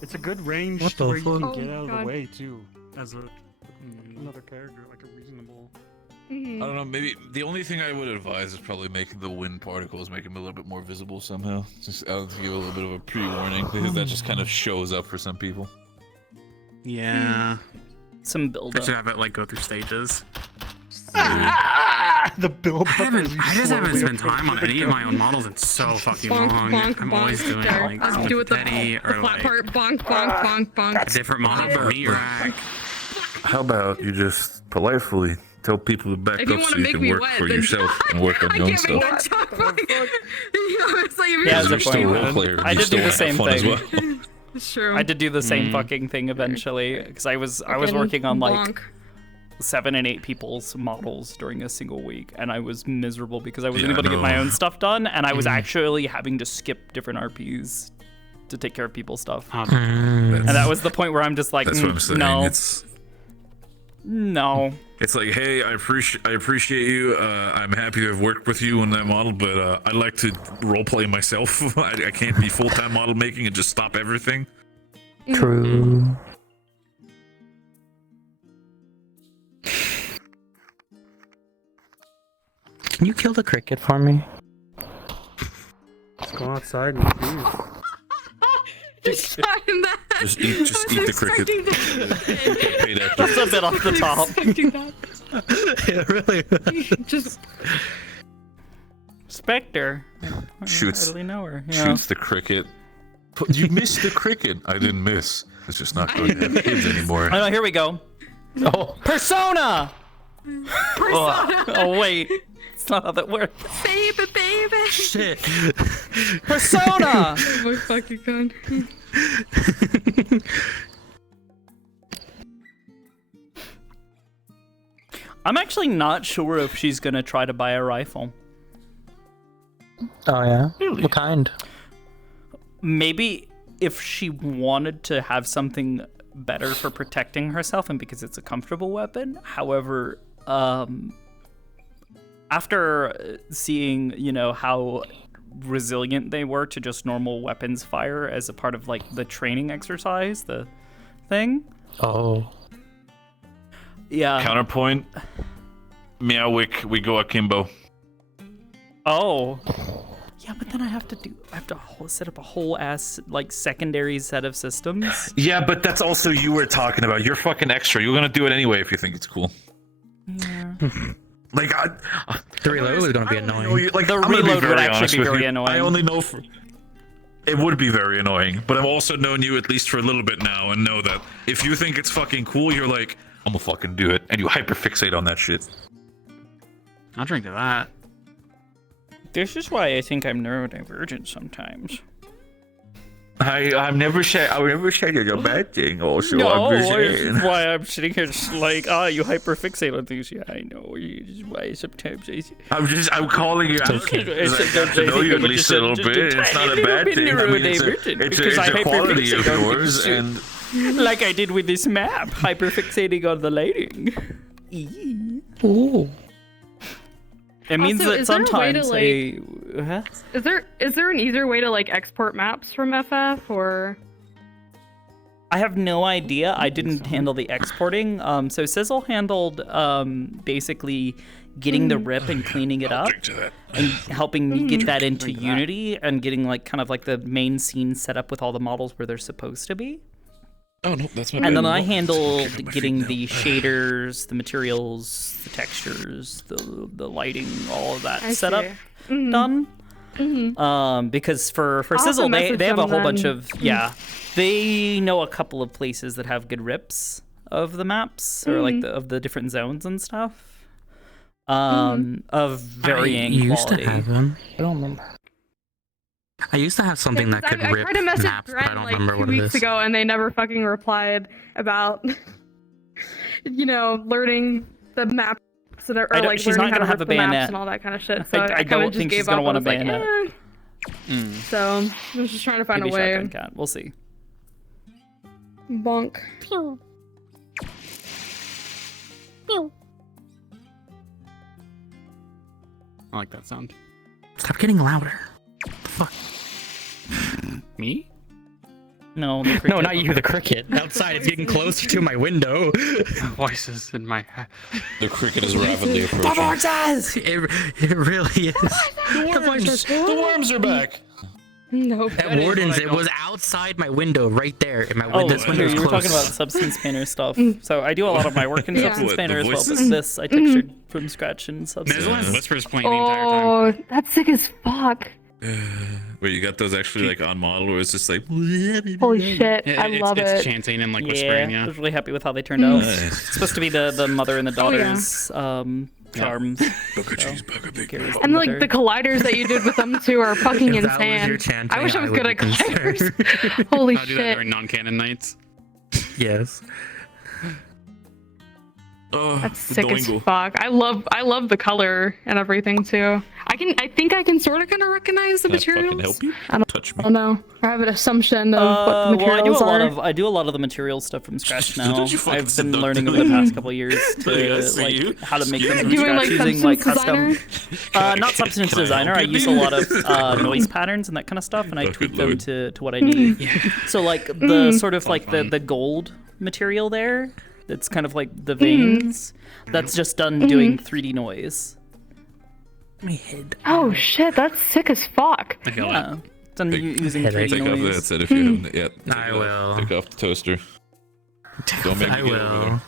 It's a good range What to the where you can fuck? get out of God. the way too, as another character, like a reasonable. I don't know, maybe the only thing I would advise is probably making the wind particles, make them a little bit more visible somehow. Just to give a little bit of a pre-warning, because that just kind of shows up for some people. Yeah. Some build I up. should have it like go through stages. The build. I just haven't spent time on any of my own models in so fucking Bonk, long. bonk, I'm bonk. always doing There. like I'll something do it the petty or flat like part. Bonk, bonk, bonk, bonk. a different model for meat rack. How about you just politely tell people to back If you up wanna so you make can me work wet, for then- yourself and work on I your own can't make stuff? that talk. It's like, Yeah, Because that's you're a still a point. role player. I you did still do the have same fun as thing. well. It's true. I did do the same fucking thing eventually because I was working on like Bonk. 7 and 8 people's models during a single week, and I was miserable because I wasn't Yeah, able to get my no. own stuff done, and I was actually having to skip different RPs to take care of people's stuff. And that was the point where I'm just like, That's what I'm saying. no, It's no. It's like, hey, I appreciate you. I'm happy to have worked with you on that model, but I'd like to roleplay myself. I can't be full-time model making and just stop everything. True. Can you kill the cricket for me? Let's go outside and leave. Just eat the cricket. That's a bit off the top. Yeah, really. Just Spectre. Shoots. I really know her. Yeah. Shoots the cricket. You missed the cricket. I didn't miss. It's just not going to have kids anymore. Oh, no, here we go. Oh, Persona! Oh, wait. It's not how that works. baby. Shit. Persona! Oh my fucking god. I'm actually not sure if she's gonna try to buy a rifle. Oh yeah? Really? What kind? Maybe if she wanted to have something better for protecting herself and because it's a comfortable weapon. However, after seeing, you know, how resilient they were to just normal weapons fire as a part of like the training exercise, the thing. Oh. Yeah. Counterpoint. Meowick, we go akimbo. Oh. Yeah, but then I have to set up a whole ass like secondary set of systems. Yeah, but that's also you were talking about. You're fucking extra. You're gonna do it anyway if you think it's cool. Yeah. Like the reload is gonna be annoying. Like the I'm gonna reload be would very actually honest be with very you. annoying. I only know it would be very annoying, but I've also known you at least for a little bit now and know that if you think it's fucking cool, you're like, I'm gonna fucking do it, and you hyperfixate on that shit. I'll drink to that. This is why I think I'm neurodivergent sometimes. I've never said you're a bad thing. Also, No, I'm just saying. that's why I'm sitting here just like, you hyperfixate on things. Yeah, I know. This is why sometimes I'm calling you out. Okay. I got to know you at least a little bit. It's not a bad thing. I mean, it's a quality of yours, and like I did with this map, hyperfixating on the lighting. Ooh. It means Also, that is there a way to, sometimes like, is there an easier way to like export maps from FF or? I have no idea. I didn't handle the exporting. So Sizzle handled basically getting the rip and cleaning it up and helping me get that into Unity and getting like kind of like the main scene set up with all the models where they're supposed to be. Oh no, that's my And bad. then I handled getting the shaders, the materials, the textures, the lighting, all of that set up done. Because for Sizzle, they have a whole bunch of they know a couple of places that have good rips of the maps or like of the different zones and stuff. Of varying I used quality. to have them. I don't remember. I used to have something that could I rip tried to message maps, but I Brent don't like remember 2 what it weeks is. ago, and they never fucking replied about, you know, learning the maps that are or, like she's learning not how gonna to have rip a the maps bayonet. and all that kind of shit. So I I kind don't of just think she's gave gonna up. want I was a like, bayonet. So I was just trying to find Maybe a way. Shotgun Cat. We'll see. Bonk. Pew. Pew. I like that sound. Stop getting louder. Fuck. Me? No, No, not you, the cricket. Outside, it's getting closer to my window. Voices in my head. The cricket is rapidly The approaching. voices! It really is. The worms are back. No. At Warden's, it was outside my window, right there. And my this here, window's you were close. talking about Substance Painter stuff. So I do a lot of my work in Yeah. Substance What, Painter the as well, but voices? this I textured from scratch in Substance. Whispers playing the entire time. Oh, that's sick as fuck. Wait, you got those actually like on model, or it's just like. Holy shit, I love it's it. chanting and like Yeah, whispering, I yeah. was really happy with how they turned out. Nice. It's supposed to be the mother and the Oh, yeah. daughter's charms. And like the colliders that you did with them too are fucking If that was insane. your chanting, I wish I was would good be at colliders. concerned. Holy I'll do that shit. during non-canon nights. Yes. That's sick as fuck. I love the color and everything too. I I think I can sort of kind of recognize the Can I fucking materials. help you? I don't, Touch I don't know. I have an assumption of what the Well, materials I do a lot of the material stuff from scratch now. Don't you fucking I've been seduct learning me. over the past couple of years Yeah, I see you. like how to make them from Doing, scratch like, using like substance custom. Not substance Can I designer. help I you, use a dude? lot of noise patterns and that kind of stuff, and I Oh, tweak good them lord. to what I need. So like the sort of like fun. the gold material there, that's kind of like the veins. That's just done doing 3D noise. My head. Oh shit, that's sick as fuck. Okay, well, Yeah, done using headache. 3D Take off that noise. set if you haven't yet. I will. Take off the toaster. Don't make me I get over there. will.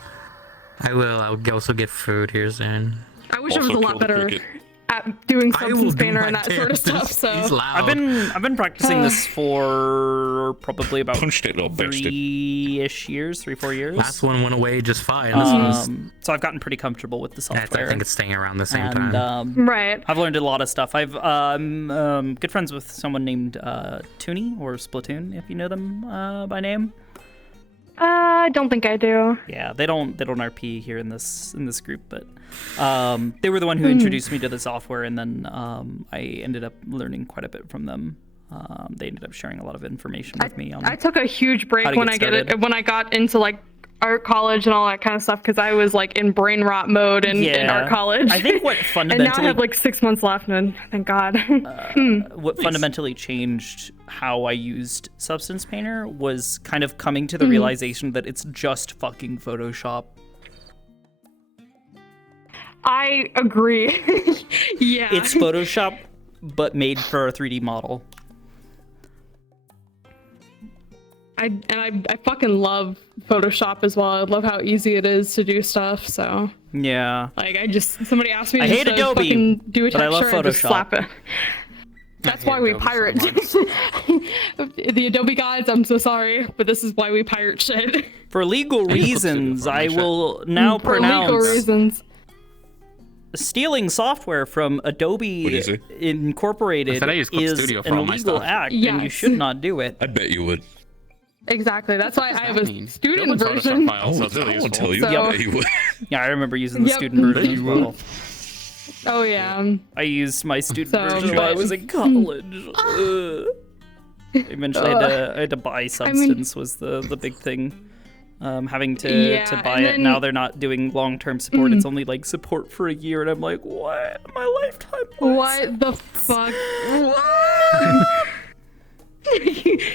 I will. I'll also get food here soon. I wish I was Also a kill lot the better cricket. at doing I will substance do painter my and that sort of stuff. damnedest. So He's loud. I've been practicing this for probably about Punched it, little bastard. 3-ish years, 3-4 years. Last one went away just fine. This one's. So I've gotten pretty comfortable with the I software. think it's staying around the same and, time. right. I've learned a lot of stuff. I've good friends with someone named Toonie or Splatoon, if you know them by name. I don't think I do. Yeah, they don't RP here in this group, but they were the one who introduced me to the software, and then I ended up learning quite a bit from them. They ended up sharing a lot of information with me on. I took a huge break how to when get I started. when I got into like art college and all that kind of stuff because I was like in brain rot mode in art college. I think what and fundamentally now I have like 6 months left, and thank God. what fundamentally changed how I used Substance Painter was kind of coming to the realization that it's just fucking Photoshop. I agree. Yeah. It's Photoshop, but made for a 3D model. I fucking love Photoshop as well. I love how easy it is to do stuff. So Yeah. like somebody asked me I to hate just Adobe, fucking do a but I love texture and just Photoshop. slap it. That's why we pirate. The Adobe guys, I'm so sorry, but this is why we pirate shit. For legal reasons, I will now For legal pronounce reasons. stealing software from Adobe What'd you say? Incorporated I said I use Clip is Studio for an all my illegal stuff. act, and you Yes. should not do it. I bet you would. Exactly. That's why I have a mean? student Build a Photoshop version. file, so it's really I won't useful. tell you. So- I bet you would. Yeah, I remember using the Yep. student version as well. Oh yeah. I used my student So, version while I but- was in college. Eventually, I had to buy Substance was the big thing. Having to Yeah, buy and it. then- Now they're not doing long-term support. It's only like support for a year, and I'm like, what? My lifetime. What the fuck?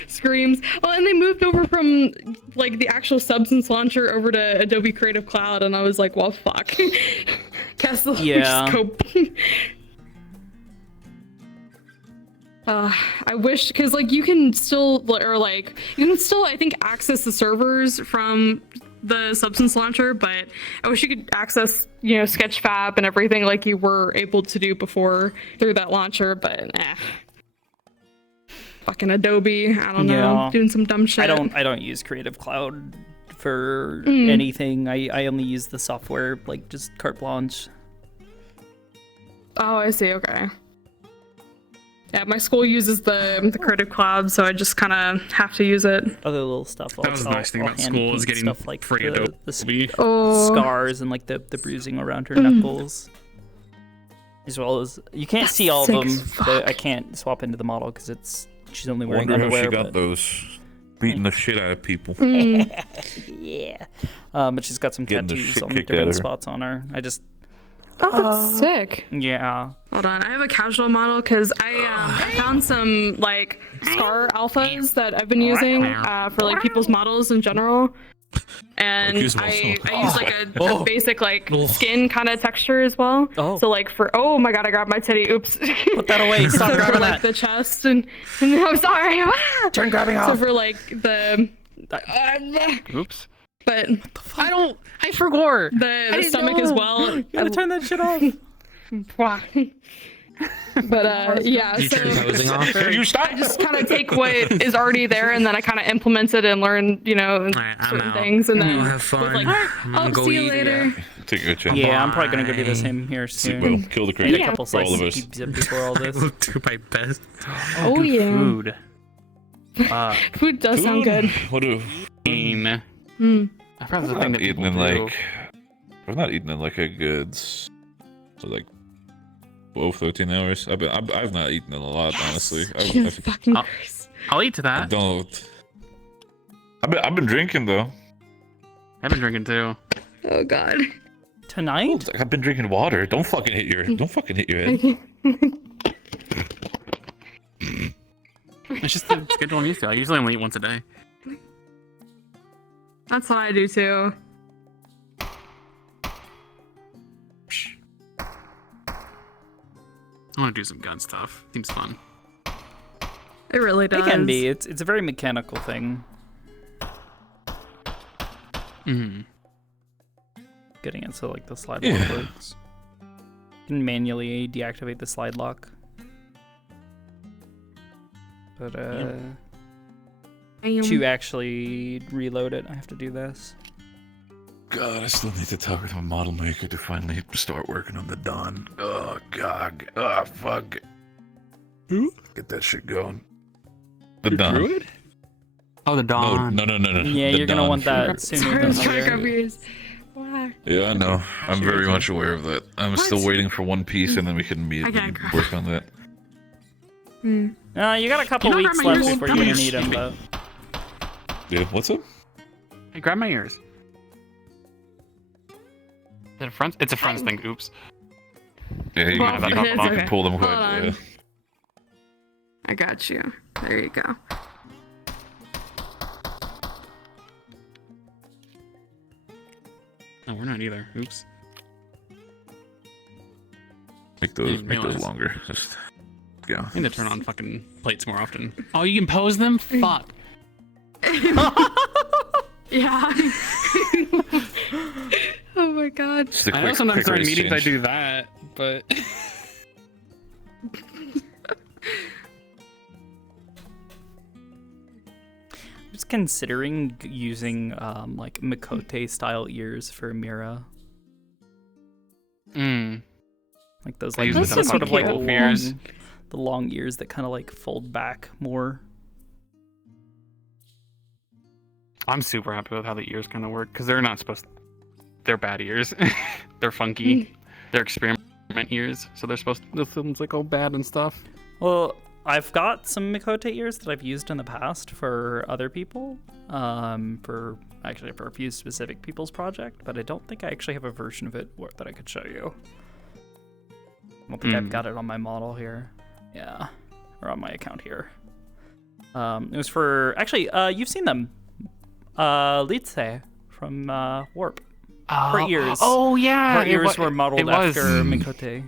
Screams. Oh, and they moved over from like the actual Substance launcher over to Adobe Creative Cloud, and I was like, well, fuck. Guess the Yeah. scope. I wish, because like you can still, I think access the servers from the Substance launcher, but I wish you could access, Sketchfab and everything like you were able to do before through that launcher, but fucking Adobe, I don't know, Yeah. doing some dumb shit. I don't use Creative Cloud for anything. I only use the software, like just carte blanche. Oh, I see. Okay. Yeah, my school uses the Creative Cloud, so I just kind of have to use it. Other little stuff. That was the nice thing about hand school is paint getting stuff like free the Adobe. scars and like the bruising around her knuckles. As well as you can't see all of sick them. as But I can't swap into the model because she's only I wearing wonder how she underwear. got those. Beating the shit out of people. Yeah. But she's got some Getting the tattoos shit on kicked out different of her. spots on her. I just Oh, that's sick. yeah. Hold on, I have a casual model because I found some like scar alphas that I've been using for like people's models in general. And Like whose I model? use like a basic like skin kind of texture as well. Oh. So like for oh my god, I grabbed my titty. Oops. Put that away. Stop So for grabbing like that. the chest and I'm sorry. Turn grabbing So off. for like the Oops. but I forgot. the stomach as well. You gotta turn that shit off. But yeah, You so turn posing off? I just kind of take what is already there and then I kind of implement it and learn, Alright, I'm certain out. things and then We'll have with, fun. like, I'm gonna I'll go see you eat. later. Take a good chance. Yeah, I'm probably gonna go do the same here Sleep soon. well. Kill the Ate cricket a couple for all slices of of us. pizza before all I this. will do my best. Oh yeah. Food. Food does sound good. What do? I forgot the thing I'm that eating people in do. like. I'm not eating in like a good. So like 12, 13 hours. I've not eaten in a lot, honestly. Jesus fucking Christ. I'll eat to that. I don't. I've been drinking though. I've been drinking too. Oh God. Tonight? I've been drinking water. Don't fucking hit your head. It's just the schedule I'm used to. I usually only eat once a day. That's what I do too. I want to do some gun stuff. Seems fun. It really does. It can be. It's a very mechanical thing. Mm-hmm. Getting it so like the slide lock works. You can manually deactivate the slide lock. But to actually reload it, I have to do this. God, I still need to talk with my model maker to finally start working on the Dawn. Oh God. Oh fuck. Who? Get that shit going. The Dawn. Druid? Oh, the Dawn. No. Yeah, The you're gonna Dawn. want that sooner than later. Yeah, I know. I'm very much aware of that. I'm still waiting for one piece, and then we can immediately work on that. You got a couple Can you weeks grab my left ears? before Grab you're my gonna ears. need them, though. Yeah, what's up? Hey, grab my ears. Is it a front? It's a front thing. Oops. Yeah, you Well, can pull them Hold quick. on. Yeah. I got you. There you go. No, we're not either. Oops. Make those Didn't realize. longer. Just go. I need to turn on fucking plates more often. Oh, you can pose them? Fuck. Yeah. Oh my God. I know sometimes during meetings I do that, but I'm just considering using like Mikote style ears for Mira. Like those, I like use the the sort of like fucking ears. the long ears that kind of like fold back more. I'm super happy with how the ears kind of work because they're not supposed to. They're bad ears. They're funky. They're experiment ears, so they're supposed to. The film's like all bad and stuff. Well, I've got some Mikote ears that I've used in the past for other people, for a few specific people's project, but I don't think I actually have a version of it that I could show you. I don't think I've got it on my model here. Yeah, or on my account here. It was for actually. You've seen them, Litze from Warp. Her ears. Oh yeah. Her ears were modeled after Mm. Mikote.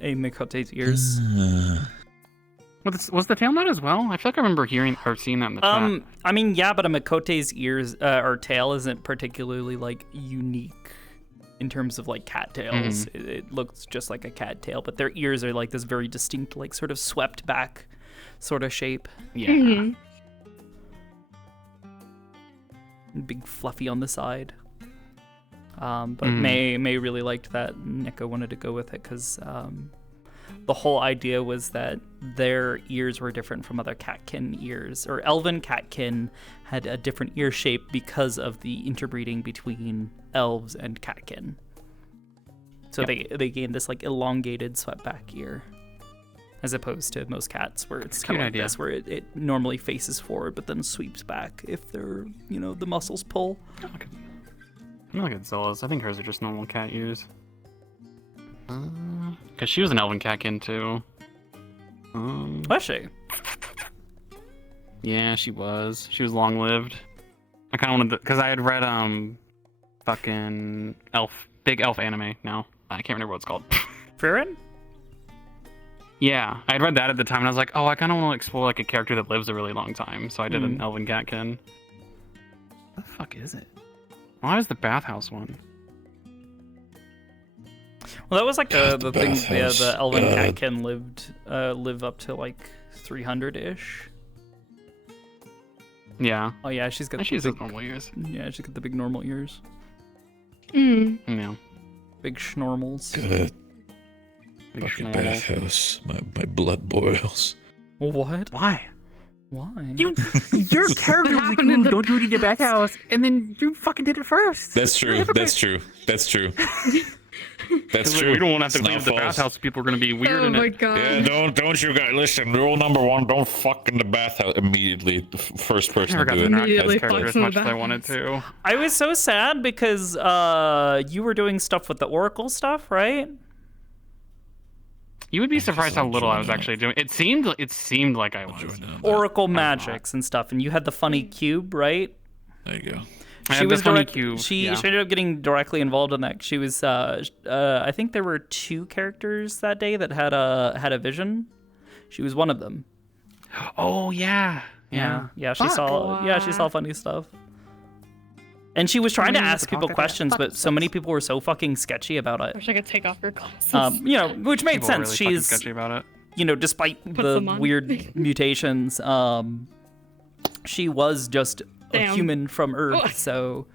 A Mikote's ears. Was the tail not as well? I feel like I remember hearing or seeing that in the chat. I mean, yeah, but a Mikote's ears or tail isn't particularly like unique in terms of like cat tails. It looks just like a cat tail, but their ears are like this very distinct, like sort of swept back sort of shape. Yeah. Big fluffy on the side. But May really liked that. Nico wanted to go with it because the whole idea was that their ears were different from other catkin ears, or elven catkin had a different ear shape because of the interbreeding between elves and catkin. So they gained this like elongated swept back ear, as opposed to most cats where it's kind of like this, where it normally faces forward but then sweeps back if they're, the muscles pull. I look at Zilla's. I think hers are just normal cat ears. Because she was an elven catkin too. Was she? Yeah, she was. She was long-lived. I kind of wanted to, because I had read fucking big elf anime. Now I can't remember what it's called. Frieren? Yeah, I had read that at the time, and I was like, oh, I kind of want to explore like a character that lives a really long time. So I did an elven catkin. What the fuck is it? Why is the bathhouse one? Well, that was like the thing. Yeah, the elven catkin live up to like 300-ish. Yeah. Oh yeah, she's got. She's got normal ears. Yeah, she's got the big normal ears. Yeah. Big schnormals. Good. Fucking bathhouse. My blood boils. What? Why? Why? Your character was like, don't do it in the bathhouse, and then you fucking did it first. That's true. That's true. That's true. That's Like, true. we don't want to have to It's clean not up the false. bathhouse. People are going to be weird in it. Yeah, don't you guys listen? Rule number 1: don't fuck in the bathhouse immediately. The first person Never to got do to it. interact with this character as much as I wanted to. I was so sad because you were doing stuff with the Oracle stuff, right? You would be surprised how little I was actually doing. It seemed like I was. Oracle magics and stuff, and you had the funny cube, right? There you go. She was she ended up getting directly involved in that. She was I think there were 2 characters that day that had a vision. She was one of them. Oh yeah. Yeah, she saw funny stuff. And she was trying to ask people questions, but so many people were so fucking sketchy about it. I wish I could take off your glasses. Which made People were sense. really fucking She's sketchy about it. Despite Put the some on. weird mutations, she was just a Damn. human from Earth, so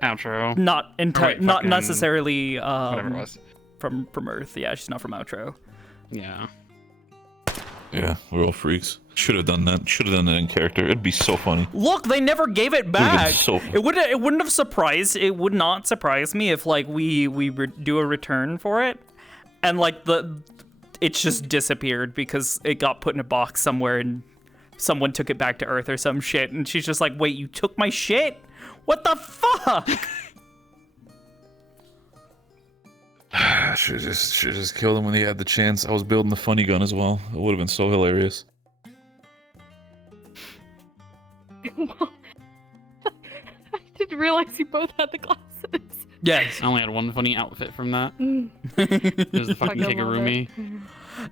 Outro. not not fucking- necessarily whatever it was. from Earth. Yeah, she's not from Outro. Yeah. Yeah, we're all freaks. Should have done that. Should have done that in character. It'd be so funny. Look, they never gave it Would've been back. so- It wouldn't have surprised. It would not surprise me if like we do a return for it, and like it just disappeared because it got put in a box somewhere and someone took it back to Earth or some shit, and she's just like, wait, you took my shit? What the fuck? should just killed him when he had the chance. I was building the funny gun as well. It would have been so hilarious. I didn't realize you both had the glasses. Yes. I only had one funny outfit from that. It was the fucking Kigurumi.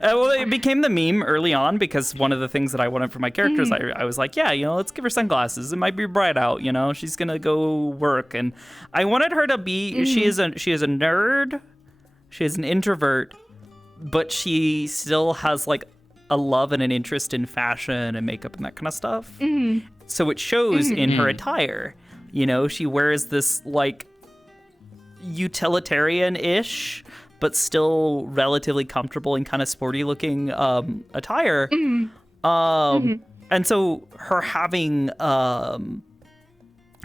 Well, it became the meme early on because one of the things that I wanted for my characters, I was like, yeah, let's give her sunglasses. It might be bright out, she's gonna go work, and I wanted her to be. She is a nerd. She is an introvert, but she still has like a love and an interest in fashion and makeup and that kind of stuff. So it shows in her attire. She wears this like utilitarian-ish, but still relatively comfortable and kind of sporty looking attire. And so her having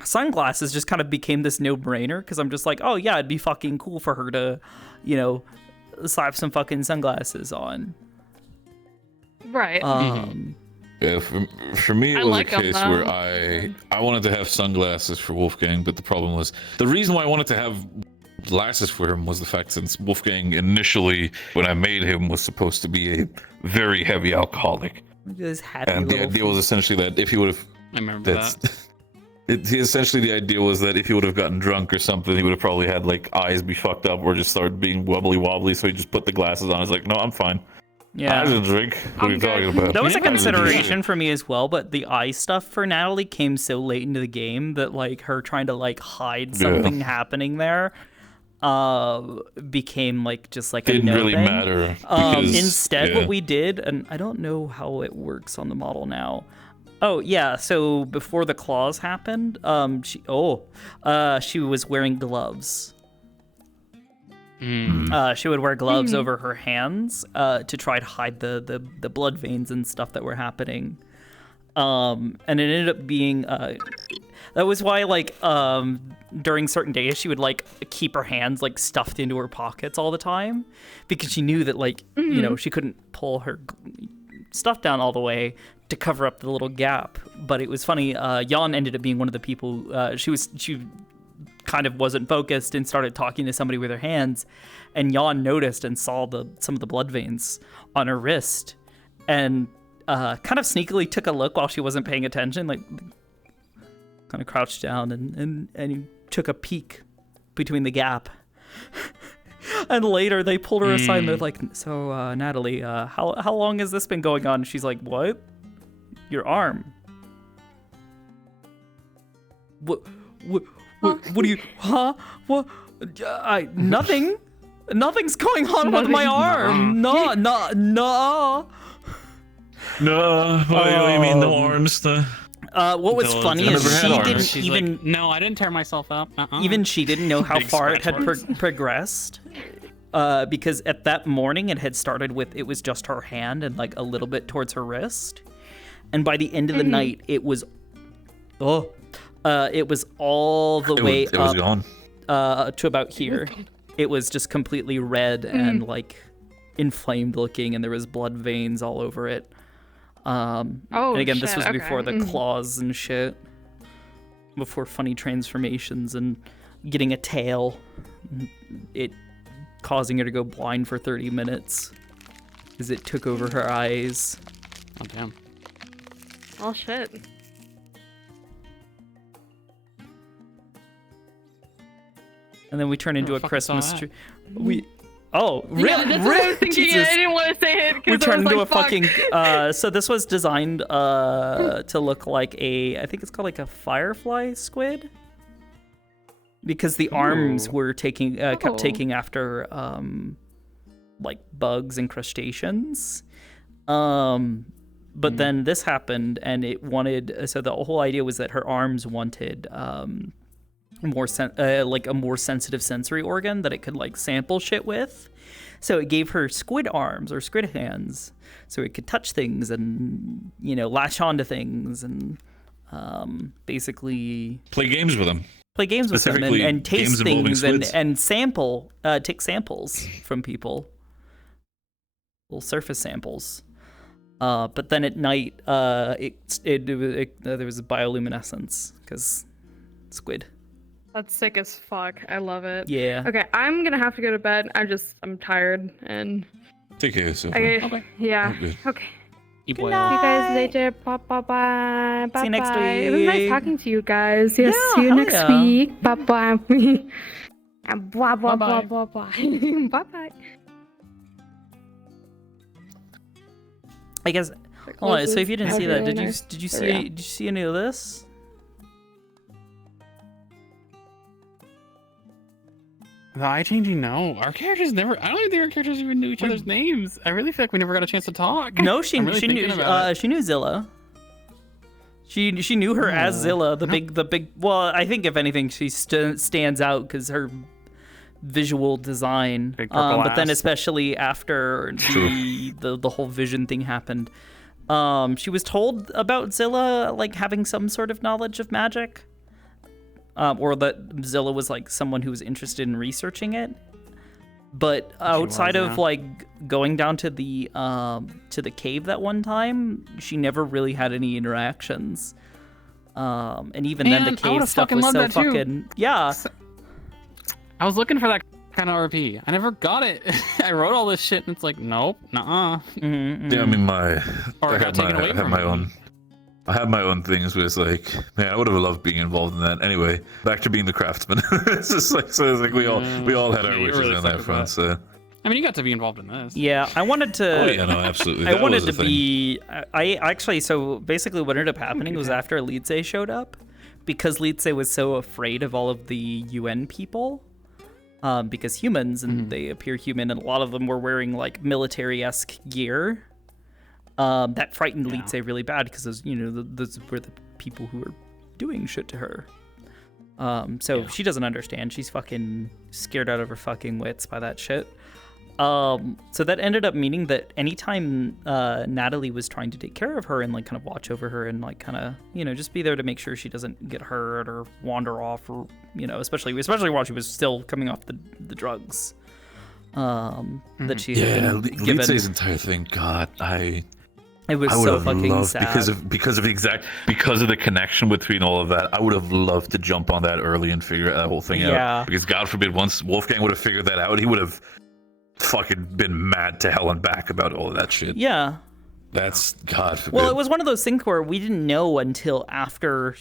sunglasses just kind of became this no-brainer because I'm just like, oh yeah, it'd be fucking cool for her to, slap some fucking sunglasses on. Right. Yeah, for me, I it was like a 'em, case though. where I wanted to have sunglasses for Wolfgang, but the problem was the reason why I wanted to have glasses for him was the fact since Wolfgang initially, when I made him, was supposed to be a very heavy alcoholic. This happy And the little idea was essentially that if he would have... I remember that. Essentially, the idea was that if he would have gotten drunk or something, he would have probably had like eyes be fucked up or just started being wobbly. So he just put the glasses on. He's like, no, I'm fine. Yeah. I didn't drink. What are you talking about? That was a I didn't drink. consideration for me as well, but the eye stuff for Natalie came so late into the game that like her trying to like hide something happening there became like just like Didn't a no really thing. matter because, Instead, yeah. what we did, and I don't know how it works on the model now. Oh yeah, so before the claws happened, she was wearing gloves. She would wear gloves over her hands to try to hide the blood veins and stuff that were happening. And it ended up being that was why like during certain days she would like keep her hands like stuffed into her pockets all the time because she knew that like she couldn't pull her stuff down all the way to cover up the little gap. But it was funny. Jan ended up being one of the people. She kind of wasn't focused and started talking to somebody with her hands, and Jan noticed and saw some of the blood veins on her wrist, and kind of sneakily took a look while she wasn't paying attention, like kind of crouched down and he took a peek between the gap. And later they pulled her aside and they're like, so Natalie, how long has this been going on? And she's like, what? Your arm? What do you, huh? What? Nothing. Nothing's going on with my arm. No. No, what do you mean, no arms? What was funny is she didn't She's even. like, no, I didn't tear myself up. Even she didn't know how Big far it scratch had marks. progressed. Because at that morning it had started with it was just her hand and like a little bit towards her wrist, and by the end of the night it was it was all the way It was up gone. to about here, it was just completely red and like inflamed looking, and there was blood veins all over it. And again, this was before the claws and shit, before funny transformations and getting a tail, it causing her to go blind for 30 minutes because it took over her eyes. Oh damn. Oh shit. And then we turn into a Christmas tree. Really? Yeah, that's what I was thinking. Jesus. I didn't want to say it. We turned into a fuck. fucking. So this was designed to look like I think it's called like a firefly squid, because the arms were kept taking after like bugs and crustaceans. But then this happened, and it wanted. So the whole idea was that her arms wanted like a more sensitive sensory organ that it could like sample shit with. So it gave her squid arms or squid hands, so it could touch things and latch onto things and basically play games with them. And taste things and take samples from people. Little surface samples. But then at night, there was a bioluminescence because squid. That's sick as fuck. I love it. Yeah. Okay, I'm gonna have to go to bed. I'm tired and. Take care of yourself. Okay. Yeah. Okay. Good night. See you guys later. Bye bye bye. See you next week. It was nice talking to you guys. Yes. See you next yeah. week. Bye bye. And blah blah blah blah blah. Bye bye. I guess. Hold on. So if you didn't see that, did you see any of this? The eye changing? No, our characters never. I don't even think our characters even knew each other's names. I really feel like we never got a chance to talk. No, she knew Zilla. She knew her as Zilla, the big. Well, I think if anything, she stands out because her visual design. Big purple but then ass. especially after the whole vision thing happened, she was told about Zilla like having some sort of knowledge of magic. Or that Zilla was like someone who was interested in researching it, but outside of like going down to the cave that one time, she never really had any interactions. And even then, the cave stuff was so fucking yeah. I was looking for that kind of RP. I never got it. I wrote all this shit, and it's like nope, nuh-uh. Yeah, I mean I have my own things where it's like, man, I would have loved being involved in that. Anyway, back to being the craftsman. It's just like, so it's like we all had our wishes on that front. So I mean, you got to be involved in this. Yeah, I wanted to. Oh yeah, no, absolutely. I wanted to be. I actually. So basically, what ended up happening was after Lidze showed up, because Lidze was so afraid of all of the UN people, because humans and they appear human, and a lot of them were wearing like military-esque gear. That frightened Lidze really bad because those were the people who were doing shit to her. So she doesn't understand. She's fucking scared out of her fucking wits by that shit. So that ended up meaning that anytime Natalie was trying to take care of her and like kind of watch over her and like kind of just be there to make sure she doesn't get hurt or wander off, or especially while she was still coming off the drugs that she had been given. Lidze's entire thing, God, It was so fucking sad because of the connection between all of that. I would have loved to jump on that early and figure that whole thing out. Because God forbid, once Wolfgang would have figured that out, he would have fucking been mad to hell and back about all of that shit. Yeah. That's God forbid. Well, it was one of those things where we didn't know until after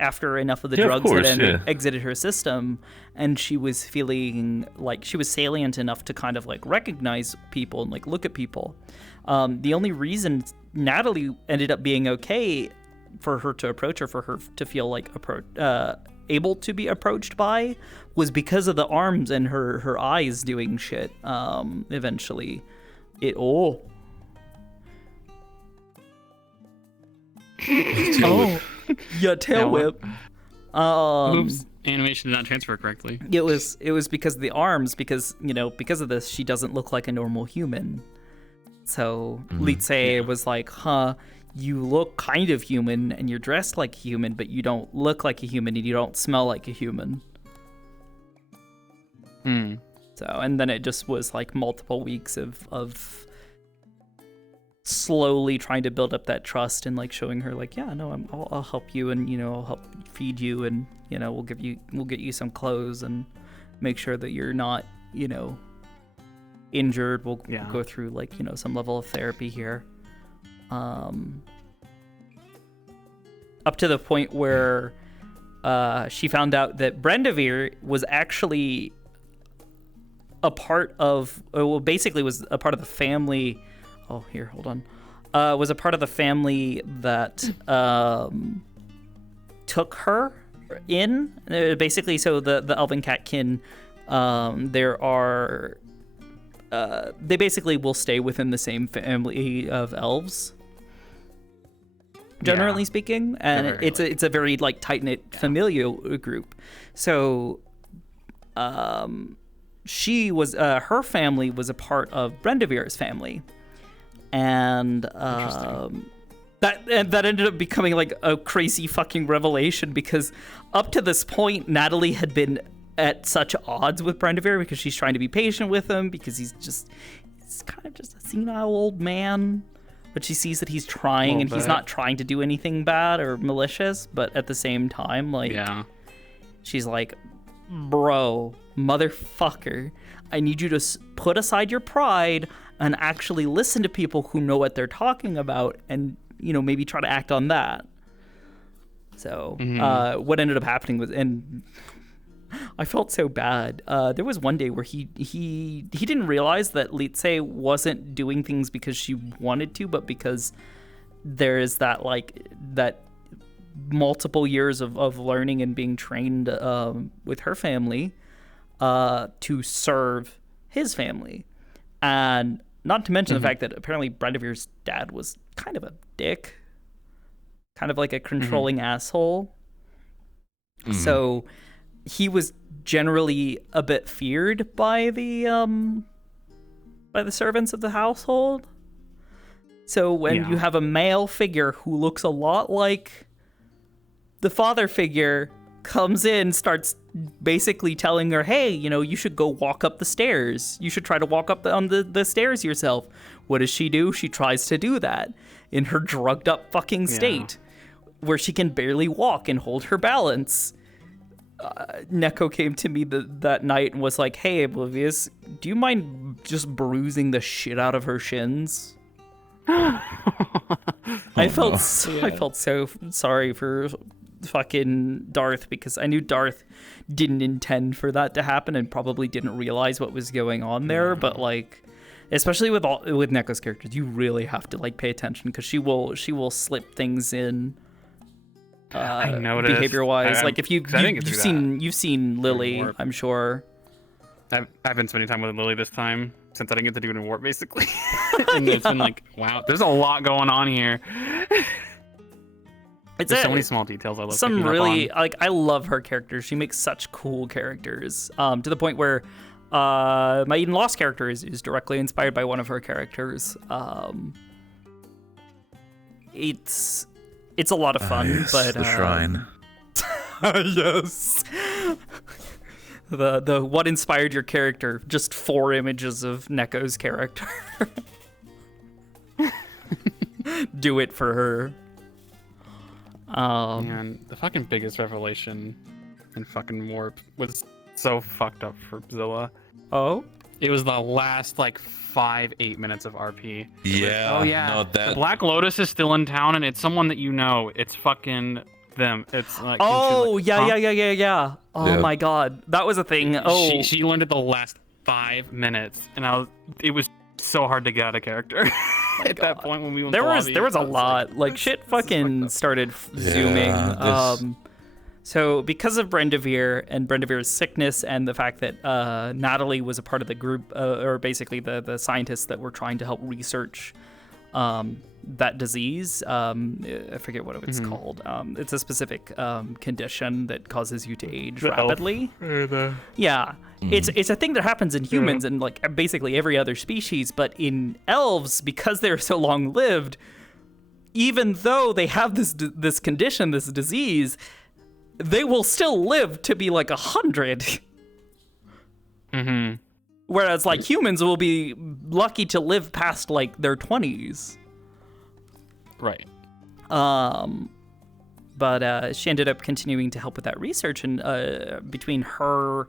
after enough of the drugs had exited her system, and she was feeling like she was salient enough to kind of like recognize people and like look at people. The only reason Natalie ended up being okay for her to approach her, for her to feel like able to be approached by, was because of the arms and her eyes doing shit. Eventually, tail whip. Oops, animation did not transfer correctly. It was because of the arms, because of this, she doesn't look like a normal human. So Lidze was like, you look kind of human and you're dressed like a human, but you don't look like a human and you don't smell like a human. So, and then it just was like multiple weeks of slowly trying to build up that trust and like showing her like, yeah, no, I'll help you, and you know, I'll help feed you, and you know, we'll get you some clothes and make sure that you're not, you know, injured. We'll go through like, you know, some level of therapy here. Up to the point where she found out that Brendavir was actually a part of, basically was a part of the family. Oh, here, hold on. Was a part of the family that took her in. Basically, so the Elven Catkin, there are, they basically will stay within the same family of elves, generally speaking, and it's a very like tight-knit familial group. So she was her family was a part of Brendavir's family, and that ended up becoming like a crazy fucking revelation, because up to this point Natalie had been at such odds with Brendavir because she's trying to be patient with him because he's kind of just a senile old man. But she sees that he's trying, and he's not trying to do anything bad or malicious, but at the same time, like, she's like, bro, motherfucker, I need you to put aside your pride and actually listen to people who know what they're talking about, and, you know, maybe try to act on that. So what ended up happening was, and I felt so bad. There was one day where he didn't realize that Litze wasn't doing things because she wanted to, but because there is that like that multiple years of learning and being trained with her family to serve his family, and not to mention the fact that apparently Brendavir's dad was kind of a dick, kind of like a controlling asshole. So he was generally a bit feared by the servants of the household. So when you have a male figure who looks a lot like the father figure comes in, starts basically telling her, hey, you know, you should go walk up the stairs. You should try to walk up the stairs yourself. What does she do? She tries to do that in her drugged up fucking state, where she can barely walk and hold her balance. Neko came to me that night and was like, hey, Oblivious, do you mind just bruising the shit out of her shins? I felt so sorry for fucking Darth, because I knew Darth didn't intend for that to happen and probably didn't realize what was going on there. But like, especially with Neko's characters, you really have to like pay attention, because she will slip things in. I noticed behavior-wise, like if you've seen Lily, I'm sure. I've been spending time with Lily this time since I didn't get to do it in Warp, basically. And it's been like, wow, there's a lot going on here. There's so many small details I love. Some really like, I love her character. She makes such cool characters. To the point where my Eden Lost character is directly inspired by one of her characters. It's a lot of fun, yes, but the shrine. Yes. The what inspired your character? Just 4 images of Neko's character. Do it for her. Man, the fucking biggest revelation in fucking Warp was so fucked up for Zilla. Oh? It was the last like 5-8 minutes of RP. Yeah. Oh yeah. No, that... The Black Lotus is still in town, and it's someone that you know. It's fucking them. It's like. Oh like, yeah. Oh my god, that was a thing. Oh. She learned it the last 5 minutes, and it was so hard to get out of character. At that point when we went. There was a lot. Like shit fucking started zooming. So because of Brendavir and Brendavir's sickness and the fact that Natalie was a part of the group, or basically the scientists that were trying to help research that disease, I forget what it's called. It's a specific condition that causes you to age rapidly. Yeah, it's a thing that happens in humans and like basically every other species, but in elves, because they're so long lived, even though they have this condition, this disease, they will still live to be like 100. Whereas like humans will be lucky to live past like their 20s. Right. But she ended up continuing to help with that research, and between her,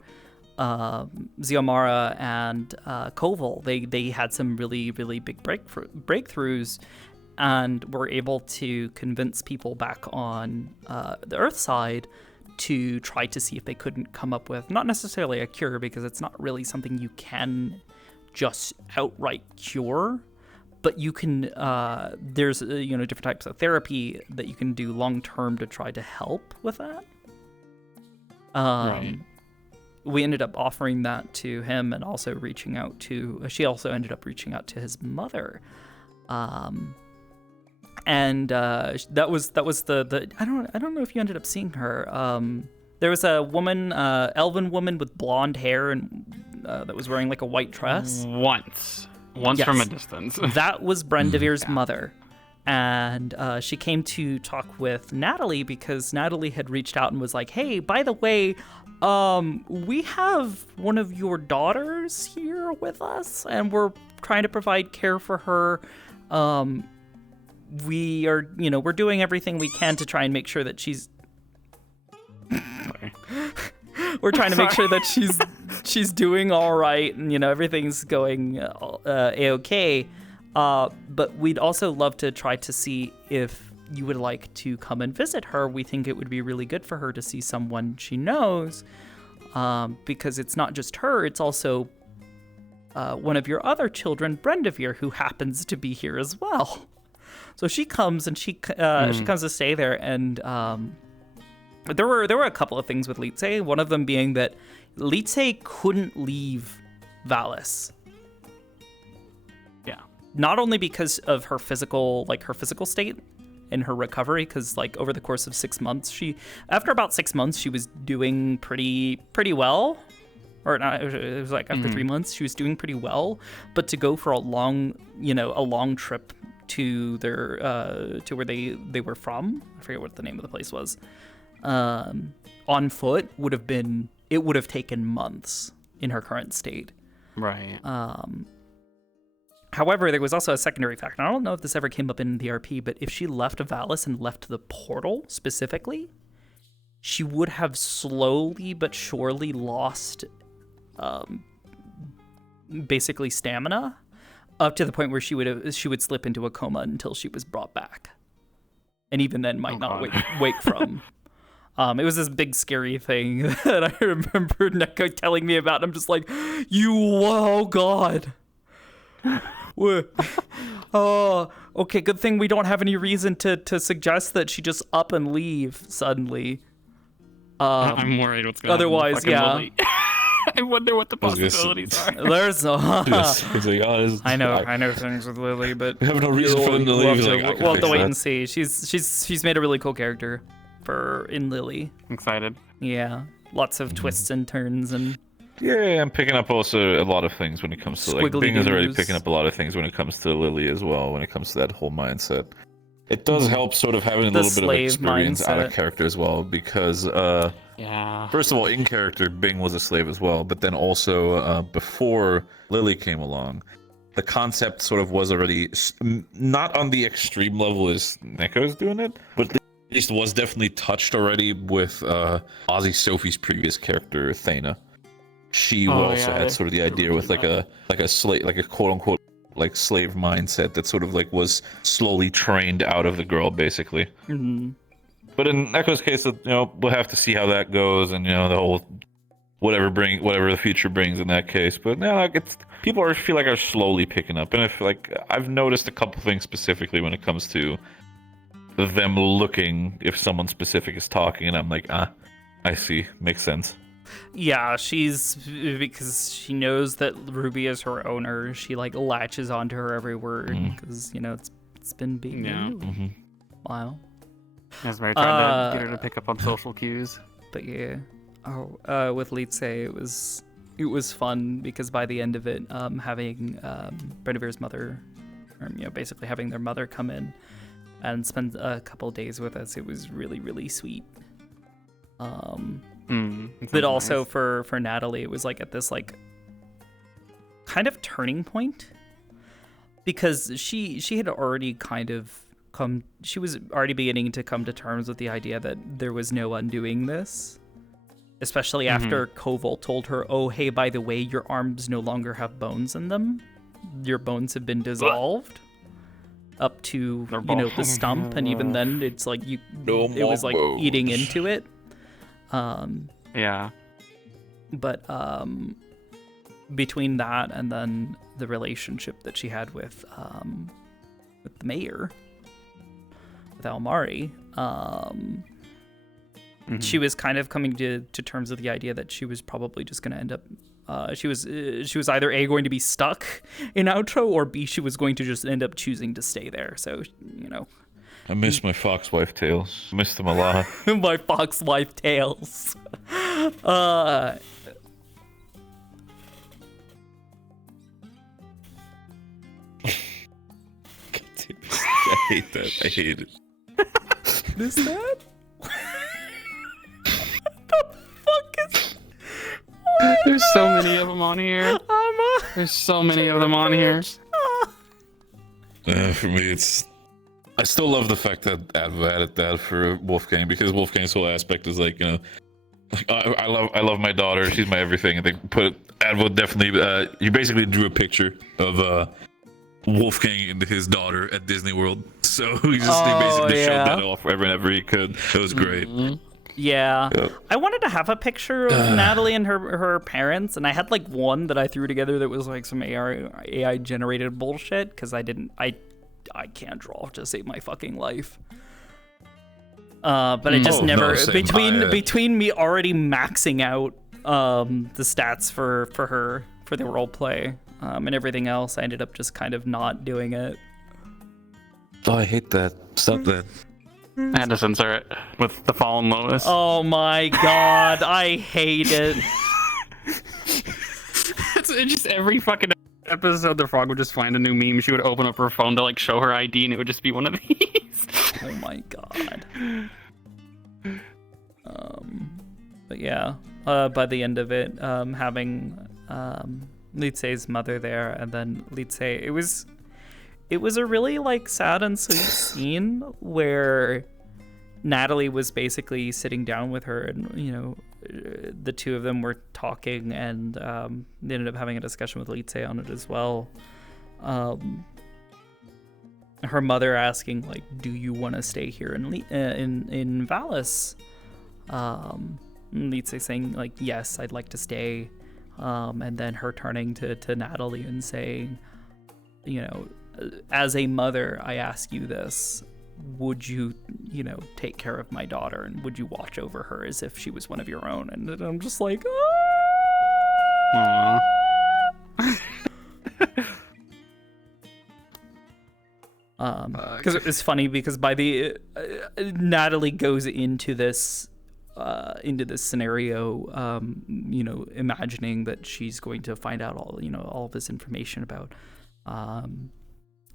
Xiomara, and Koval, they had some really, really big breakthroughs, and were able to convince people back on the Earth side to try to see if they couldn't come up with, not necessarily a cure, because it's not really something you can just outright cure, but you can, there's, different types of therapy that you can do long-term to try to help with that. Right. We ended up offering that to him, and also reaching out to, she also ended up reaching out to his mother. And that was the I don't know if you ended up seeing her. There was a woman, elven woman with blonde hair, and that was wearing like a white dress. Once Yes. from a distance. That was Brendavir's mother, and she came to talk with Natalie because Natalie had reached out and was like, "Hey, by the way, we have one of your daughters here with us, and we're trying to provide care for her. We are, we're doing everything we can to try and make sure that she's." We're trying to make sure that she's doing all right, and everything's going a-okay. But we'd also love to try to see if you would like to come and visit her. We think it would be really good for her to see someone she knows, because it's not just her; it's also one of your other children, Brendavir, who happens to be here as well. So she comes and she comes to stay there, and there were a couple of things with Litze. One of them being that Litze couldn't leave Valis. Yeah. Not only because of her physical state and her recovery, because like over the course of 6 months, after about 6 months, she was doing pretty well. Or not, it was like after 3 months, she was doing pretty well. But to go for a long trip to their to where they were from, I forget what the name of the place was, on foot would have taken months in her current state. Right. However, there was also a secondary factor. I don't know if this ever came up in the RP, but if she left Valis and left the portal specifically, she would have slowly but surely lost basically stamina, up to the point where she would slip into a coma until she was brought back, and even then might not wake from. It was this big scary thing that I remember Neko telling me about. I'm just like, oh god. Oh, okay, good thing we don't have any reason to suggest that she just up and leave suddenly. I'm worried what's going to happen. Otherwise, yeah. I wonder what the possibilities are. There's I know things with Lily, but we have no reason for them to leave. We'll have to wait and see. She's made a really cool character in Lily. Excited. Yeah, lots of twists and turns, and yeah, I'm picking up also a lot of things when it comes to like Bing is already picking up a lot of things when it comes to Lily as well. When it comes to that whole mindset, it does help sort of having a little bit of experience out of character as well, because first of all, in character, Bing was a slave as well, but then also before Lily came along, the concept sort of was already not on the extreme level as Neko's doing it, but at least was definitely touched already with Ozzy Sophie's previous character, Thana. She also had sort of the idea with like a slave, like a quote unquote like slave mindset that sort of like was slowly trained out of the girl, basically. Mm-hmm. But in Echo's case, we'll have to see how that goes, and the whole whatever the future brings in that case. But people are slowly picking up, and I feel like I've noticed a couple things specifically when it comes to them looking if someone specific is talking, and I'm like, I see, makes sense. Yeah, because she knows that Ruby is her owner. She like latches onto her every word because it's been being new. Wow. As Mary tried to get her to pick up on social cues. But yeah, with Litze, it was fun because by the end of it, having Brendavir's mother, or basically having their mother come in and spend a couple days with us, it was really, really sweet. But also nice. for Natalie, it was like at this like kind of turning point, because she had already kind of she was already beginning to come to terms with the idea that there was no undoing this, especially after Koval told her, oh, hey, by the way, your arms no longer have bones in them. Your bones have been dissolved up to, the stump. And even then it's like it was like eating into it. Yeah. But between that and then the relationship that she had with the mayor, with Almari, she was kind of coming to terms with the idea that she was probably just going to end up she was either A, going to be stuck in Outro, or B, she was going to just end up choosing to stay there. So, I miss my fox wife tales. Miss them a lot. My fox wife tales. I hate that. I hate it. Is that? There's so many of them on here. There's so many of them on here. For me, I still love the fact that Advo added that for Wolfgang, because Wolfgang's whole aspect is like, I love my daughter. She's my everything. And they Advo definitely. He basically drew a picture of Wolfgang and his daughter at Disney World. So he basically showed that off whenever he could. It was great. Yeah. I wanted to have a picture of Natalie and her parents, and I had like one that I threw together that was like some AI generated bullshit, because I can't draw to save my fucking life. But I just never between me already maxing out the stats for the role play and everything else, I ended up just kind of not doing it. Oh, I hate that. Stop that. I had to censor it with the Fallen Lois. Oh my god, I hate it. It's just every fucking episode, the frog would just find a new meme. She would open up her phone to like show her ID, and it would just be one of these. Oh my god. But yeah, by the end of it, having Litse's mother there, and then Litse, it was a really like sad and sweet scene where Natalie was basically sitting down with her, and the two of them were talking, and they ended up having a discussion with Litse on it as well. Her mother asking like, "Do you want to stay here in Valis?" Litse saying like, "Yes, I'd like to stay," and then her turning to Natalie and saying, as a mother, I ask you this: would you, take care of my daughter, and would you watch over her as if she was one of your own? And I'm just like, Aww. Because it was funny, because by the Natalie goes into this scenario, imagining that she's going to find out all of this information about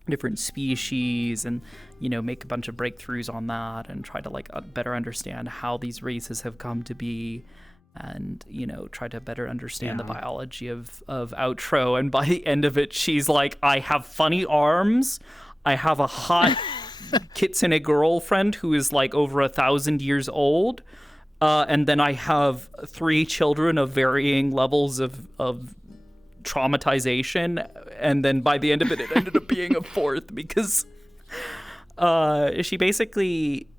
different species, and make a bunch of breakthroughs on that, and try to like better understand how these races have come to be, and try to better understand the biology of Outro. And by the end of it, she's like, I have funny arms, I have a hot kitsune girlfriend who is like over 1,000 years old, and then I have 3 children of varying levels of traumatization, and then by the end of it ended up being a 4th, because she basically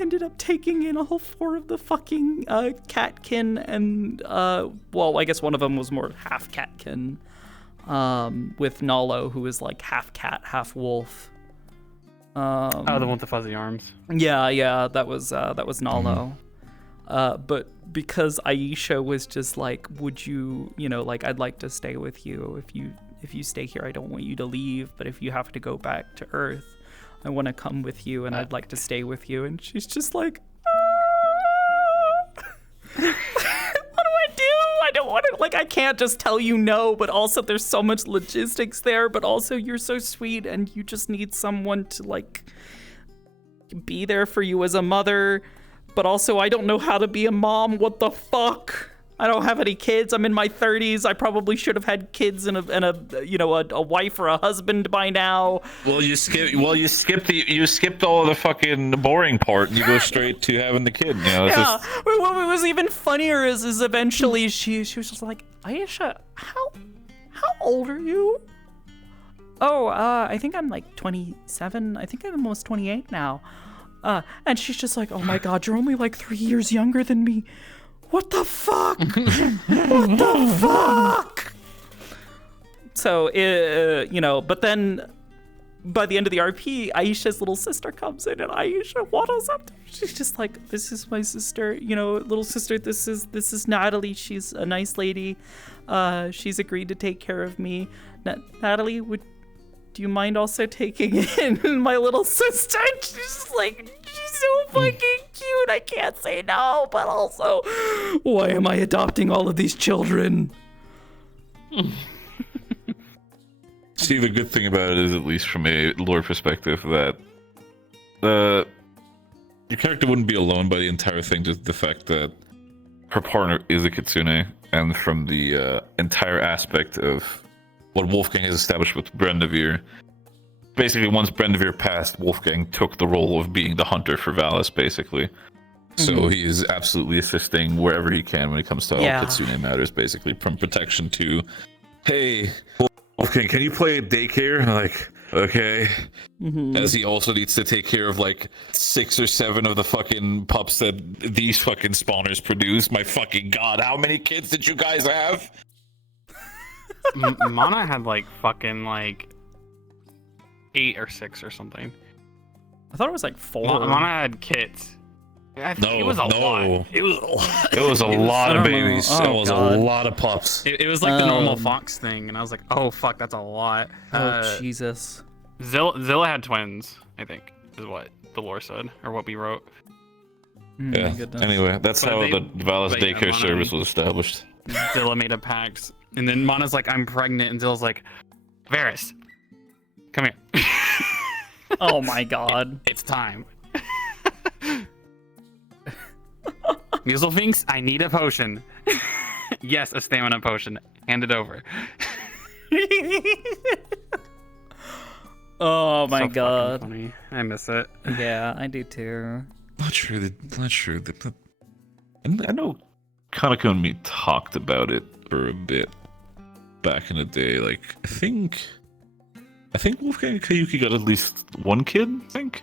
ended up taking in all 4 of the fucking catkin, and well, I guess one of them was more half catkin, with Nalo, who was like half cat, half wolf. The one with the fuzzy arms. Yeah, that was Nalo. But because Aisha was just like, would you, like, I'd like to stay with you. If you stay here, I don't want you to leave. But if you have to go back to Earth, I want to come with you, and I'd like to stay with you. And she's just like, what do I do? I don't want to, like, I can't just tell you no, but also there's so much logistics there, but also you're so sweet, and you just need someone to, like, be there for you as a mother. But also, I don't know how to be a mom. What the fuck? I don't have any kids. I'm in my 30s. I probably should have had kids and a wife or a husband by now. Well, you skipped all the fucking boring part, and you go straight to having the kid. You know, Yeah. What was even funnier is eventually she was just like, Aisha, how old are you? Oh, I think I'm like 27. I think I'm almost 28 now. And she's just like, oh my God, you're only like 3 years younger than me. What the fuck? What the fuck? So, but then by the end of the RP, Aisha's little sister comes in and Aisha waddles up. She's just like, this is my sister, little sister. This is Natalie. She's a nice lady. She's agreed to take care of me. Natalie, do you mind also taking in my little sister? She's just like, she's so fucking cute. I can't say no, but also, why am I adopting all of these children? See, the good thing about it is, at least from a lore perspective, that your character wouldn't be alone by the entire thing, just the fact that her partner is a kitsune, and from the entire aspect of what Wolfgang has established with Brendavir. Basically, once Brendavir passed, Wolfgang took the role of being the hunter for Valis, basically. So he is absolutely assisting wherever he can when it comes to all kitsune matters, basically, from protection to, hey, Wolfgang, can you play daycare? Like, okay. As he also needs to take care of like 6 or 7 of the fucking pups that these fucking spawners produce. My fucking God, how many kids did you guys have? Mana had like fucking like 8 or 6 or something. I thought it was like 4. Mana had kits. It was a lot. It was a lot. It was a lot of babies. Oh, it was God. a lot of pups. It was like the normal Fox thing, and I was like, oh fuck, that's a lot. Jesus. Zilla had twins, I think, is what the lore said, or what we wrote. Yeah. Anyway, that's how the Valis daycare service was established. Zilla made a pact, and then Mana's like, I'm pregnant, and Zilla's like, Varys, come here. Oh my God. It's time. Muselfinks, I need a potion. Yes, a stamina potion. Hand it over. Oh my So God. funny. I miss it. Yeah, I do too. Not sure. And I know Kanako and me talked about it for a bit back in the day. Like, I think Wolfgang and Kayuki got at least one kid. I think.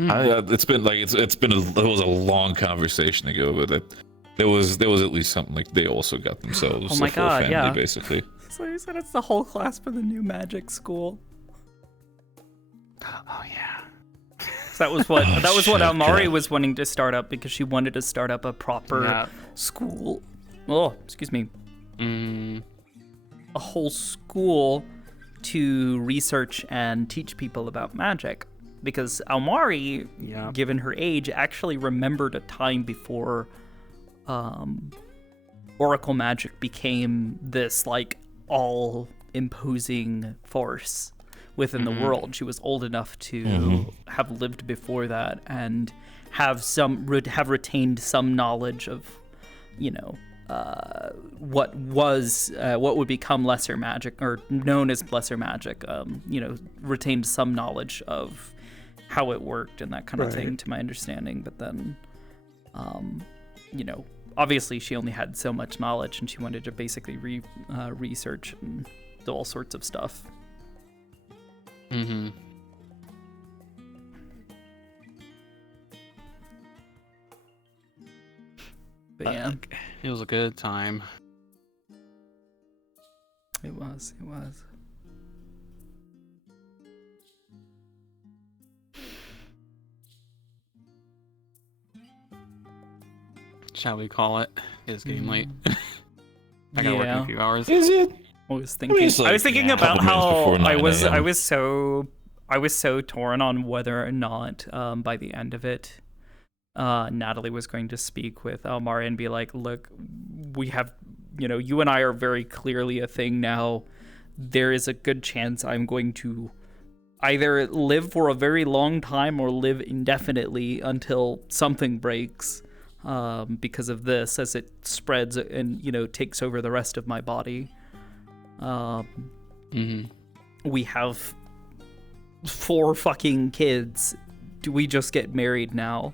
It's been like it was a long conversation ago, but there was at least something like they also got themselves Oh my a full God, family, yeah. basically. So you said it's the whole class for the new magic school. Oh yeah. So that was what shit, Almari yeah. was wanting to start up because she wanted to start up a proper school. Oh, excuse me. A whole school to research and teach people about magic. Because Almari, given her age, actually remembered a time before Oracle magic became this like all-imposing force within the world. She was old enough to have lived before that and have retained some knowledge of, what would become lesser magic or known as lesser magic. Retained some knowledge of how it worked and that kind of thing, to my understanding. But then, obviously she only had so much knowledge, and she wanted to basically research and do all sorts of stuff. But yeah, it was a good time. It was. Shall we call it? It's getting late. I gotta work in a few hours. Is it? I was thinking about how I was so torn on whether or not by the end of it, Natalie was going to speak with Almari and be like, look, we have, you and I are very clearly a thing now. There is a good chance I'm going to either live for a very long time or live indefinitely until something breaks. because of this, as it spreads and takes over the rest of my body. We have 4 fucking kids. Do we just get married now?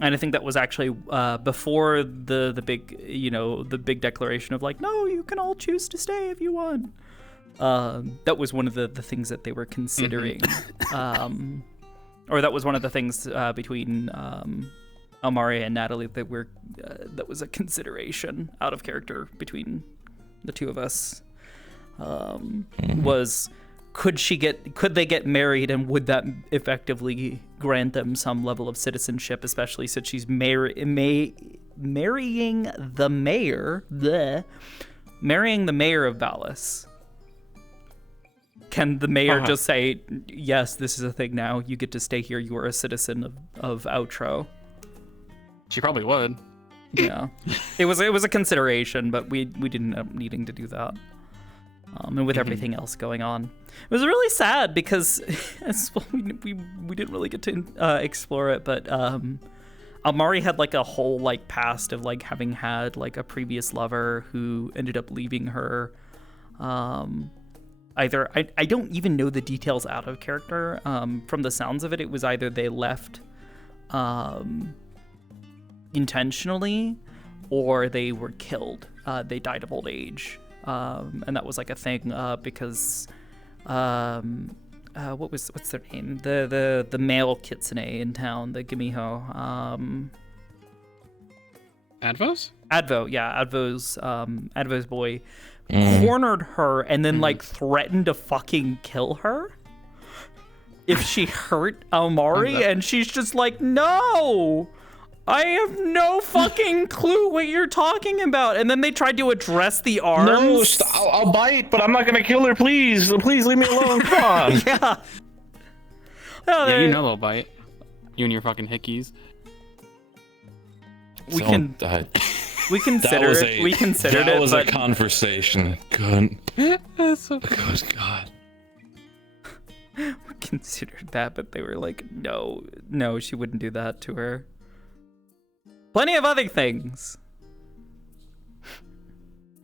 And I think that was actually before the big, the big declaration of like, no, you can all choose to stay if you want. That was one of the things that they were considering. Or that was one of the things between Amari and Natalie that was a consideration out of character between the two of us. Was could they get married, and would that effectively grant them some level of citizenship, especially since she's marrying the mayor of Valis? Can the mayor just say, yes, this is a thing now, you get to stay here, you are a citizen of Outro? She probably would. Yeah. It was a consideration, but we didn't end up needing to do that. And with everything else going on. It was really sad because we didn't really get to explore it, but Amari had like a whole like past of like having had like a previous lover who ended up leaving her. Either I don't even know the details out of character. From the sounds of it, it was either they left intentionally or they were killed. They died of old age. And that was like a thing because what's their name? The male kitsune in town, the Gimiho. Advos? Advo, yeah, Advo's boy cornered her and then like threatened to fucking kill her if she hurt Amari, and she's just like, no, I have no fucking clue what you're talking about. And then they tried to address the arms. No, I'll bite, but I'm not gonna kill her. Please leave me alone. Come on. Yeah. Yeah, you know they'll bite. You and your fucking hickeys. We considered it. That was a conversation. Good. Good God. We considered that, but they were like, no, she wouldn't do that to her. Plenty of other things.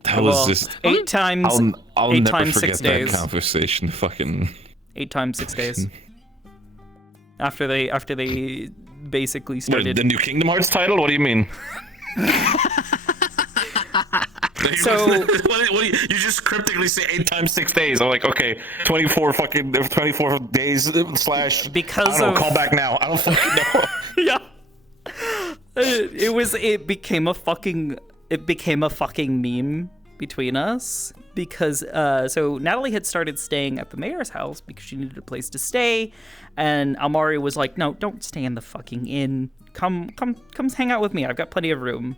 That was just 8 times. I'll 8 never times forget 6 that days. conversation. Fucking 8 times 6 days. After they basically started. The new Kingdom Hearts title? What do you mean? So you just cryptically say 8 times 6 days. I'm like, okay, 24 days slash. Because I don't know, call back now. I don't fucking know. Yeah. It became a fucking meme between us because so Natalie had started staying at the mayor's house because she needed a place to stay, and Amari was like, no, don't stay in the fucking inn. Come hang out with me. I've got plenty of room.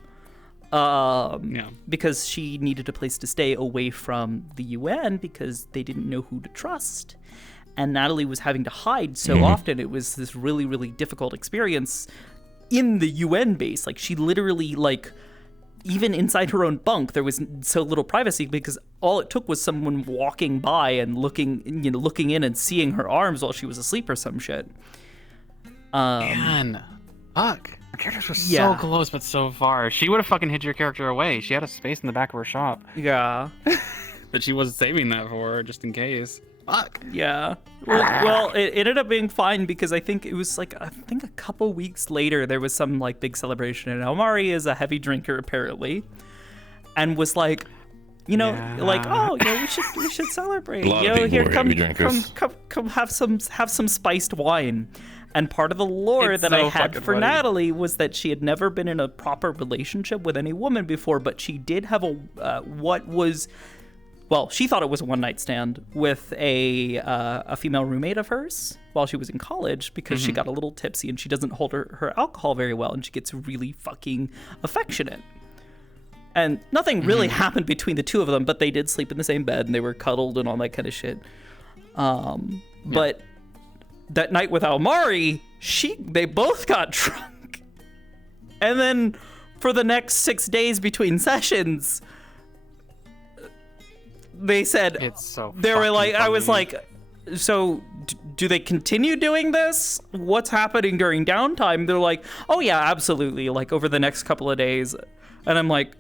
Because she needed a place to stay away from the UN because they didn't know who to trust. And Natalie was having to hide so often. It was this really, really difficult experience in the UN base. Like, she literally, like, even inside her own bunk, there was so little privacy because all it took was someone walking by and looking in and seeing her arms while she was asleep or some shit. Man, fuck. Her characters were so close, but so far. She would have fucking hid your character away. She had a space in the back of her shop. Yeah. That she was saving that for, just in case. Fuck. Yeah. Well, it ended up being fine because I think it was like, a couple weeks later, there was some like big celebration, and Amari is a heavy drinker apparently, and was like, like, oh, we should celebrate. A lot of people were heavy drinkers. Come have some spiced wine. And part of the lore that I had for Natalie was that she had never been in a proper relationship with any woman before, but she did have she thought it was a one-night stand with a female roommate of hers while she was in college because she got a little tipsy and she doesn't hold her alcohol very well, and she gets really fucking affectionate. And nothing really happened between the two of them, but they did sleep in the same bed and they were cuddled and all that kind of shit. But that night with Almari, they both got drunk. And then for the next 6 days between sessions, they said, it's so they were like, funny. I was like, so do they continue doing this? What's happening during downtime? They're like, oh yeah, absolutely, like over the next couple of days. And I'm like,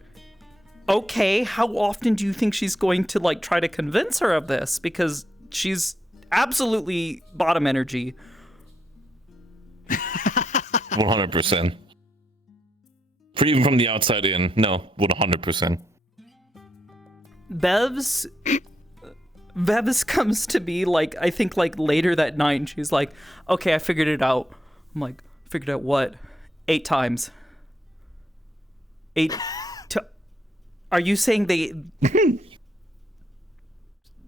okay, how often do you think she's going to like try to convince her of this? Because she's absolutely bottom energy. 100%. For even from the outside in, no, 100%. Bevs comes to me like, I think like later that night, and she's like, okay, I figured it out. I'm like, figured out what? 8 times. 8 Are you saying they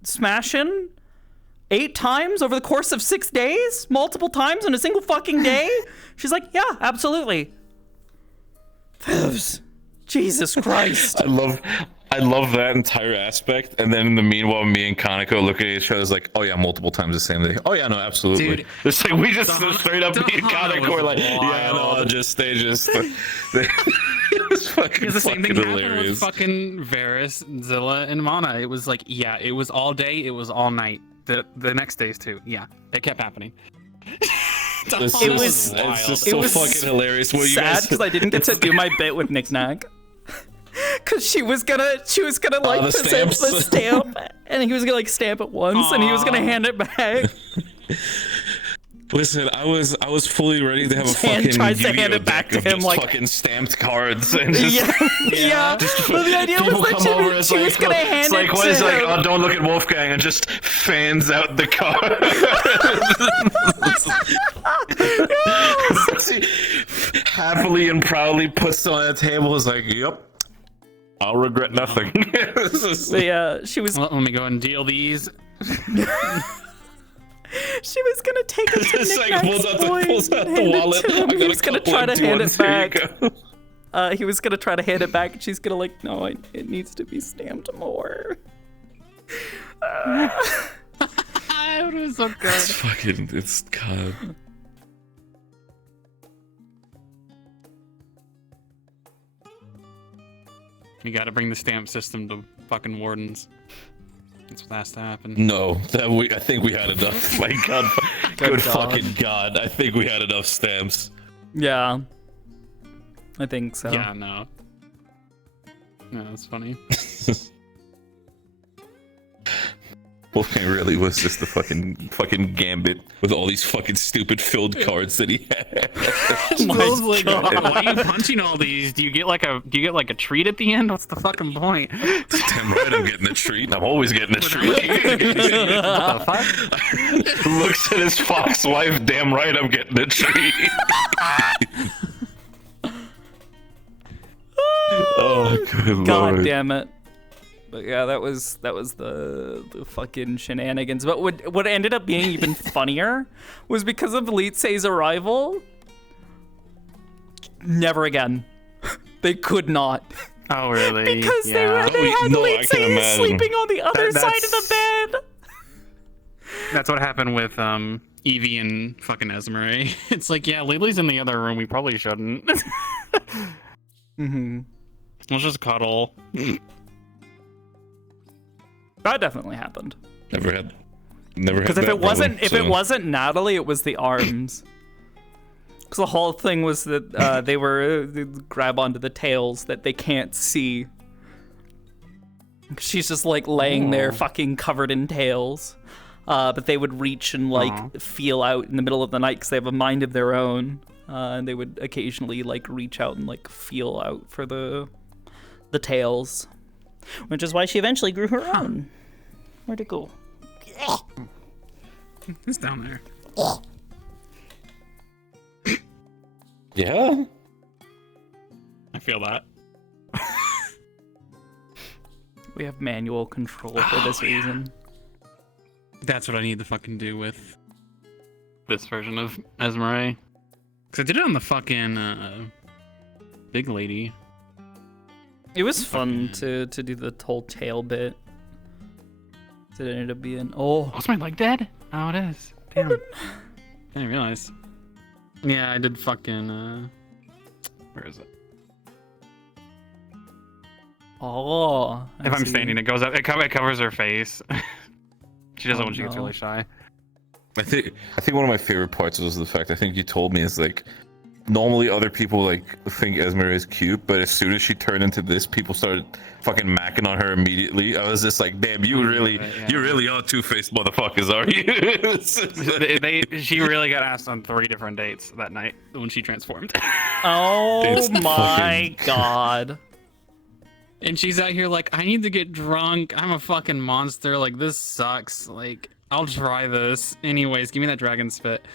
smashing 8 times over the course of 6 days? Multiple times in a single fucking day? She's like, yeah, absolutely. Bevs. Jesus Christ. I love that entire aspect, and then in the meanwhile, me and Kaneko look at each other like, oh yeah, multiple times the same day. Oh yeah, no, absolutely. Dude, it's like we just straight up me and Kaneko are like, yeah, no, they just it's fucking, the same thing happened hilarious. with fucking Varus, Zilla, and Mana. It was like, yeah, it was all day, it was all night. The next days too. Yeah, it kept happening. It's just so fucking hilarious. Well, you sad guys, because I didn't get to do my bit with Knick Knack. Cause she was gonna like present the stamp, and he was gonna like stamp it once, and he was gonna hand it back. Listen, I was fully ready to have a fucking tries to hand Yu-Gi-Oh it back deck to of him, just like- fucking stamped cards and just Yeah. Just Well, the idea people was that come over, it's she was like, gonna hand it's like, it what to is like, him. oh, don't look at Wolfgang, and just fans out the card. She happily and proudly puts it on the table. Is like, yep, I'll regret nothing. But yeah, she was. Well, let me go and deal these. She was gonna take it to It's Knick like, Knack's pulls out the hand it wallet. to him. I got He a was gonna couple try to empty hand ones. it Here you back. He was gonna try to hand it back, and she's gonna like, no, it needs to be stamped more. It was so good. It's fucking, it's God. You gotta bring the stamp system to fucking Wardens. That's what has to happen. No, I think we had enough. My God, good fucking God! I think we had enough stamps. Yeah, I think so. Yeah, no. No, that's funny. Wolfgang really was just the fucking gambit with all these fucking stupid filled cards that he had. Like, why are you punching all these? Do you get like a treat at the end? What's the fucking point? Damn right, I'm getting a treat. I'm always getting a treat. What the fuck? Looks at his fox wife. Damn right, I'm getting a treat. Oh, good God lord. damn it. But yeah, that was the fucking shenanigans. But what ended up being even funnier was because of Elitse's arrival. Never again. They could not. Oh really? Because they had Elitse sleeping on the other side of the bed. That's what happened with Evie and fucking Esmeralda. It's like, yeah, Lily's in the other room. We probably shouldn't. Mm-hmm. Let's just cuddle. That definitely happened. Never had. Because if it wasn't Natalie, it was the arms. Because the whole thing was that they grab onto the tails that they can't see. She's just like laying there, fucking covered in tails. But they would reach and like feel out in the middle of the night because they have a mind of their own. And they would occasionally like reach out and like feel out for the tails, which is why she eventually grew her own. Where'd it go? It's down there. Yeah. I feel that. We have manual control for this reason. That's what I need to fucking do with this version of Esmeralda. Because I did it on the fucking big lady. It was fun to do the whole tail bit. It ended up being is my leg dead? Oh, it is. Damn. Didn't realize. Yeah, I did fucking where is it? Oh. If I'm standing, it goes up. It covers her face. She does it Oh, when she gets no. really shy. I think one of my favorite parts was the fact I think you told me is like normally other people like think Esmer is cute, but as soon as she turned into this, people started fucking macking on her immediately. I was just like, damn, you really are two-faced motherfuckers, are you? She really got asked on 3 different dates that night when she transformed. Oh my god. And she's out here like, I need to get drunk. I'm a fucking monster. Like, this sucks. Like, I'll try this. Anyways, give me that dragon spit.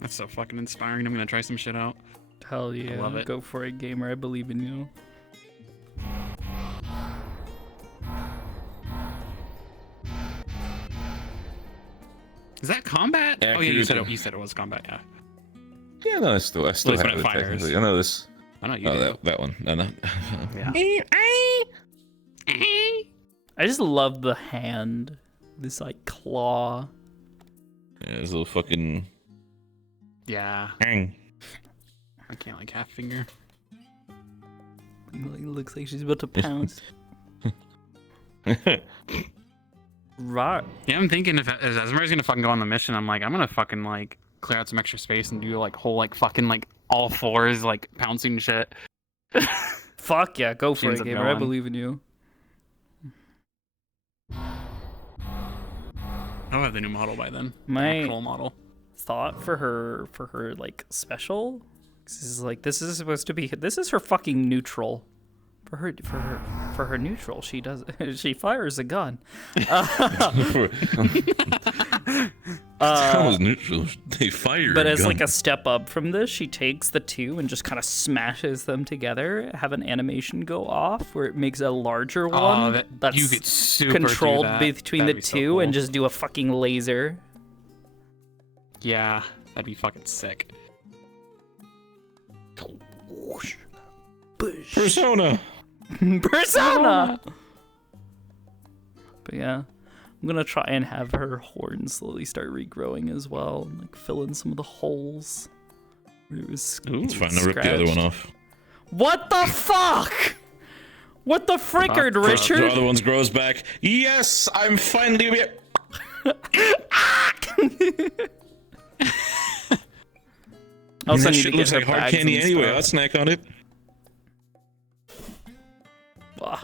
That's so fucking inspiring. I'm gonna try some shit out. Hell yeah. I love it. Go for it, gamer. I believe in you. Is that combat? Yeah, oh yeah, you said it was combat. Yeah. Yeah, no, I still At least have when it it fires. technically. I know this. I know you Oh, do. that one. No. Yeah. I just love the hand. This like claw. Yeah, this little fucking. Yeah. Hang. I can't like half finger. It looks like she's about to pounce. Right. Yeah, I'm thinking if Esmer's gonna fucking go on the mission, I'm gonna fucking like clear out some extra space and do like whole like fucking like all fours like pouncing shit. Fuck yeah, go for Ends it, up gamer. I going. believe in you. I'll have the new model by then. My full model. thought for her like special, this is supposed to be, this is her fucking neutral. For her neutral, she she fires a gun. That was neutral. They fired. But as like a step up from this, she takes the 2 and just kind of smashes them together. Have an animation go off where it makes a larger one that's you could super controlled do that. between That'd the be so 2 cool. and just do a fucking laser. Yeah, that'd be fucking sick. Persona. Persona. But yeah, I'm gonna try and have her horns slowly start regrowing as well, and like fill in some of the holes. Where it was It's fine. I'll rip the other one scratched. off. What the fuck? What the frickard, The Richard? other one's grows back. Yes, I'm finally. Also that need shit to get looks her like hard bags candy and anyway. stuff. I'll snack on it.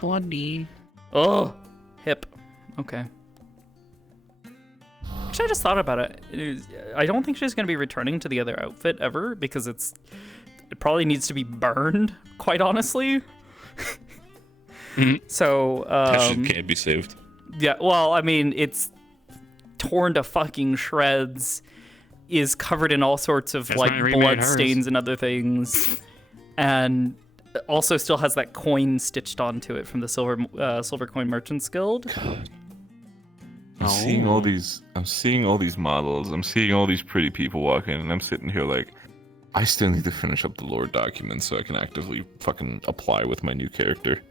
Bloody. Oh, hip. Okay. Actually, I just thought about it. I don't think she's going to be returning to the other outfit ever because it probably needs to be burned, quite honestly. So, That shit can't be saved. yeah, well, I mean, it's torn to fucking shreds, is covered in all sorts of That's why I like remade blood hers. stains and other things, and also still has that coin stitched onto it from the Silver Coin Merchants Guild. I'm seeing all these. I'm seeing all these models. I'm seeing all these pretty people walking, and I'm sitting here like, I still need to finish up the lore documents so I can actively fucking apply with my new character.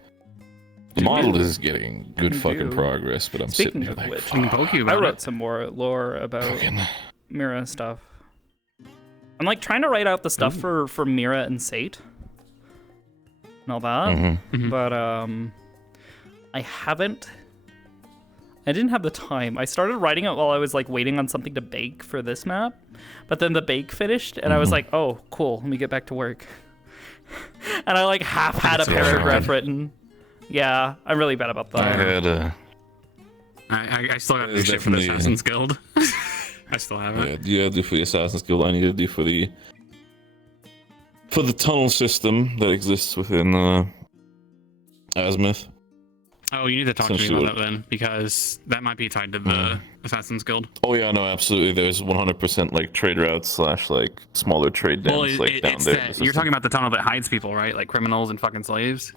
The model is getting good fucking progress, but I'm sitting Speaking here of like, which, fuck. I wrote some more lore about Mira stuff. I'm like trying to write out the stuff for Mira and Sate and all that, but I haven't. I didn't have the time. I started writing it while I was like waiting on something to bake for this map, but then the bake finished, and I was like, "Oh, cool. Let me get back to work." And I like half had a paragraph written. Yeah, I'm really bad about that. I had I still got new shit for the Assassin's Guild. I still have it. Yeah, you gotta do for the Assassin's Guild. I need to do for the tunnel system that exists within Azimuth. Oh, you need to talk to me Essentially about that then, because that might be tied to the Assassin's Guild. Oh yeah, no, absolutely. There's 100% like trade routes / like smaller trade dens Well, like down it's there. that, you're talking about the tunnel that hides people, right? Like criminals and fucking slaves?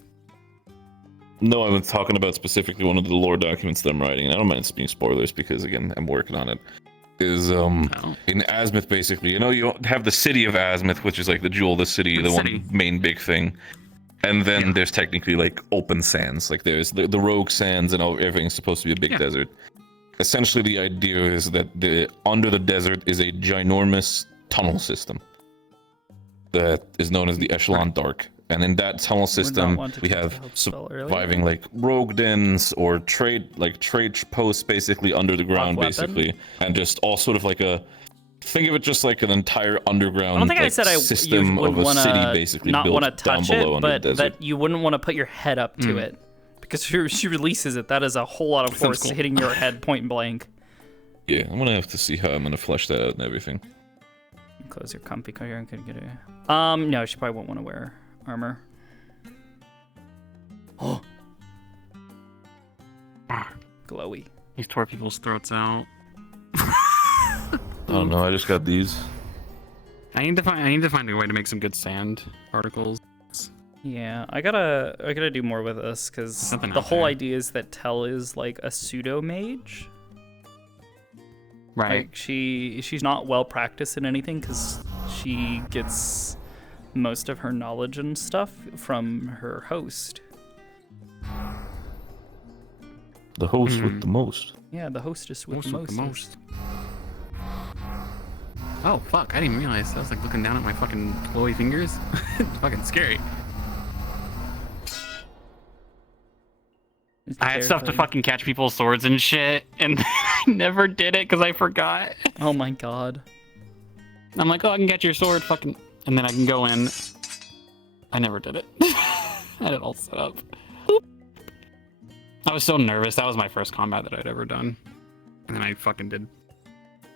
No, I was talking about specifically one of the lore documents that I'm writing, and I don't mind it being spoilers because again, I'm working on it. Is in Azimuth basically, you have the city of Azimuth, which is like the jewel of the city, the one main big thing. And then there's technically like open sands, like there's the rogue sands and everything's supposed to be a big desert. Essentially the idea is that under the desert is a ginormous tunnel system that is known as the Echelon Dark. And in that tunnel system, we have surviving like rogue dens or trade posts basically under the ground, basically, and just all sort of like a. Think of it just like an entire underground I don't think I said system you would of a want city to basically not built want to down touch below it, under but the desert. that you wouldn't want to put your head up to it, because if she releases it, that is a whole lot of force hitting your head point blank. Yeah, I'm gonna have to see how I'm gonna flesh that out and everything. Close your comfy car and get it. No, she probably won't want to wear armor. Oh, glowy. He's tore people's throats out. I don't know. I just got these. I need to find a way to make some good sand particles. Yeah, I gotta do more with this because the whole idea is that Tell is like a pseudo mage. Right. Like she's not well practiced in anything because she gets most of her knowledge and stuff from her host. The host with the most. Yeah, the hostess with the most. Oh fuck! I didn't even realize. I was like looking down at my fucking glowy fingers. It's fucking scary. I had stuff to fucking catch people's swords and shit, and I never did it because I forgot. Oh my god. I'm like, oh, I can catch your sword, fucking, and then I can go in. I never did it. I had it all set up. I was so nervous. That was my first combat that I'd ever done, and then I fucking did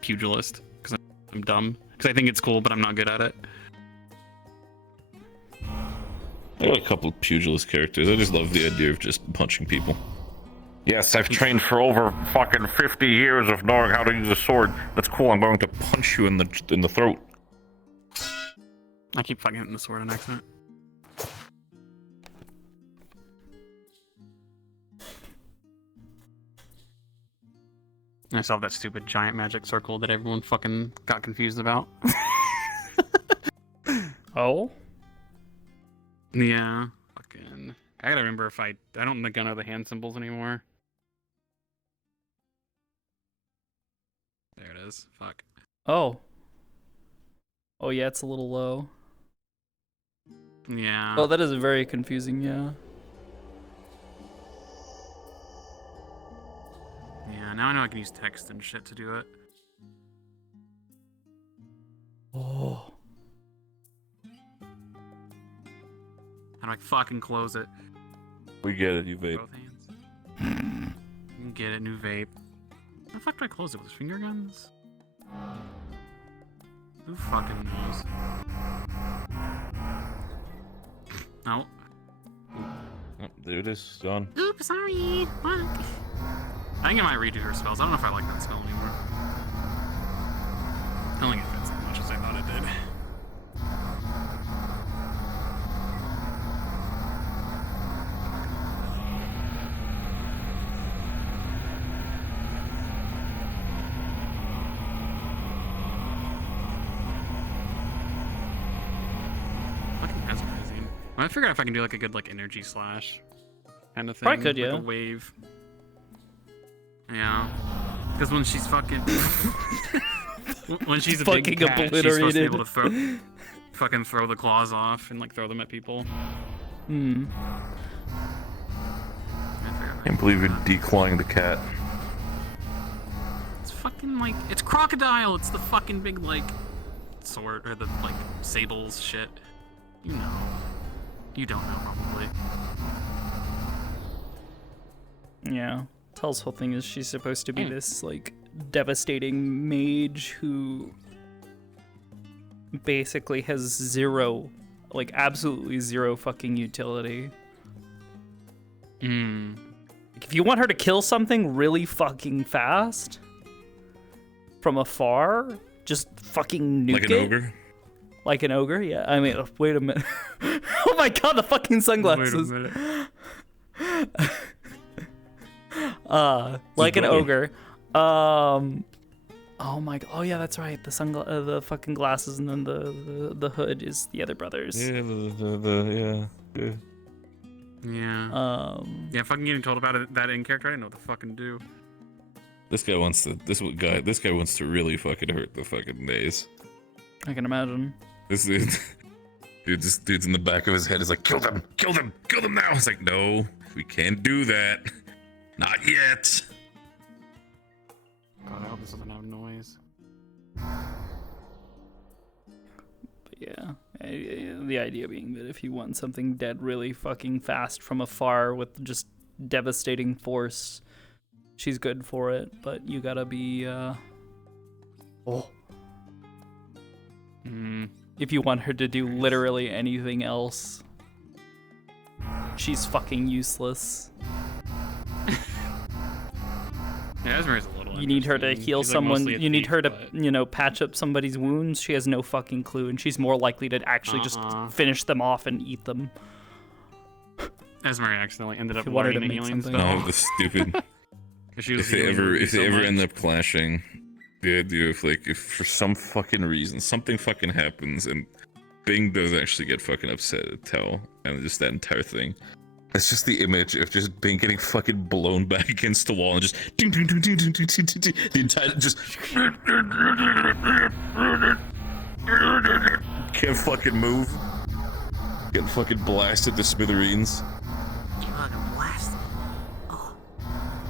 pugilist because I'm dumb. Because I think it's cool, but I'm not good at it. I got a couple of pugilist characters. I just love the idea of just punching people. Yes, I've trained for over fucking 50 years of knowing how to use a sword. That's cool. I'm going to punch you in the throat. I keep fucking hitting the sword on accident. And I still have that stupid giant magic circle that everyone fucking got confused about. Oh? Yeah. Fucking. I gotta remember if I don't think I know the hand symbols anymore. There it is. Fuck. Oh. Oh yeah, it's a little low. Yeah. Oh, that is very confusing, yeah. Yeah, now I know I can use text and shit to do it. Oh. How do I fucking close it? We get it, you vape. Both hands. You get it, new vape. How the fuck do I close it with finger guns? Who fucking knows? No. Oh, there it is, John. Oops, sorry. Fuck. I think I might redo her spells. I don't know if I like that spell anymore. I don't think it fits as much as I thought it did. Fucking mesmerizing. I figured out if I can do like a good like energy slash kind of thing. Probably could, yeah. Like a wave. Yeah. Because when she's fucking when she's a big Fucking cat, she's supposed to be able obliterated. to fucking throw the claws off and like throw them at people. Hmm. Can't believe you're declawing the cat. It's fucking like it's crocodile. It's the fucking big like sword or the like sables shit. You know. You don't know probably. Yeah. Tell's whole thing is she's supposed to be this like devastating mage who basically has zero, like absolutely zero fucking utility. Hmm. Like, if you want her to kill something really fucking fast from afar, just fucking nuke Like an it. ogre? Like an ogre, yeah. I mean, wait a minute. Oh my god, the fucking sunglasses. Wait a minute. Like an ogre. Oh my god. Oh yeah, that's right. The fucking glasses, and then the hood is the other brothers. Yeah, yeah. Yeah. Yeah, fucking getting told about it, that in character, I didn't know what to fucking do. This guy wants to. This guy wants to really fucking hurt the fucking maze. I can imagine. This dude's in the back of his head is like, kill them, kill them, kill them now. It's like, no, we can't do that. Not yet. God, I hope this doesn't have noise. But yeah, the idea being that if you want something dead really fucking fast from afar with just devastating force, she's good for it, but you gotta be, if you want her to do literally anything else, she's fucking useless. Yeah, Esmer's a little. You need her to heal She's, like, someone. mostly a You need thief, her to, but- you know, patch up somebody's wounds. She has no fucking clue, and she's more likely to actually just finish them off and eat them. Esmer accidentally ended up If you want her lighting to the make alien something. spell. No, the stupid. She was if they healing ever, me if they so ever much. end up clashing, the idea of like, if for some fucking reason something fucking happens and Bing does actually get fucking upset at Tell and just that entire thing. It's just the image of just Bing getting fucking blown back against the wall and just ding, ding, ding, ding, ding, ding, ding, ding, the entire just can't fucking move. Getting fucking blasted to smithereens.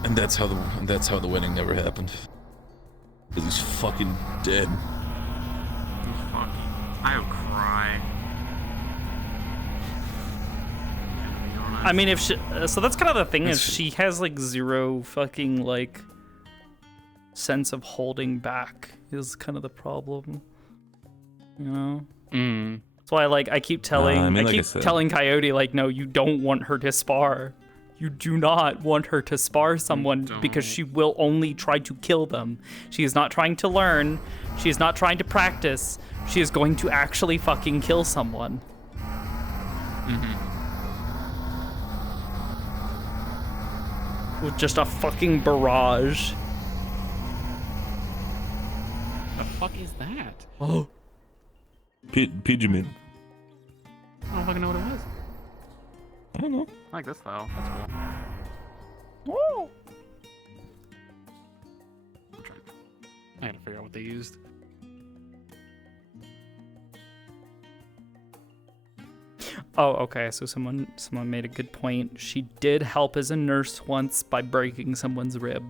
And that's how the wedding never happened. Cause he's fucking dead. I would cry. I mean, if she, so that's kind of the thing is she has like zero fucking like sense of holding back is kind of the problem, you know. That's why I keep telling I keep telling Coyote like, no, you don't want her to spar. You do not want her to spar someone because she will only try to kill them. She is not trying to learn. She is not trying to practice. She is going to actually fucking kill someone. With just a fucking barrage. The fuck is that? Oh. Pidgemin. I don't fucking know what it was. I don't know. I like this though. That's cool. Woo! I gotta figure out what they used. Oh, okay. So someone made a good point. She did help as a nurse once by breaking someone's rib.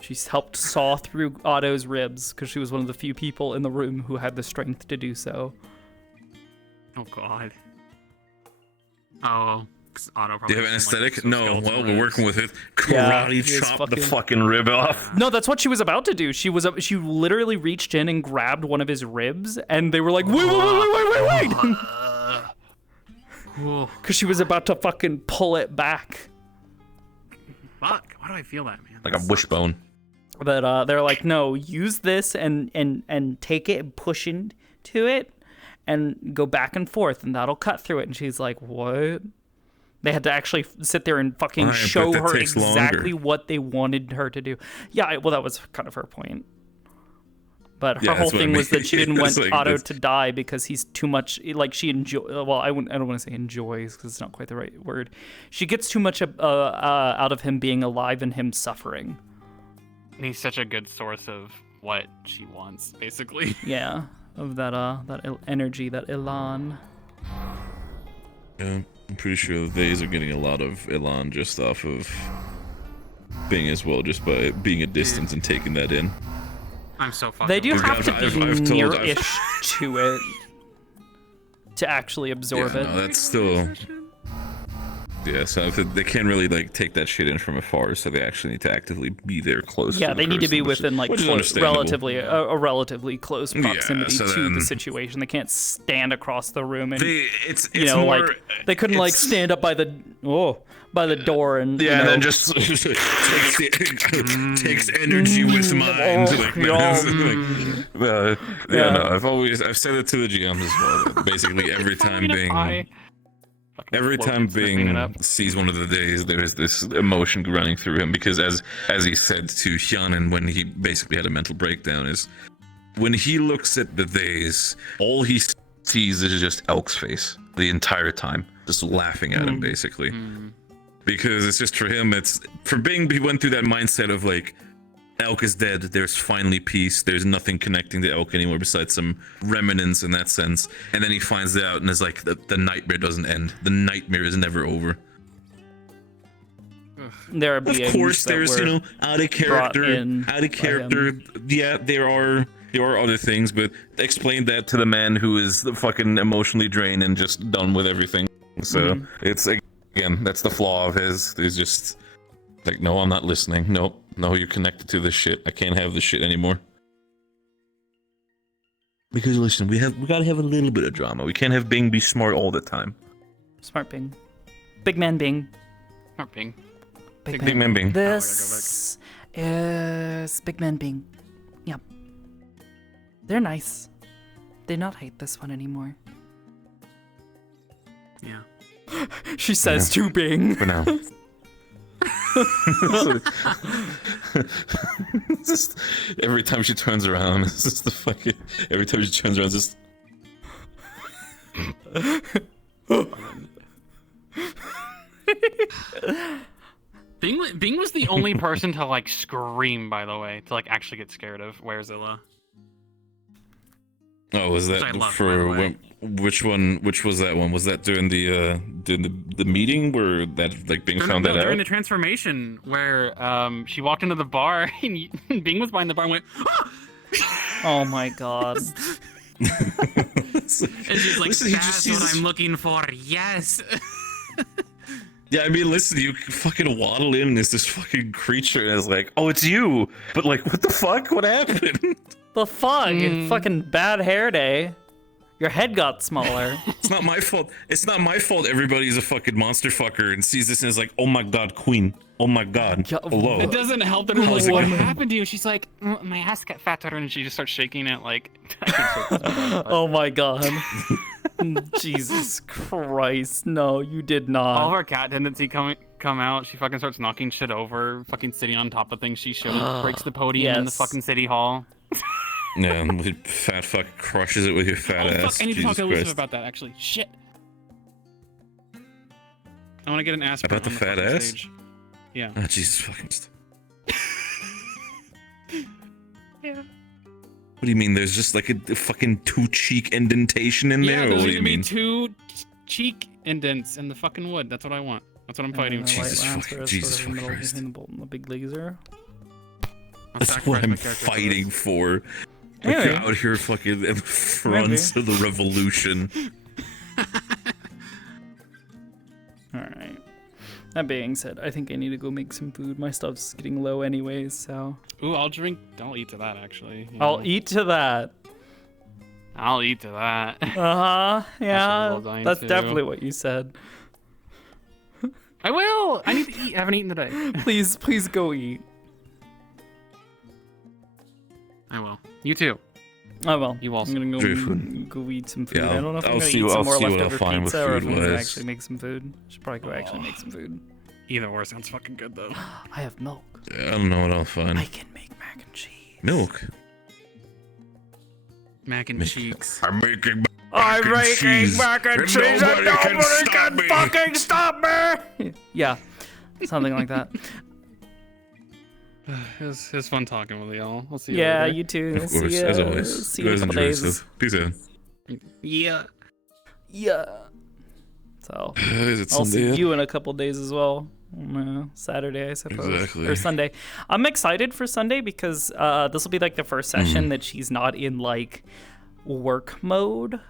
She's helped saw through Otto's ribs because she was one of the few people in the room who had the strength to do so. Oh god. Oh, 'cause Otto Do probably. you have an has some, like, aesthetic? No. skeletal Well, we're ribs. working with it. Yeah, Karate he is chop the fucking rib off. No, that's what she was about to do. She literally reached in and grabbed one of his ribs, and they were like, wait. Because she was about to fucking pull it back. Fuck. Why do I feel that, man? Like a wishbone. But they're like, no, use this and take it and push into it and go back and forth, and that'll cut through it. And she's like, what? They had to actually sit there and fucking Right, show but that her takes exactly longer. what they wanted her to do. Yeah, well, that was kind of her point. But her Yeah, whole that's what I thing was mean. that she didn't want It's like Otto this- to die because he's too much, like she enjoy. Well, I don't want to say enjoys because it's not quite the right word. She gets too much out of him being alive and him suffering. And he's such a good source of what she wants, basically. Yeah, of that energy, that elan. Yeah, I'm pretty sure they's are getting a lot of elan just off of Bing as well, just by being a distance and taking that in. I'm so fucking. They do I've- have to I've- be I've told- near-ish to it to actually absorb Yeah, it. no, that's still. Yeah, so if they can't really like take that shit in from afar, so they actually need to actively be there close. Yeah, to the they need to person, be which is- within like which is close, understandable. relatively a relatively close Yeah, proximity so to the then- situation. They can't stand across the room and It's you know more- like they couldn't like it's- stand up by the door and Yeah, you and know, then just takes energy with mind. Like, Yeah. no, I've said it to the GMs as well. That basically, every time Bing sees one of the days, there is this emotion running through him because, as he said to Hyanin when he basically had a mental breakdown, is when he looks at the days, all he sees is just Elk's face the entire time, just laughing at him, basically. Because it's just for him, it's for Bing, he went through that mindset of like, Elk is dead. There's finally peace. There's nothing connecting to Elk anymore besides some remnants in that sense. And then he finds it out and is like, the nightmare doesn't end. The nightmare is never over. There are beings of course, that there's, were you know, out of character. Yeah, there are other things, but explain that to the man who is fucking emotionally drained and just done with everything. So it's, again, that's the flaw of his. There's just like, no, I'm not listening. Nope. No, you're connected to this shit. I can't have this shit anymore. Because listen, we gotta have a little bit of drama. We can't have Bing be smart all the time. Smart Bing. Big man Bing. Smart Bing. Big man Bing. This is Big man Bing. Yep. They're nice. They not hate this one anymore. Yeah. She says to Bing. For now. Just every time she turns around, it's just the fucking. Every time she turns around, it's just. Bing was the only person to like scream, by the way, to like actually get scared of Werezilla. Oh, was that Which I love, by the for way. which one? Which was that one? Was that during the meeting where that like Bing found that out? During the transformation where she walked into the bar and Bing was behind the bar and went, "Ah!" Oh my god. And she's like, Listen, he that's just sees what this- I'm looking for. Yes. Yeah, I mean, listen, you fucking waddle in as this fucking creature and it's like, oh, it's you. But like, what the fuck? What happened? The fuck? Fucking bad hair day. Your head got smaller. It's not my fault. It's not my fault. Everybody's a fucking monster fucker and sees this and is like, oh my god, queen. Oh my god. Hello. It doesn't help that her like, How's it what going? happened to you? She's like, my ass got fatter, and she just starts shaking it like. Oh my god. Jesus Christ. No, you did not. All of her cat tendency come out. She fucking starts knocking shit over, fucking sitting on top of things she shouldn't. Breaks the podium in the Yes. fucking city hall. Yeah, and the fat fuck crushes it with your fat Oh ass. fuck! I need to talk Jesus to Elizabeth Christ. about that. Actually, shit. I want to get an ass. About the on fat fucking ass? stage. Yeah. Oh, Jesus fucking. Yeah. What do you mean? There's just like a fucking two cheek indentation in there, or there's what do you gonna be mean? two cheek indents in the fucking wood. That's what I want. That's what I'm fighting for. Jesus fucking Christ. Christ. In the bolt and the big laser. That's what I'm fighting for. Like Anyway. you're out here fucking in front of the revolution. Alright. That being said, I think I need to go make some food. My stuff's getting low anyways, so. Ooh, I'll eat to that actually. you I'll know. eat to that. I'll eat to that. Uh-huh. Yeah. well done, That's too. definitely what you said. I will. I need to eat. I haven't eaten today. Please go eat. I will. You too. I will. You also. I'm gonna Very go, food. go eat some food. Yeah, I don't know if I'm I'll gonna see eat what- some I'll more see what I'll leftover find with pizza or if I'm gonna food-wise. actually make some food. Should probably go actually make some food. Either or sounds fucking good though. I have milk. Yeah, I don't know what I'll find. I can make mac and cheese. Milk. Mac and cheeks. I'm making I'm and making cheese, mac and and cheese and nobody can nobody stop can me. fucking stop me! Yeah. Something like that. It was fun talking with y'all. I'll see you Yeah, later. you too. Of See course, ya. as always. See you in a Guys, couple enjoy days. yourself. Peace out. Yeah. Yeah. So Is it I'll Sunday see yet? you in a couple days as well. Saturday, I suppose. Exactly. Or Sunday. I'm excited for Sunday because this will be like the first session that she's not in like work mode.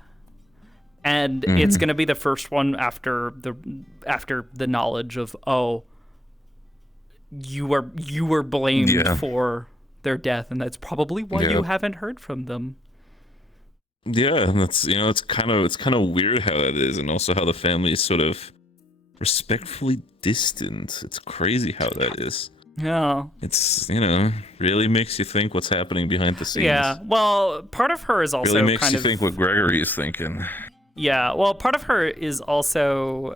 And it's gonna be the first one after the knowledge of, oh, you were blamed for their death, and that's probably why you haven't heard from them. Yeah, and that's it's kind of weird how that is, and also how the family is sort of respectfully distant. It's crazy how that is. Yeah. It's really makes you think what's happening behind the scenes. Yeah. Well, part of her is also Really makes kind you of think what Gregory is thinking. Yeah, well, part of her is also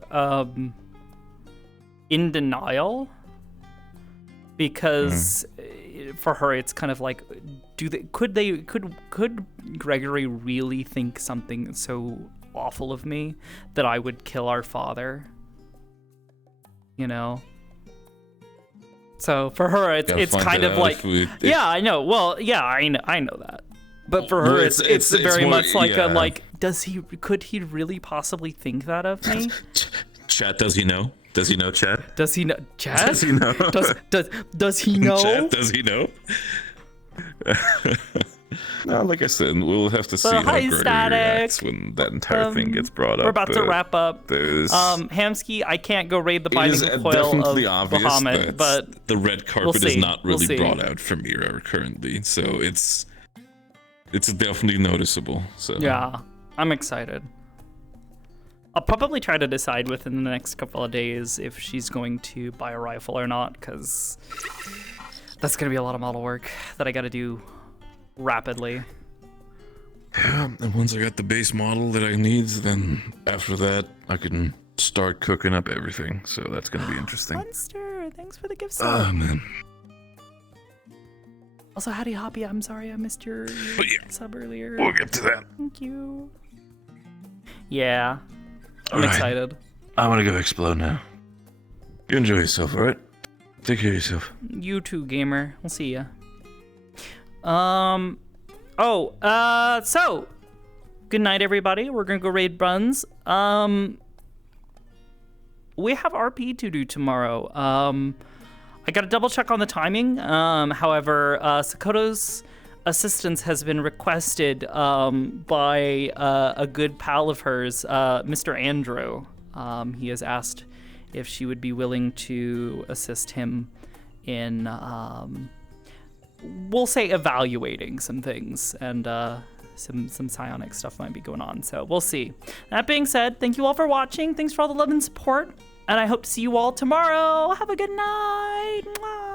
in denial because for her it's kind of like, could Gregory really think something so awful of me that I would kill our father? So for her, it's kind of like, yeah, I know. Well, yeah, I know that. But for her, it's very more, much like yeah. could he really possibly think that of me? Chat, does he know? Does he know, Chat? Does he know? Chat? Does he know? Does he know? Chat, does he know? No, like I said, we'll have to see how Gregory reacts when that entire thing gets brought up. We're about to wrap up. There's... Hamsky, I can't go raid the binding coil definitely of obvious Bahamut, that but the red carpet is not really see. brought out for Mira currently, so it's definitely noticeable. So yeah, I'm excited. I'll probably try to decide within the next couple of days if she's going to buy a rifle or not, because that's gonna be a lot of model work that I gotta do rapidly. Yeah, and once I got the base model that I need, then after that I can start cooking up everything. So that's gonna be interesting. Monster, thanks for the gift sub. Oh man. Also, howdy Hoppy, I'm sorry I missed your sub earlier. We'll get to that. Thank you. Yeah, I'm All right. excited. I'm gonna go explode now. You enjoy yourself, alright? Take care of yourself. You too, gamer. We'll see ya. So, good night, everybody. We're gonna go raid Buns. We have RP to do tomorrow. I gotta double check on the timing. However, Sakoto's assistance has been requested by a good pal of hers, Mr. Andrew. He has asked if she would be willing to assist him in, we'll say, evaluating some things, and some psionic stuff might be going on, so we'll see. That being said, thank you all for watching. Thanks for all the love and support, and I hope to see you all tomorrow. Have a good night. Mwah.